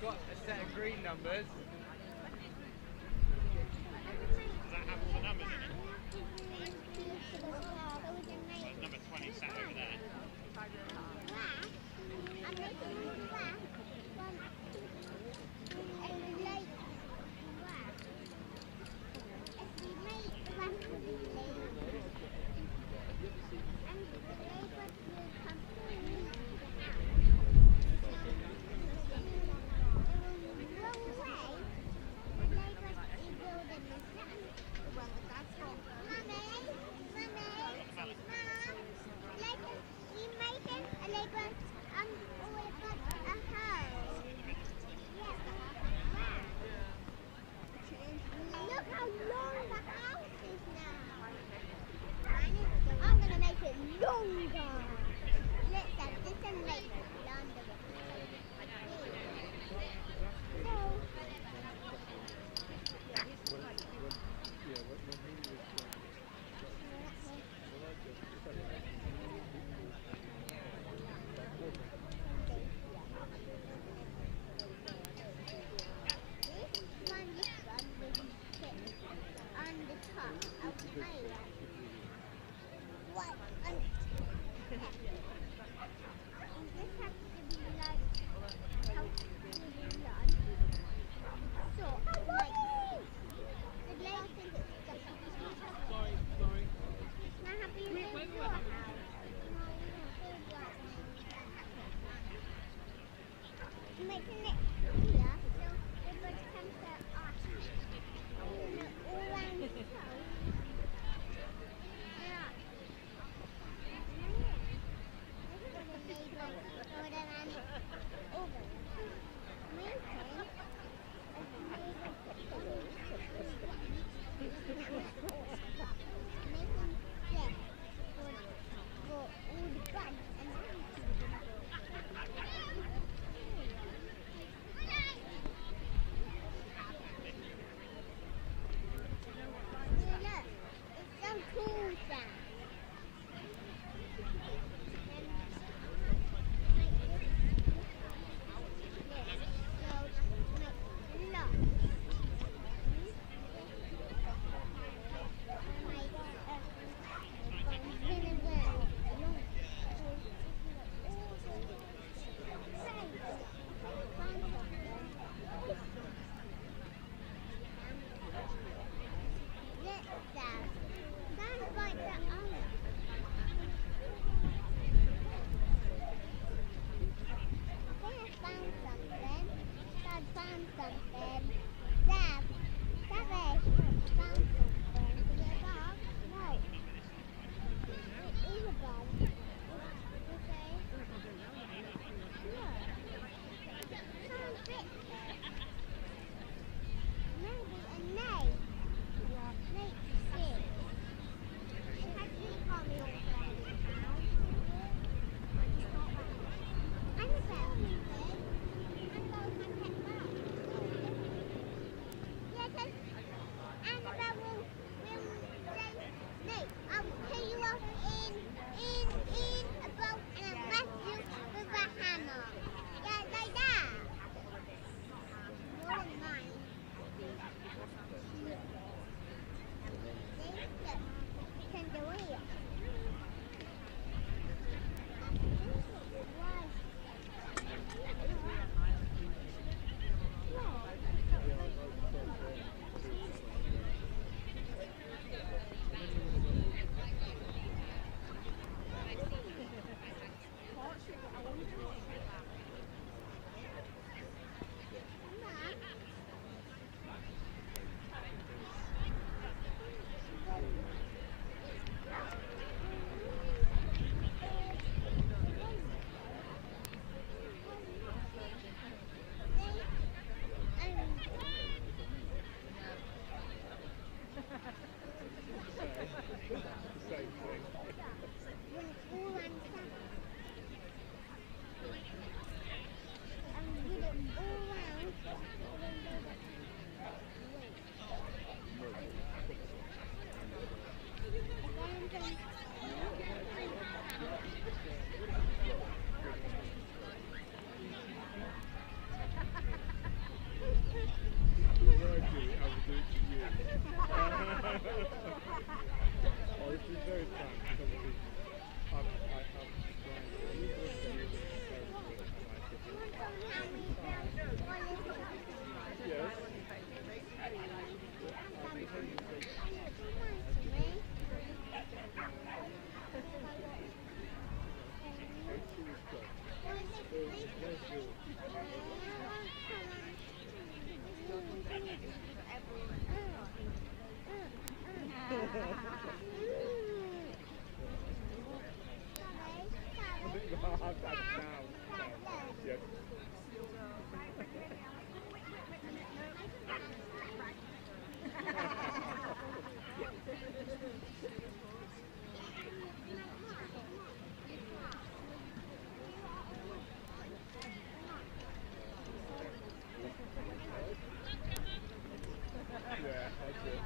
Got a set of green numbers. Does that have all the numbers in it? Well, number 20 sat over there. Yeah. Yeah, that's it.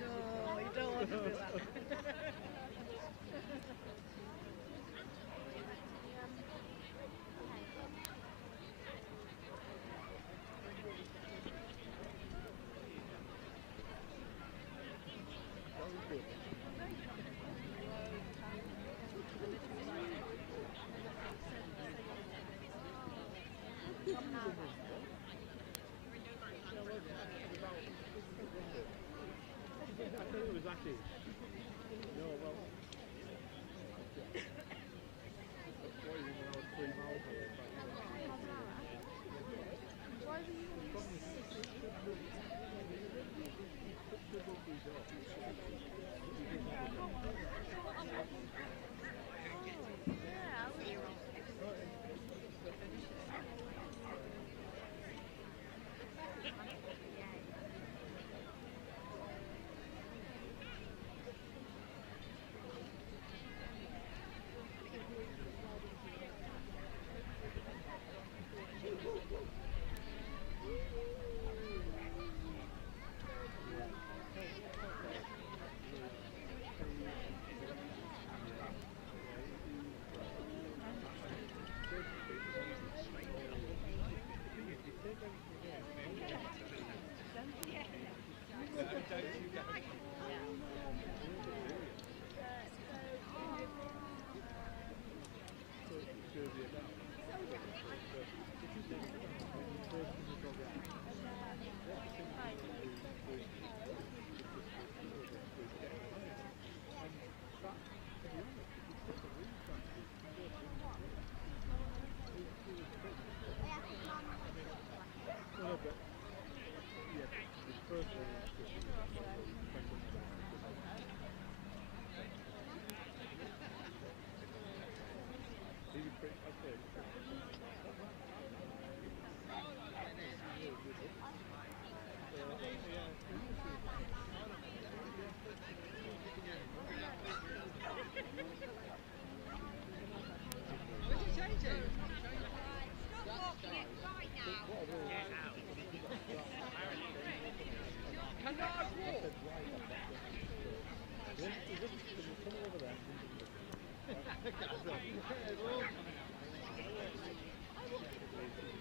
No, you don't want to do that. I thought it was lucky. No, well. What even when I was 3 miles away?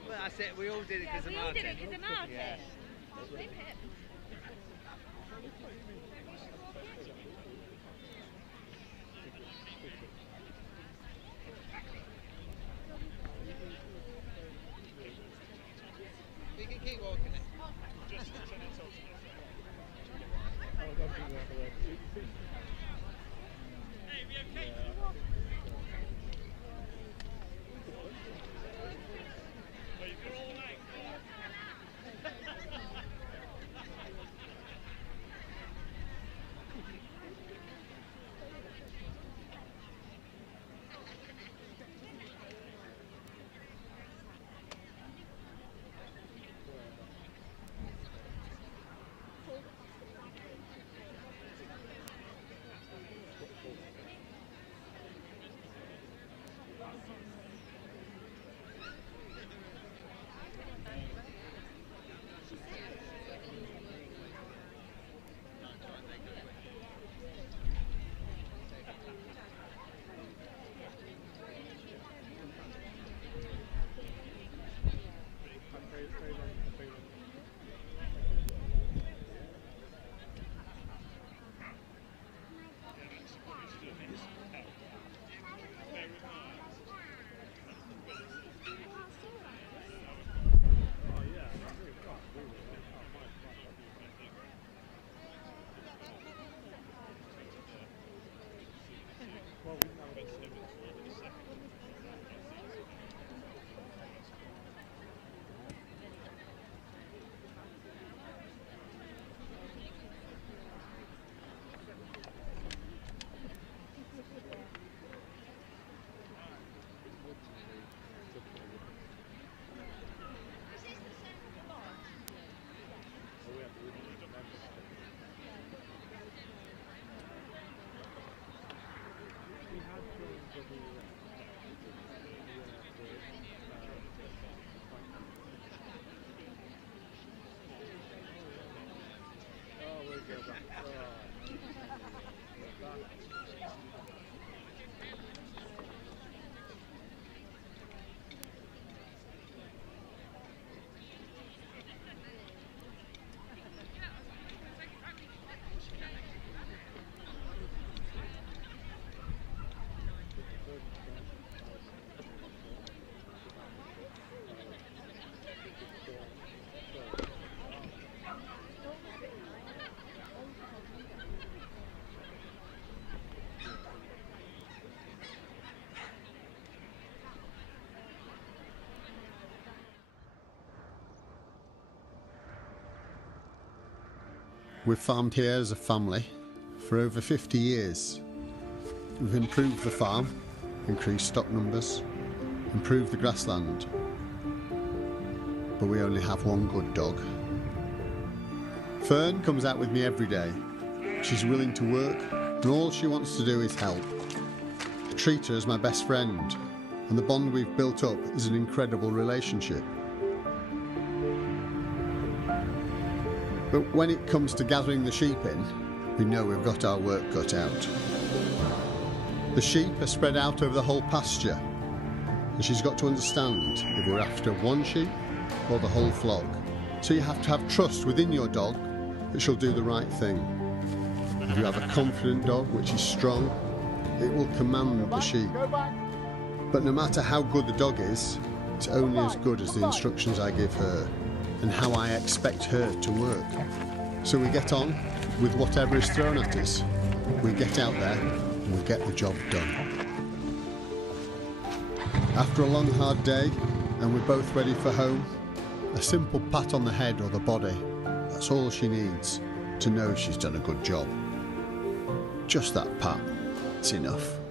Well, that's it. We all did it because of Martin. We all did it because of Martin. Yeah. We can keep walking it. Hey, we okay? We've farmed here as a family for over 50 years. We've improved the farm, increased stock numbers, improved the grassland, but we only have one good dog. Fern comes out with me every day. She's willing to work, and all she wants to do is help. I treat her as my best friend, and the bond we've built up is an incredible relationship. But when it comes to gathering the sheep in, we know we've got our work cut out. The sheep are spread out over the whole pasture, and she's got to understand if we're after one sheep or the whole flock. So you have to have trust within your dog that she'll do the right thing. If you have a confident dog which is strong, it will command the sheep. But no matter how good the dog is, it's only as good as the instructions I give her and how I expect her to work. So we get on with whatever is thrown at us. We get out there and we get the job done. After a long hard day and we're both ready for home, a simple pat on the head or the body, that's all she needs to know she's done a good job. Just that pat, it's enough.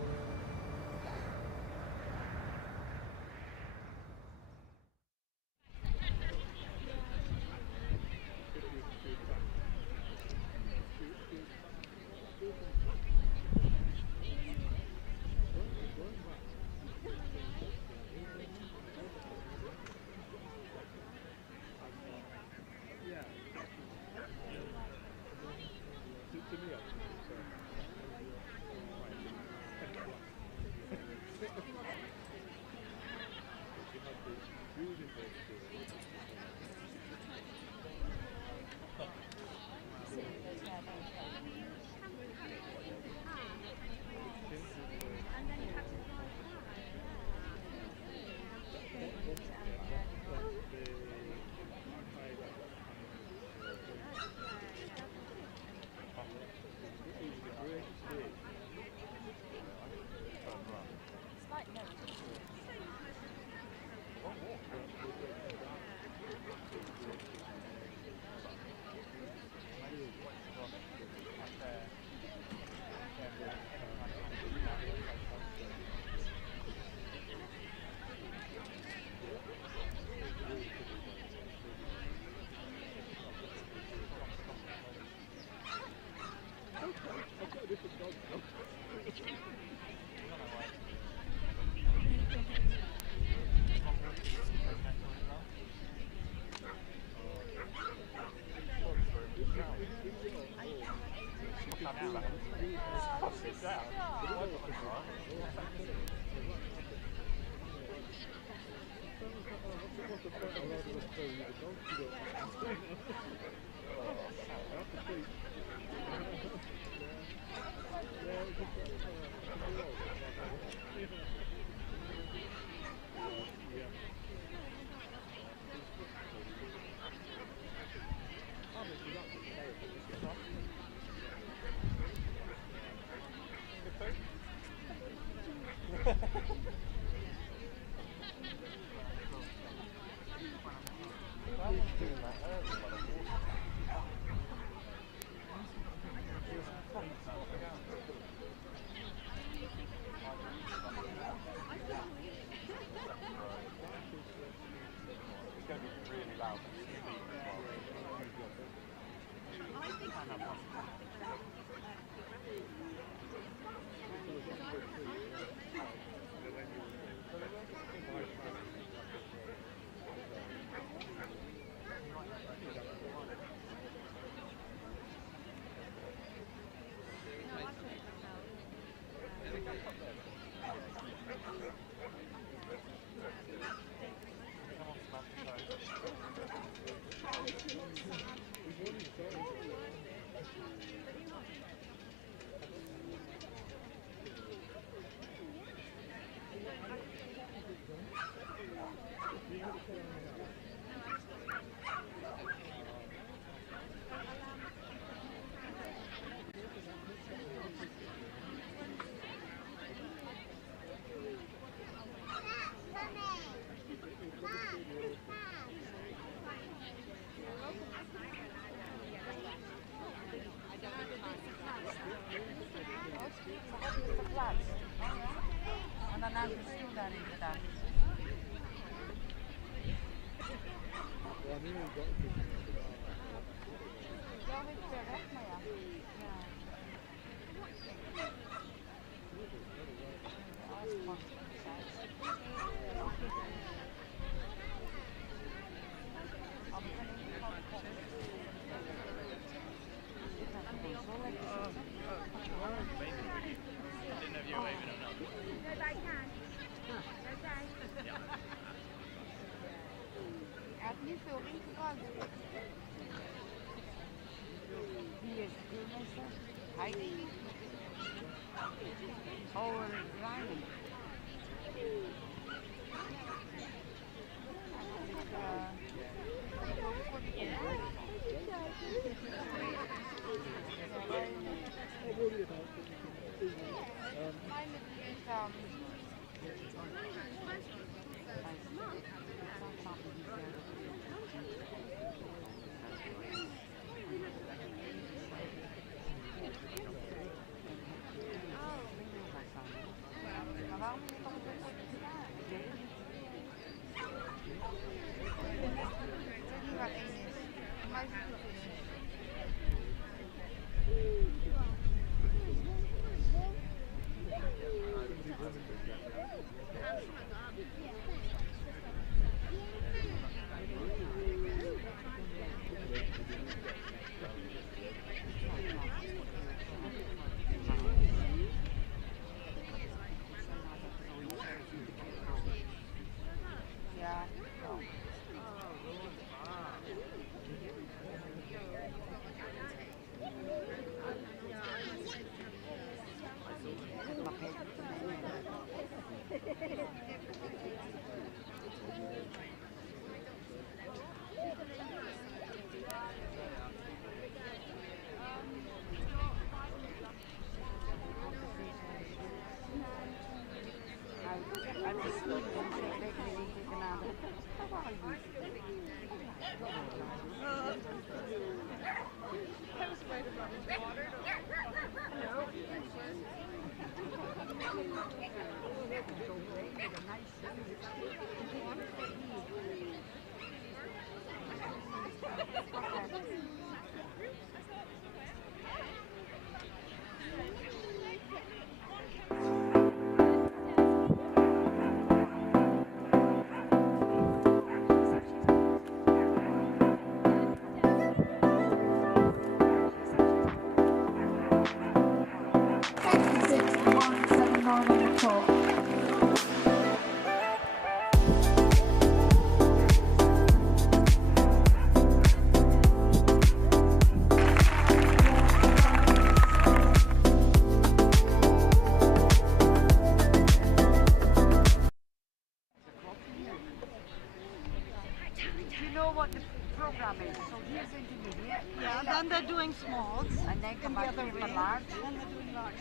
Then they're doing smalls, and then come back to large,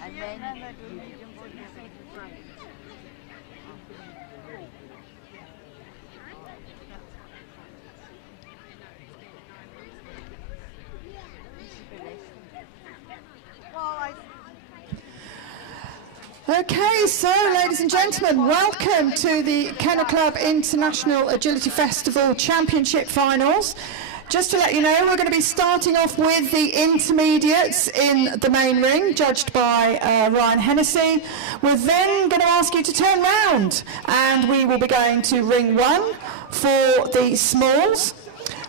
and then they're doing medium for Okay, so ladies and gentlemen, welcome to the Kennel Club International Agility Festival Championship Finals. Just to let you know, we're going to be starting off with the intermediates in the main ring, judged by Ryan Hennessy. We're then going to ask you to turn round, and we will be going to ring 1 for the smalls.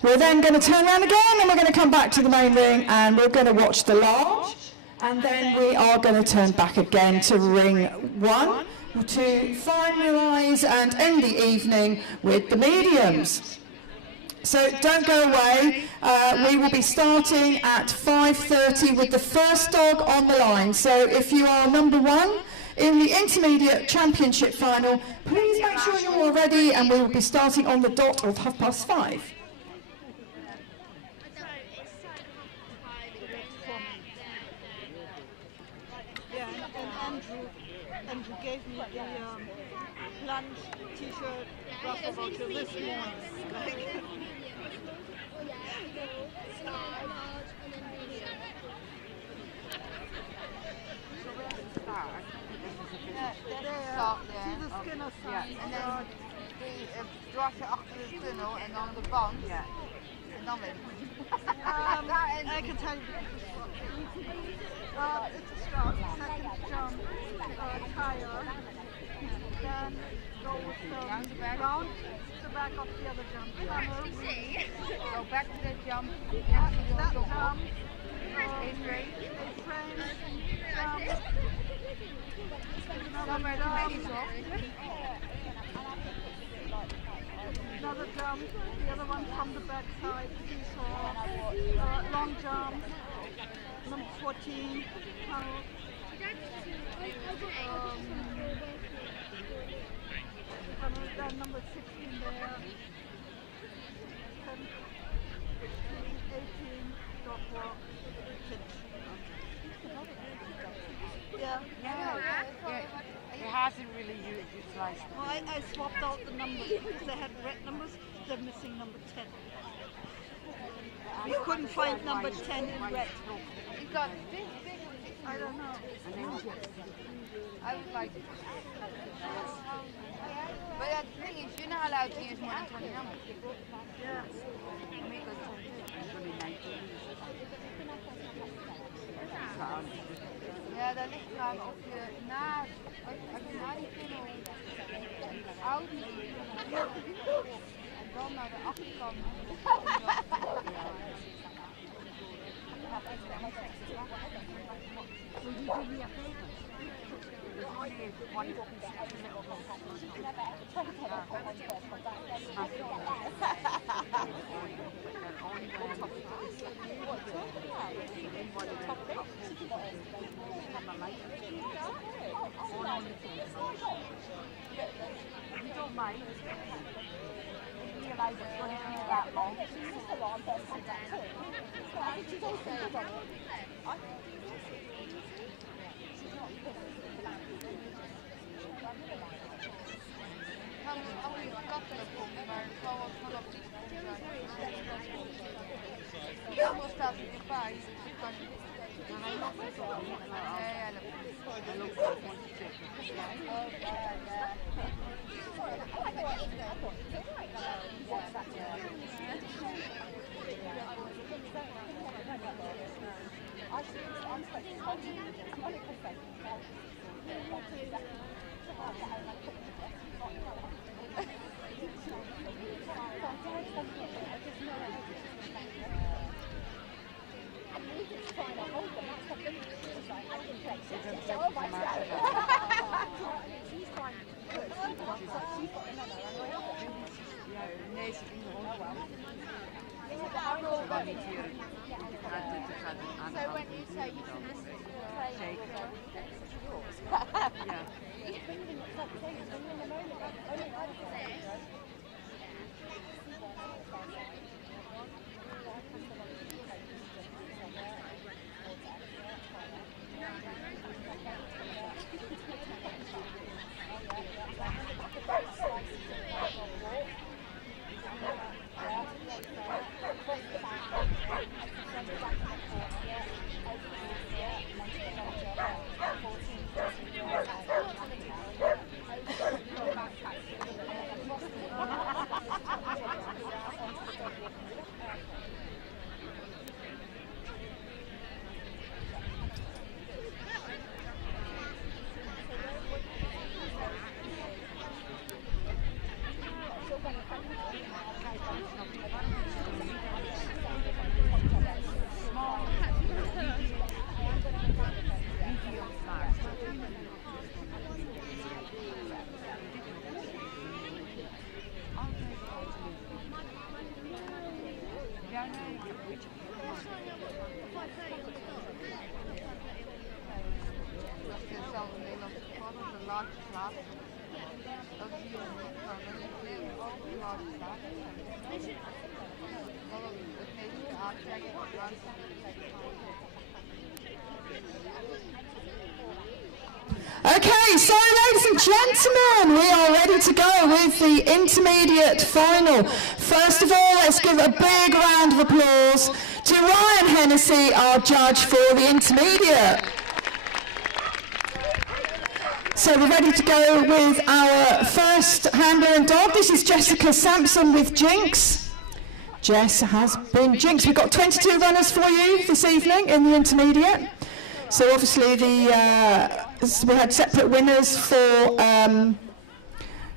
We're then going to turn around again, and we're going to come back to the main ring, and we're going to watch the large. And then we are going to turn back again to ring 1 to finalise and end the evening with the mediums. So don't go away. We will be starting at 5:30 with the first dog on the line. So if you are number 1 in the intermediate championship final, please make sure you're all ready, and we will be starting on the dot of 5:30. Andrew gave me the plunge t-shirt rough about to this morning. See the Ja. En dan die dwarsen achter de tunnel en dan de band. Ja. En dan weet ik niet. I can tell you. It's a start, second jump, tire, then goes round the back of the other jump. Go back to the jump, that jump, A-frame, jump, another jump, the other one from the back side, seesaw, long jump, number 14, tunnel, then number 16 there, 10, 18, dog walk, pitch. Yeah. It hasn't really utilised. Well, I swapped out the numbers because they had red numbers, they're missing number 10. We couldn't find number 10 in red. You got this big. I don't know. I would like it. But the thing is, you're not allowed to use more than 20 numbers. Yeah. Ja, daar ligt eraan of je na die tunnel oud en dan naar de achterkant. You don't mind. You realise it's going to be that long. She's just a long person. She's also Allemaal staat er erbij, dus je kan niet. Hij loopt niet op. Nee, hij loopt So when you say you can listen Okay, so ladies and gentlemen, we are ready to go with the intermediate final. First of all, let's give a big round of applause to Ryan Hennessy, our judge for the intermediate. So we're ready to go with our first handler and dog. This is Jessica Sampson with Jinx. Jess has been Jinx. We've got 22 runners for you this evening in the intermediate. So obviously we had separate winners for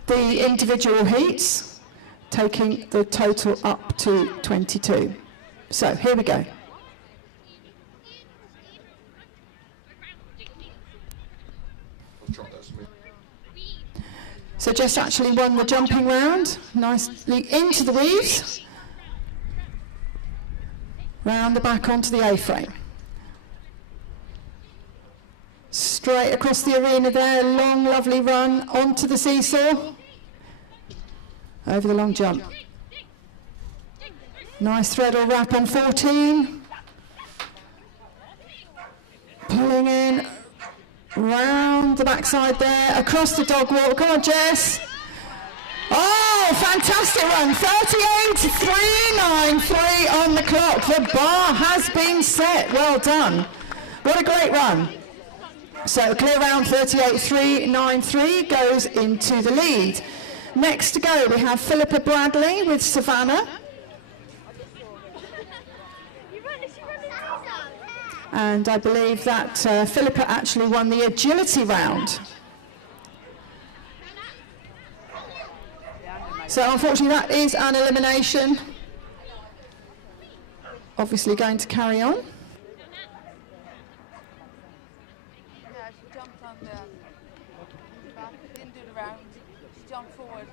the individual heats, taking the total up to 22. So here we go. So Jess actually won the jumping round, nicely into the weaves, round the back onto the A-frame. Straight across the arena there, long lovely run onto the seesaw, over the long jump. Nice thread or wrap on 14, pulling in, round the backside there, across the dog walk. Come on, Jess. Oh, fantastic run. 38.393 on the clock. The bar has been set. Well done. What a great run. So clear round 38.393 goes into the lead. Next to go, we have Philippa Bradley with Savannah. And I believe that Philippa actually won the agility round. So unfortunately that is an elimination. Obviously going to carry on. Yeah, she jumped on the back, didn't do the round, she jumped forward.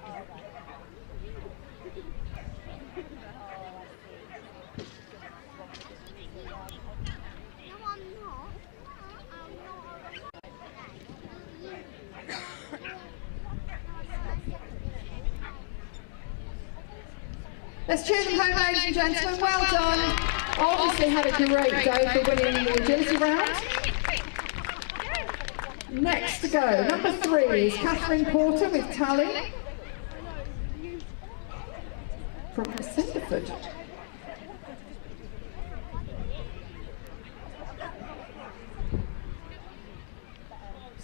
Let's cheer them home, ladies and gentlemen. Well done. Obviously had a great day for winning the agility round. Next to go, number 3 is Catherine Porter with Tally from Cinderford.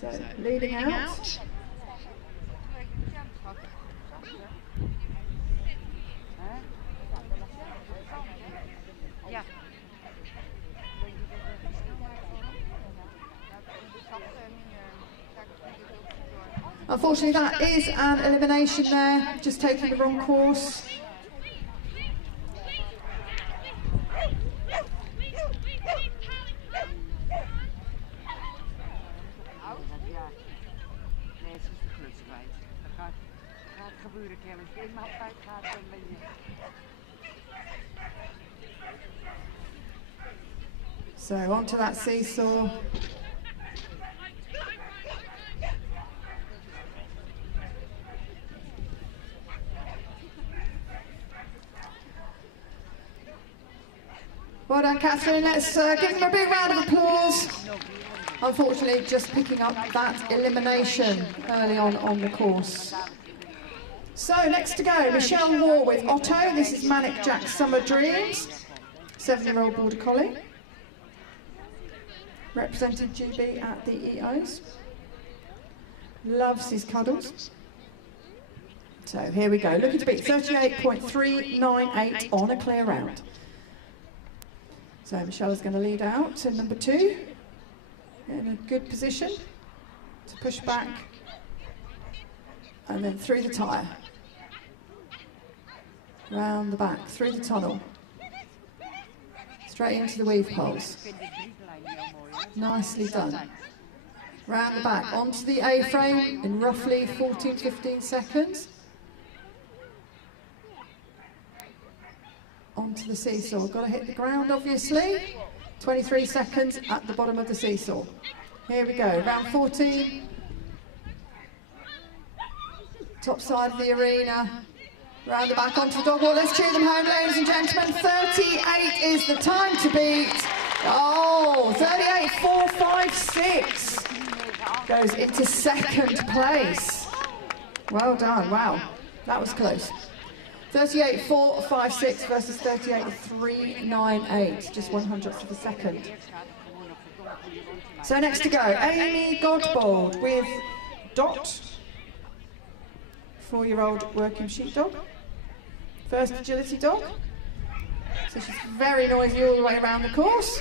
So leading out. Unfortunately, that is an elimination there, just taking the wrong course. So onto that seesaw. Well done, Catherine. Let's give them a big round of applause. Unfortunately, just picking up that elimination early on the course. So next to go, Michelle Moore with Otto. This is Manic Jack's Summer Dreams, 7-year-old border collie. Represented GB at the EOs. Loves his cuddles. So here we go. Looking to beat 38.398 on a clear round. So Michelle is going to lead out in number 2, in a good position to push back and then through the tyre, round the back, through the tunnel, straight into the weave poles. Nicely done. Round the back, onto the A-frame in roughly 14-15 seconds. Onto the seesaw, got to hit the ground obviously. 23 seconds at the bottom of the seesaw. Here we go, round 14. Top side of the arena. Round the back onto the dog wall. Let's cheer them home, ladies and gentlemen. 38 is the time to beat. Oh, 38.456 goes into second place. Well done, wow, that was close. 38.456 versus 38.398, just 1/100th of a second. So next to go, Amy Godbold with Dot, 4-year-old working sheepdog. First agility dog. So she's very noisy all the way around the course.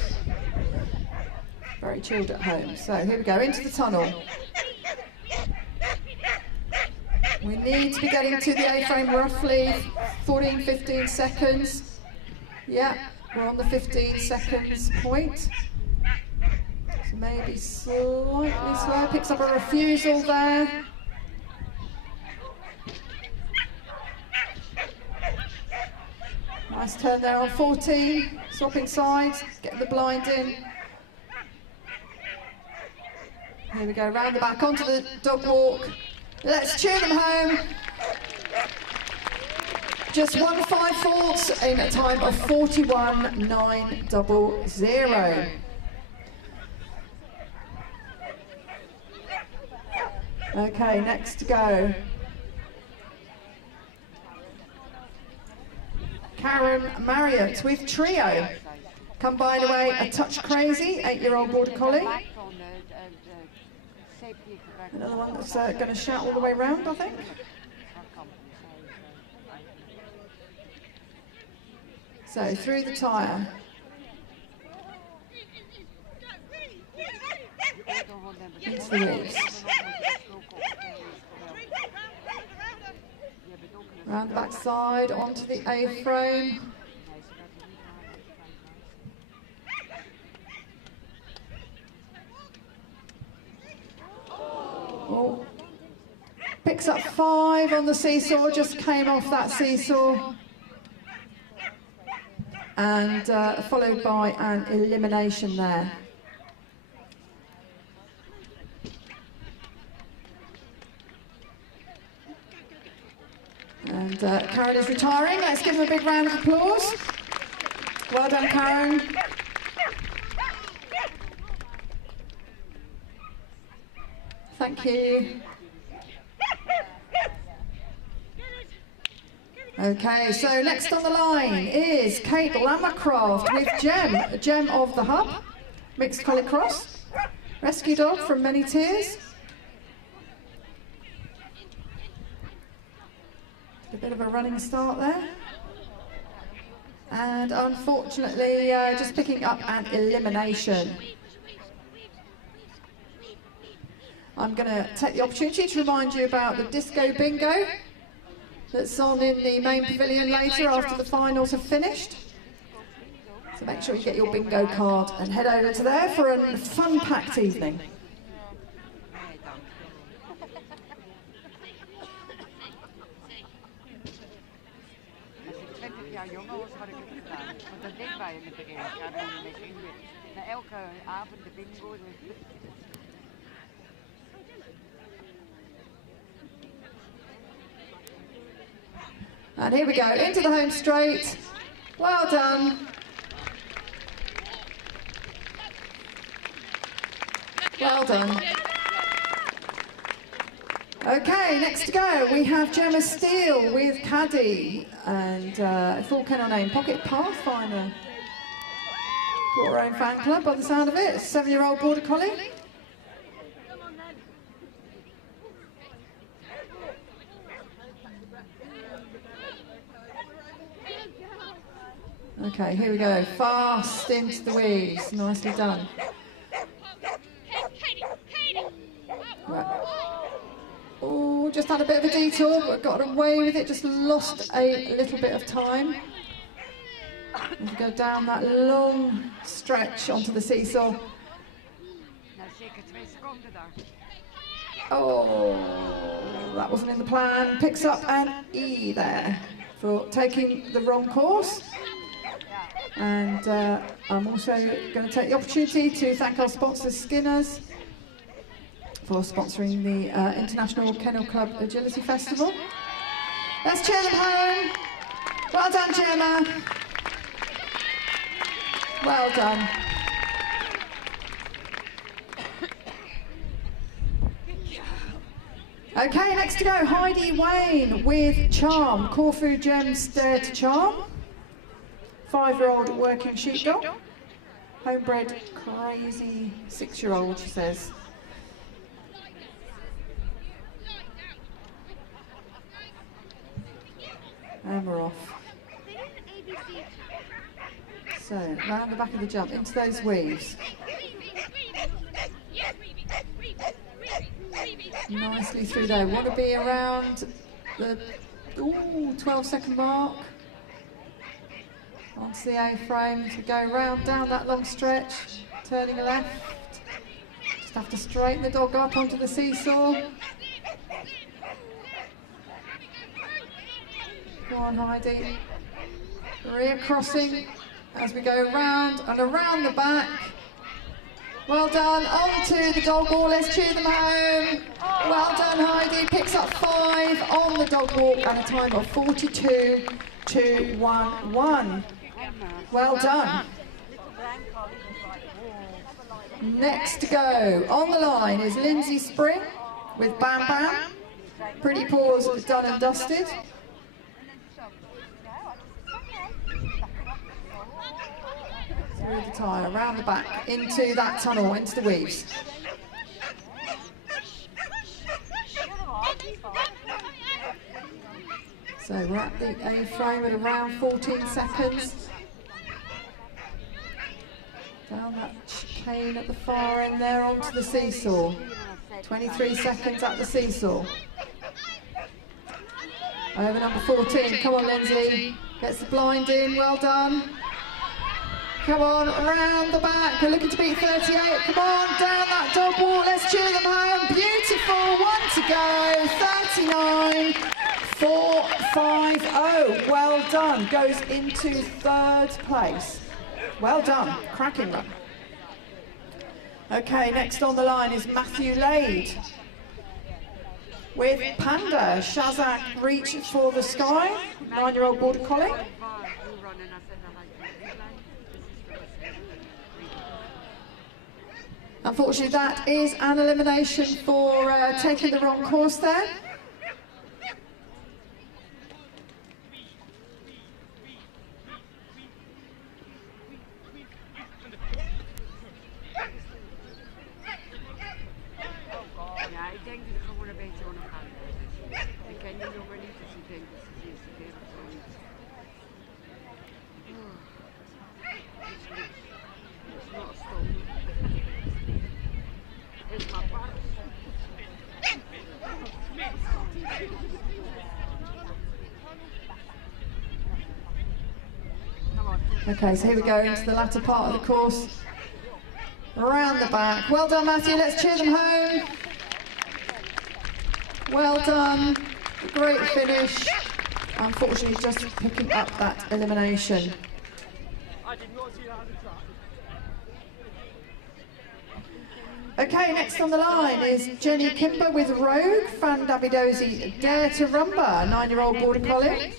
Very chilled at home. So here we go, into the tunnel. We need to be getting to the A-frame roughly 14, 15 seconds. Yeah, we're on the 15 seconds point. So maybe slightly slow, picks up a refusal there. Nice turn there on 14, swapping sides, getting the blind in. Here we go, round the back onto the dog walk. Let's cheer them home. Just 1-5-4 in a time of 41.900. Okay, next to go. Karen Marriott with Trio. Come by the way, a touch crazy, 8-year-old border collie. Another one that's going to shout all the way round, I think. So through the tyre. Into the weeds. Round the back side, onto the A-frame. Oh. Picks up 5 on the seesaw, just came off that seesaw. And followed by an elimination there. And Karen is retiring. Let's give them a big round of applause. Well done, Karen. Thank you. Okay, so next on the line is Kate Lammercraft with Gem of the Hub, mixed collie cross, rescue dog from Many Tears. A bit of a running start there. And unfortunately, just picking up an elimination. I'm going to take the opportunity to remind you about the Disco Bingo that's on in the main pavilion later after the finals have finished. So make sure you get your bingo card and head over to there for a fun-packed evening. And here we go, into the home straight. Well done. Well done. Okay, next to go, we have Gemma Steele with Caddy and full kennel name, Pocket Pathfinder. Got her own fan club by the sound of it, 7-year-old border collie. Okay, here we go, fast into the weeds, nicely done. Right. Oh, just had a bit of a detour, but got away with it, just lost a little bit of time. And we go down that long stretch onto the seesaw. Oh, that wasn't in the plan. Picks up an E there for taking the wrong course. And I'm also going to take the opportunity to thank our sponsors, Skinners, for sponsoring the International Kennel Club Agility Festival. Let's cheer them home. Well done, Gemma. Well done. Okay, next to go, Heidi Wayne with Charm, Corfu Gems Dare to Charm. 5-year-old working sheepdog. Homebred crazy 6-year-old, she says. And we're off. So, round the back of the jump, into those weaves. Nicely through there. Want to be around the 12-second mark. Onto the A-frame to go round down that long stretch, turning left. Just have to straighten the dog up onto the seesaw. Go on, Heidi. Rear crossing as we go round and around the back. Well done, onto the dog wall, let's cheer them home. Well done, Heidi, picks up 5 on the dog walk and a time of 42.211. Well done. Next to go on the line is Lindsay Spring with Bam Bam. Pretty paws done and dusted. Through the tyre, around the back, into that tunnel, into the weaves. So we're at the A-frame at around 14 seconds. Down that chicane at the far end there, onto the seesaw. 23 seconds at the seesaw. Over number 14, come on Lindsay. Gets the blind in, well done. Come on, around the back, we're looking to beat 38. Come on, down that dog walk, let's cheer them home. Beautiful, 1 to go, 39.450. Well done, goes into 3rd place. Well done, cracking run. Okay, next on the line is Matthew Lade with Panda. Shazak Reach for the Sky, 9-year-old Border Collie. Unfortunately, that is an elimination for taking the wrong course there. Okay, so here we go into the latter part of the course. Around the back. Well done, Matthew. Let's cheer them home. Well done. A great finish. Unfortunately, just picking up that elimination. Okay, next on the line is Jenny Kimber with Rogue, Fan Davidosi Dare to Rumba, 9-year-old Border Collie.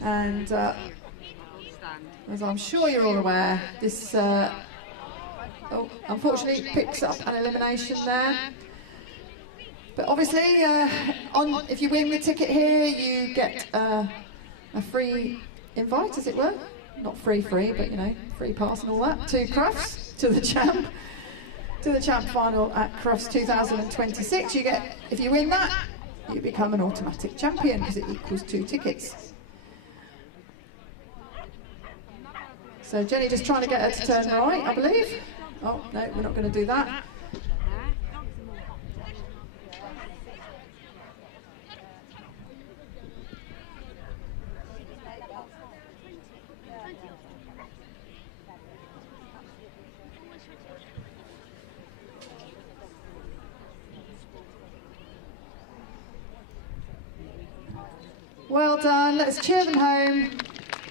And as I'm sure you're all aware, this unfortunately picks up an elimination there. But obviously, if you win the ticket here, you get a free invite, as it were. Not free, but you know, free pass and all that to Crufts, to the champ final at Crufts 2026. You get, if you win that, you become an automatic champion because it equals 2 tickets. So Jenny just trying to get her to turn right, I believe. Oh, no, we're not going to do that. Well done, let's cheer them home.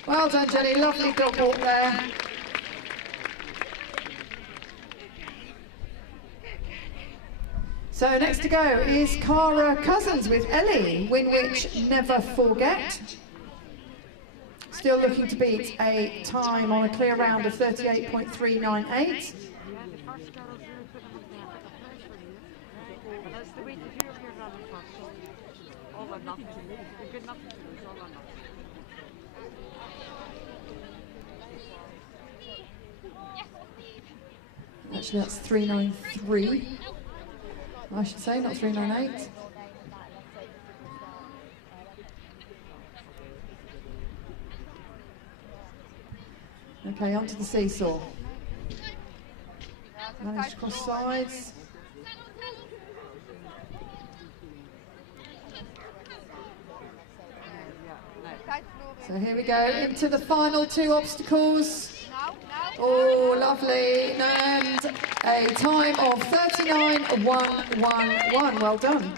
Well done, Jenny, lovely dog walk there. So next to go is Cara Cousins with Ellie, Win Which Never Forget. Still looking to beat a time on a clear round of 38.398. Actually, that's 393. I should say, not 398. Okay, onto the seesaw. Managed to cross sides. So here we go into the final two obstacles. Oh, lovely. And a time of 39.111. Well done.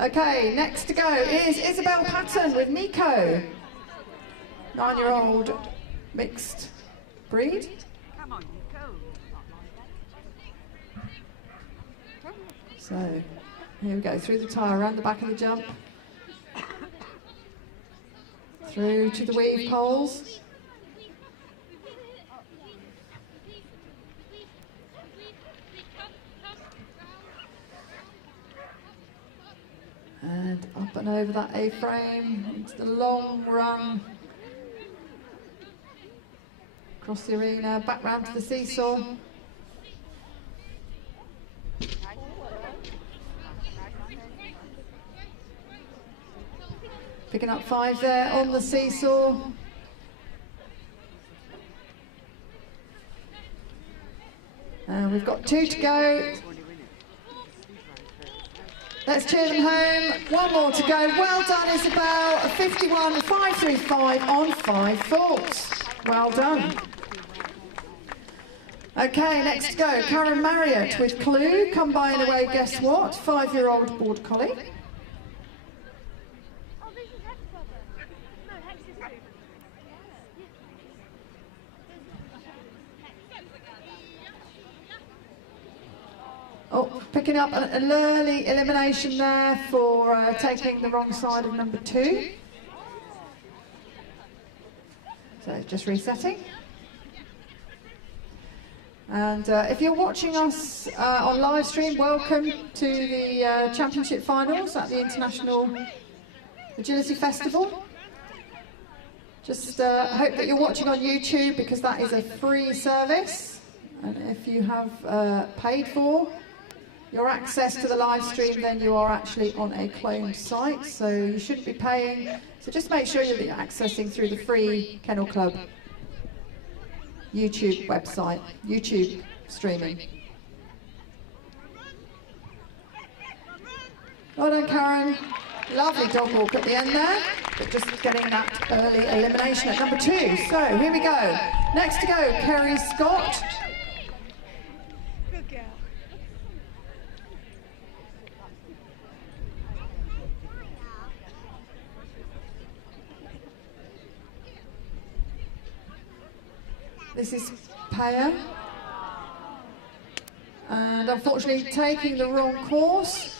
Okay, next to go is Isabel Patton with Nico. 9-year-old mixed breed. Come on, Nico. So here we go, through the tyre, around the back of the jump. Through to the weave poles. And up and over that A-frame, into the long run. Across the arena, back round to the seesaw. Picking up 5 there on the seesaw. And we've got 2 to go. Let's cheer them home. 1 more to go. Well done, Isabel. 51.535 on 5 faults. Well done. Okay, next to go. Karen Marriott with Clue. Come by and away, guess what? 5-year-old Border Collie. Oh, picking up an early elimination there for taking the wrong side of number 2. So just resetting. And if you're watching us on live stream, welcome to the championship finals at the International Agility Festival. Just hope that you're watching on YouTube, because that is a free service. And if you have paid for your access to the live stream, then you are actually on a cloned site, so you shouldn't be paying. So just make sure you're accessing through the free Kennel Club YouTube website, YouTube streaming. Well done, Karen. Lovely dog walk at the end there, but just getting that early elimination at number 2. So here we go. Next to go, Kerry Scott. Good girl. This is Paya, and unfortunately taking the wrong course,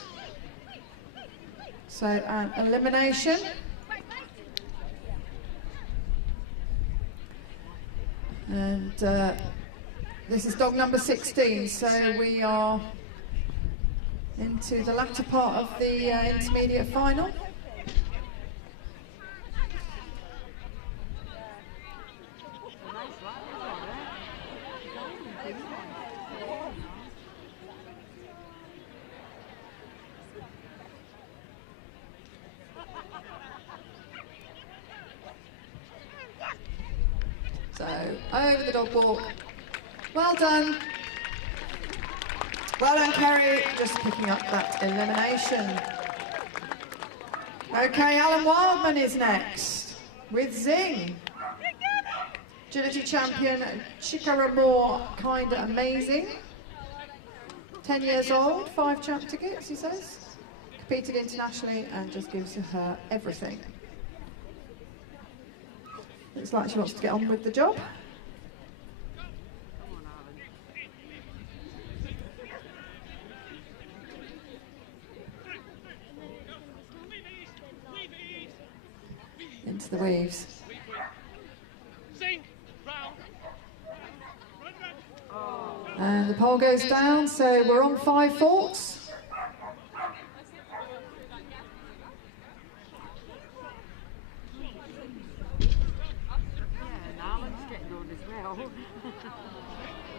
so an elimination. And this is dog number 16, so we are into the latter part of the intermediate final. So, over the dog walk. Well done. Well done, Kerry. Just picking up that elimination. Okay, Alan Wildman is next with Zing. Agility champion, Chikara Moore, kinda amazing. 10 years old, 5 champ tickets, he says. Competed internationally and just gives her everything. Looks like she wants to get on with the job. Into the weaves. And the pole goes down, so we're on 5 faults.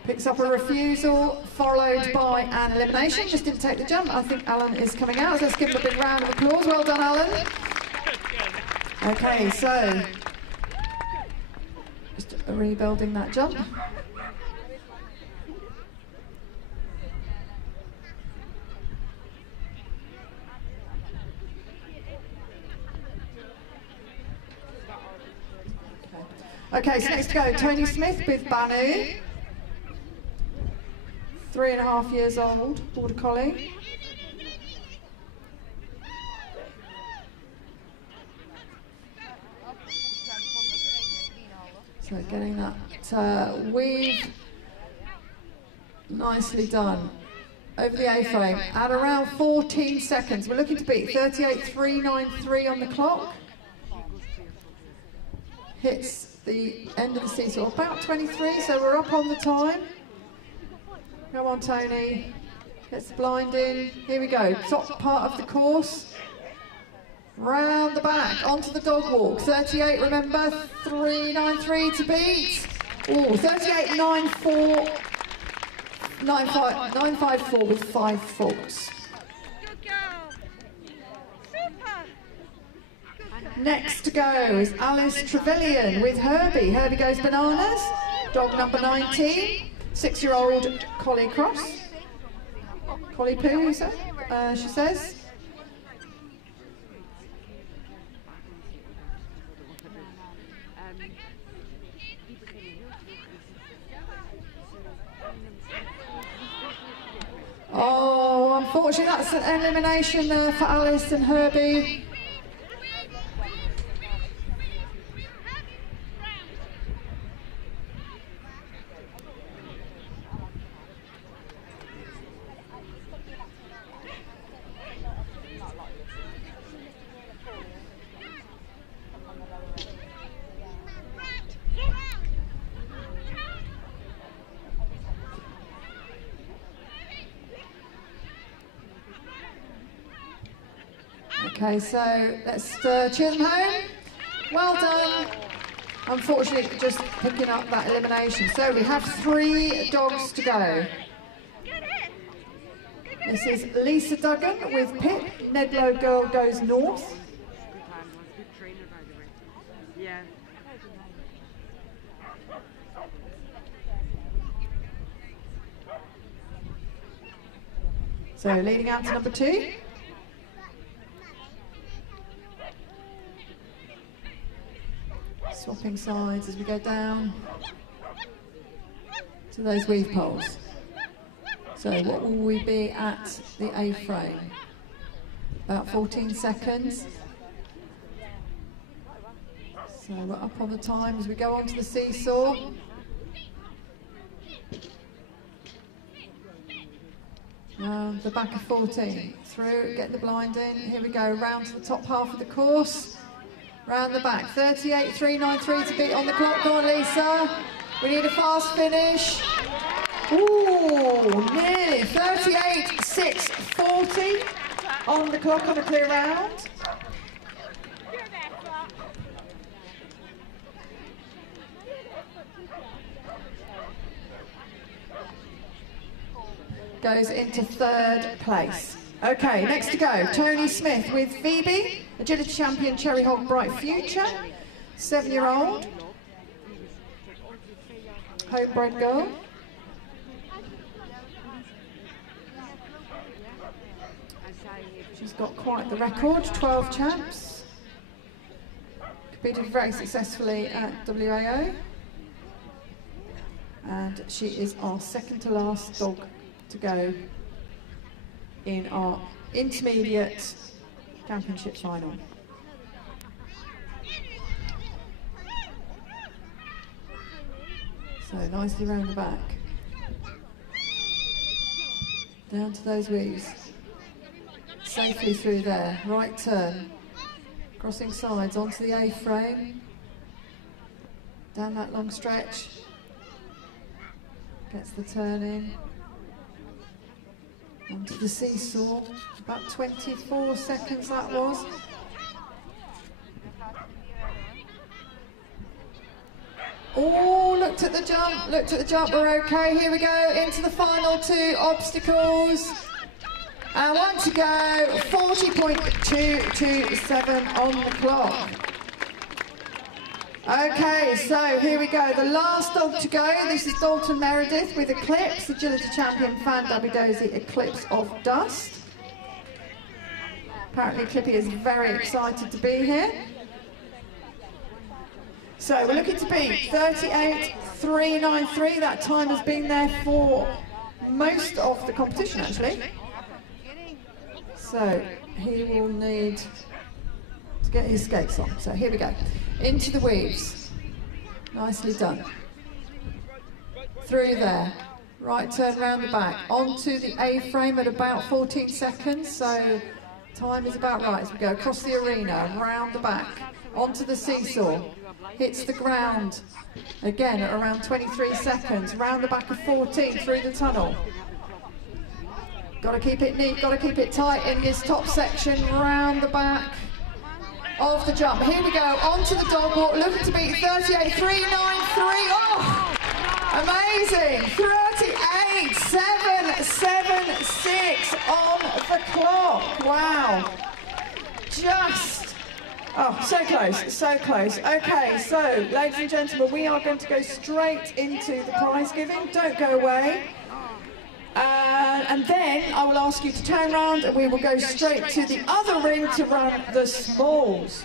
Picks up a refusal, followed by an elimination. Just didn't take the jump. I think Alan is coming out. So let's give him a big round of applause. Well done, Alan. Okay, so just rebuilding that jump. Okay, so next to go, Tony Smith with Banu. 3.5 years old, Border Collie. So getting that weave nicely done over the A-frame at around 14 seconds. We're looking to beat 38.393 on the clock. Hits the end of the seesaw about 23, so we're up on the time. Come on, Tony. Gets the blind in. Here we go. Top part of the course. Round the back, onto the dog walk. 38, remember, 393 to beat. Oh, 38.94, 954 with 5 faults. Good girl. Super. Next to go is Alice Trevelyan with Herbie. Herbie goes bananas. Dog number 19. 6-year-old Collie Cross. Collie Poo, she says. Oh, unfortunately that's an elimination there for Alice and Herbie. Okay, so let's cheer them home. Well done. Unfortunately, just picking up that elimination. So we have 3 dogs to go. This is Lisa Duggan with Pip. Nedlow Girl goes north. So leading out to number 2. Swapping sides as we go down to those weave poles. So what will we be at the A-frame? About 14 seconds. So we're up on the time as we go onto the seesaw. The back of 14. Through, get the blind in. Here we go, round to the top half of the course. Round the back, 38.393 to beat on the clock. Go on, Lisa. We need a fast finish. Ooh, nearly 38.640 on the clock on a clear round. Goes into 3rd place. Okay, next to go, Tony Smith with Phoebe, agility champion Cherry Hog Bright Future, 7-year-old, homebred girl. She's got quite the record, 12 champs. Competed very successfully at WAO. And she is our second to last dog to go in our intermediate championship final. So nicely round the back. Down to those weaves. Safely through there, right turn. Crossing sides onto the A-frame. Down that long stretch. Gets the turn in. Onto the seesaw, about 24 seconds that was. Oh, Oh, looked at the jump, we're okay. Here we go, into the final 2 obstacles. And 1 to go, 40.227 on the clock. Okay, so here we go, the last dog to go. This is Dalton Meredith with Eclipse, agility champion Fan Dabidozi Eclipse of Dust. Apparently Clippy is very excited to be here. So we're looking to beat 38.393. That time has been there for most of the competition actually. So he will need to get his skates on. So here we go. Into the weaves. Nicely done. Through there. Right turn round the back. Onto the A-frame at about 14 seconds. So time is about right as we go across the arena, round the back, onto the seesaw. Hits the ground again at around 23 seconds, round the back of 14 through the tunnel. Got to keep it neat, got to keep it tight in this top section, round the back of the jump. Here we go, onto the dog walk, looking to beat 38.393. Oh, amazing! 38.776 on the clock. Wow, just. Oh, so close, so close. Okay, so, ladies and gentlemen, we are going to go straight into the prize giving. Don't go away. And then I will ask you to turn around and we will go straight to the other ring to run the smalls.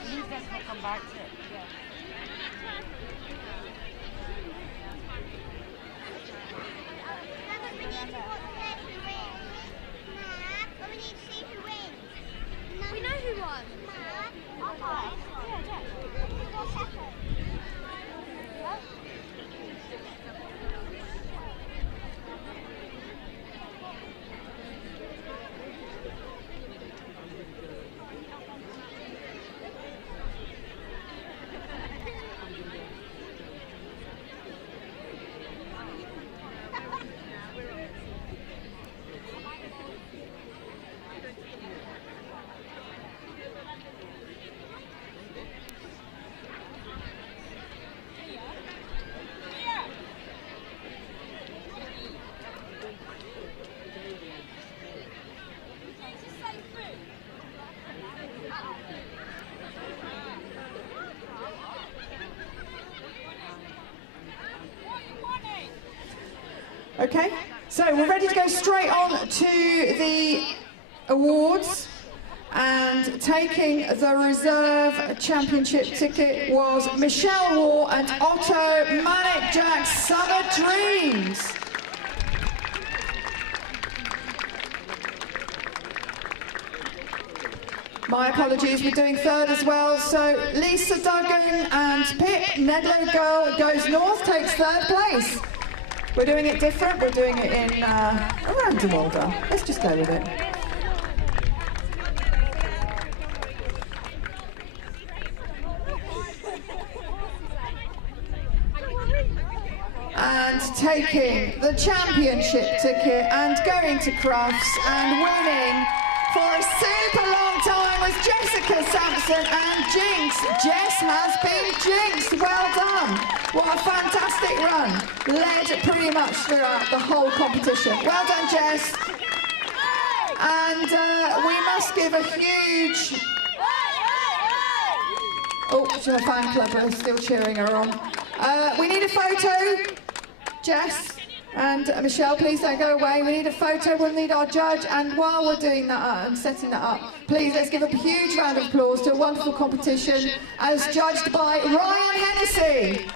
Okay, so we're ready to go straight on to the awards, and taking the reserve championship ticket was Michelle Waugh and Otto Manic Jack's Summer Dreams. My apologies, we're doing third as well. So Lisa Duggan and Pip Nedlow Girl goes north, takes third place. We're doing it different, we're doing it in a random order. Let's just go with it. And taking the championship ticket and going to Crufts and winning for a super long time was Jessica Sampson and Jinx. Jess has been jinxed. Well done. What a fantastic run. Led pretty much throughout the whole competition. Well done, Jess. And we must give a huge... Oh, her fan club are still cheering her on. We need a photo. Jess and Michelle, please don't go away. We need a photo, we'll need our judge, and while we're doing that and setting that up, please let's give a huge round of applause to a wonderful competition as judged by Ryan Hennessy.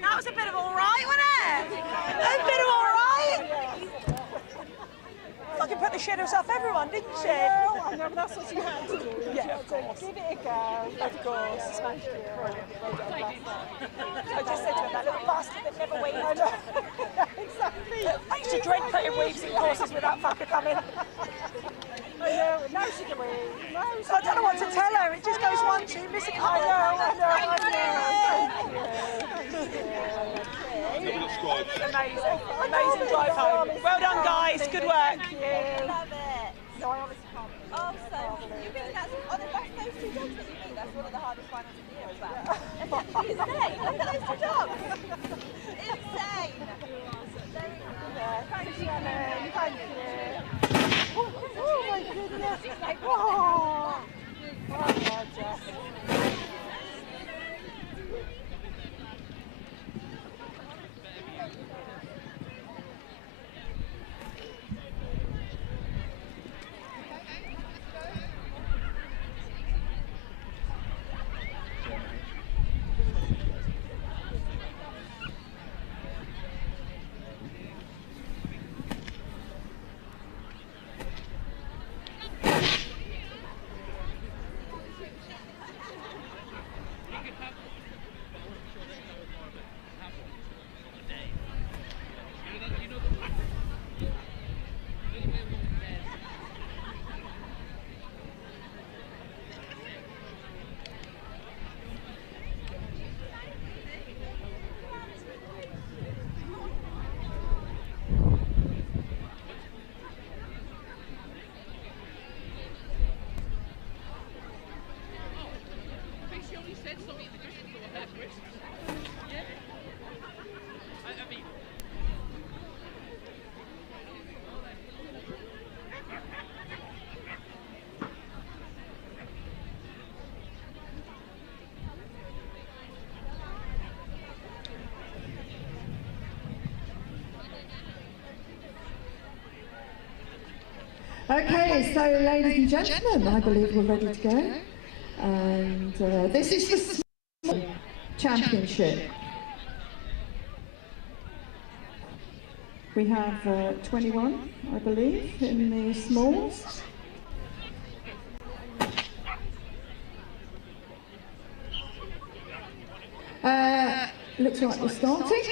That was a bit of all right, wasn't it? A bit of all right. Fucking put the shit herself everyone, didn't she? Oh, I know, but that's what you had to do. Yeah, of course. Give it a go. Of course. Smashed it. I just said to her, that little bastard that never weaved. I know. Exactly. I used to dread putting weaves in courses with that fucker coming. I know. No, she can weave. No, she I don't know what to tell her. It just goes 1, 2, missing. I know. Amazing. Amazing drive home. Well done, guys. Good work. Thank you. Love it. No, I honestly can't. Oh, so you think that's those two dogs that you meet? That's one of the hardest finals of the year as well. It's insane. Look at those two dogs. Insane. Thank you, Ellen. Thank you. Oh my goodness. Oh, yeah, Jess. Okay, so ladies and gentlemen, I believe we're ready to go. And this is the small championship. We have 21, I believe, in the smalls. Looks like we're starting.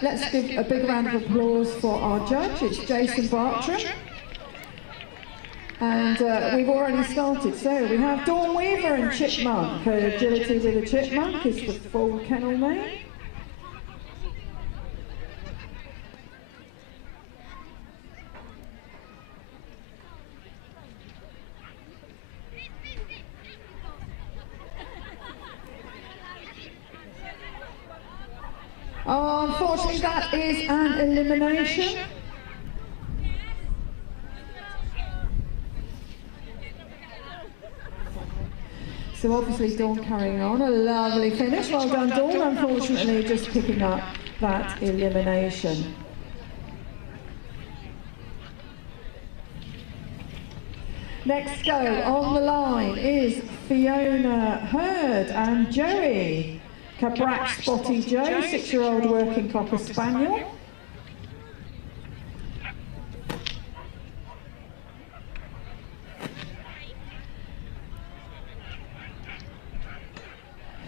Let's give a big round of applause for our judge. It's Jason Bartram. And we've already started. So we have Dawn Weaver and Chipmunk. Agility with a Chipmunk is the full kennel name. Unfortunately, that is an elimination. So obviously Dawn carrying on, a lovely finish. Well done, Dawn. Unfortunately, just picking up that elimination. Next go on the line is Fiona Hurd and Joey. Cabrac Spotty Joe, 6-year-old working Cocker Spaniel.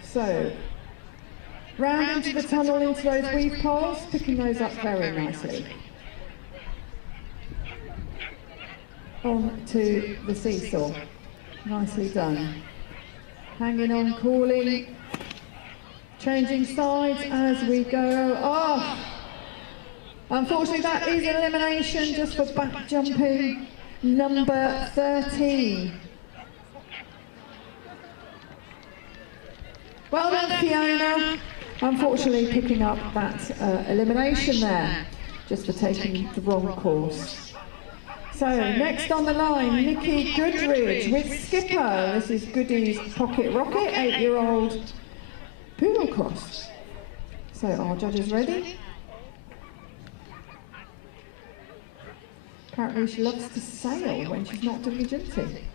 So, round into the tunnel, into those weave poles, picking those up very nicely. On to the seesaw. Nicely done. Hanging on, calling. Changing sides as we go. Oh, unfortunately that is an elimination just for back jumping number 13. Well done, Fiona. Unfortunately picking up that elimination there, just for taking the wrong course. So next on the line, Nikki Goodridge with Skipper. This is Goody's Pocket Rocket, 8-year-old poodle cross. So our judges ready? Apparently she loves to sail when she's not doing agility.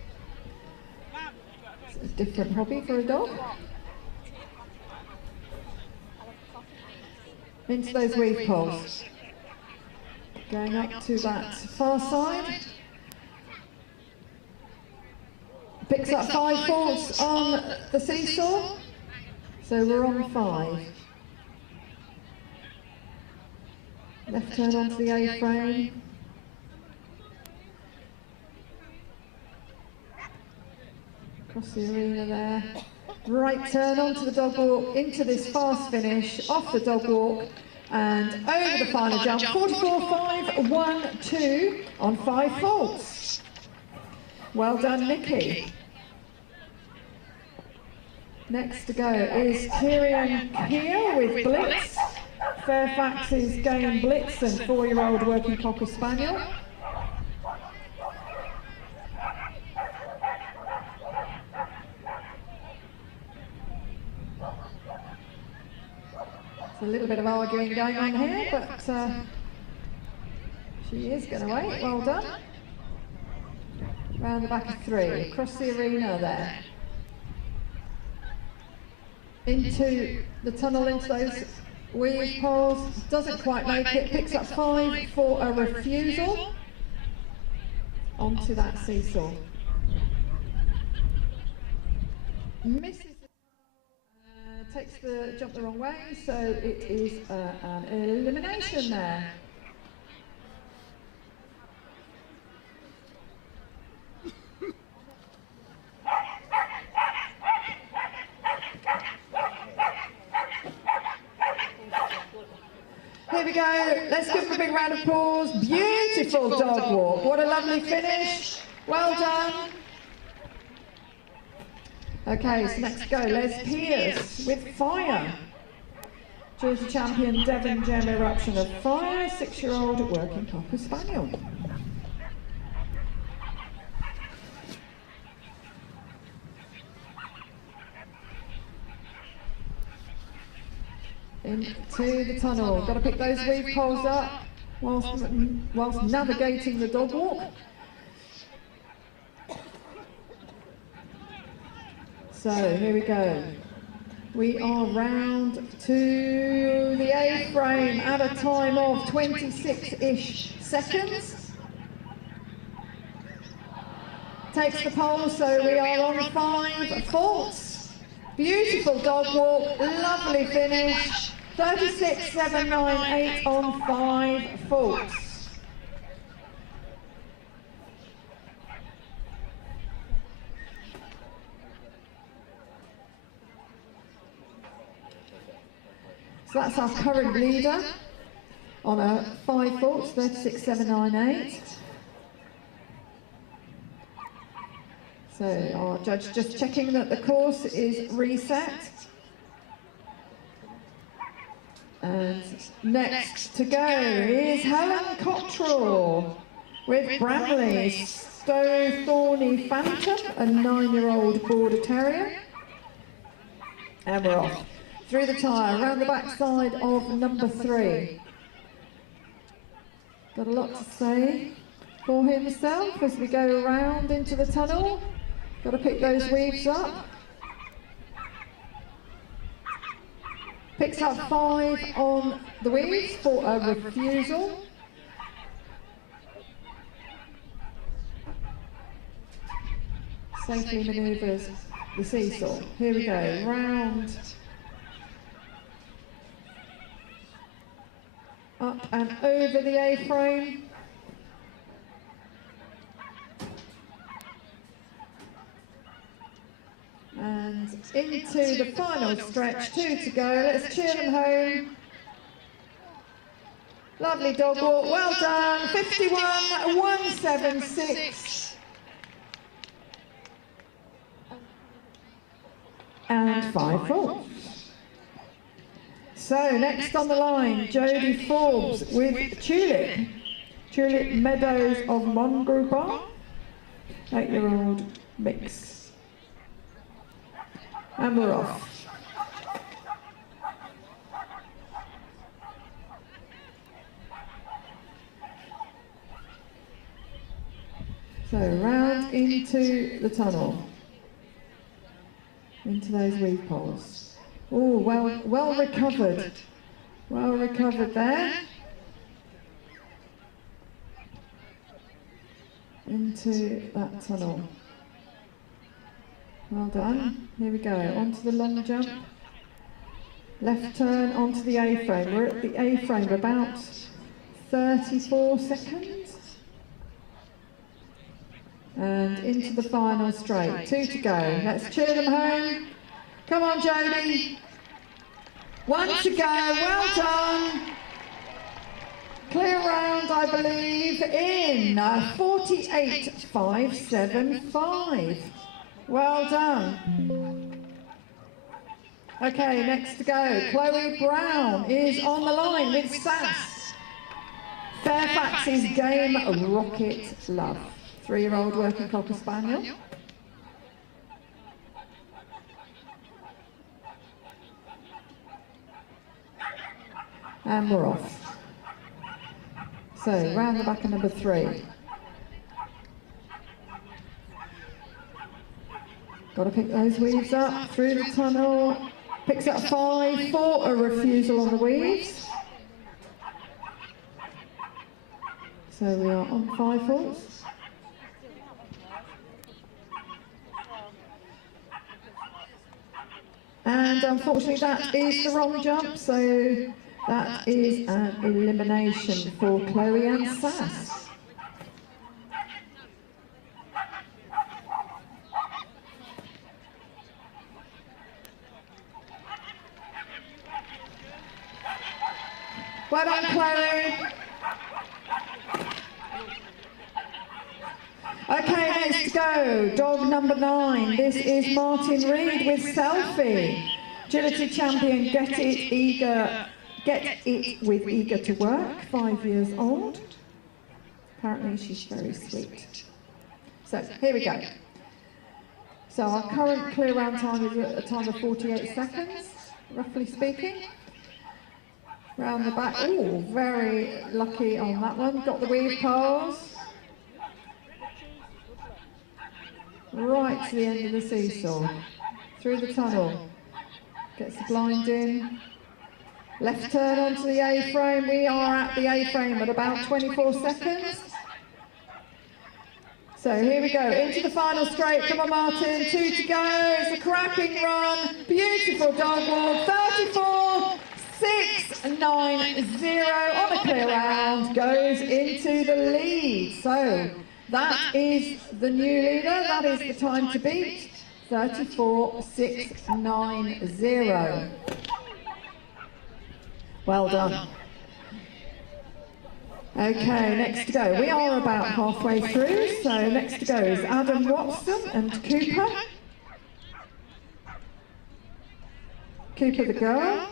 It's a different hobby for a dog. Into those weave poles. Going up to that far side. Picks up 5 faults on the seesaw. So we're on 5. Left turn onto the A-frame. Across the arena there. Right turn onto the dog walk, into this fast finish, off the dog walk, and over the final jump. 44.512 on 5 faults. Well done, Nikki. Next to go is Tyrion Kia with Blitz. Fairfax's Game Blitz and 4-year-old working Cocker Spaniel. A little bit of arguing going on here, but she is going to wait. Well done. Round the back of 3, across the arena there. Into the tunnel, into those weave poles. Doesn't quite make it. Picks up 5 for a refusal. Onto that seesaw. Misses. Takes the jump the wrong way, so it is an elimination there. Here we go, let's give them a big round of applause. Beautiful dog walk, what a lovely finish. Well done. Okay, so next go, Les Pierce with Fire. Georgia champion Devon Gem Eruption of Fire, 6-year-old working Cocker Spaniel. Into the tunnel, got to pick those weave poles up whilst navigating the dog walk. So here we go. We are round to the A-frame at a time of 26-ish seconds. Takes the pole, so we are on 5 faults. Beautiful dog walk, lovely finish. 36.798 on 5 faults. So that's our current leader on a 5 faults, 36.798. So our judge just checking that the course is reset. And next to go is Helen Cottrell with Bramley's Stowe Thorny Phantom, a 9-year-old Border Terrier. And we're off. Through the tyre, around the backside of number 3. Got a lot to say for himself as we go around into the tunnel. Got to pick those weaves up. Picks up 5 on the weaves for a refusal. Safely manoeuvres the seesaw. Here we go, round. Up and over the A-frame. And into to the final stretch, 2 to go. Let's cheer them home. Lovely dog walk, well done. 51,176. And 5 falls. So next on the line, Jodie Forbes with Tulip. Tulip Meadows of Mongrubar, 8-year-old mix. And we're off. So round into the tunnel, into those weave poles. Oh, well recovered. Well recovered there. Into that tunnel. Well done. Here we go. Onto the long jump. Left turn onto the A-frame. We're at the A-frame about 34 seconds. And into the final straight. 2 to go. Let's cheer them home. Come on, Jodie. 1 to go. Well done. Clear round, I believe, in 48,575. Well done. Okay, next to go. Chloe Brown is on the line with Sass. Fairfax's Game Rocket Love. 3-year-old working Cocker Spaniel. And we're off. So, round the back of number 3. Got to pick those weaves up, through the tunnel, picks up 5 for a refusal on the weaves. So we are on 5 falls. And unfortunately that is the wrong jump, so that is an elimination for Chloe and Sass. Well done, Chloe. Okay, next go. Dog number 9. This is Martin Reed with Selfie. Agility champion, Get It with Eager to Work, 5 years old. Apparently she's very sweet. So, here we go. So our current clear round time is at a time of 48 seconds, roughly speaking. Round the back, oh, very lucky on that one. Got the weave poles. Right to the end of the seesaw. Through the tunnel. Gets the blind in. Left turn onto the A-frame. We are at the A-frame at about 24 seconds. So here we go, into the final straight. Come on, Martin, 2 to go. It's a cracking run. Beautiful dog walk. 34,690 on a clear round. Goes into the lead. So that is the new leader. That is the time to beat. 34,690. Well done. Okay, next to go. We are about halfway through, so next to go is Adam Watson and Cooper. Cooper the girl.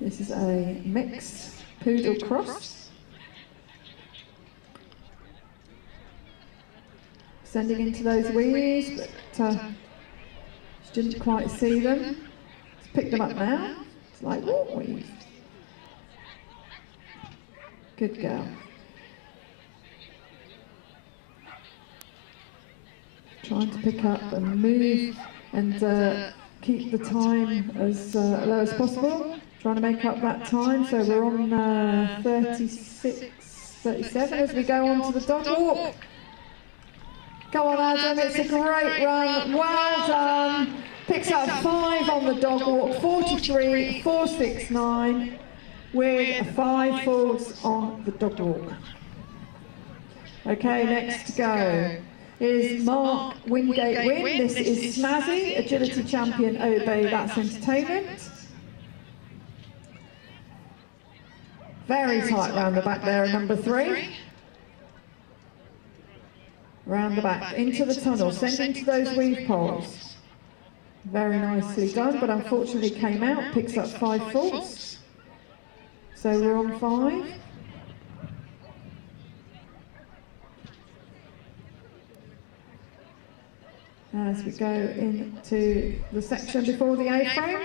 This is a mixed poodle cross. Sending into those weaves, but she didn't quite see them. Let's pick them up now. It's like walk weave. Good girl. Trying to pick up and move and keep the time as low as possible. Trying to make up that time, so we're on 36, 37 as we go on to the dog walk. Go on, Adam, it's a great run. Well done. Picks up 5 on the dog walk, 43,469. With 5 falls on the dog walk. Okay, next to go is Mark Wingate Win. This is Snazzy, agility champion, Obey That's Entertainment. Very tight round the back there, number 3. Round the back, into the tunnel, sending to those weave poles. Very nicely done, but unfortunately came out, picks up 5 faults. So we're on 5. As we go into the section before the A-frame.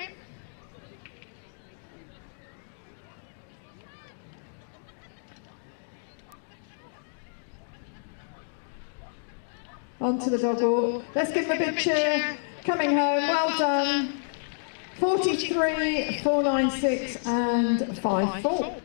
Onto the dog walk. Let's give him a big cheer. Coming home, well done. 43, 496 and 5 fault.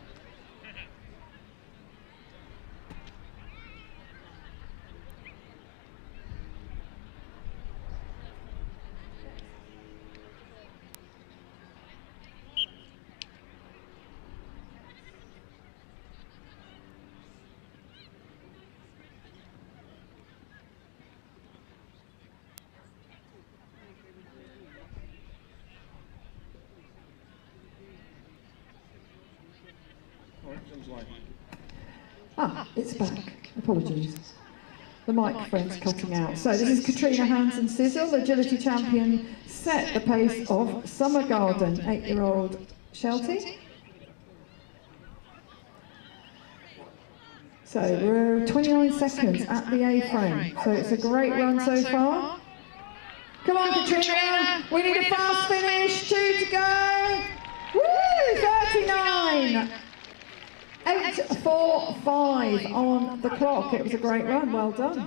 Ah, it's back. Apologies. The microphone's cutting out. So this is Katrina Hansen Sizzle, agility champion, set the pace of Summer Garden, 8-year-old Sheltie. So we're 29 seconds at the A-frame. So it's a great run so far. Come on, Katrina. We need a fast finish. 2 to go. Woo! 39. 8:45 on the clock. It was a great run. Well done.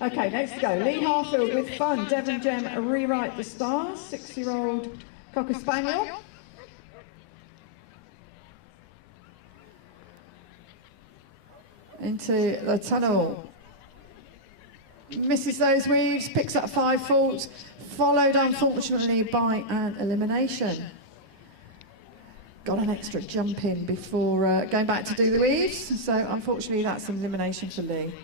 Okay, next to go. Lee Harfield with Fun. Devon Gem, Rewrite the Stars. 6-year-old Cocker Spaniel. Into the tunnel. Misses those weaves, picks up 5 faults, followed unfortunately by an elimination. Got an extra jump in before going back to do the weaves, so unfortunately that's an elimination for Lee.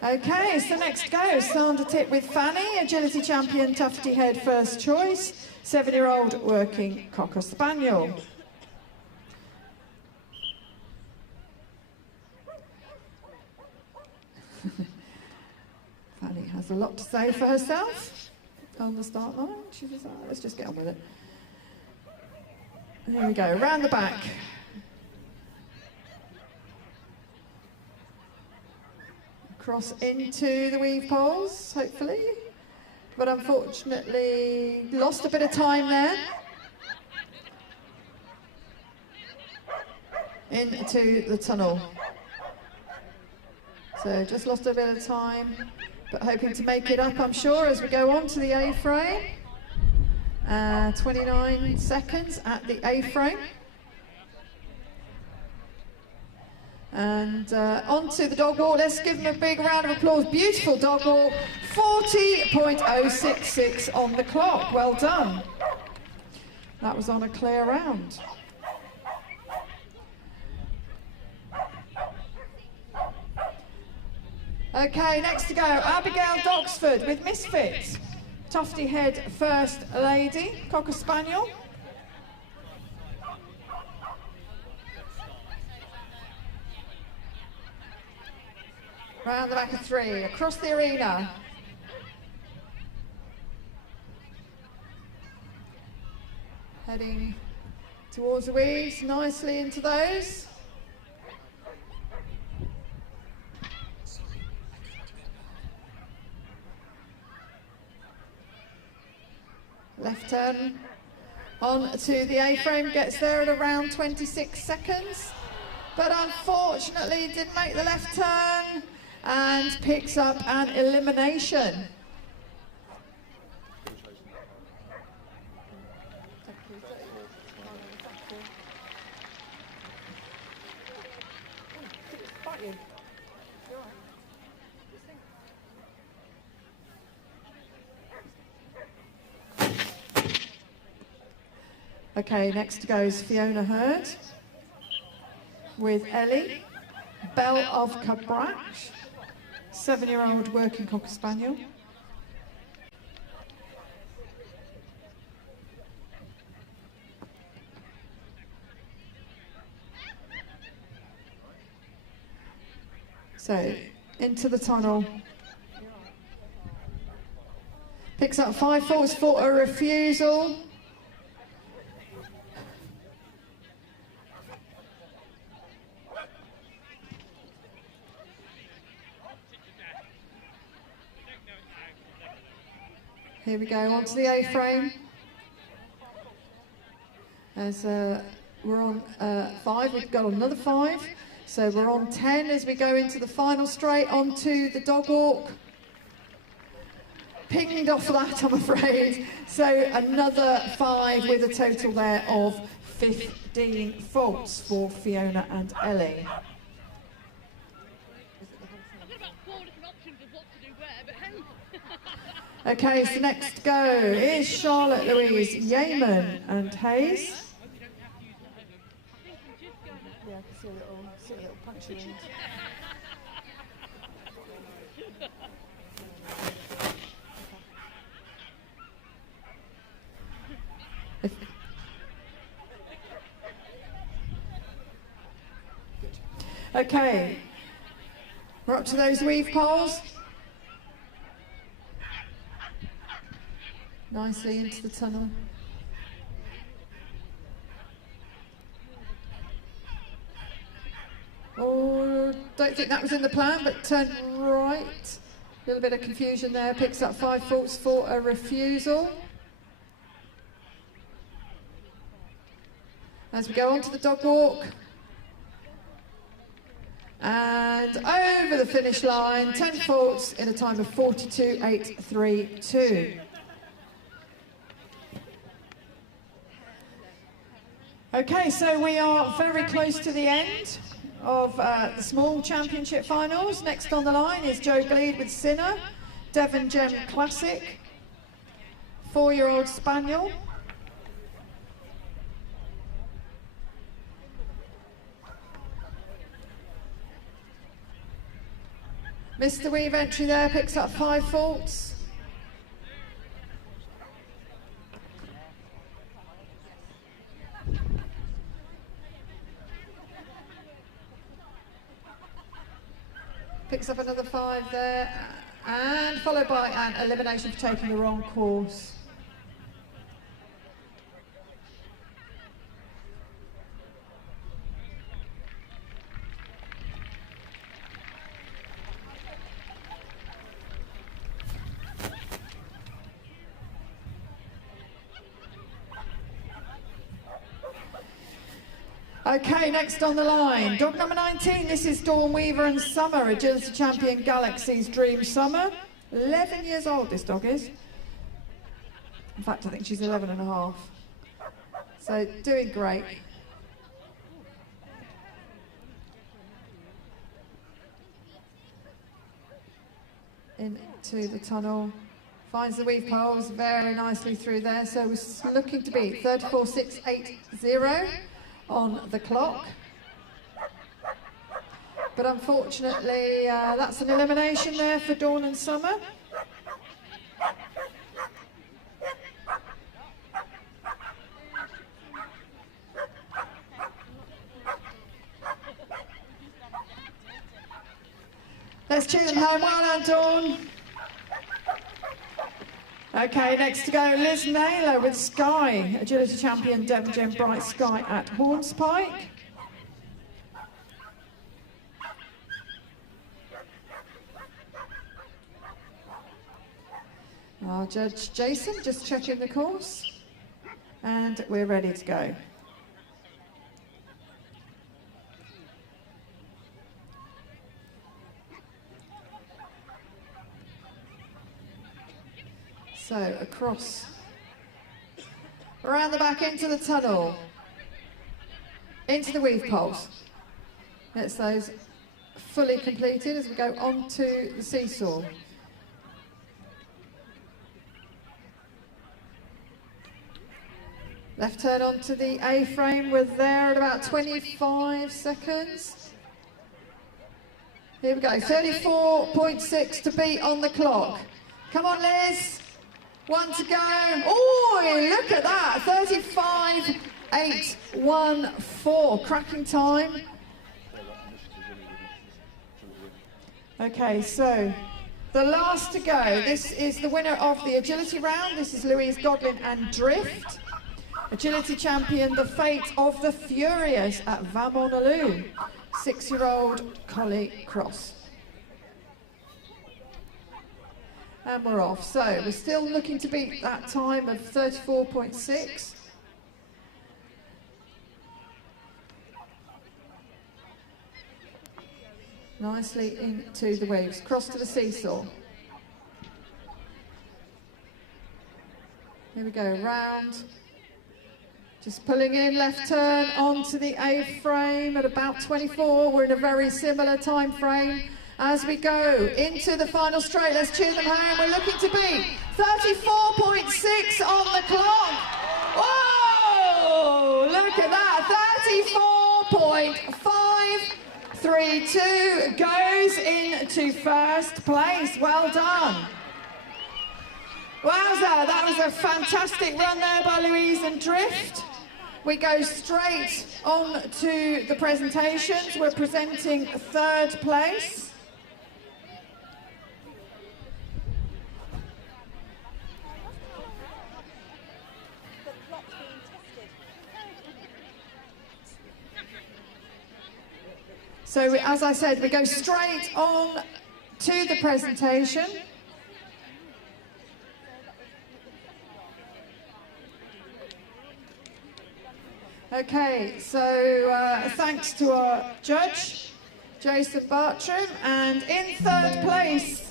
Okay, so next go, Sandra Tip with Fanny, agility champion, Tufty Head first choice, 7-year-old working Cocker Spaniel. Fanny has a lot to say for herself on the start line. She just, let's just get on with it. There we go, round the back. Cross into the weave poles, hopefully, but unfortunately lost a bit of time there. Into the tunnel. So just lost a bit of time, but hoping to make it up, I'm sure, as we go on to the A-frame. 29 seconds at the A-frame. And onto the dog walk. Let's give them a big round of applause. Beautiful dog walk. 40.066 on the clock. Well done. That was on a clear round. Okay, next to go, Abigail Doxford with Misfits. Tufty Head First Lady, Cocker Spaniel. Round the back of 3, across the arena. Heading towards the weaves, nicely into those. Left turn on to the A-frame, gets there at around 26 seconds. But unfortunately didn't make the left turn. and picks up an elimination. Okay, next goes Fiona Hurd with Ellie, Belle of Cabrach, 7-year-old working Cocker Spaniel. So, into the tunnel. Picks up 5 faults for a refusal. Here we go, onto the A-frame. As we're on 5, we've got another 5. So we're on 10 as we go into the final straight, onto the dog walk. Pinged off that, I'm afraid. So another 5 with a total there of 15 faults for Fiona and Ellie. Okay, so next go is Charlotte Louise Yeaman and Hayes. Yeah, I can see a little puncture wound. Okay, we're up to those weave poles. Nicely into the tunnel. Oh, don't think that was in the plan, but turn right. A little bit of confusion there, picks up 5 faults for a refusal. As we go on to the dog walk. And over the finish line, 10 faults in a time of 42.832. Okay, so we are very close to the end of the small championship finals. Next on the line is Joe Gleed with Sinner, Devon Gem Classic, 4-year-old Spaniel. Mr. Weave entry there, picks up 5 faults. Picks up another 5 there, and followed by an elimination for taking the wrong course. Okay, next on the line, dog number 19, this is Dawn Weaver and Summer, agility champion Galaxy's Dream Summer. 11 years old this dog is. In fact, I think she's 11 and a half. So, doing great. Into the tunnel. Finds the weave poles very nicely through there. So we're looking to be 34.680 on the clock. But unfortunately, that's an elimination there for Dawn and Summer. Let's cheer them home. Well done, Dawn. Okay, next to go, Liz Naylor with Sky, agility champion Devon Gem Bright Sky at Hornspike. Our judge Jason just checking the course, and we're ready to go. So across, around the back into the tunnel, into the weave poles. That's those fully completed as we go onto the seesaw. Left turn onto the A-frame, we're there at about 25 seconds. Here we go, 34.6 to beat on the clock. Come on, Liz. 1 to go. Oh, look at that, 35.814, cracking time. Okay, so the last to go. This is the winner of the agility round. This is Louise Godwin and Drift. Agility champion, the fate of the Furious at Vamonaloo, 6-year-old Collie Cross. And we're off. So we're still looking to beat that time of 34.6. Nicely into the waves, cross to the seesaw. Here we go, round. Just pulling in, left turn onto the A-frame at about 24. We're in a very similar time frame as we go into the final straight. Let's cheer them home. We're looking to beat 34.6 on the clock. Whoa! Look at that, 34.532 goes into first place. Well done. Wowza, that was a fantastic run there by Louise and Drift. We go straight on to the presentations. We're presenting third place. So as I said, we go straight on to the presentation. Okay, so thanks to our judge, Jason Bartram, and in third place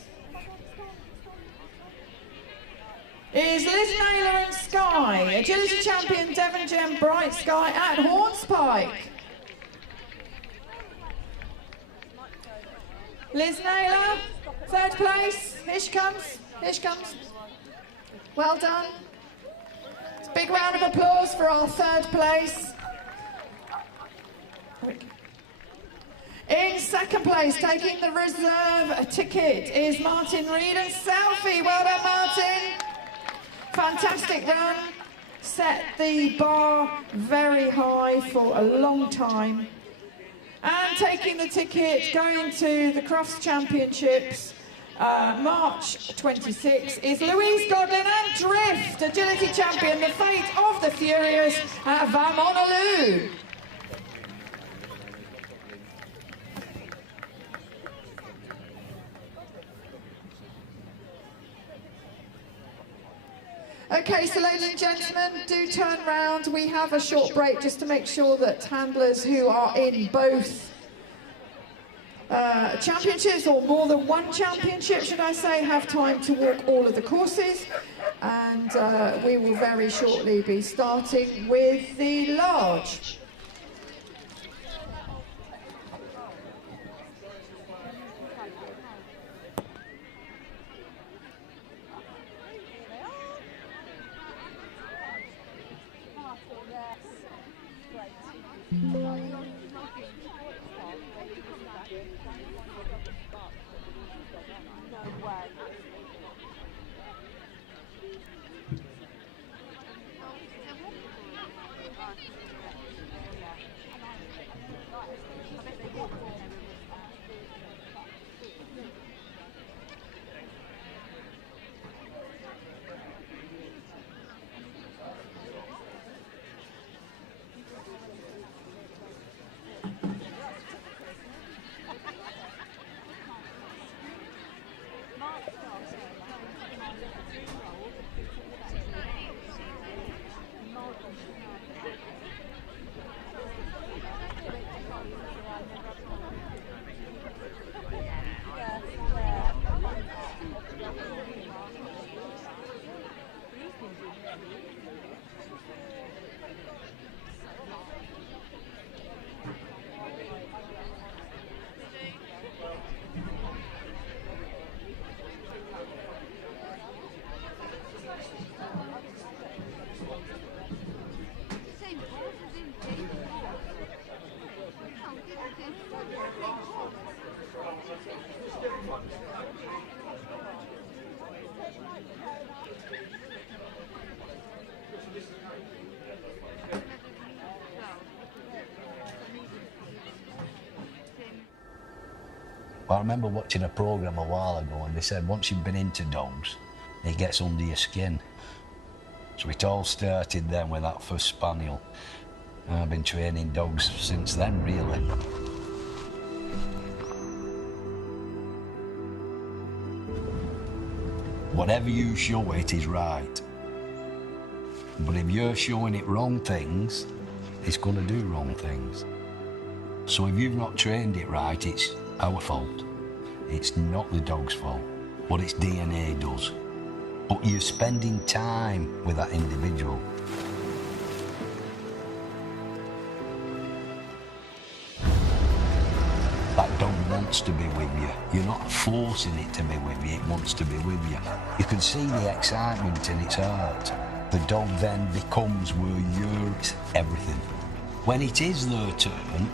is Liz Naylor and Sky, agility champion Devon Gem Bright Sky at Hornspike. Liz Naylor, third place, here she comes, here she comes. Well done. Big round of applause for our third place. In second place, taking the reserve ticket, is Martin Reed and Selfie. Well done, Martin. Fantastic run. Set the bar very high for a long time. And taking the ticket, going to the Crofts Championships, March 26, is Louise Godwin and Drift, agility champion, the fate of the Furious at Vamonaloo. Okay, so ladies and gentlemen, do turn round. We have a short break just to make sure that handlers who are in both championships, or more than one championship, should I say, have time to walk all of the courses. And we will very shortly be starting with the large. Well, I remember watching a programme a while ago and they said once you've been into dogs, it gets under your skin. So it all started then with that first spaniel. And I've been training dogs since then, really. Whatever you show it is right. But if you're showing it wrong things, it's going to do wrong things. So if you've not trained it right, it's our fault. It's not the dog's fault. What its DNA does. But you're spending time with that individual. That dog wants to be with you. You're not forcing it to be with you, it wants to be with you. You can see the excitement in its heart. The dog then becomes where you're everything. When it is their turn,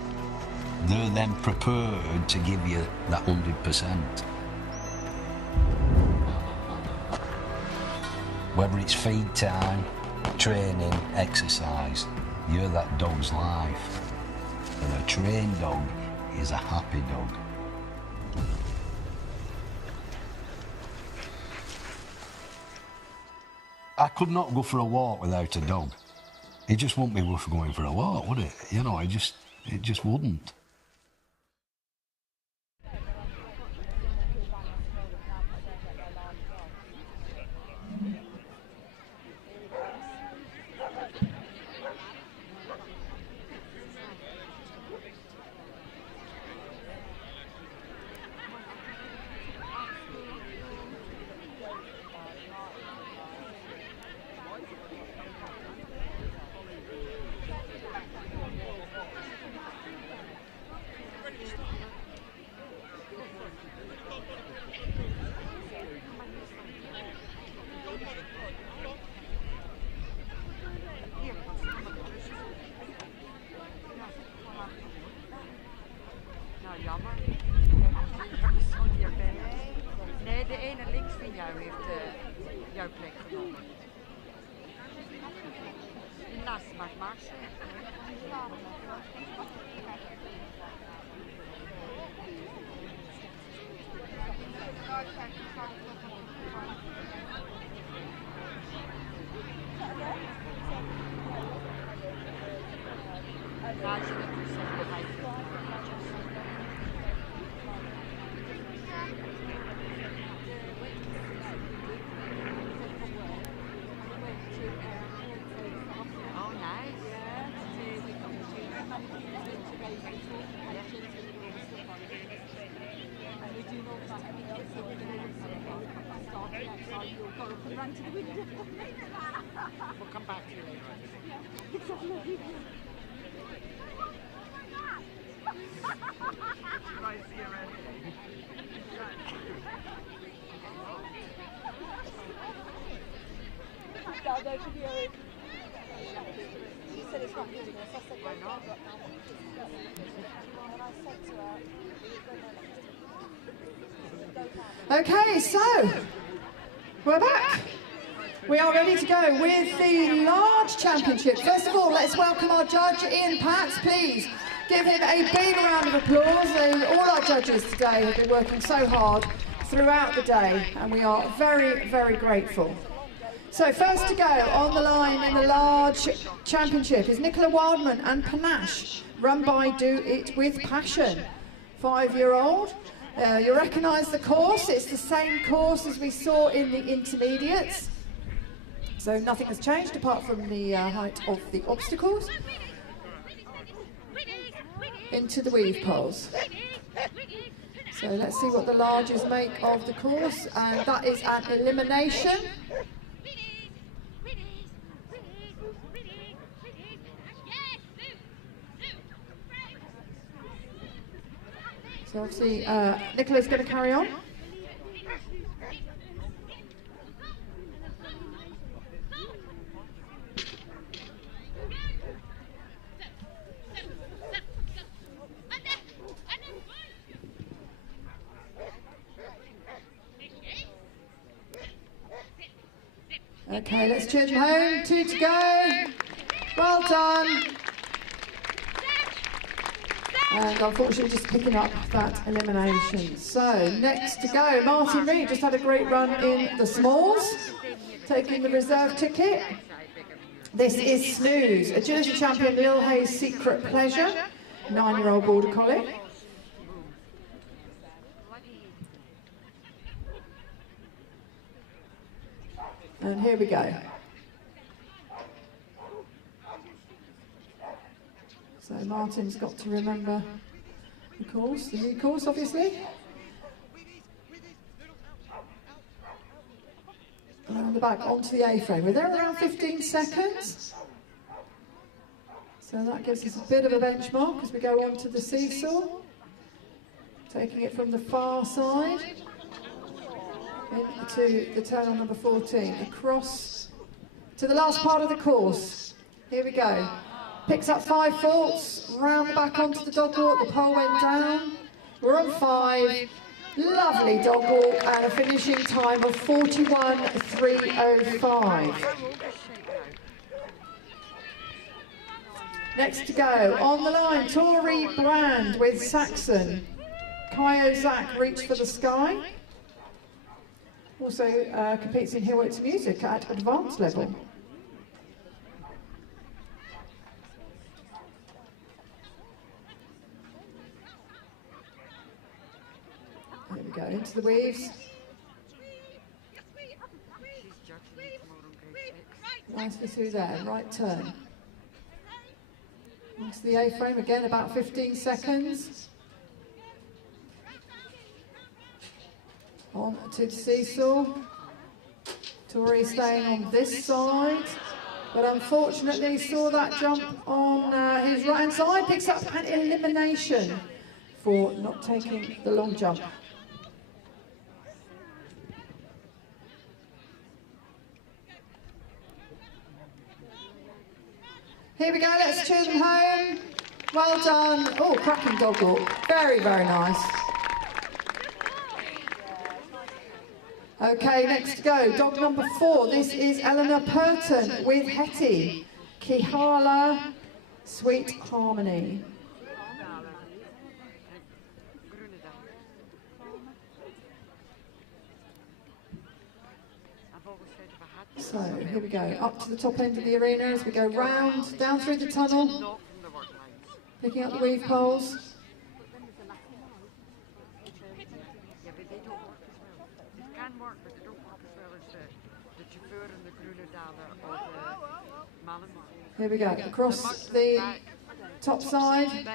they're then prepared to give you that 100%. Whether it's feed time, training, exercise, you're that dog's life. And a trained dog is a happy dog. I could not go for a walk without a dog. It just wouldn't be worth going for a walk, would it? You know, it just wouldn't. Nee, de ene links van jou heeft jouw plek genomen. Naast mag We'll come back to you later. She said it's not using us. I said, why not? And I said to her, Okay, so we're back. We are ready to go with the large championship. First of all, let's welcome our judge, Ian Patz. Please give him a big round of applause. All our judges today have been working so hard throughout the day, and we are very, very grateful. So first to go on the line in the large championship is Nicola Wildman and Panache, run by Do It With Passion. 5-year-old. You recognise the course. It's the same course as we saw in the intermediates. So nothing has changed apart from the height of the obstacles. Into the weave poles. So let's see what the larges make of the course, and that is an elimination. So obviously Nicola's going to carry on. Okay, let's cheer them home. 2 to go. Well done. And unfortunately just picking up that elimination. So next to go, Martin Reed just had a great run in the smalls, taking the reserve ticket. This is Snooze, agility champion Lil Hayes' Secret Pleasure, 9-year-old border collie. And here we go. So Martin's got to remember the course, the new course obviously. Around the back onto the A-frame. We're there around 15 seconds. So that gives us a bit of a benchmark as we go on to the seesaw. Taking it from the far side into the turn on number 14. Across to the last part of the course. Here we go. Picks up 5 faults, round the back onto the dog walk, the pole went down. We're on 5. Lovely dog walk and a finishing time of 41.305. Next to go, on the line, Tori Brand with Saxon. Kyo Zach, Reach for the Sky. Also competes in Heroics Music at advanced level. There we go, into the weaves. Nicely through there, right turn. Into the A-frame again, about 15 seconds. On to the seesaw. Tori staying on this side, but unfortunately saw that jump on his right hand side, picks up an elimination for not taking the long jump. Here we go, let's cheer them home. Well done. Oh, cracking dog walk. Very, very nice. Okay, next to go, dog number 4. This is Eleanor Purton with Hetty. Kihala, Sweet Harmony. So here we go, up to the top end of the arena as we go round, down through the tunnel, picking up the weave poles. Here we go, across the top side,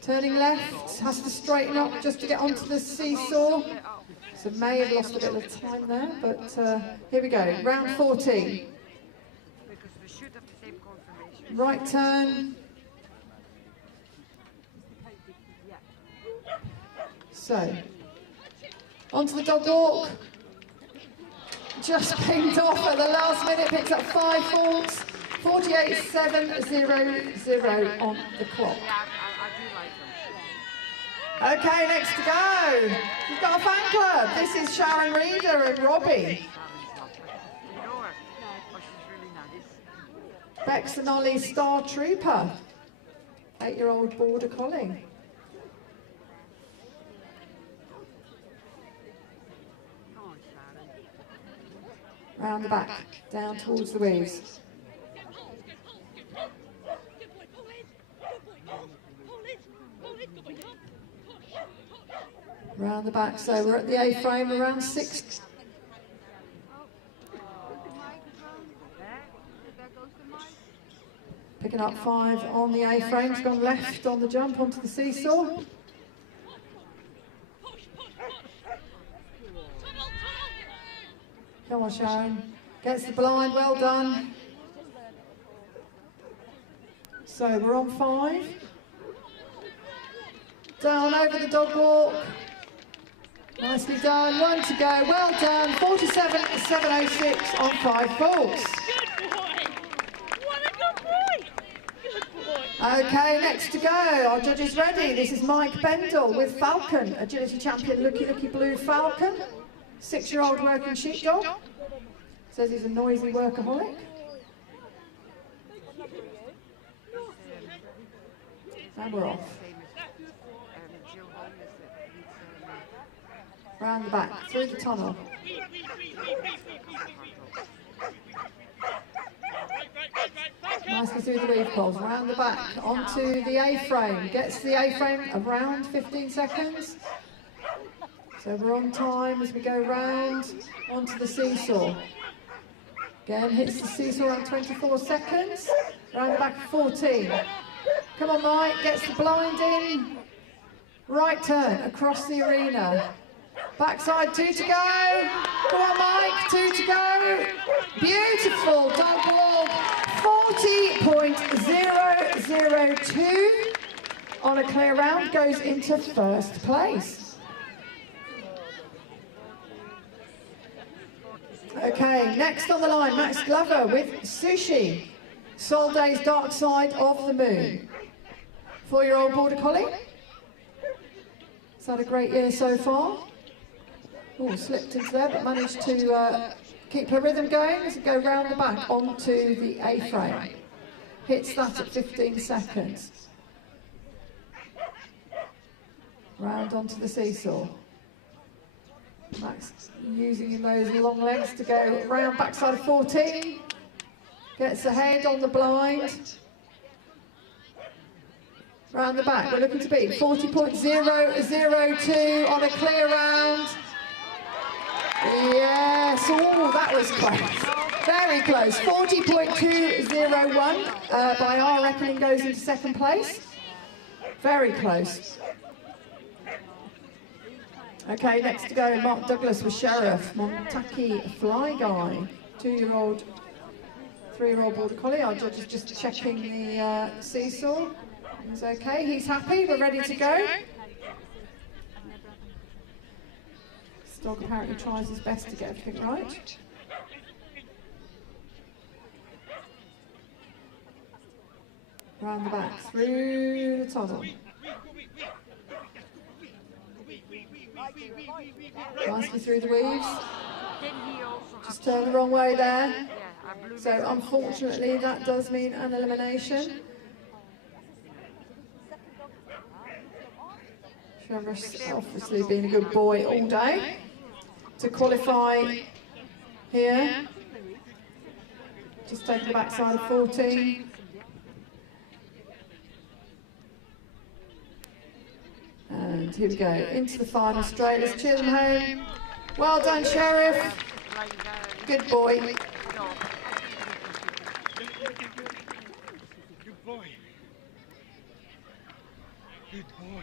turning left, has to straighten up just to get onto the seesaw. So may have lost a bit of time there, but here we go, round 14. Right turn. So, onto the dog walk. Just pinged off at the last minute, picks up 5 faults, 48.700 on the clock. Okay, next to go. We've got a fan club. This is Sharon Reeder and Robbie. Bex and Ollie Star Trooper, 8-year-old border collie. Round the back, down towards the weaves. Round the back, so we're at the A-frame, around 6. Picking up 5 on the A-frame, it's gone left on the jump onto the seesaw. Come on, Sharon. Gets the blind, well done. So we're on 5. Down over the dog walk. Nicely done. 1 to go. Well done. 47.706 on 5 faults. Okay, next to go. Our judges ready. This is Mike Bendel with Falcon, agility champion Looky Looky Blue Falcon. 6-year-old working sheepdog. Says he's a noisy workaholic. And we're off. Round the back, through the tunnel. Nicely through the weave poles, round the back, onto the A-frame. Gets the A-frame around 15 seconds. So we're on time as we go round onto the seesaw. Again, hits the seesaw around 24 seconds. Round the back 14. Come on, Mike, gets the blind in. Right turn across the arena. Backside, 2 to go. Come on, Mike, 2 to go. Beautiful dog walk. 40.002 on a clear round, goes into first place. Okay, next on the line, Max Glover with Sushi. Sol Day's Dark Side of the Moon. 4-year-old Border Collie. It's had a great year so far. Oh, slipped into there, but managed to keep her rhythm going as it go round the back onto the A-frame. Hits that at 15 seconds. Round onto the seesaw. Max using those long legs to go round backside of 14. Gets ahead on the blind. Round the back, we're looking to beat 40.002 on a clear round. Yes, oh, that was close. Very close. 40.201 by our reckoning goes into second place. Very close. Okay, next to go, Mark Douglas with Sheriff. Montaki Fly Guy. 2-year-old, 3-year-old Border Collie. Our judge is just checking the seesaw. He's okay, he's happy, we're ready to go. This dog apparently tries his best to get everything right. Round the back, through the tunnel. Nicely through the weaves. Just turn the wrong way there. So unfortunately that does mean an elimination. Sheriff's obviously been a good boy all day to qualify here. Just taking the backside of 14. And here we go, into the final straight. Let's cheer them home. Well done, Sheriff. Good boy. Good boy. Good boy.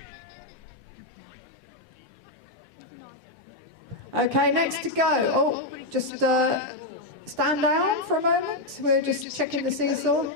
Okay, next to go. Oh, just stand down for a moment. We're just checking the seesaw.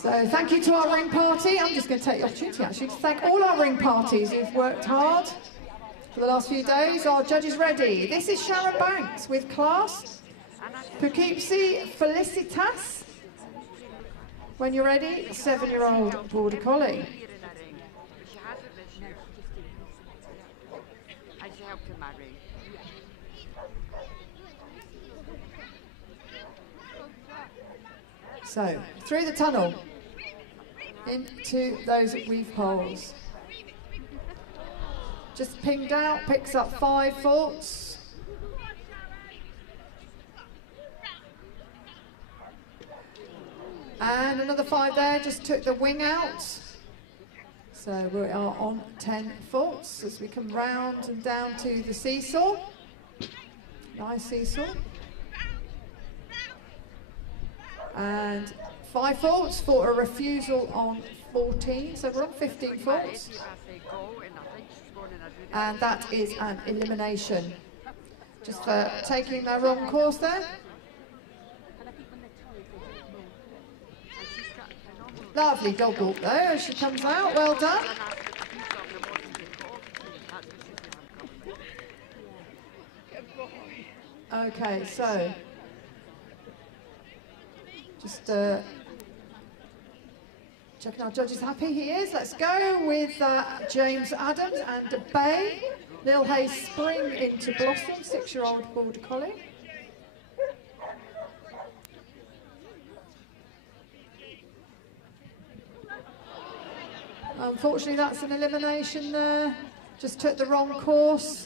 So thank you to our ring party. I'm just going to take the opportunity actually to thank all our ring parties who've worked hard for the last few days. Our judges ready. This is Sharon Banks with class. Poughkeepsie Felicitas. When you're ready, 7-year-old Border Collie. So, through the tunnel, into those weave poles. Just pinged out, picks up 5 faults. And another 5 there, just took the wing out. So we are on 10 faults as we come round and down to the seesaw. Nice seesaw. And 5 faults for a refusal on 14, so we're on 15 faults. And that is an elimination. Just for taking the wrong course there. Lovely dog walk though as she comes out, well done. Okay, so just checking our judges happy. He is. Let's go with James Adams and Bay. Lil Hayes Spring into Blossom, 6-year-old Border Collie. Unfortunately, that's an elimination there. Just took the wrong course.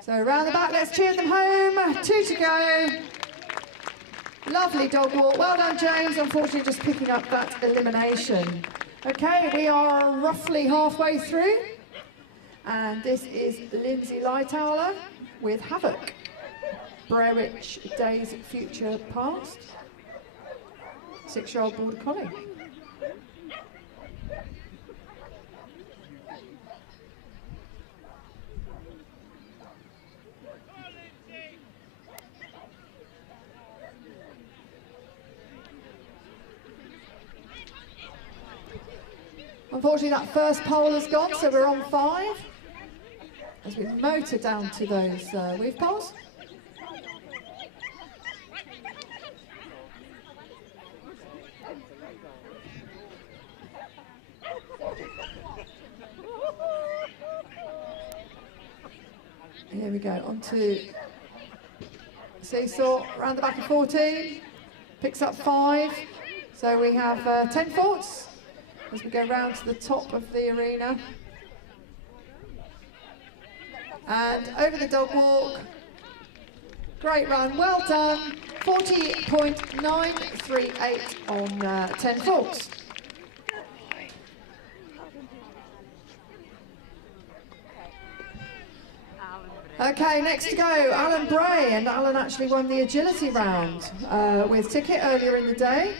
So around the back, let's cheer them home. 2 to go. Lovely dog walk. Well done, James. Unfortunately, just picking up that elimination. Okay, we are roughly halfway through. And this is Lindsay Lightowler with Havoc. Brerwich Days Future Past. 6-year-old Border Collie. Unfortunately, that first pole has gone, so we're on 5 as we motor down to those weave poles. Here we go, onto seesaw, around the back of 14, picks up 5, so we have 10 thoughts as we go round to the top of the arena. And over the dog walk, great run, well done, 40.938 on 10 thoughts. Okay, next to go, Alan Bray, and Alan actually won the agility round with Ticket earlier in the day.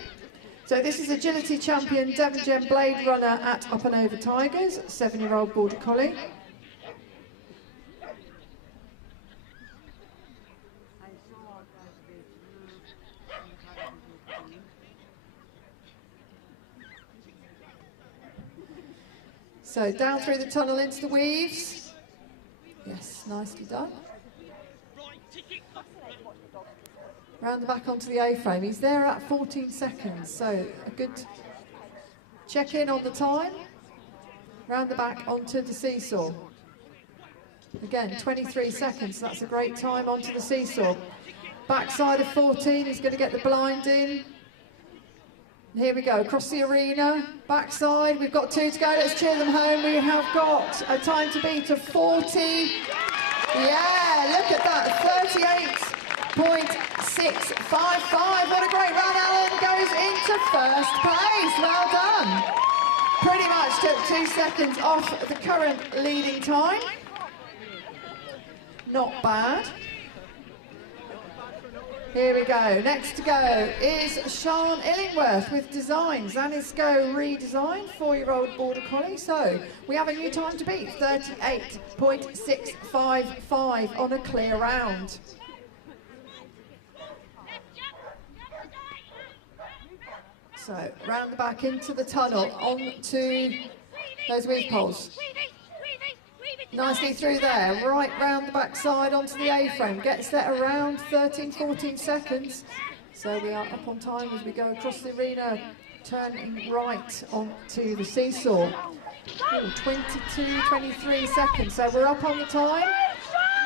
So this is agility champion Devon Gem Blade Runner at Up and Over Tigers, 7-year-old Border Collie. So down through the tunnel into the weaves. Yes, nicely done. Round the back onto the A-frame. He's there at 14 seconds, so a good check-in on the time. Round the back onto the seesaw. Again, 23 seconds, that's a great time onto the seesaw. Backside of 14, he's going to get the blind in. Here we go, across the arena, backside, we've got 2 to go, let's cheer them home. We have got a time to beat of 40. Yeah, look at that, 38.655. What a great run, Alan goes into first place, well done. Pretty much took 2 seconds off the current leading time. Not bad. Here we go. Next to go is Sean Illingworth with Design. Zanisco Redesign, 4-year-old Border Collie. So we have a new time to beat, 38.655 on a clear round. So round the back into the tunnel, onto those weave poles. Nicely through there, right round the back side onto the A-frame, gets there around 13-14 seconds. So we are up on time as we go across the arena, turning right onto the seesaw. 22-23 seconds, so we're up on the time.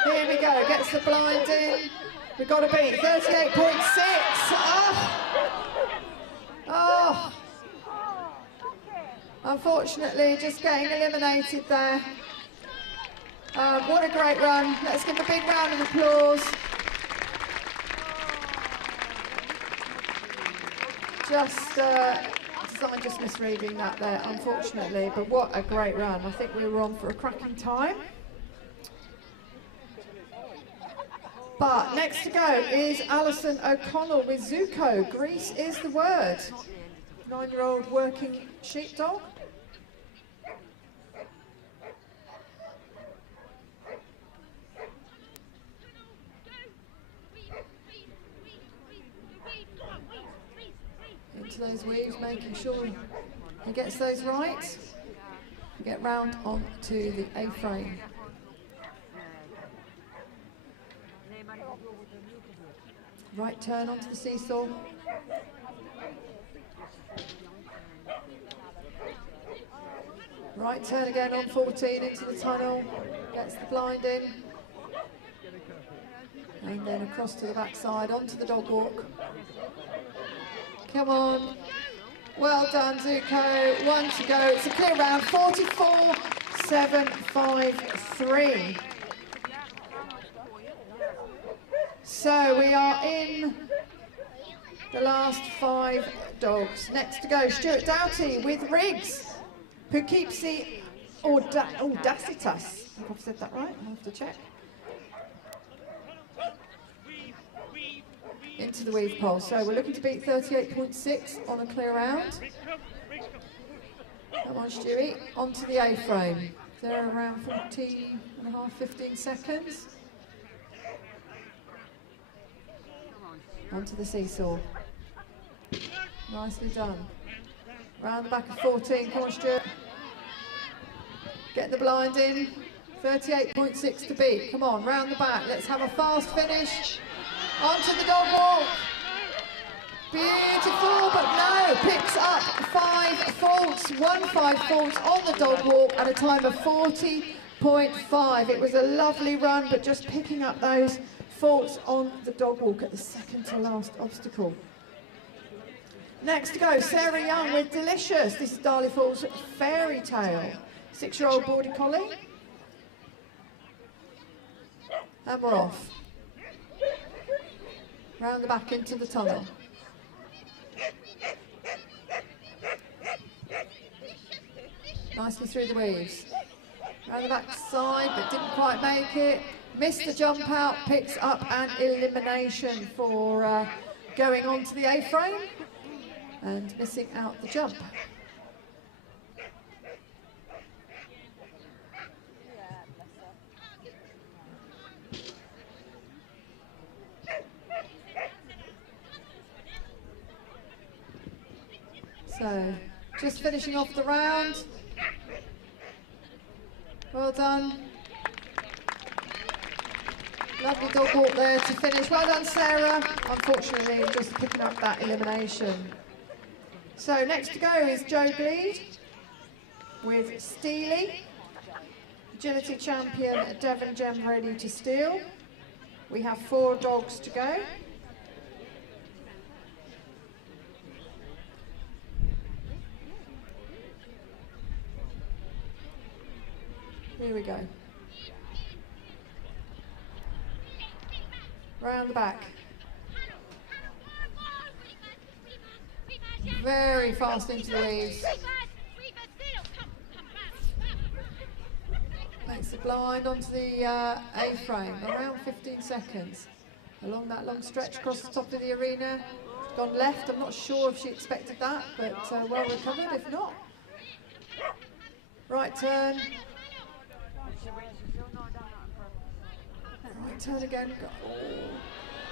Here we go, gets the blind in. We've got to beat 38.6. Oh. Unfortunately, just getting eliminated there. What a great run. Let's give a big round of applause. Just I'm just misreading that there, unfortunately, but what a great run. I think we were on for a cracking time. But next to go is Alison O'Connell with Zuko. Grease is the word. 9-year-old working sheepdog. Into those weaves, making sure he gets those right. Get round onto the A-frame. Right turn onto the seesaw. Right turn again on 14 into the tunnel. Gets the blind in. And then across to the backside onto the dog walk. Come on. Well done, Zuko. 1 to go. It's a clear round. 44.753. So we are in the last 5 dogs. Next to go, Stuart Doughty with Riggs. Poughkeepsie Audacitas. I hope I've said that right. I'll have to check. Into the weave pole. So we're looking to beat 38.6 on a clear round. Come on, Stewie. Onto the A-frame. They're around 14.5, 15 seconds. Onto the seesaw. Nicely done. Round the back of 14. Come on, Stuart. Get the blind in. 38.6 to beat. Come on, round the back. Let's have a fast finish. Onto the dog walk. Beautiful, but no. Picks up 5 faults. 5 faults on the dog walk at a time of 40.5. It was a lovely run, but just picking up those faults on the dog walk at the second to last obstacle. Next to go, Sarah Young with Delicious. This is Darley Falls Fairy Tale. 6-year-old Border Collie. And we're off. Round the back into the tunnel. Nicely through the weaves. Round the back side, but didn't quite make it. Missed the jump out, picks up an elimination for going on to the A-frame and missing out the jump. So, just finishing off the round. Well done. Lovely dog walk there to finish. Well done, Sarah. Unfortunately, just picking up that elimination. So next to go is Joe Gleed with Steely. Agility champion Devon Gem ready to steal. We have 4 dogs to go. Here we go. Round the back. Very fast into the weaves. Makes the blind onto the A-frame, around 15 seconds. Along that long stretch across the top of the arena. Gone left, I'm not sure if she expected that, but well recovered if not. Right turn. Right turn again.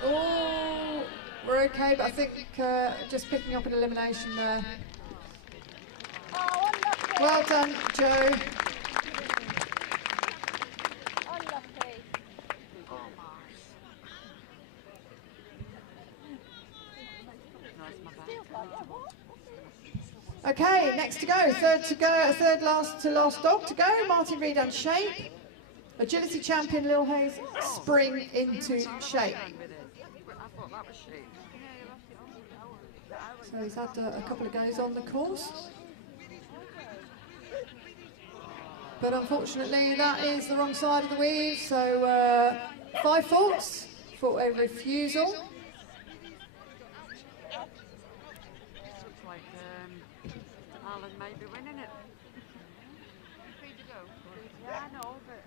Oh, we're okay, but I think just picking up an elimination there. Well done, Joe. Okay, next to go, third last to last dog to go. Martin Reed and Shape. Agility champion Lil Hayes, spring into shape. So he's had a couple of goes on the course. But unfortunately that is the wrong side of the weave, so 5 faults for a refusal. Alan may be winning it. Free to go. Yeah, I know, but...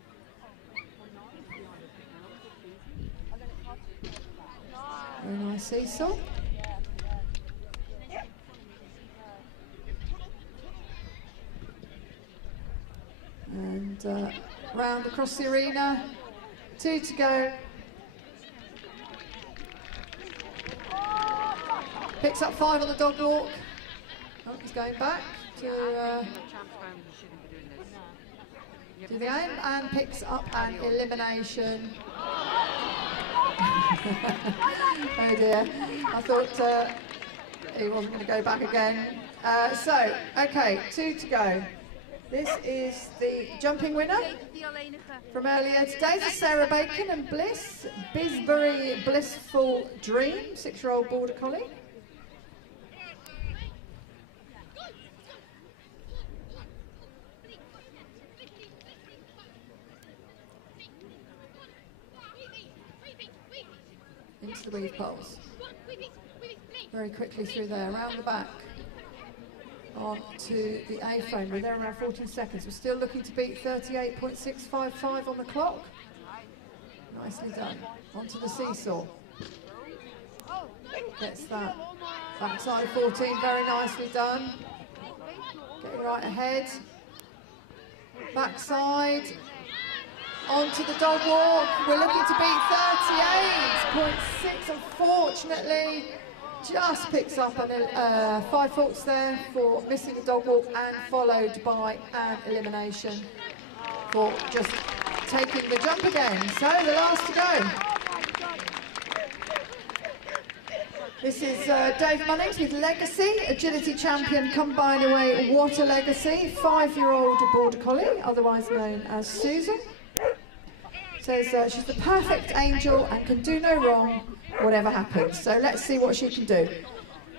Very nice seesaw. And round across the arena, 2 to go. Picks up 5 on the dog walk. Oh, he's going back to do the aim and picks up an elimination. Oh dear, I thought he wasn't going to go back again. So, okay, 2 to go. This is the jumping winner from earlier today. This is Sarah Bacon and Bliss, Bisbury Blissful Dream, 6-year-old Border Collie. Into the weave poles. Very quickly through there, around the back. On to the A-frame. We're there around 14 seconds. We're still looking to beat 38.655 on the clock. Nicely done. Onto the seesaw. Gets that backside 14, very nicely done. Getting right ahead. Backside. Onto the dog walk. We're looking to beat 38.6. Unfortunately, just picks up an 5 faults there for missing the dog walk and followed by an elimination for just taking the jump again. So the last to go. This is Dave Munnings with Legacy, agility champion combined away. What a legacy. 5-year-old Border Collie, otherwise known as Susan. Says she's the perfect angel and can do no wrong, whatever happens. So let's see what she can do.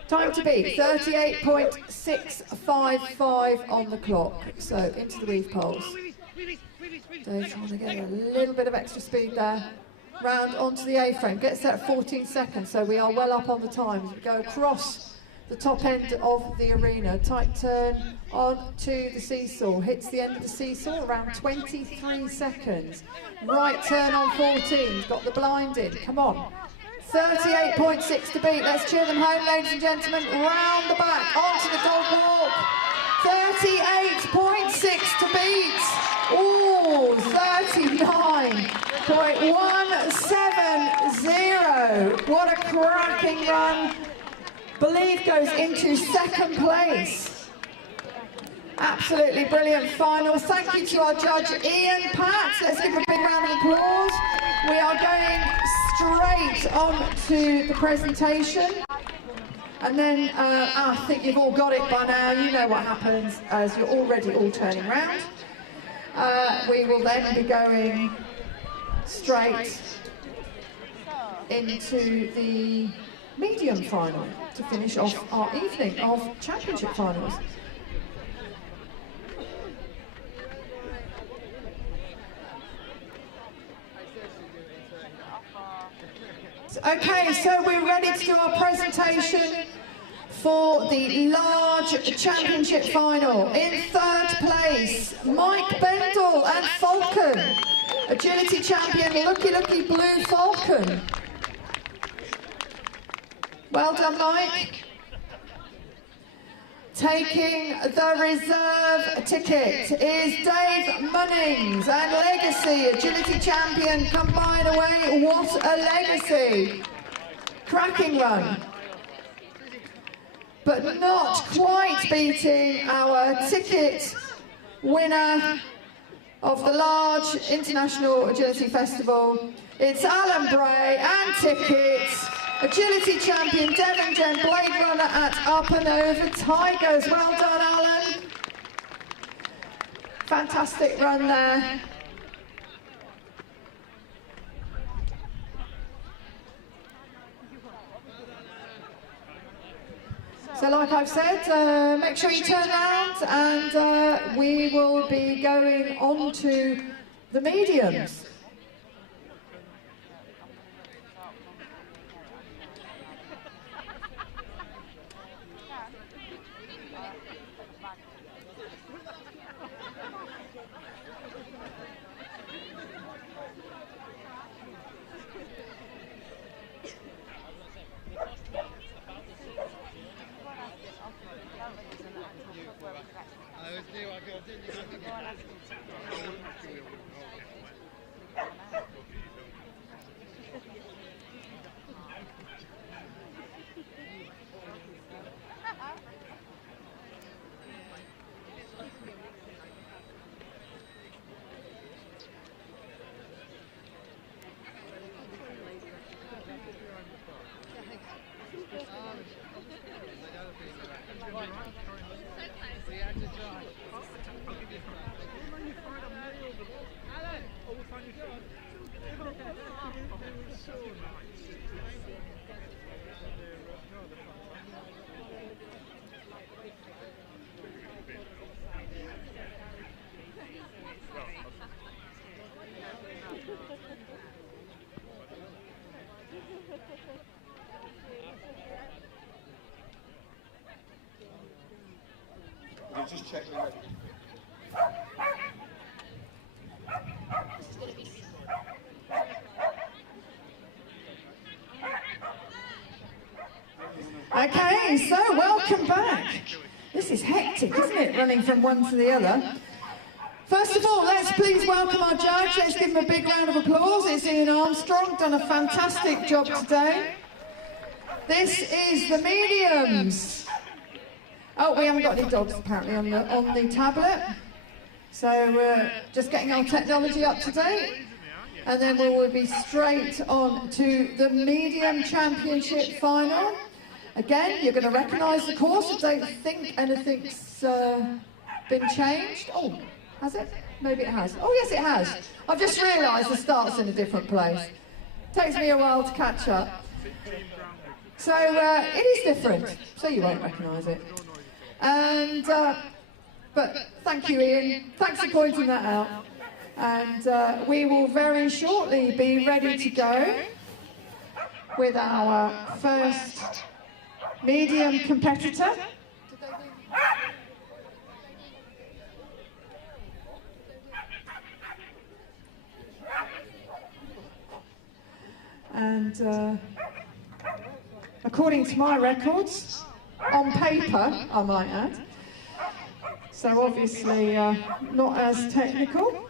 Time to beat 38.655 on the clock. So into the weave poles. Dave's trying to get a little bit of extra speed there. Round onto the A-frame. Gets there at 14 seconds, so we are well up on the times. We go across the top end of the arena. Tight turn onto the seesaw. Hits the end of the seesaw around 23 seconds. Right turn on 14. Got the blinded. Come on. 38.6 to beat. Let's cheer them home, ladies and gentlemen. Round the back, onto the dog walk. 38.6 to beat. Ooh, 39.170. What a cracking run. Believe goes into 2nd place. Absolutely brilliant final. Thank you to our judge, Ian Pat. Let's give a big round of applause. We are going straight on to the presentation. And then, I think you've all got it by now. You know what happens as you're already all turning round. We will then be going straight into the medium final to finish off our evening of championship finals. Okay, so we're ready to do our presentation for the large championship final. In 3rd place, Mike Bendel and Falcon. Agility champion, Lucky Blue Falcon. Well done, Mike. Taking the reserve ticket is Dave Munnings and Legacy, agility champion, combined away. What a legacy. Cracking run. But not quite beating our ticket winner of the large International Agility Festival. It's Alan Bray and tickets. Agility champion Devon Jen, Blade Runner at Up and Over Tigers. Well done, Alan. Fantastic run there. So like I've said, make sure you turn around and we will be going on to the mediums. just check we're ready. Okay, so welcome back. This is hectic, isn't it, running from one to the other? First of all, let's please welcome our judge. Let's give him a big round of applause. It's Ian Armstrong, done a fantastic job today. This is the mediums. Oh, we haven't got any dogs apparently on the tablet. So we're just getting our technology up to date. And then we will be straight on to the medium championship final. Again, you're going to recognise the course. I don't think anything's been changed. Oh, has it? Maybe it has. Oh, yes, it has. I've just realised the start's in a different place. Takes me a while to catch up. So it is different, so you won't recognise it. And but thank you, Ian. Thanks for pointing that out. And we will very shortly be ready to go with our first medium competitor. And according to my records, on paper, I might add, so obviously not as technical.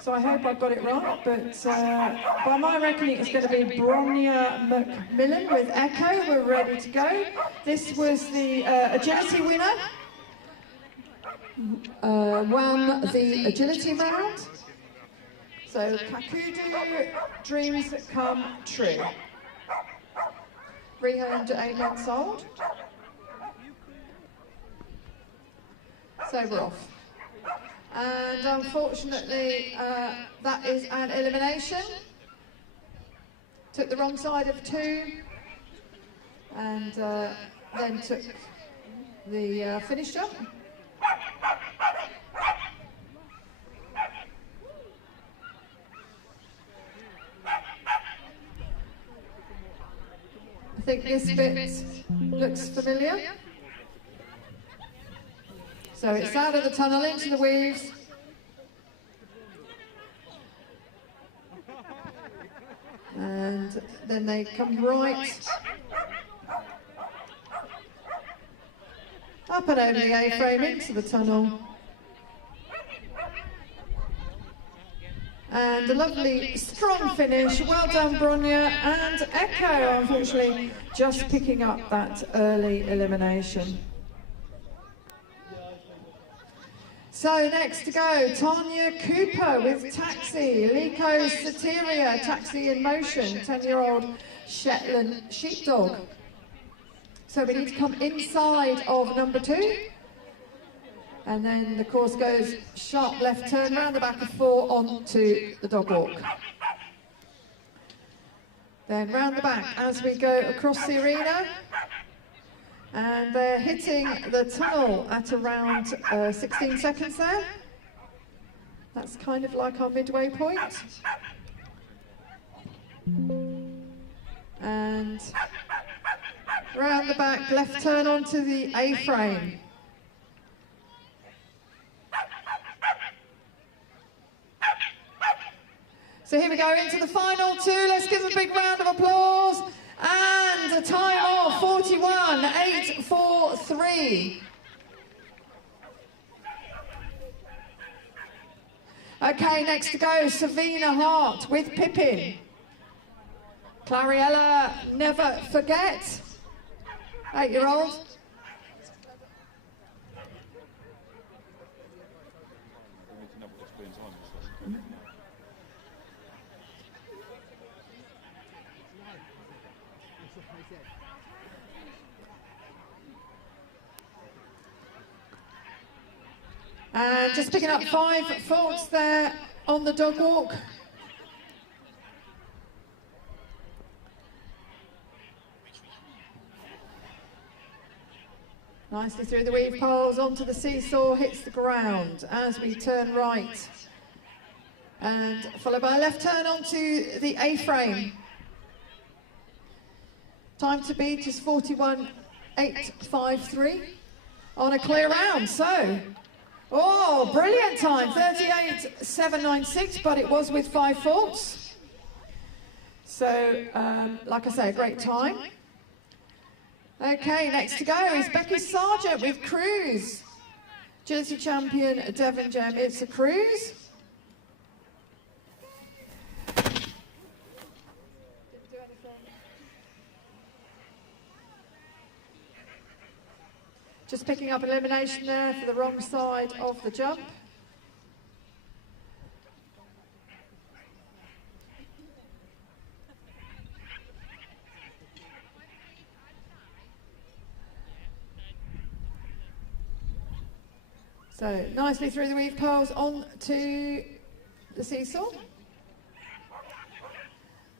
So I hope I got it right, but by my reckoning it's going to be Bronya Macmillan with Echo. We're ready to go. This was the agility winner, won the agility round. So Kakudu, dreams come true. 308 months old. So we're off. And unfortunately, that is an elimination. Took the wrong side of 2, and then took the finish jump. I think this bit looks familiar. So it's out of the tunnel into the weaves. And then they come right up and over the A-frame into the tunnel. And a lovely strong finish. Well done, Bronya and Echo, unfortunately, just picking up that early elimination. So next to go, Tanya Cooper with Taxi, Liko Soteria, Taxi in Motion, 10-year-old Shetland sheepdog. So we need to come inside of number 2. And then the course goes sharp left turn, round the back of 4 onto the dog walk. Then round the back as we go across the arena. And they're hitting the tunnel at around 16 seconds there. That's kind of like our midway point. And round the back, left turn onto the A-frame. So here we go into the final 2. Let's give them a big round of applause. And a time of 41.843. Okay, next to go, Savina Hart with Pippin. Clariella, never forget. 8-year-old. And just picking up 5 faults there on the dog walk. Nicely through the weave poles, onto the seesaw, hits the ground as we turn right. And followed by a left turn onto the A-frame. Time to beat is 41.853. on a clear round. So, oh, brilliant time, 38.796, but it was with 5 faults. So, like I say, a great time. Okay, next to go is Becky Sargent with Cruise. Agility champion Devon Gem, it's a Cruise. Just picking up elimination there for the wrong side of the jump. So nicely through the weave poles on to the seesaw.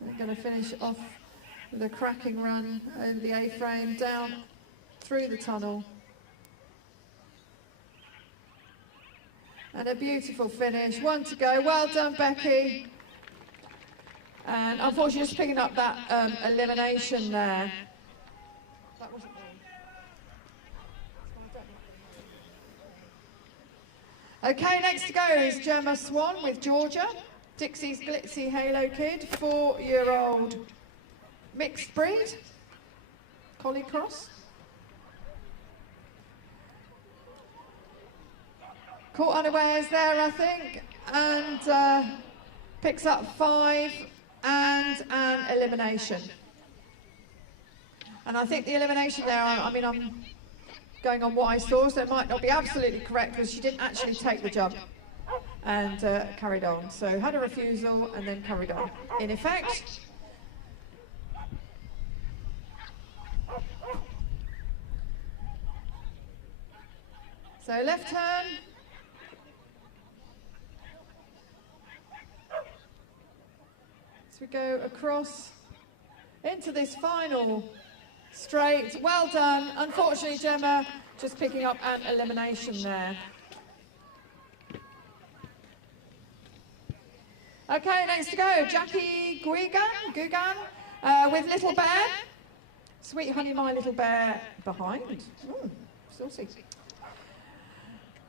We're going to finish off with a cracking run over the A-frame, down through the tunnel. And a beautiful finish. 1 to go. Well done, Becky. And unfortunately, just picking up that elimination there. That wasn't okay, next to go is Gemma Swan with Georgia. Dixie's Glitzy Halo Kid, 4-year-old mixed breed, collie cross. Caught unawares there, I think, and picks up 5 and an elimination. And I think the elimination there, I mean, I'm going on what I saw, so it might not be absolutely correct because she didn't actually take the jump and carried on. So had a refusal and then carried on. In effect, so left turn. As we go across into this final straight. Well done. Unfortunately, Gemma just picking up an elimination there. Okay, next to go, Jackie Gugan with Little Bear. Sweet Honey My Little Bear behind. Ooh, saucy.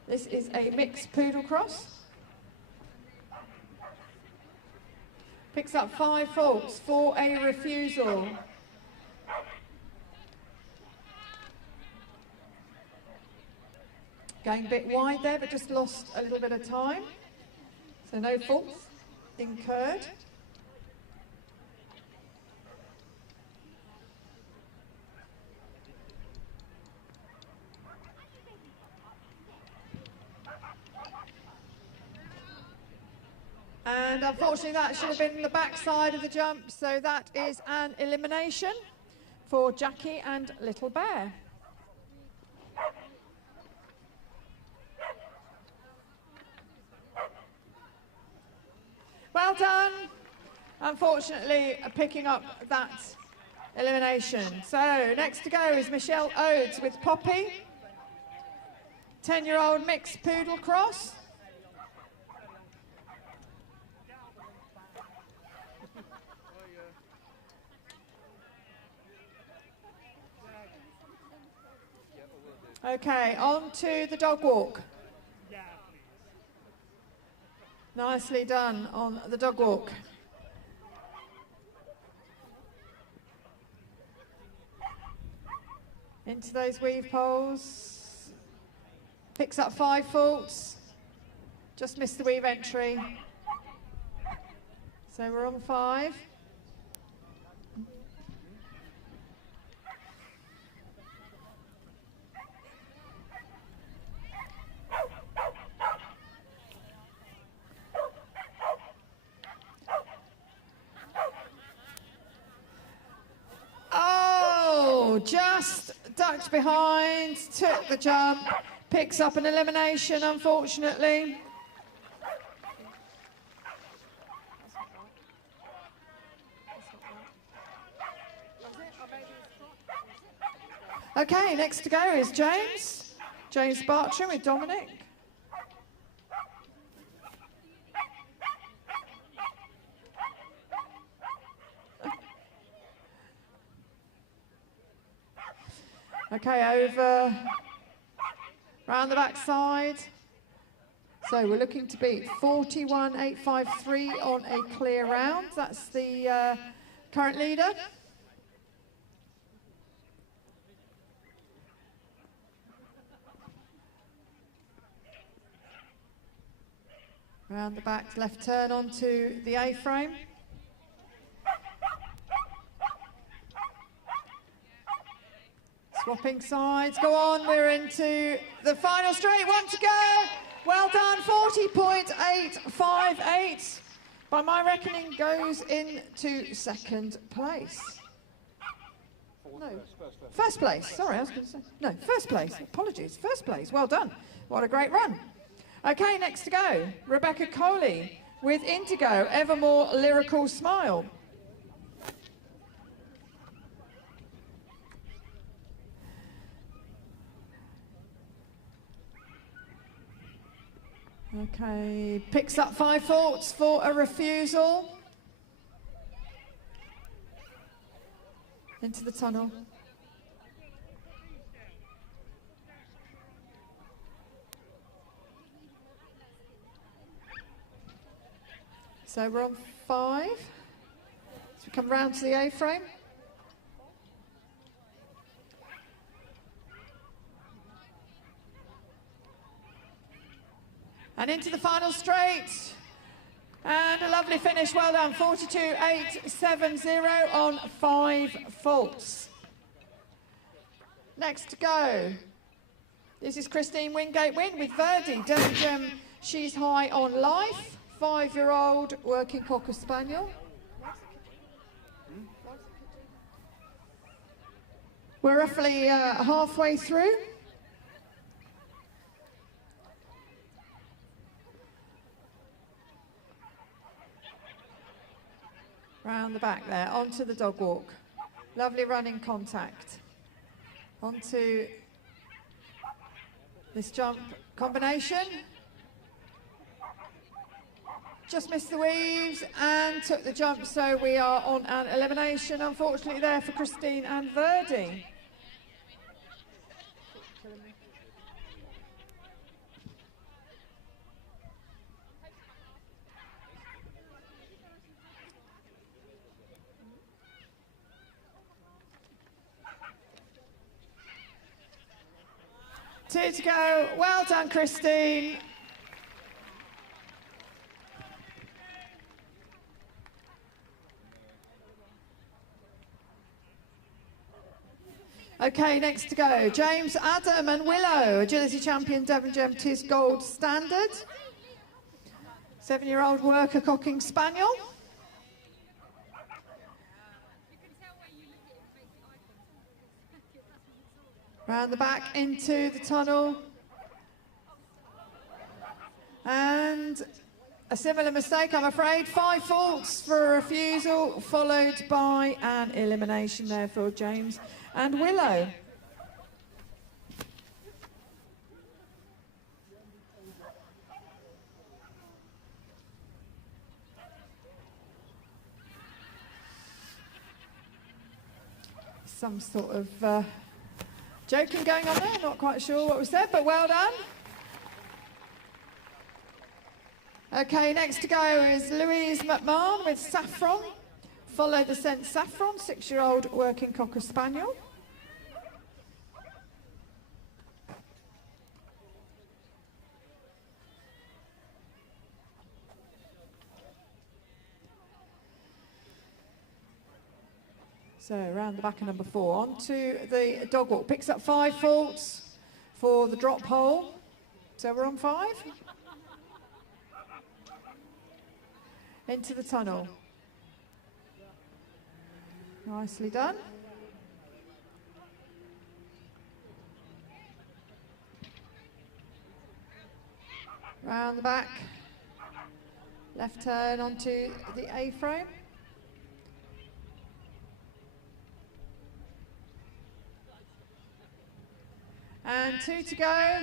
This is a mixed poodle cross. Picks up 5 faults for a refusal. Going a bit wide there, but just lost a little bit of time. So no faults incurred. And unfortunately that should have been the back side of the jump, so that is an elimination for Jackie and Little Bear. Well done. Unfortunately, picking up that elimination. So next to go is Michelle Oates with Poppy. 10-year-old mixed poodle cross. Okay, on to the dog walk. Nicely done on the dog walk. Into those weave poles. Picks up 5 faults. Just missed the weave entry. So we're on 5. Just ducked behind, took the jump, picks up an elimination, unfortunately. Okay, next to go is James Bartram with Dominic. Okay, over Round the back side. So we're looking to beat 41.853 on a clear round. That's the current leader. Round the back, left turn onto the A-frame. Swapping sides, go on, we're into the final straight, one to go. Well done, 40.858. By my reckoning, goes into second place. No, first place, sorry, I was going to say. No, first place, apologies, first place, well done. What a great run. Okay, next to go, Rebecca Coley with Indigo, Evermore Lyrical Smile. Okay, picks up 5 faults for a refusal. Into the tunnel. So we're on 5. So we come round to the A-frame. And into the final straight. And a lovely finish, well done, 42.870 on 5 faults. Next to go. This is Christine Wingate Wynn with Verdi, Devon Gem, She's High on Life, 5-year-old working Cocker Spaniel. We're roughly halfway through. Round the back there, onto the dog walk. Lovely running contact. Onto this jump combination. Just missed the weaves and took the jump, so we are on an elimination, unfortunately, there for Christine and Verdi. Two to go. Well done, Christine. Okay, next to go. James, Adam and Willow, agility champion Devon Gem Tis Gold Standard. 7-year-old worker cocking spaniel. Round the back into the tunnel. And a similar mistake, I'm afraid. 5 faults for a refusal, followed by an elimination there for James and Willow. Some sort of joking going on there, not quite sure what was said, but well done. Okay, next to go is Louise McMahon with Saffron. Follow the scent Saffron, 6-year-old working Cocker Spaniel. So around the back of number 4, on to the dog walk. Picks up 5 faults for the drop hole. So we're on 5. Into the tunnel. Nicely done. Round the back. Left turn onto the A-frame. And 2 to go.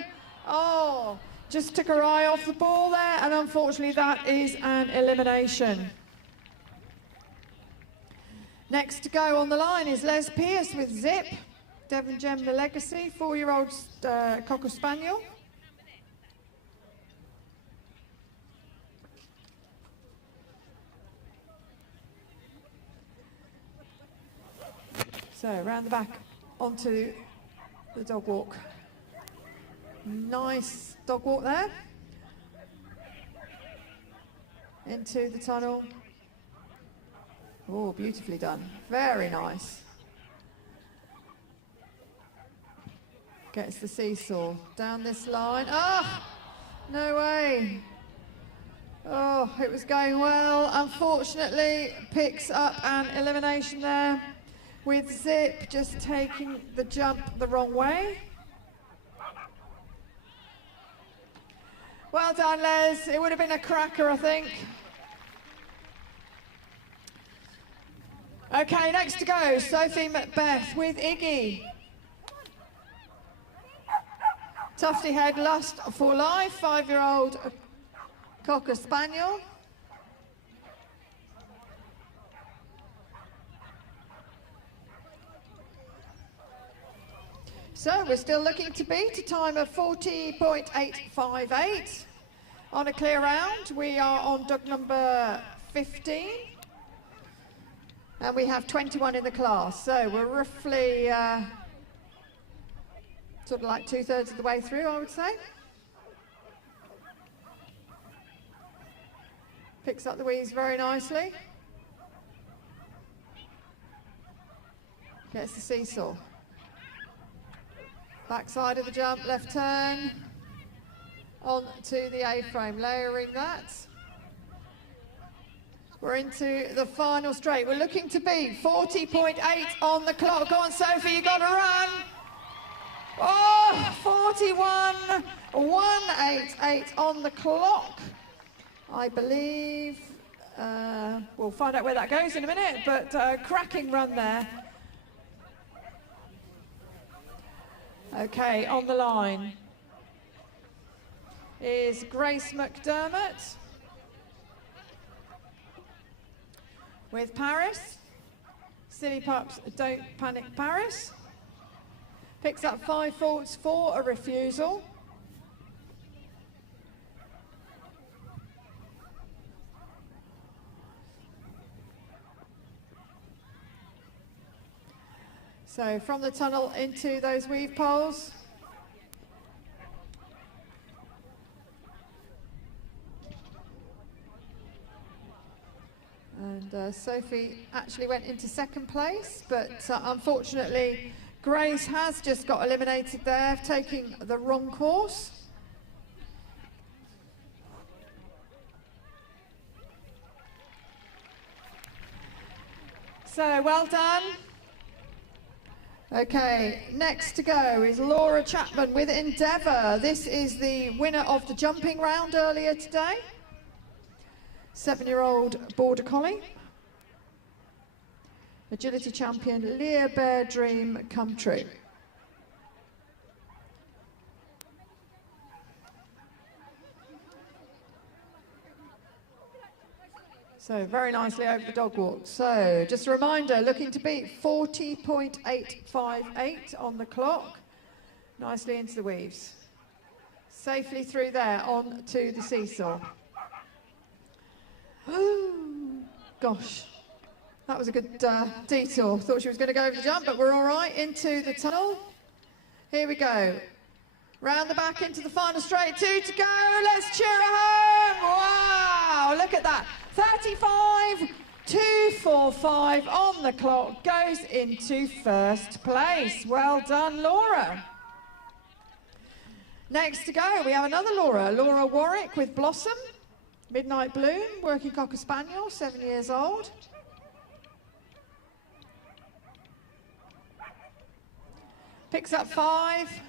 Oh, just took her eye off the ball there, and unfortunately that is an elimination. Next to go on the line is Les Pierce with Zip, Devon Gem the Legacy, 4-year-old Cocker Spaniel. So round the back onto the dog walk. Nice dog walk there. Into the tunnel. Oh, beautifully done. Very nice. Gets the seesaw down this line. Ah, no way. Oh, it was going well. Unfortunately, picks up an elimination there with Zip just taking the jump the wrong way. Well done, Les. It would have been a cracker, I think. Okay, next to go, Sophie Macbeth with Iggy. Tufty Head Lust for Life, 5-year-old Cocker Spaniel. So we're still looking to beat a time of 40.858 on a clear round. We are on dog number 15 and we have 21 in the class. So we're roughly sort of like 2/3 of the way through, I would say. Picks up the wheeze very nicely. Gets the seesaw. Back side of the jump, left turn. On to the A-frame, layering that. We're into the final straight. We're looking to beat 40.8 on the clock. Go on, Sophie, you got to run. Oh, 41.188 on the clock. I believe, we'll find out where that goes in a minute, but cracking run there. Okay, on the line is Grace McDermott with Paris. Silly Pups Don't Panic Paris. Picks up 5 faults for a refusal. So from the tunnel into those weave poles. And Sophie actually went into second place, but unfortunately Grace has just got eliminated there, taking the wrong course. So well done. Okay, next to go is Laura Chapman with Endeavour. This is the winner of the jumping round earlier today. 7-year-old Border Collie. Agility champion, Leah Bear Dream come true. So very nicely over the dog walk. So just a reminder, looking to beat 40.858 on the clock. Nicely into the weaves. Safely through there, on to the seesaw. Ooh, gosh, that was a good detour. Thought she was going to go over the jump, but we're all right. Into the tunnel. Here we go. Round the back into the final straight. 2 to go. Let's cheer her home. Wow, look at that. 35.245 on the clock, goes into first place. Well done, Laura. Next to go, we have another Laura, Laura Warwick with Blossom, Midnight Bloom, working Cocker Spaniel, 7 years old. Picks up 5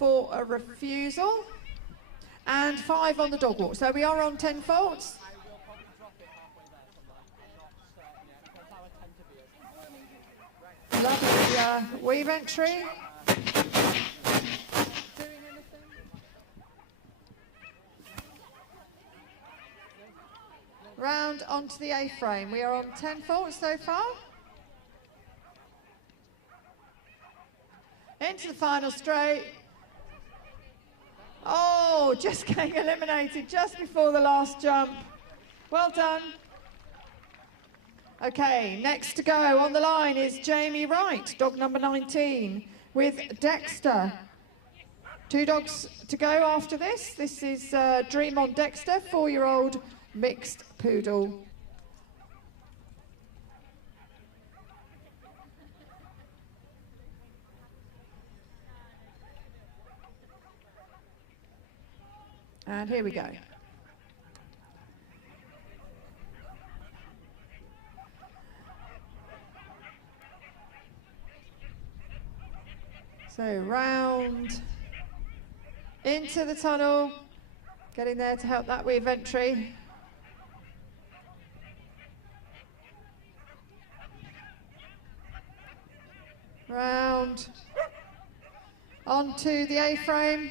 for a refusal. And 5 on the dog walk. So we are on 10 faults. Lovely weave entry. Round onto the A-frame. We are on 10 faults so far. Into the final straight. Oh, just getting eliminated just before the last jump. Well done. Okay, next to go on the line is Jamie Wright, dog number 19, with Dexter. 2 dogs to go after this. This is Dream on Dexter, 4-year-old mixed poodle. And here we go. So round into the tunnel, getting there to help that weave entry. Round onto the A-frame.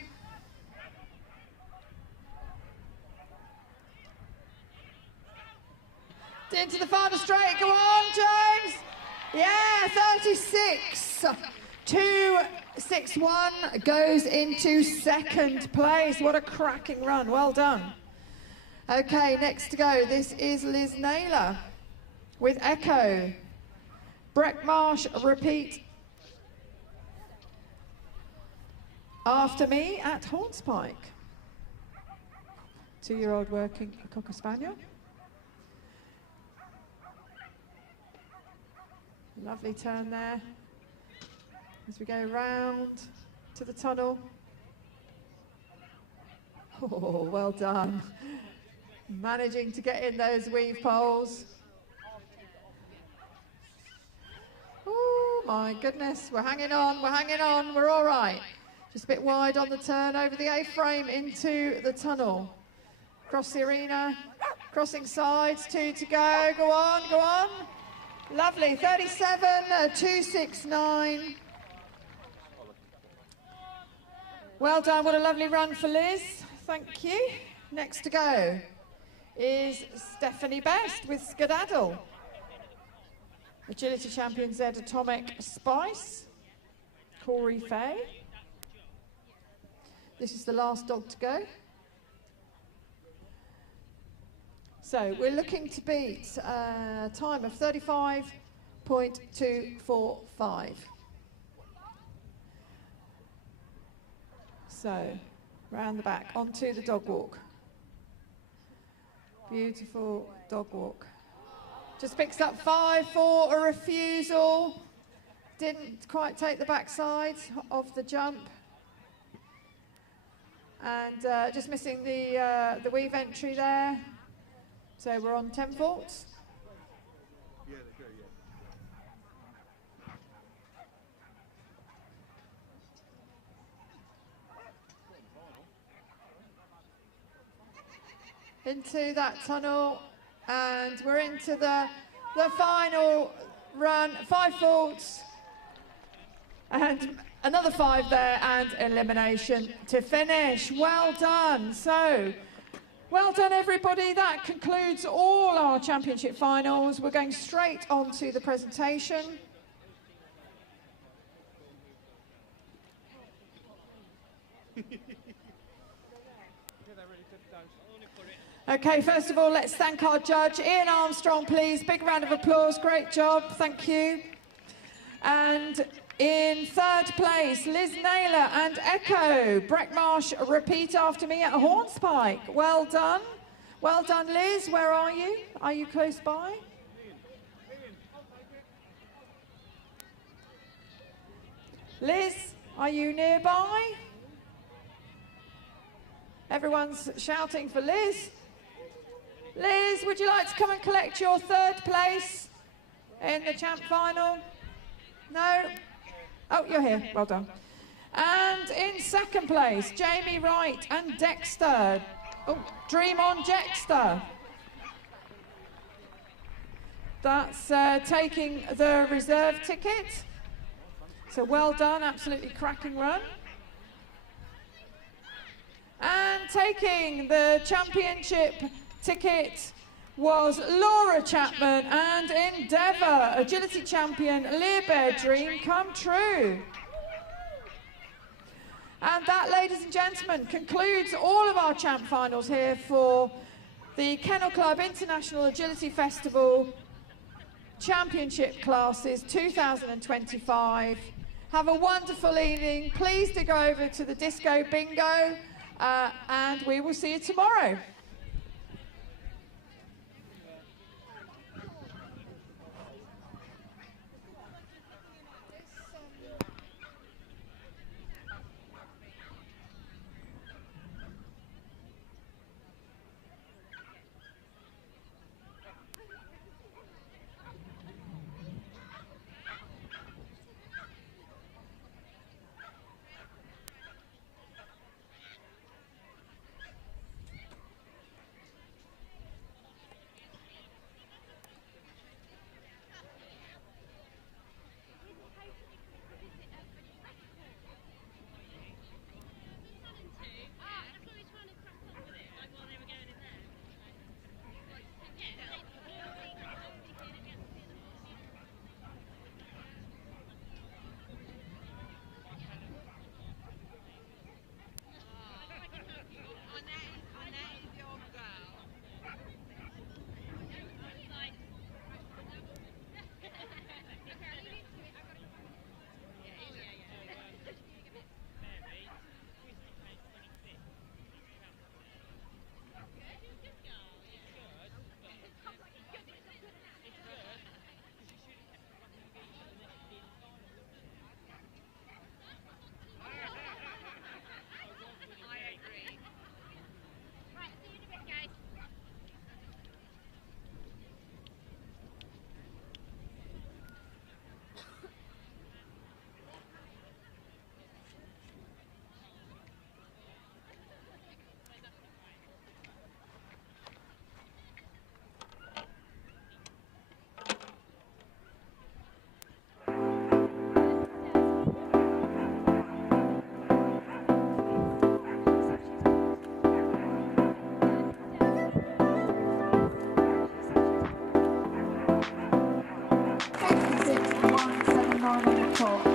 Into the final straight, go on James! Yeah, 36. 2-6-1 goes into second place. What a cracking run, well done. Okay, next to go, this is Liz Naylor with Echo. Breck Marsh, repeat after me at Hornspike. 2-year-old working Cocker Spaniel. Lovely turn there as we go round to the tunnel. Oh, well done. Managing to get in those weave poles. Oh my goodness, we're hanging on, we're all right. Just a bit wide on the turn over the A-frame into the tunnel. Across the arena, crossing sides, 2 to go, go on, go on. Lovely, 37, 269. Well done, what a lovely run for Liz. Thank you. Next to go is Stephanie Best with Skedaddle. Agility champion Z Atomic Spice. Corey Fay. This is the last dog to go. So we're looking to beat a time of 35.245. So, round the back, onto the dog walk. Beautiful dog walk. Just picks up 5 for a refusal. Didn't quite take the backside of the jump. And just missing the weave entry there. So we're on 10 faults. Yeah, they do, yeah. Into that tunnel, and we're into the final run. 5 faults, and another 5 there, and elimination to finish. Well done. So, well done, everybody. That concludes all our championship finals. We're going straight on to the presentation. Okay, first of all, let's thank our judge, Ian Armstrong, please. Big round of applause. Great job. Thank you. And in 3rd place, Liz Naylor and Echo. Breck Marsh, repeat after me at Hornspike. Well done. Well done, Liz. Where are you? Are you close by? Liz, are you nearby? Everyone's shouting for Liz. Liz, would you like to come and collect your 3rd place in the champ final? No? Oh, you're here. Well done. And in 2nd place, Jamie Wright and Dexter. Oh, Dream on Dexter. That's taking the reserve ticket. So well done, absolutely cracking run. And taking the championship ticket was Laura Chapman and Endeavour, agility champion, Lear Bear, dream come true. And that, ladies and gentlemen, concludes all of our champ finals here for the Kennel Club International Agility Festival Championship classes 2025. Have a wonderful evening. Please do go over to the Disco Bingo and we will see you tomorrow. On the clock.